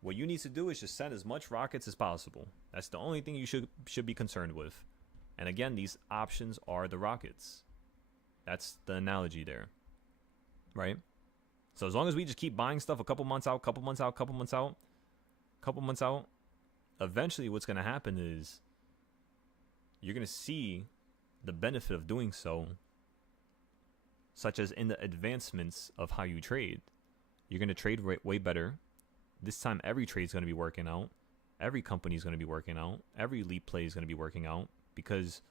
What you need to do is just send as much rockets as possible. That's the only thing you should be concerned with. And again, these options are the rockets. That's the analogy there, right? So as long as we just keep buying stuff a couple months out, eventually what's going to happen is you're going to see the benefit of doing so, such as in the advancements of how you trade. You're going to trade way better. This time, every trade is going to be working out. Every company is going to be working out. Every leap play is going to be working out, because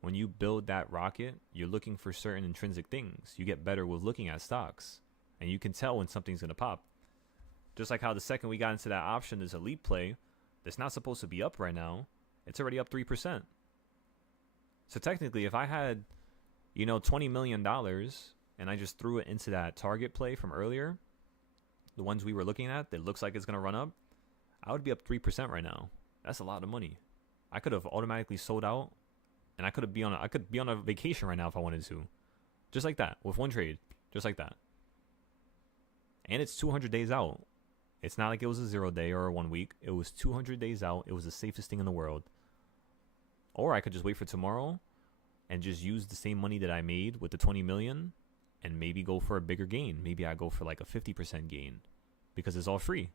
when you build that rocket, you're looking for certain intrinsic things. You get better with looking at stocks, and you can tell when something's going to pop. Just like how the second we got into that option is a leap play that's not supposed to be up right now, it's already up 3%. So technically, if I had, $20 million and I just threw it into that target play from earlier, the ones we were looking at that looks like it's going to run up, I would be up 3% right now. That's a lot of money. I could have automatically sold out, and I could be on a vacation right now if I wanted to. Just like that, with one trade. Just like that. And it's 200 days out. It's not like it was a 0 day or a 1 week. It was 200 days out. It was the safest thing in the world. Or I could just wait for tomorrow and just use the same money that I made with the 20 million and maybe go for a bigger gain. Maybe I go for like a 50% gain because it's all free.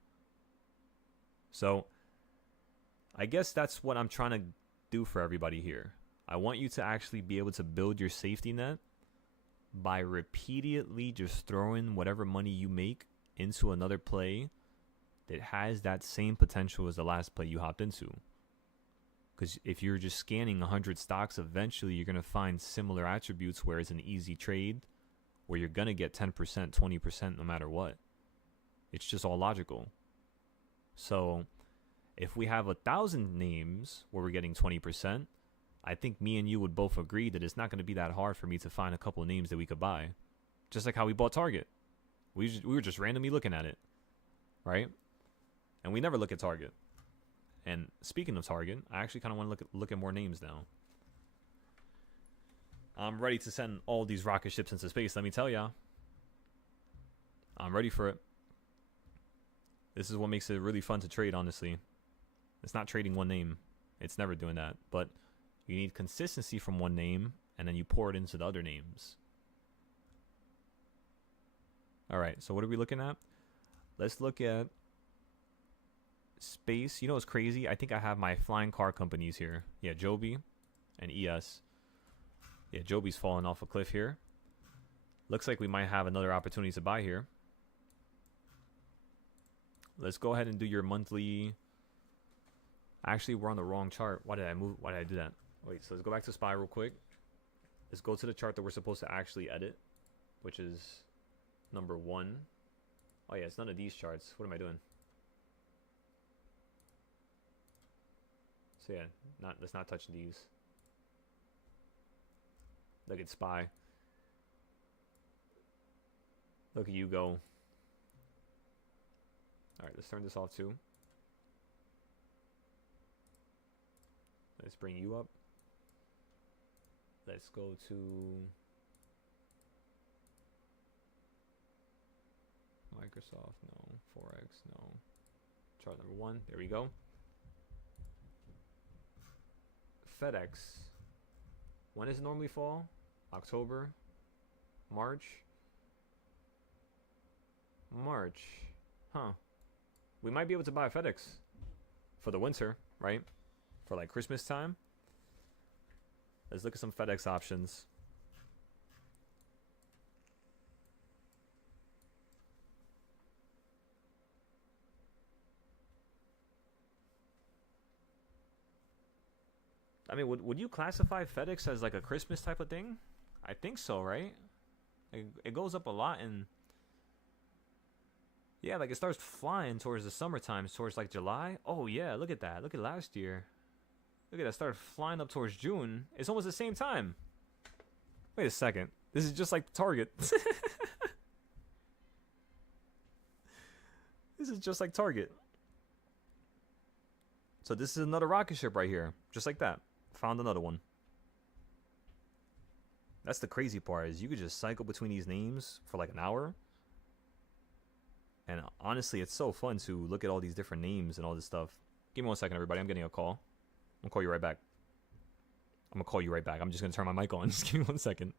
So I guess that's what I'm trying to do for everybody here. I want you to actually be able to build your safety net by repeatedly just throwing whatever money you make into another play that has that same potential as the last play you hopped into. Because if you're just scanning 100 stocks, eventually you're going to find similar attributes where it's an easy trade, where you're going to get 10%, 20% no matter what. It's just all logical. So if we have 1,000 names where we're getting 20%, I think me and you would both agree that it's not going to be that hard for me to find a couple of names that we could buy. Just like how we bought Target. We were just randomly looking at it, right? And we never look at Target. And speaking of Target, I actually kind of want to look at more names now. I'm ready to send all these rocket ships into space, let me tell y'all. I'm ready for it. This is what makes it really fun to trade, honestly. It's not trading one name. It's never doing that. But you need consistency from one name, and then you pour it into the other names. All right, so what are we looking at? Let's look at space. You know what's crazy? I think I have my flying car companies here. Yeah, Joby and ES. Yeah, Joby's falling off a cliff here. Looks like we might have another opportunity to buy here. Let's go ahead and do your monthly. Actually, we're on the wrong chart. Why did I move? Why did I do that? Wait, so let's go back to SPY real quick. Let's go to the chart that we're supposed to actually edit, which is number 1. Oh yeah, it's none of these charts. What am I doing? So yeah, let's not touch these. Look at SPY. Look at you go. Alright, let's turn this off too. Let's bring you up. Let's go to Microsoft, no. Forex, no. Chart number 1, there we go. FedEx. When does it normally fall? October? March? March. Huh. We might be able to buy FedEx for the winter, right? for like Christmas time. Let's look at some FedEx options. I mean, would you classify FedEx as like a Christmas type of thing? I think so, right? It goes up a lot, and yeah, like it starts flying towards the summertime, towards like July. Oh yeah, look at that. Look at last year. Look at that. Started flying up towards June. It's almost the same time. Wait a second. This is just like Target. This is just like Target. So this is another rocket ship right here, just like that. Found another one. That's the crazy part, is you could just cycle between these names for like an hour. And honestly, it's so fun to look at all these different names and all this stuff. Give me 1 second, everybody. I'm getting a call. I'm gonna call you right back. I'm gonna call you right back. I'm just gonna turn my mic on. Just give me 1 second.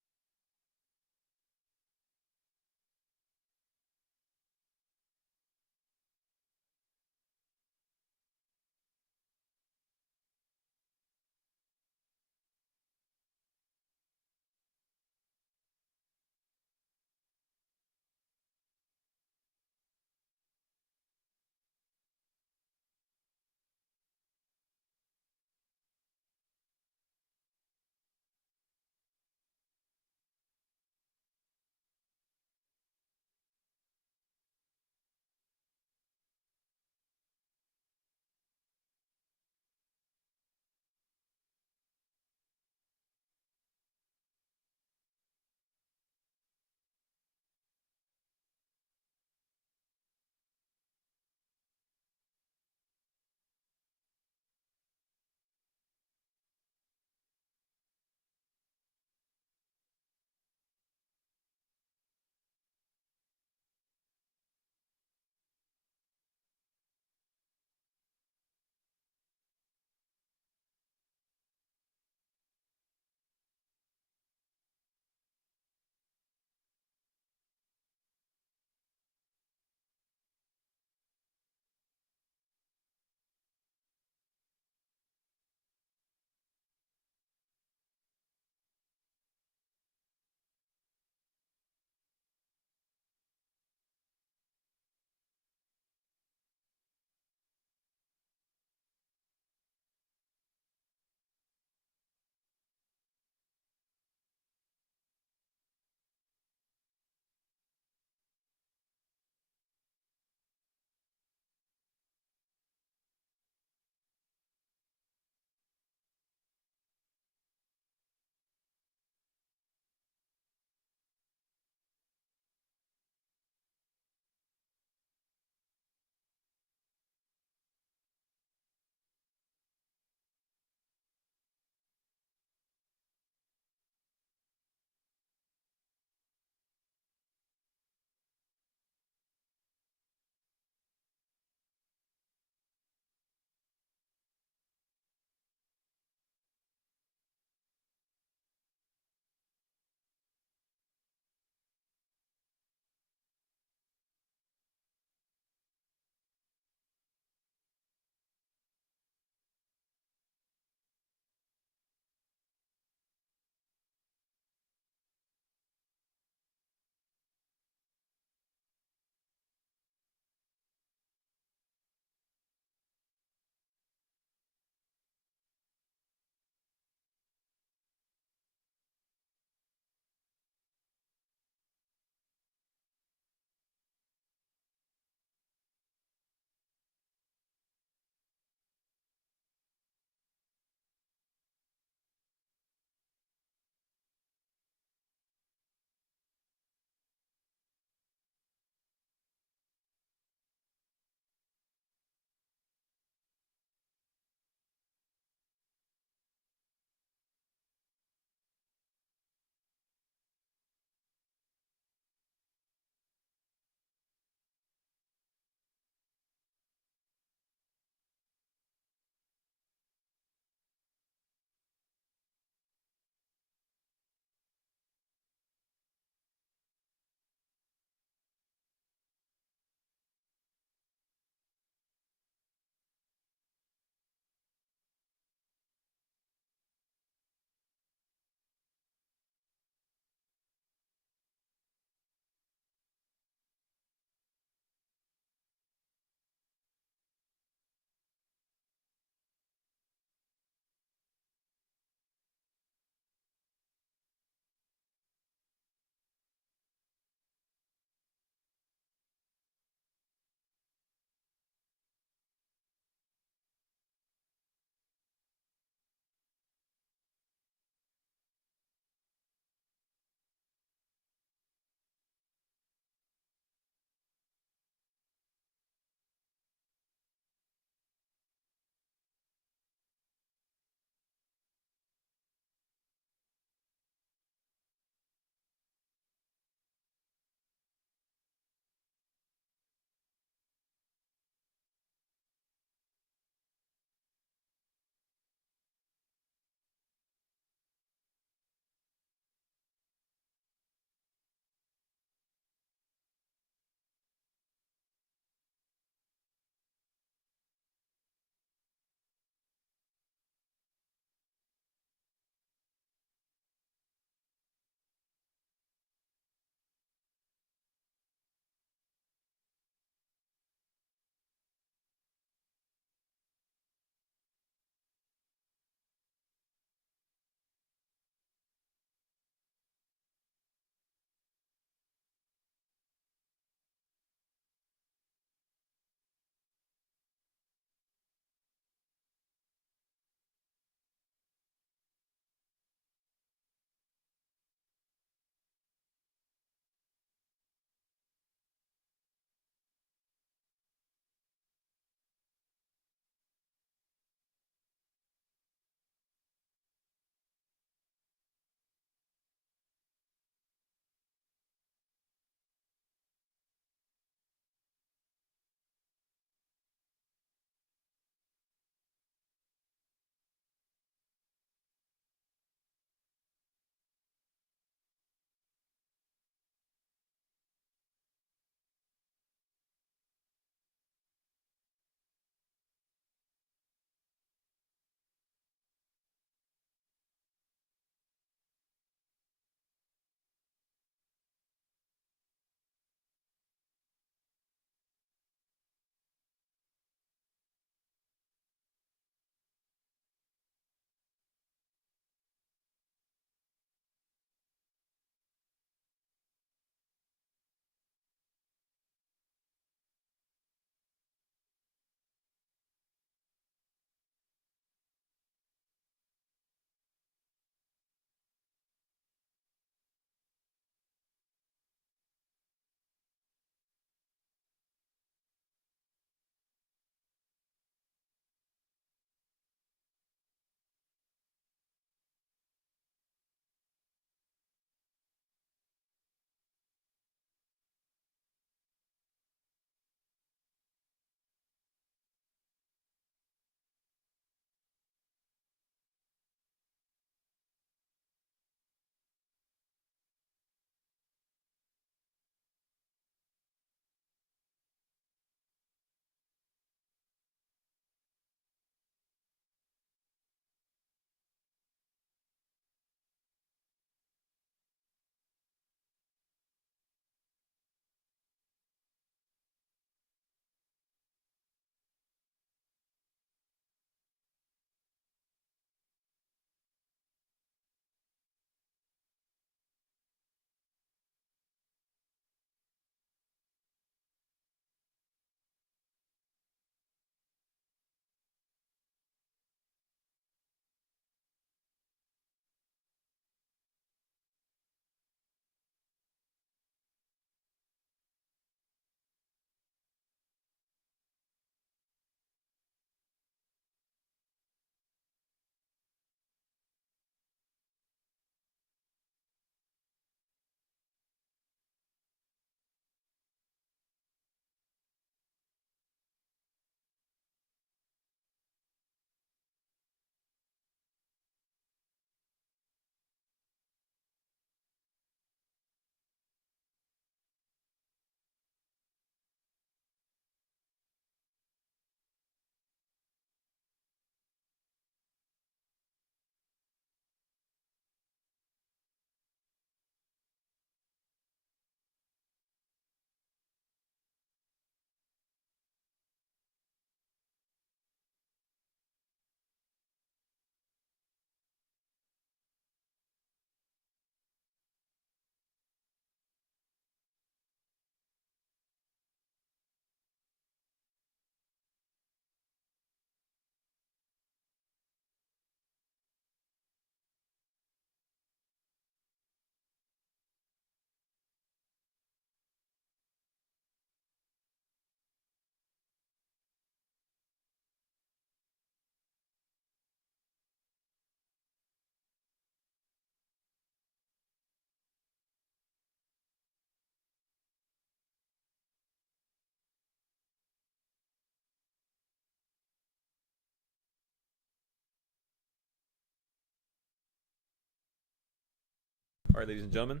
All right, ladies and gentlemen.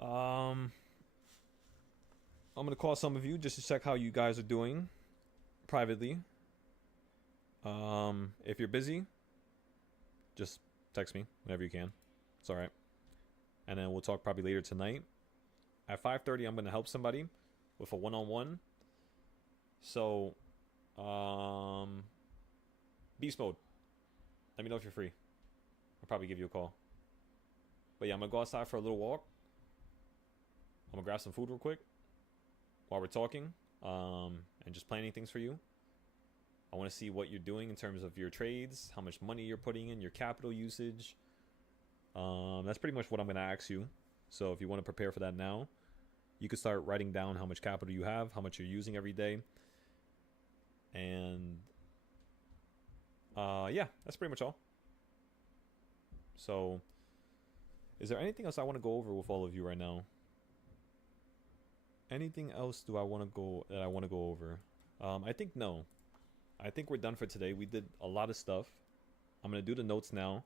I'm gonna call some of you just to check how you guys are doing privately. If you're busy, just text me whenever you can. It's all right. And then we'll talk probably later tonight. At 5:30, I'm gonna help somebody with a one-on-one. So, beast mode. Let me know if you're free. I'll probably give you a call. But yeah, I'm gonna go outside for a little walk. I'm gonna grab some food real quick while we're talking, and just planning things for you. I want to see what you're doing in terms of your trades, how much money you're putting in, your capital usage. That's pretty much what I'm gonna ask you. So if you want to prepare for that now, you can start writing down how much capital you have, how much you're using every day, and yeah, that's pretty much all. So, is there anything else I want to go over with all of you right now? Anything else I want to go over? I think no. I think we're done for today. We did a lot of stuff. I'm gonna do the notes now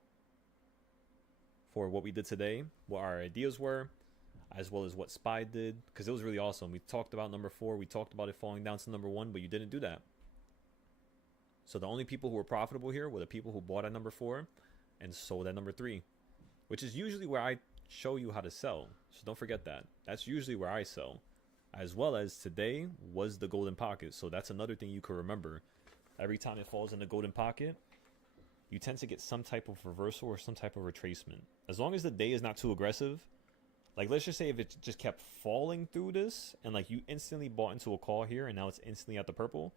for what we did today, what our ideas were, as well as what SPY did, because it was really awesome. We talked about number 4. We talked about it falling down to number 1, but you didn't do that. So the only people who were profitable here were the people who bought at number 4 and sold at number 3, which is usually where I show you how to sell. So don't forget that. That's usually where I sell. As well as today was the golden pocket. So that's another thing you can remember. Every time it falls in the golden pocket, you tend to get some type of reversal or some type of retracement. As long as the day is not too aggressive. Like, let's just say if it just kept falling through this and like you instantly bought into a call here and now it's instantly at the purple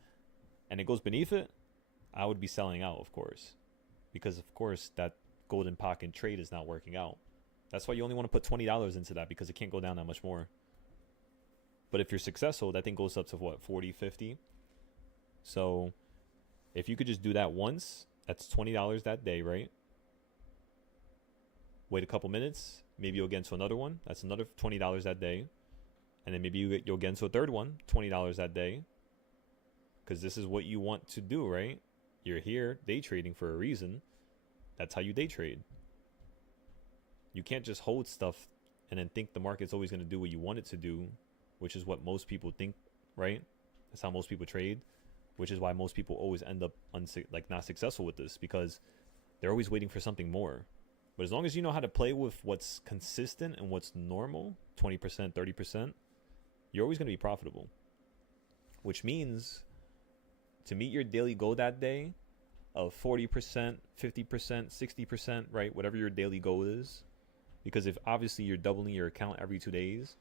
and it goes beneath it, I would be selling out, of course. Because, of course, that golden pocket trade is not working out. That's why you only want to put $20 into that, because it can't go down that much more. But if you're successful, that thing goes up to what, 40, 50? So if you could just do that once, that's $20 that day, right? Wait a couple minutes, maybe you'll get into another one. That's another $20 that day. And then maybe you'll get into a third one, $20 that day. Because this is what you want to do, right? You're here day trading for a reason. That's how you day trade. You can't just hold stuff and then think the market's always going to do what you want it to do, which is what most people think, right? That's how most people trade, which is why most people always end up not successful with this, because they're always waiting for something more. But as long as you know how to play with what's consistent and what's normal, 20%, 30%, you're always going to be profitable. Which means to meet your daily goal that day of 40%, 50%, 60%, right? Whatever your daily goal is. Because if obviously you're doubling your account every 2 days,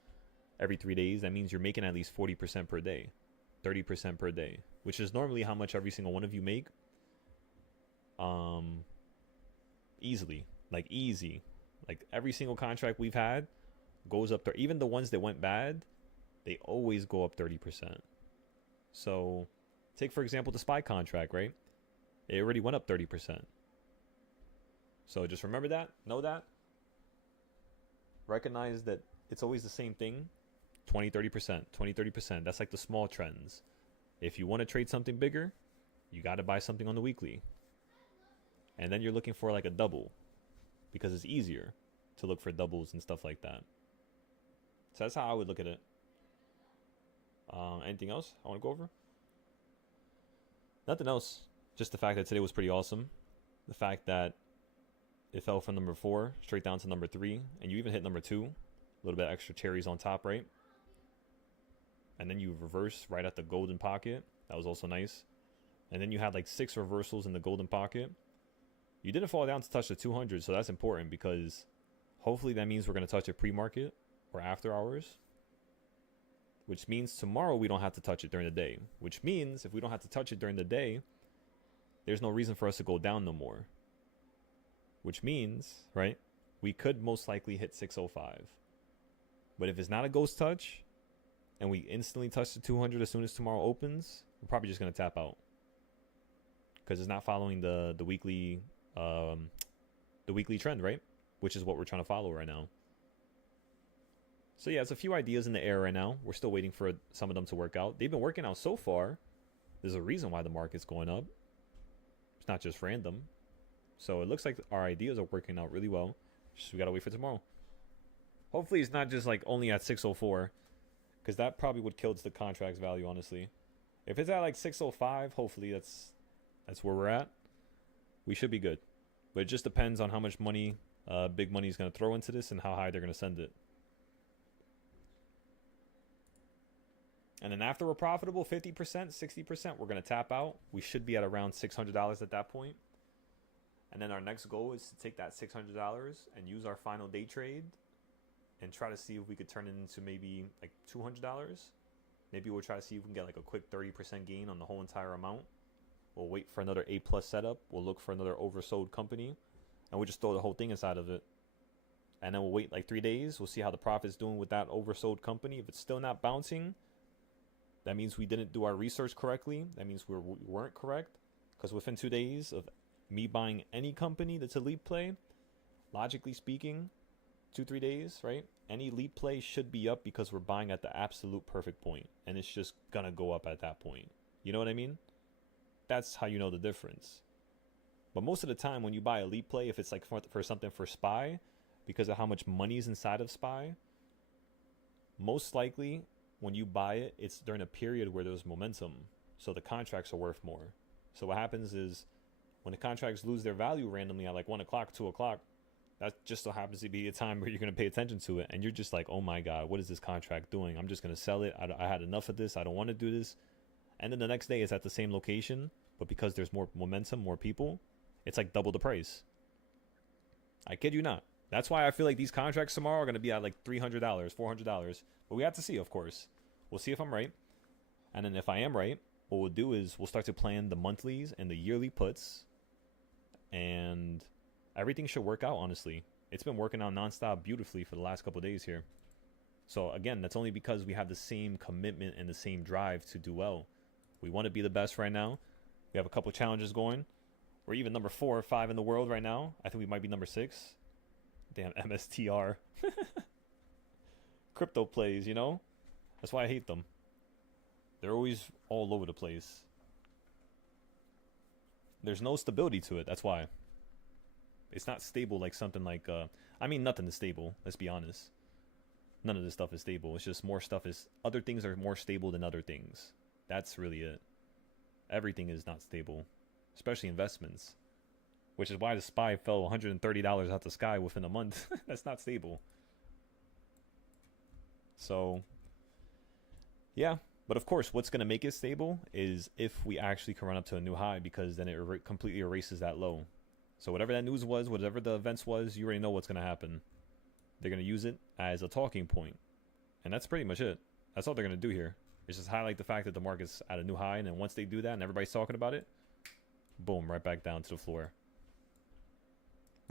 every 3 days, that means you're making at least 40% per day, 30% per day, which is normally how much every single one of you make. Easily, like easy. Like every single contract we've had goes up there. Even the ones that went bad, they always go up 30%. So take, for example, the SPY contract, right? It already went up 30%. So just remember that, know that. Recognize that it's always the same thing. 20, 30%, 20, 30%. That's like the small trends. If you want to trade something bigger, you got to buy something on the weekly. And then you're looking for like a double, because it's easier to look for doubles and stuff like that. So that's how I would look at it. Anything else I want to go over? Nothing else. Just the fact that today was pretty awesome. The fact that it fell from number 4 straight down to number 3, and you even hit number 2. A little bit extra cherries on top, right? And then you reverse right at the golden pocket. That was also nice. And then you had like 6 reversals in the golden pocket. You didn't fall down to touch the 200, so that's important, because hopefully that means we're going to touch it pre-market or after hours. Which means tomorrow we don't have to touch it during the day. Which means if we don't have to touch it during the day, there's no reason for us to go down no more. Which means, right, we could most likely hit 605. But if it's not a ghost touch and we instantly touch the 200 as soon as tomorrow opens, we're probably just going to tap out, because it's not following the weekly trend, right? Which is what we're trying to follow right now. So yeah, it's a few ideas in the air right now. We're still waiting for some of them to work out. They've been working out so far. There's a reason why the market's going up. It's not just random. So it looks like our ideas are working out really well. Just we gotta wait for tomorrow. Hopefully it's not just like only at 604, because that probably would kill the contract's value, honestly. If it's at like 605, hopefully that's where we're at. We should be good. But it just depends on how much money big money is going to throw into this and how high they're going to send it. And then after we're profitable, 50%, 60%, we're going to tap out. We should be at around $600 at that point. And then our next goal is to take that $600 and use our final day trade and try to see if we could turn it into maybe like $200. Maybe we'll try to see if we can get like a quick 30% gain on the whole entire amount. We'll wait for another A+ setup. We'll look for another oversold company. And we'll just throw the whole thing inside of it. And then we'll wait like 3 days. We'll see how the profit's doing with that oversold company. If it's still not bouncing, that means we didn't do our research correctly. That means we weren't correct. Because within 2 days of me buying any company that's a leap play, logically speaking, 2-3 days, right? Any leap play should be up because we're buying at the absolute perfect point. And it's just going to go up at that point. You know what I mean? That's how you know the difference. But most of the time when you buy a leap play, if it's like for something for SPY, because of how much money is inside of SPY, most likely when you buy it, it's during a period where there's momentum. So the contracts are worth more. So what happens is when the contracts lose their value randomly at like 1 o'clock, 2 o'clock, that just so happens to be a time where you're going to pay attention to it. And you're just like, oh my God, what is this contract doing? I'm just going to sell it. I had enough of this. I don't want to do this. And then the next day it's at the same location, but because there's more momentum, more people, it's like double the price. I kid you not. That's why I feel like these contracts tomorrow are going to be at like $300, $400. But we have to see, of course. We'll see if I'm right. And then if I am right, what we'll do is we'll start to plan the monthlies and the yearly puts. And everything should work out, honestly. It's been working out nonstop beautifully for the last couple of days here. So again, that's only because we have the same commitment and the same drive to do well. We want to be the best right now. We have a couple challenges going. We're even number 4 or 5 in the world right now. I think we might be number 6. Damn, MSTR. Crypto plays, you know? That's why I hate them. They're always all over the place. There's no stability to it. That's why. It's not stable like something like... I mean, nothing is stable. Let's be honest. None of this stuff is stable. It's just more stuff is... Other things are more stable than other things. That's really it. Everything is not stable. Especially investments. Which is why the SPY fell $130 out the sky within a month. That's not stable. So... Yeah. But of course, what's going to make it stable is if we actually can run up to a new high, because then it completely erases that low. So whatever that news was, whatever the events was, you already know what's going to happen. They're going to use it as a talking point. And that's pretty much it. That's all they're going to do here. It's just highlight the fact that the market's at a new high, and then once they do that and everybody's talking about it, boom, right back down to the floor.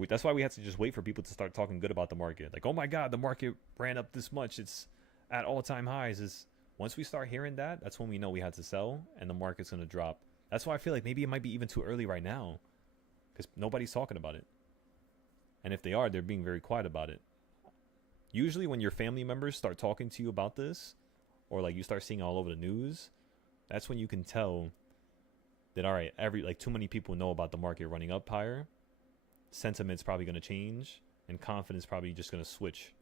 That's why we had to just wait for people to start talking good about the market. Like, oh my God, the market ran up this much. It's at all-time highs. Once we start hearing that, that's when we know we had to sell and the market's going to drop. That's why I feel like maybe it might be even too early right now, because nobody's talking about it. And if they are, they're being very quiet about it. Usually when your family members start talking to you about this, or like you start seeing all over the news, that's when you can tell that, all right, too many people know about the market running up higher. Sentiment's probably going to change, and confidence probably just going to switch.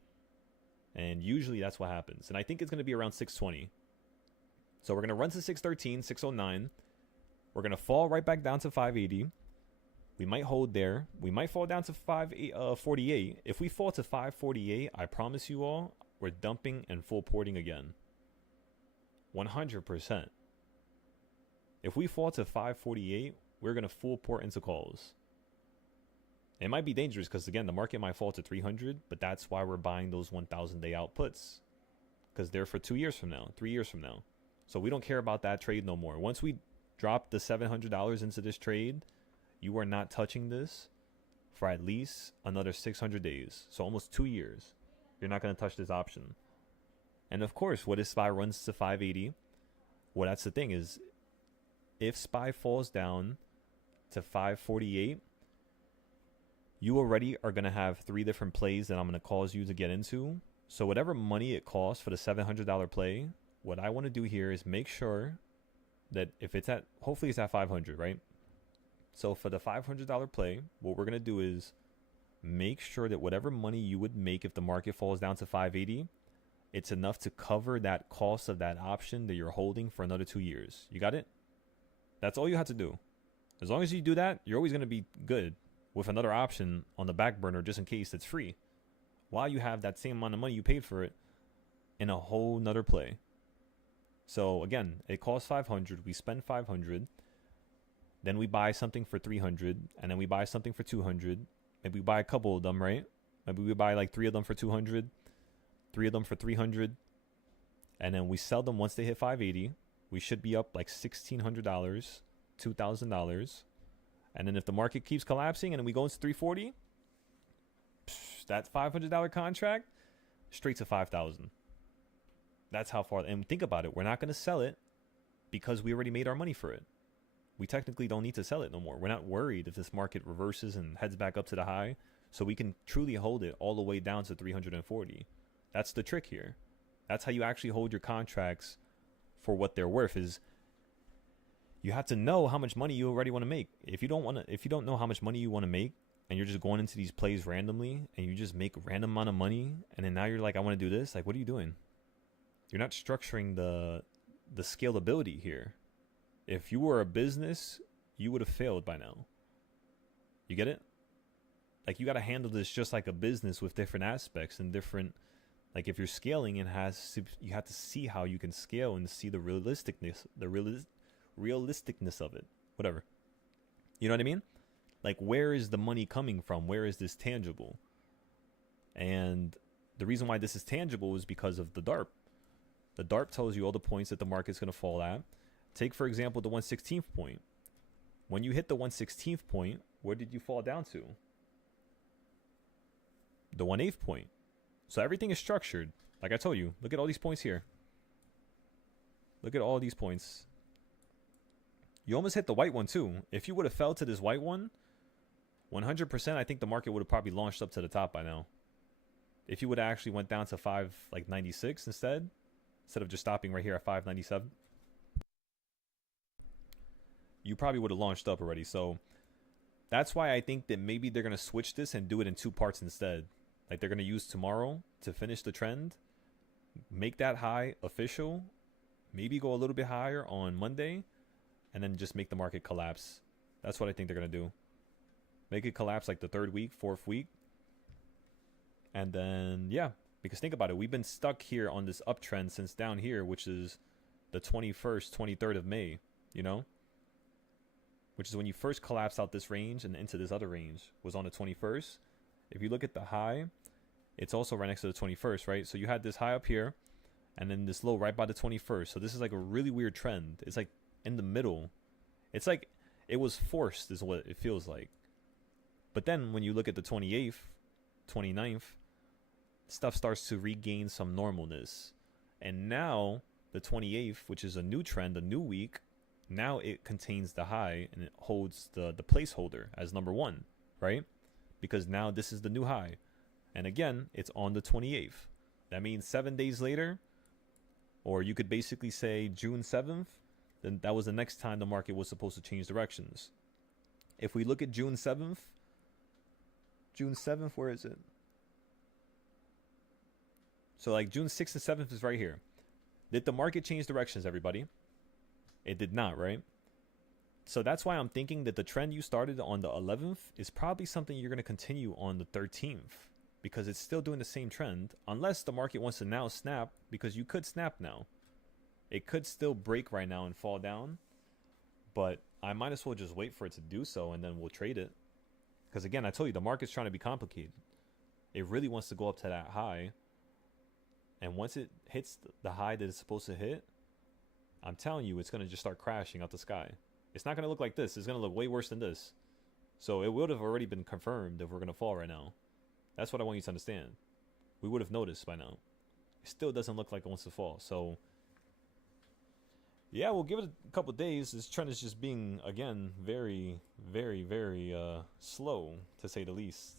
And usually that's what happens. And I think it's going to be around 620. So we're going to run to 613, 609. We're going to fall right back down to 580. We might hold there. We might fall down to 548. If we fall to 548, I promise you all, we're dumping and full porting again. 100%. If we fall to 548, we're going to full port into calls. It might be dangerous because, again, the market might fall to 300, but that's why we're buying those 1,000-day outputs, because they're for 2 years from now, 3 years from now. So we don't care about that trade no more. Once we drop the $700 into this trade, you are not touching this for at least another 600 days. So almost 2 years. You're not going to touch this option. And of course, what if SPY runs to 580? Well, that's the thing is, if SPY falls down to 548, you already are going to have 3 different plays that I'm going to cause you to get into. So whatever money it costs for the $700 play, what I want to do here is make sure that if it's at, hopefully it's at 500, right? So for the $500 play, what we're going to do is make sure that whatever money you would make if the market falls down to 580, it's enough to cover that cost of that option that you're holding for another 2 years. You got it? That's all you have to do. As long as you do that, you're always going to be good with another option on the back burner just in case it's free, while you have that same amount of money you paid for it in a whole nother play. So again, it costs 500. We spend 500. Then we buy something for 300, and then we buy something for 200. Maybe we buy a couple of them, right? Maybe we buy like 3 of them for 200, 3 of them for 300, and then we sell them once they hit 580. We should be up like $1,600, $2,000. And then if the market keeps collapsing and we go into 340, that $500 contract straight to 5,000. That's how far. And think about it. We're not going to sell it because we already made our money for it. We technically don't need to sell it no more. We're not worried if this market reverses and heads back up to the high. So we can truly hold it all the way down to 340. That's the trick here. That's how you actually hold your contracts for what they're worth. Is you have to know how much money you already want to make. If you don't know how much money you want to make, and you're just going into these plays randomly, and you just make a random amount of money, and then now you're like, I want to do this. Like, what are you doing? You're not structuring the scalability here. If you were a business, you would have failed by now. You get it? Like, you got to handle this just like a business with different aspects and different. Like, if you're scaling, you have to see how you can scale and see the realisticness of it. Whatever. You know what I mean? Like, where is the money coming from? Where is this tangible? And the reason why this is tangible is because of the DARP. The DARP tells you all the points that the market's going to fall at. Take, for example, the 116th point. When you hit the 116th point, where did you fall down to? The 1/8 point. So everything is structured. Like I told you, look at all these points here. Look at all these points. You almost hit the white one too. If you would have fell to this white one, 100%, I think the market would have probably launched up to the top by now. If you would have actually went down to 596 instead of just stopping right here at 597, you probably would have launched up already. So that's why I think that maybe they're going to switch this and do it in 2 parts instead. Like, they're going to use tomorrow to finish the trend, make that high official, maybe go a little bit higher on Monday, and then just make the market collapse. That's what I think they're going to do. Make it collapse like the 3rd week, 4th week. And then, yeah, because think about it. We've been stuck here on this uptrend since down here, which is the 21st, 23rd of May, you know? Which is when you first collapsed out this range and into this other range, was on the 21st. If you look at the high, it's also right next to the 21st, right? So you had this high up here, and then this low right by the 21st. So this is like a really weird trend. It's like in the middle. It's like it was forced is what it feels like. But then when you look at the 28th, 29th, stuff starts to regain some normalness. And now the 28th, which is a new trend, a new week, now it contains the high and it holds the placeholder as number 1, right? Because now this is the new high. And again, it's on the 28th. That means 7 days later, or you could basically say June 7th, then that was the next time the market was supposed to change directions. If we look at June 7th, where is it? So like June 6th and 7th is right here. Did the market change directions, everybody? It did not, right? So that's why I'm thinking that the trend you started on the 11th is probably something you're going to continue on the 13th, because it's still doing the same trend, unless the market wants to now snap, because you could snap now. It could still break right now and fall down, but I might as well just wait for it to do so, and then we'll trade it. Because again, I told you, the market's trying to be complicated. It really wants to go up to that high, and once it hits the high that it's supposed to hit, I'm telling you, it's going to just start crashing out the sky. It's not going to look like this. It's going to look way worse than this. So it would have already been confirmed if we're going to fall right now. That's what I want you to understand. We would have noticed by now. It still doesn't look like it wants to fall. So yeah, we'll give it a couple of days. This trend is just being, again, very, very, very slow, to say the least.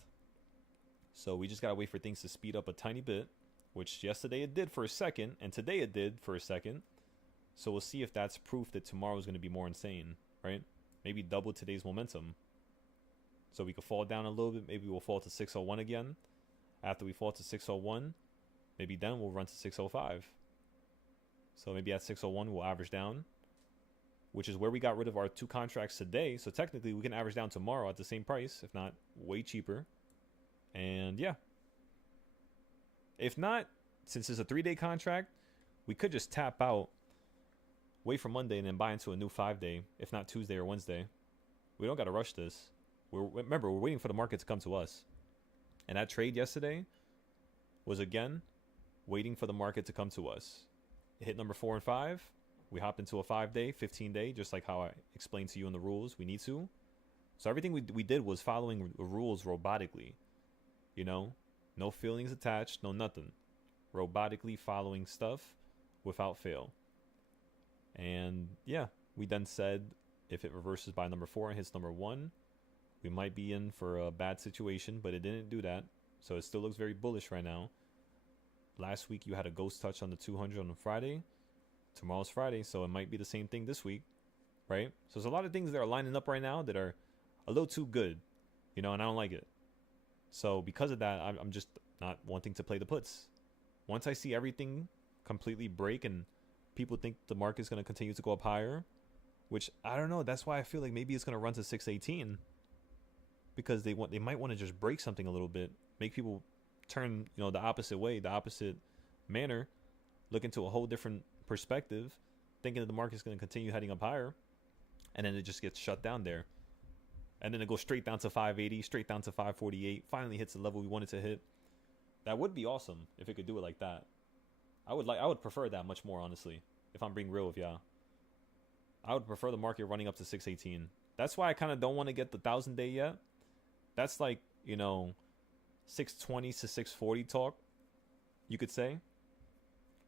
So we just got to wait for things to speed up a tiny bit, which yesterday it did for a second, and today it did for a second. So we'll see if that's proof that tomorrow is going to be more insane, right? Maybe double today's momentum. So we could fall down a little bit. Maybe we'll fall to 601 again. After we fall to 601, maybe then we'll run to 605. So maybe at 601 we'll average down, which is where we got rid of our 2 contracts today. So technically we can average down tomorrow at the same price, if not way cheaper. And yeah. If not, since it's a 3-day contract, we could just tap out, wait for Monday, and then buy into a new 5-day, if not Tuesday or Wednesday. We don't got to rush this. Remember, we're waiting for the market to come to us. And that trade yesterday was, again, waiting for the market to come to us. It hit number 4 and 5. We hopped into a 5-day, 15-day, just like how I explained to you in the rules we need to. So everything we did was following the rules robotically. You know? No feelings attached, no nothing. Robotically following stuff without fail. And yeah, we then said if it reverses by number 4 and hits number 1, we might be in for a bad situation, but it didn't do that. So it still looks very bullish right now. Last week you had a ghost touch on the 200 on Friday. Tomorrow's Friday, so it might be the same thing this week, right? So there's a lot of things that are lining up right now that are a little too good, you know, and I don't like it. So because of that, I'm just not wanting to play the puts. Once I see everything completely break and people think the market's going to continue to go up higher, which I don't know. That's why I feel like maybe it's going to run to 618 because they might want to just break something a little bit, make people turn, you know, the opposite way, the opposite manner, look into a whole different perspective, thinking that the market's going to continue heading up higher, and then it just gets shut down there. And then it goes straight down to 580, straight down to 548, finally hits the level we wanted to hit. That would be awesome if it could do it like that. I would prefer that much more, honestly, if I'm being real with y'all. I would prefer the market running up to 618. That's why I kind of don't want to get the 1,000-day yet. That's like, you know, 620 to 640 talk, you could say.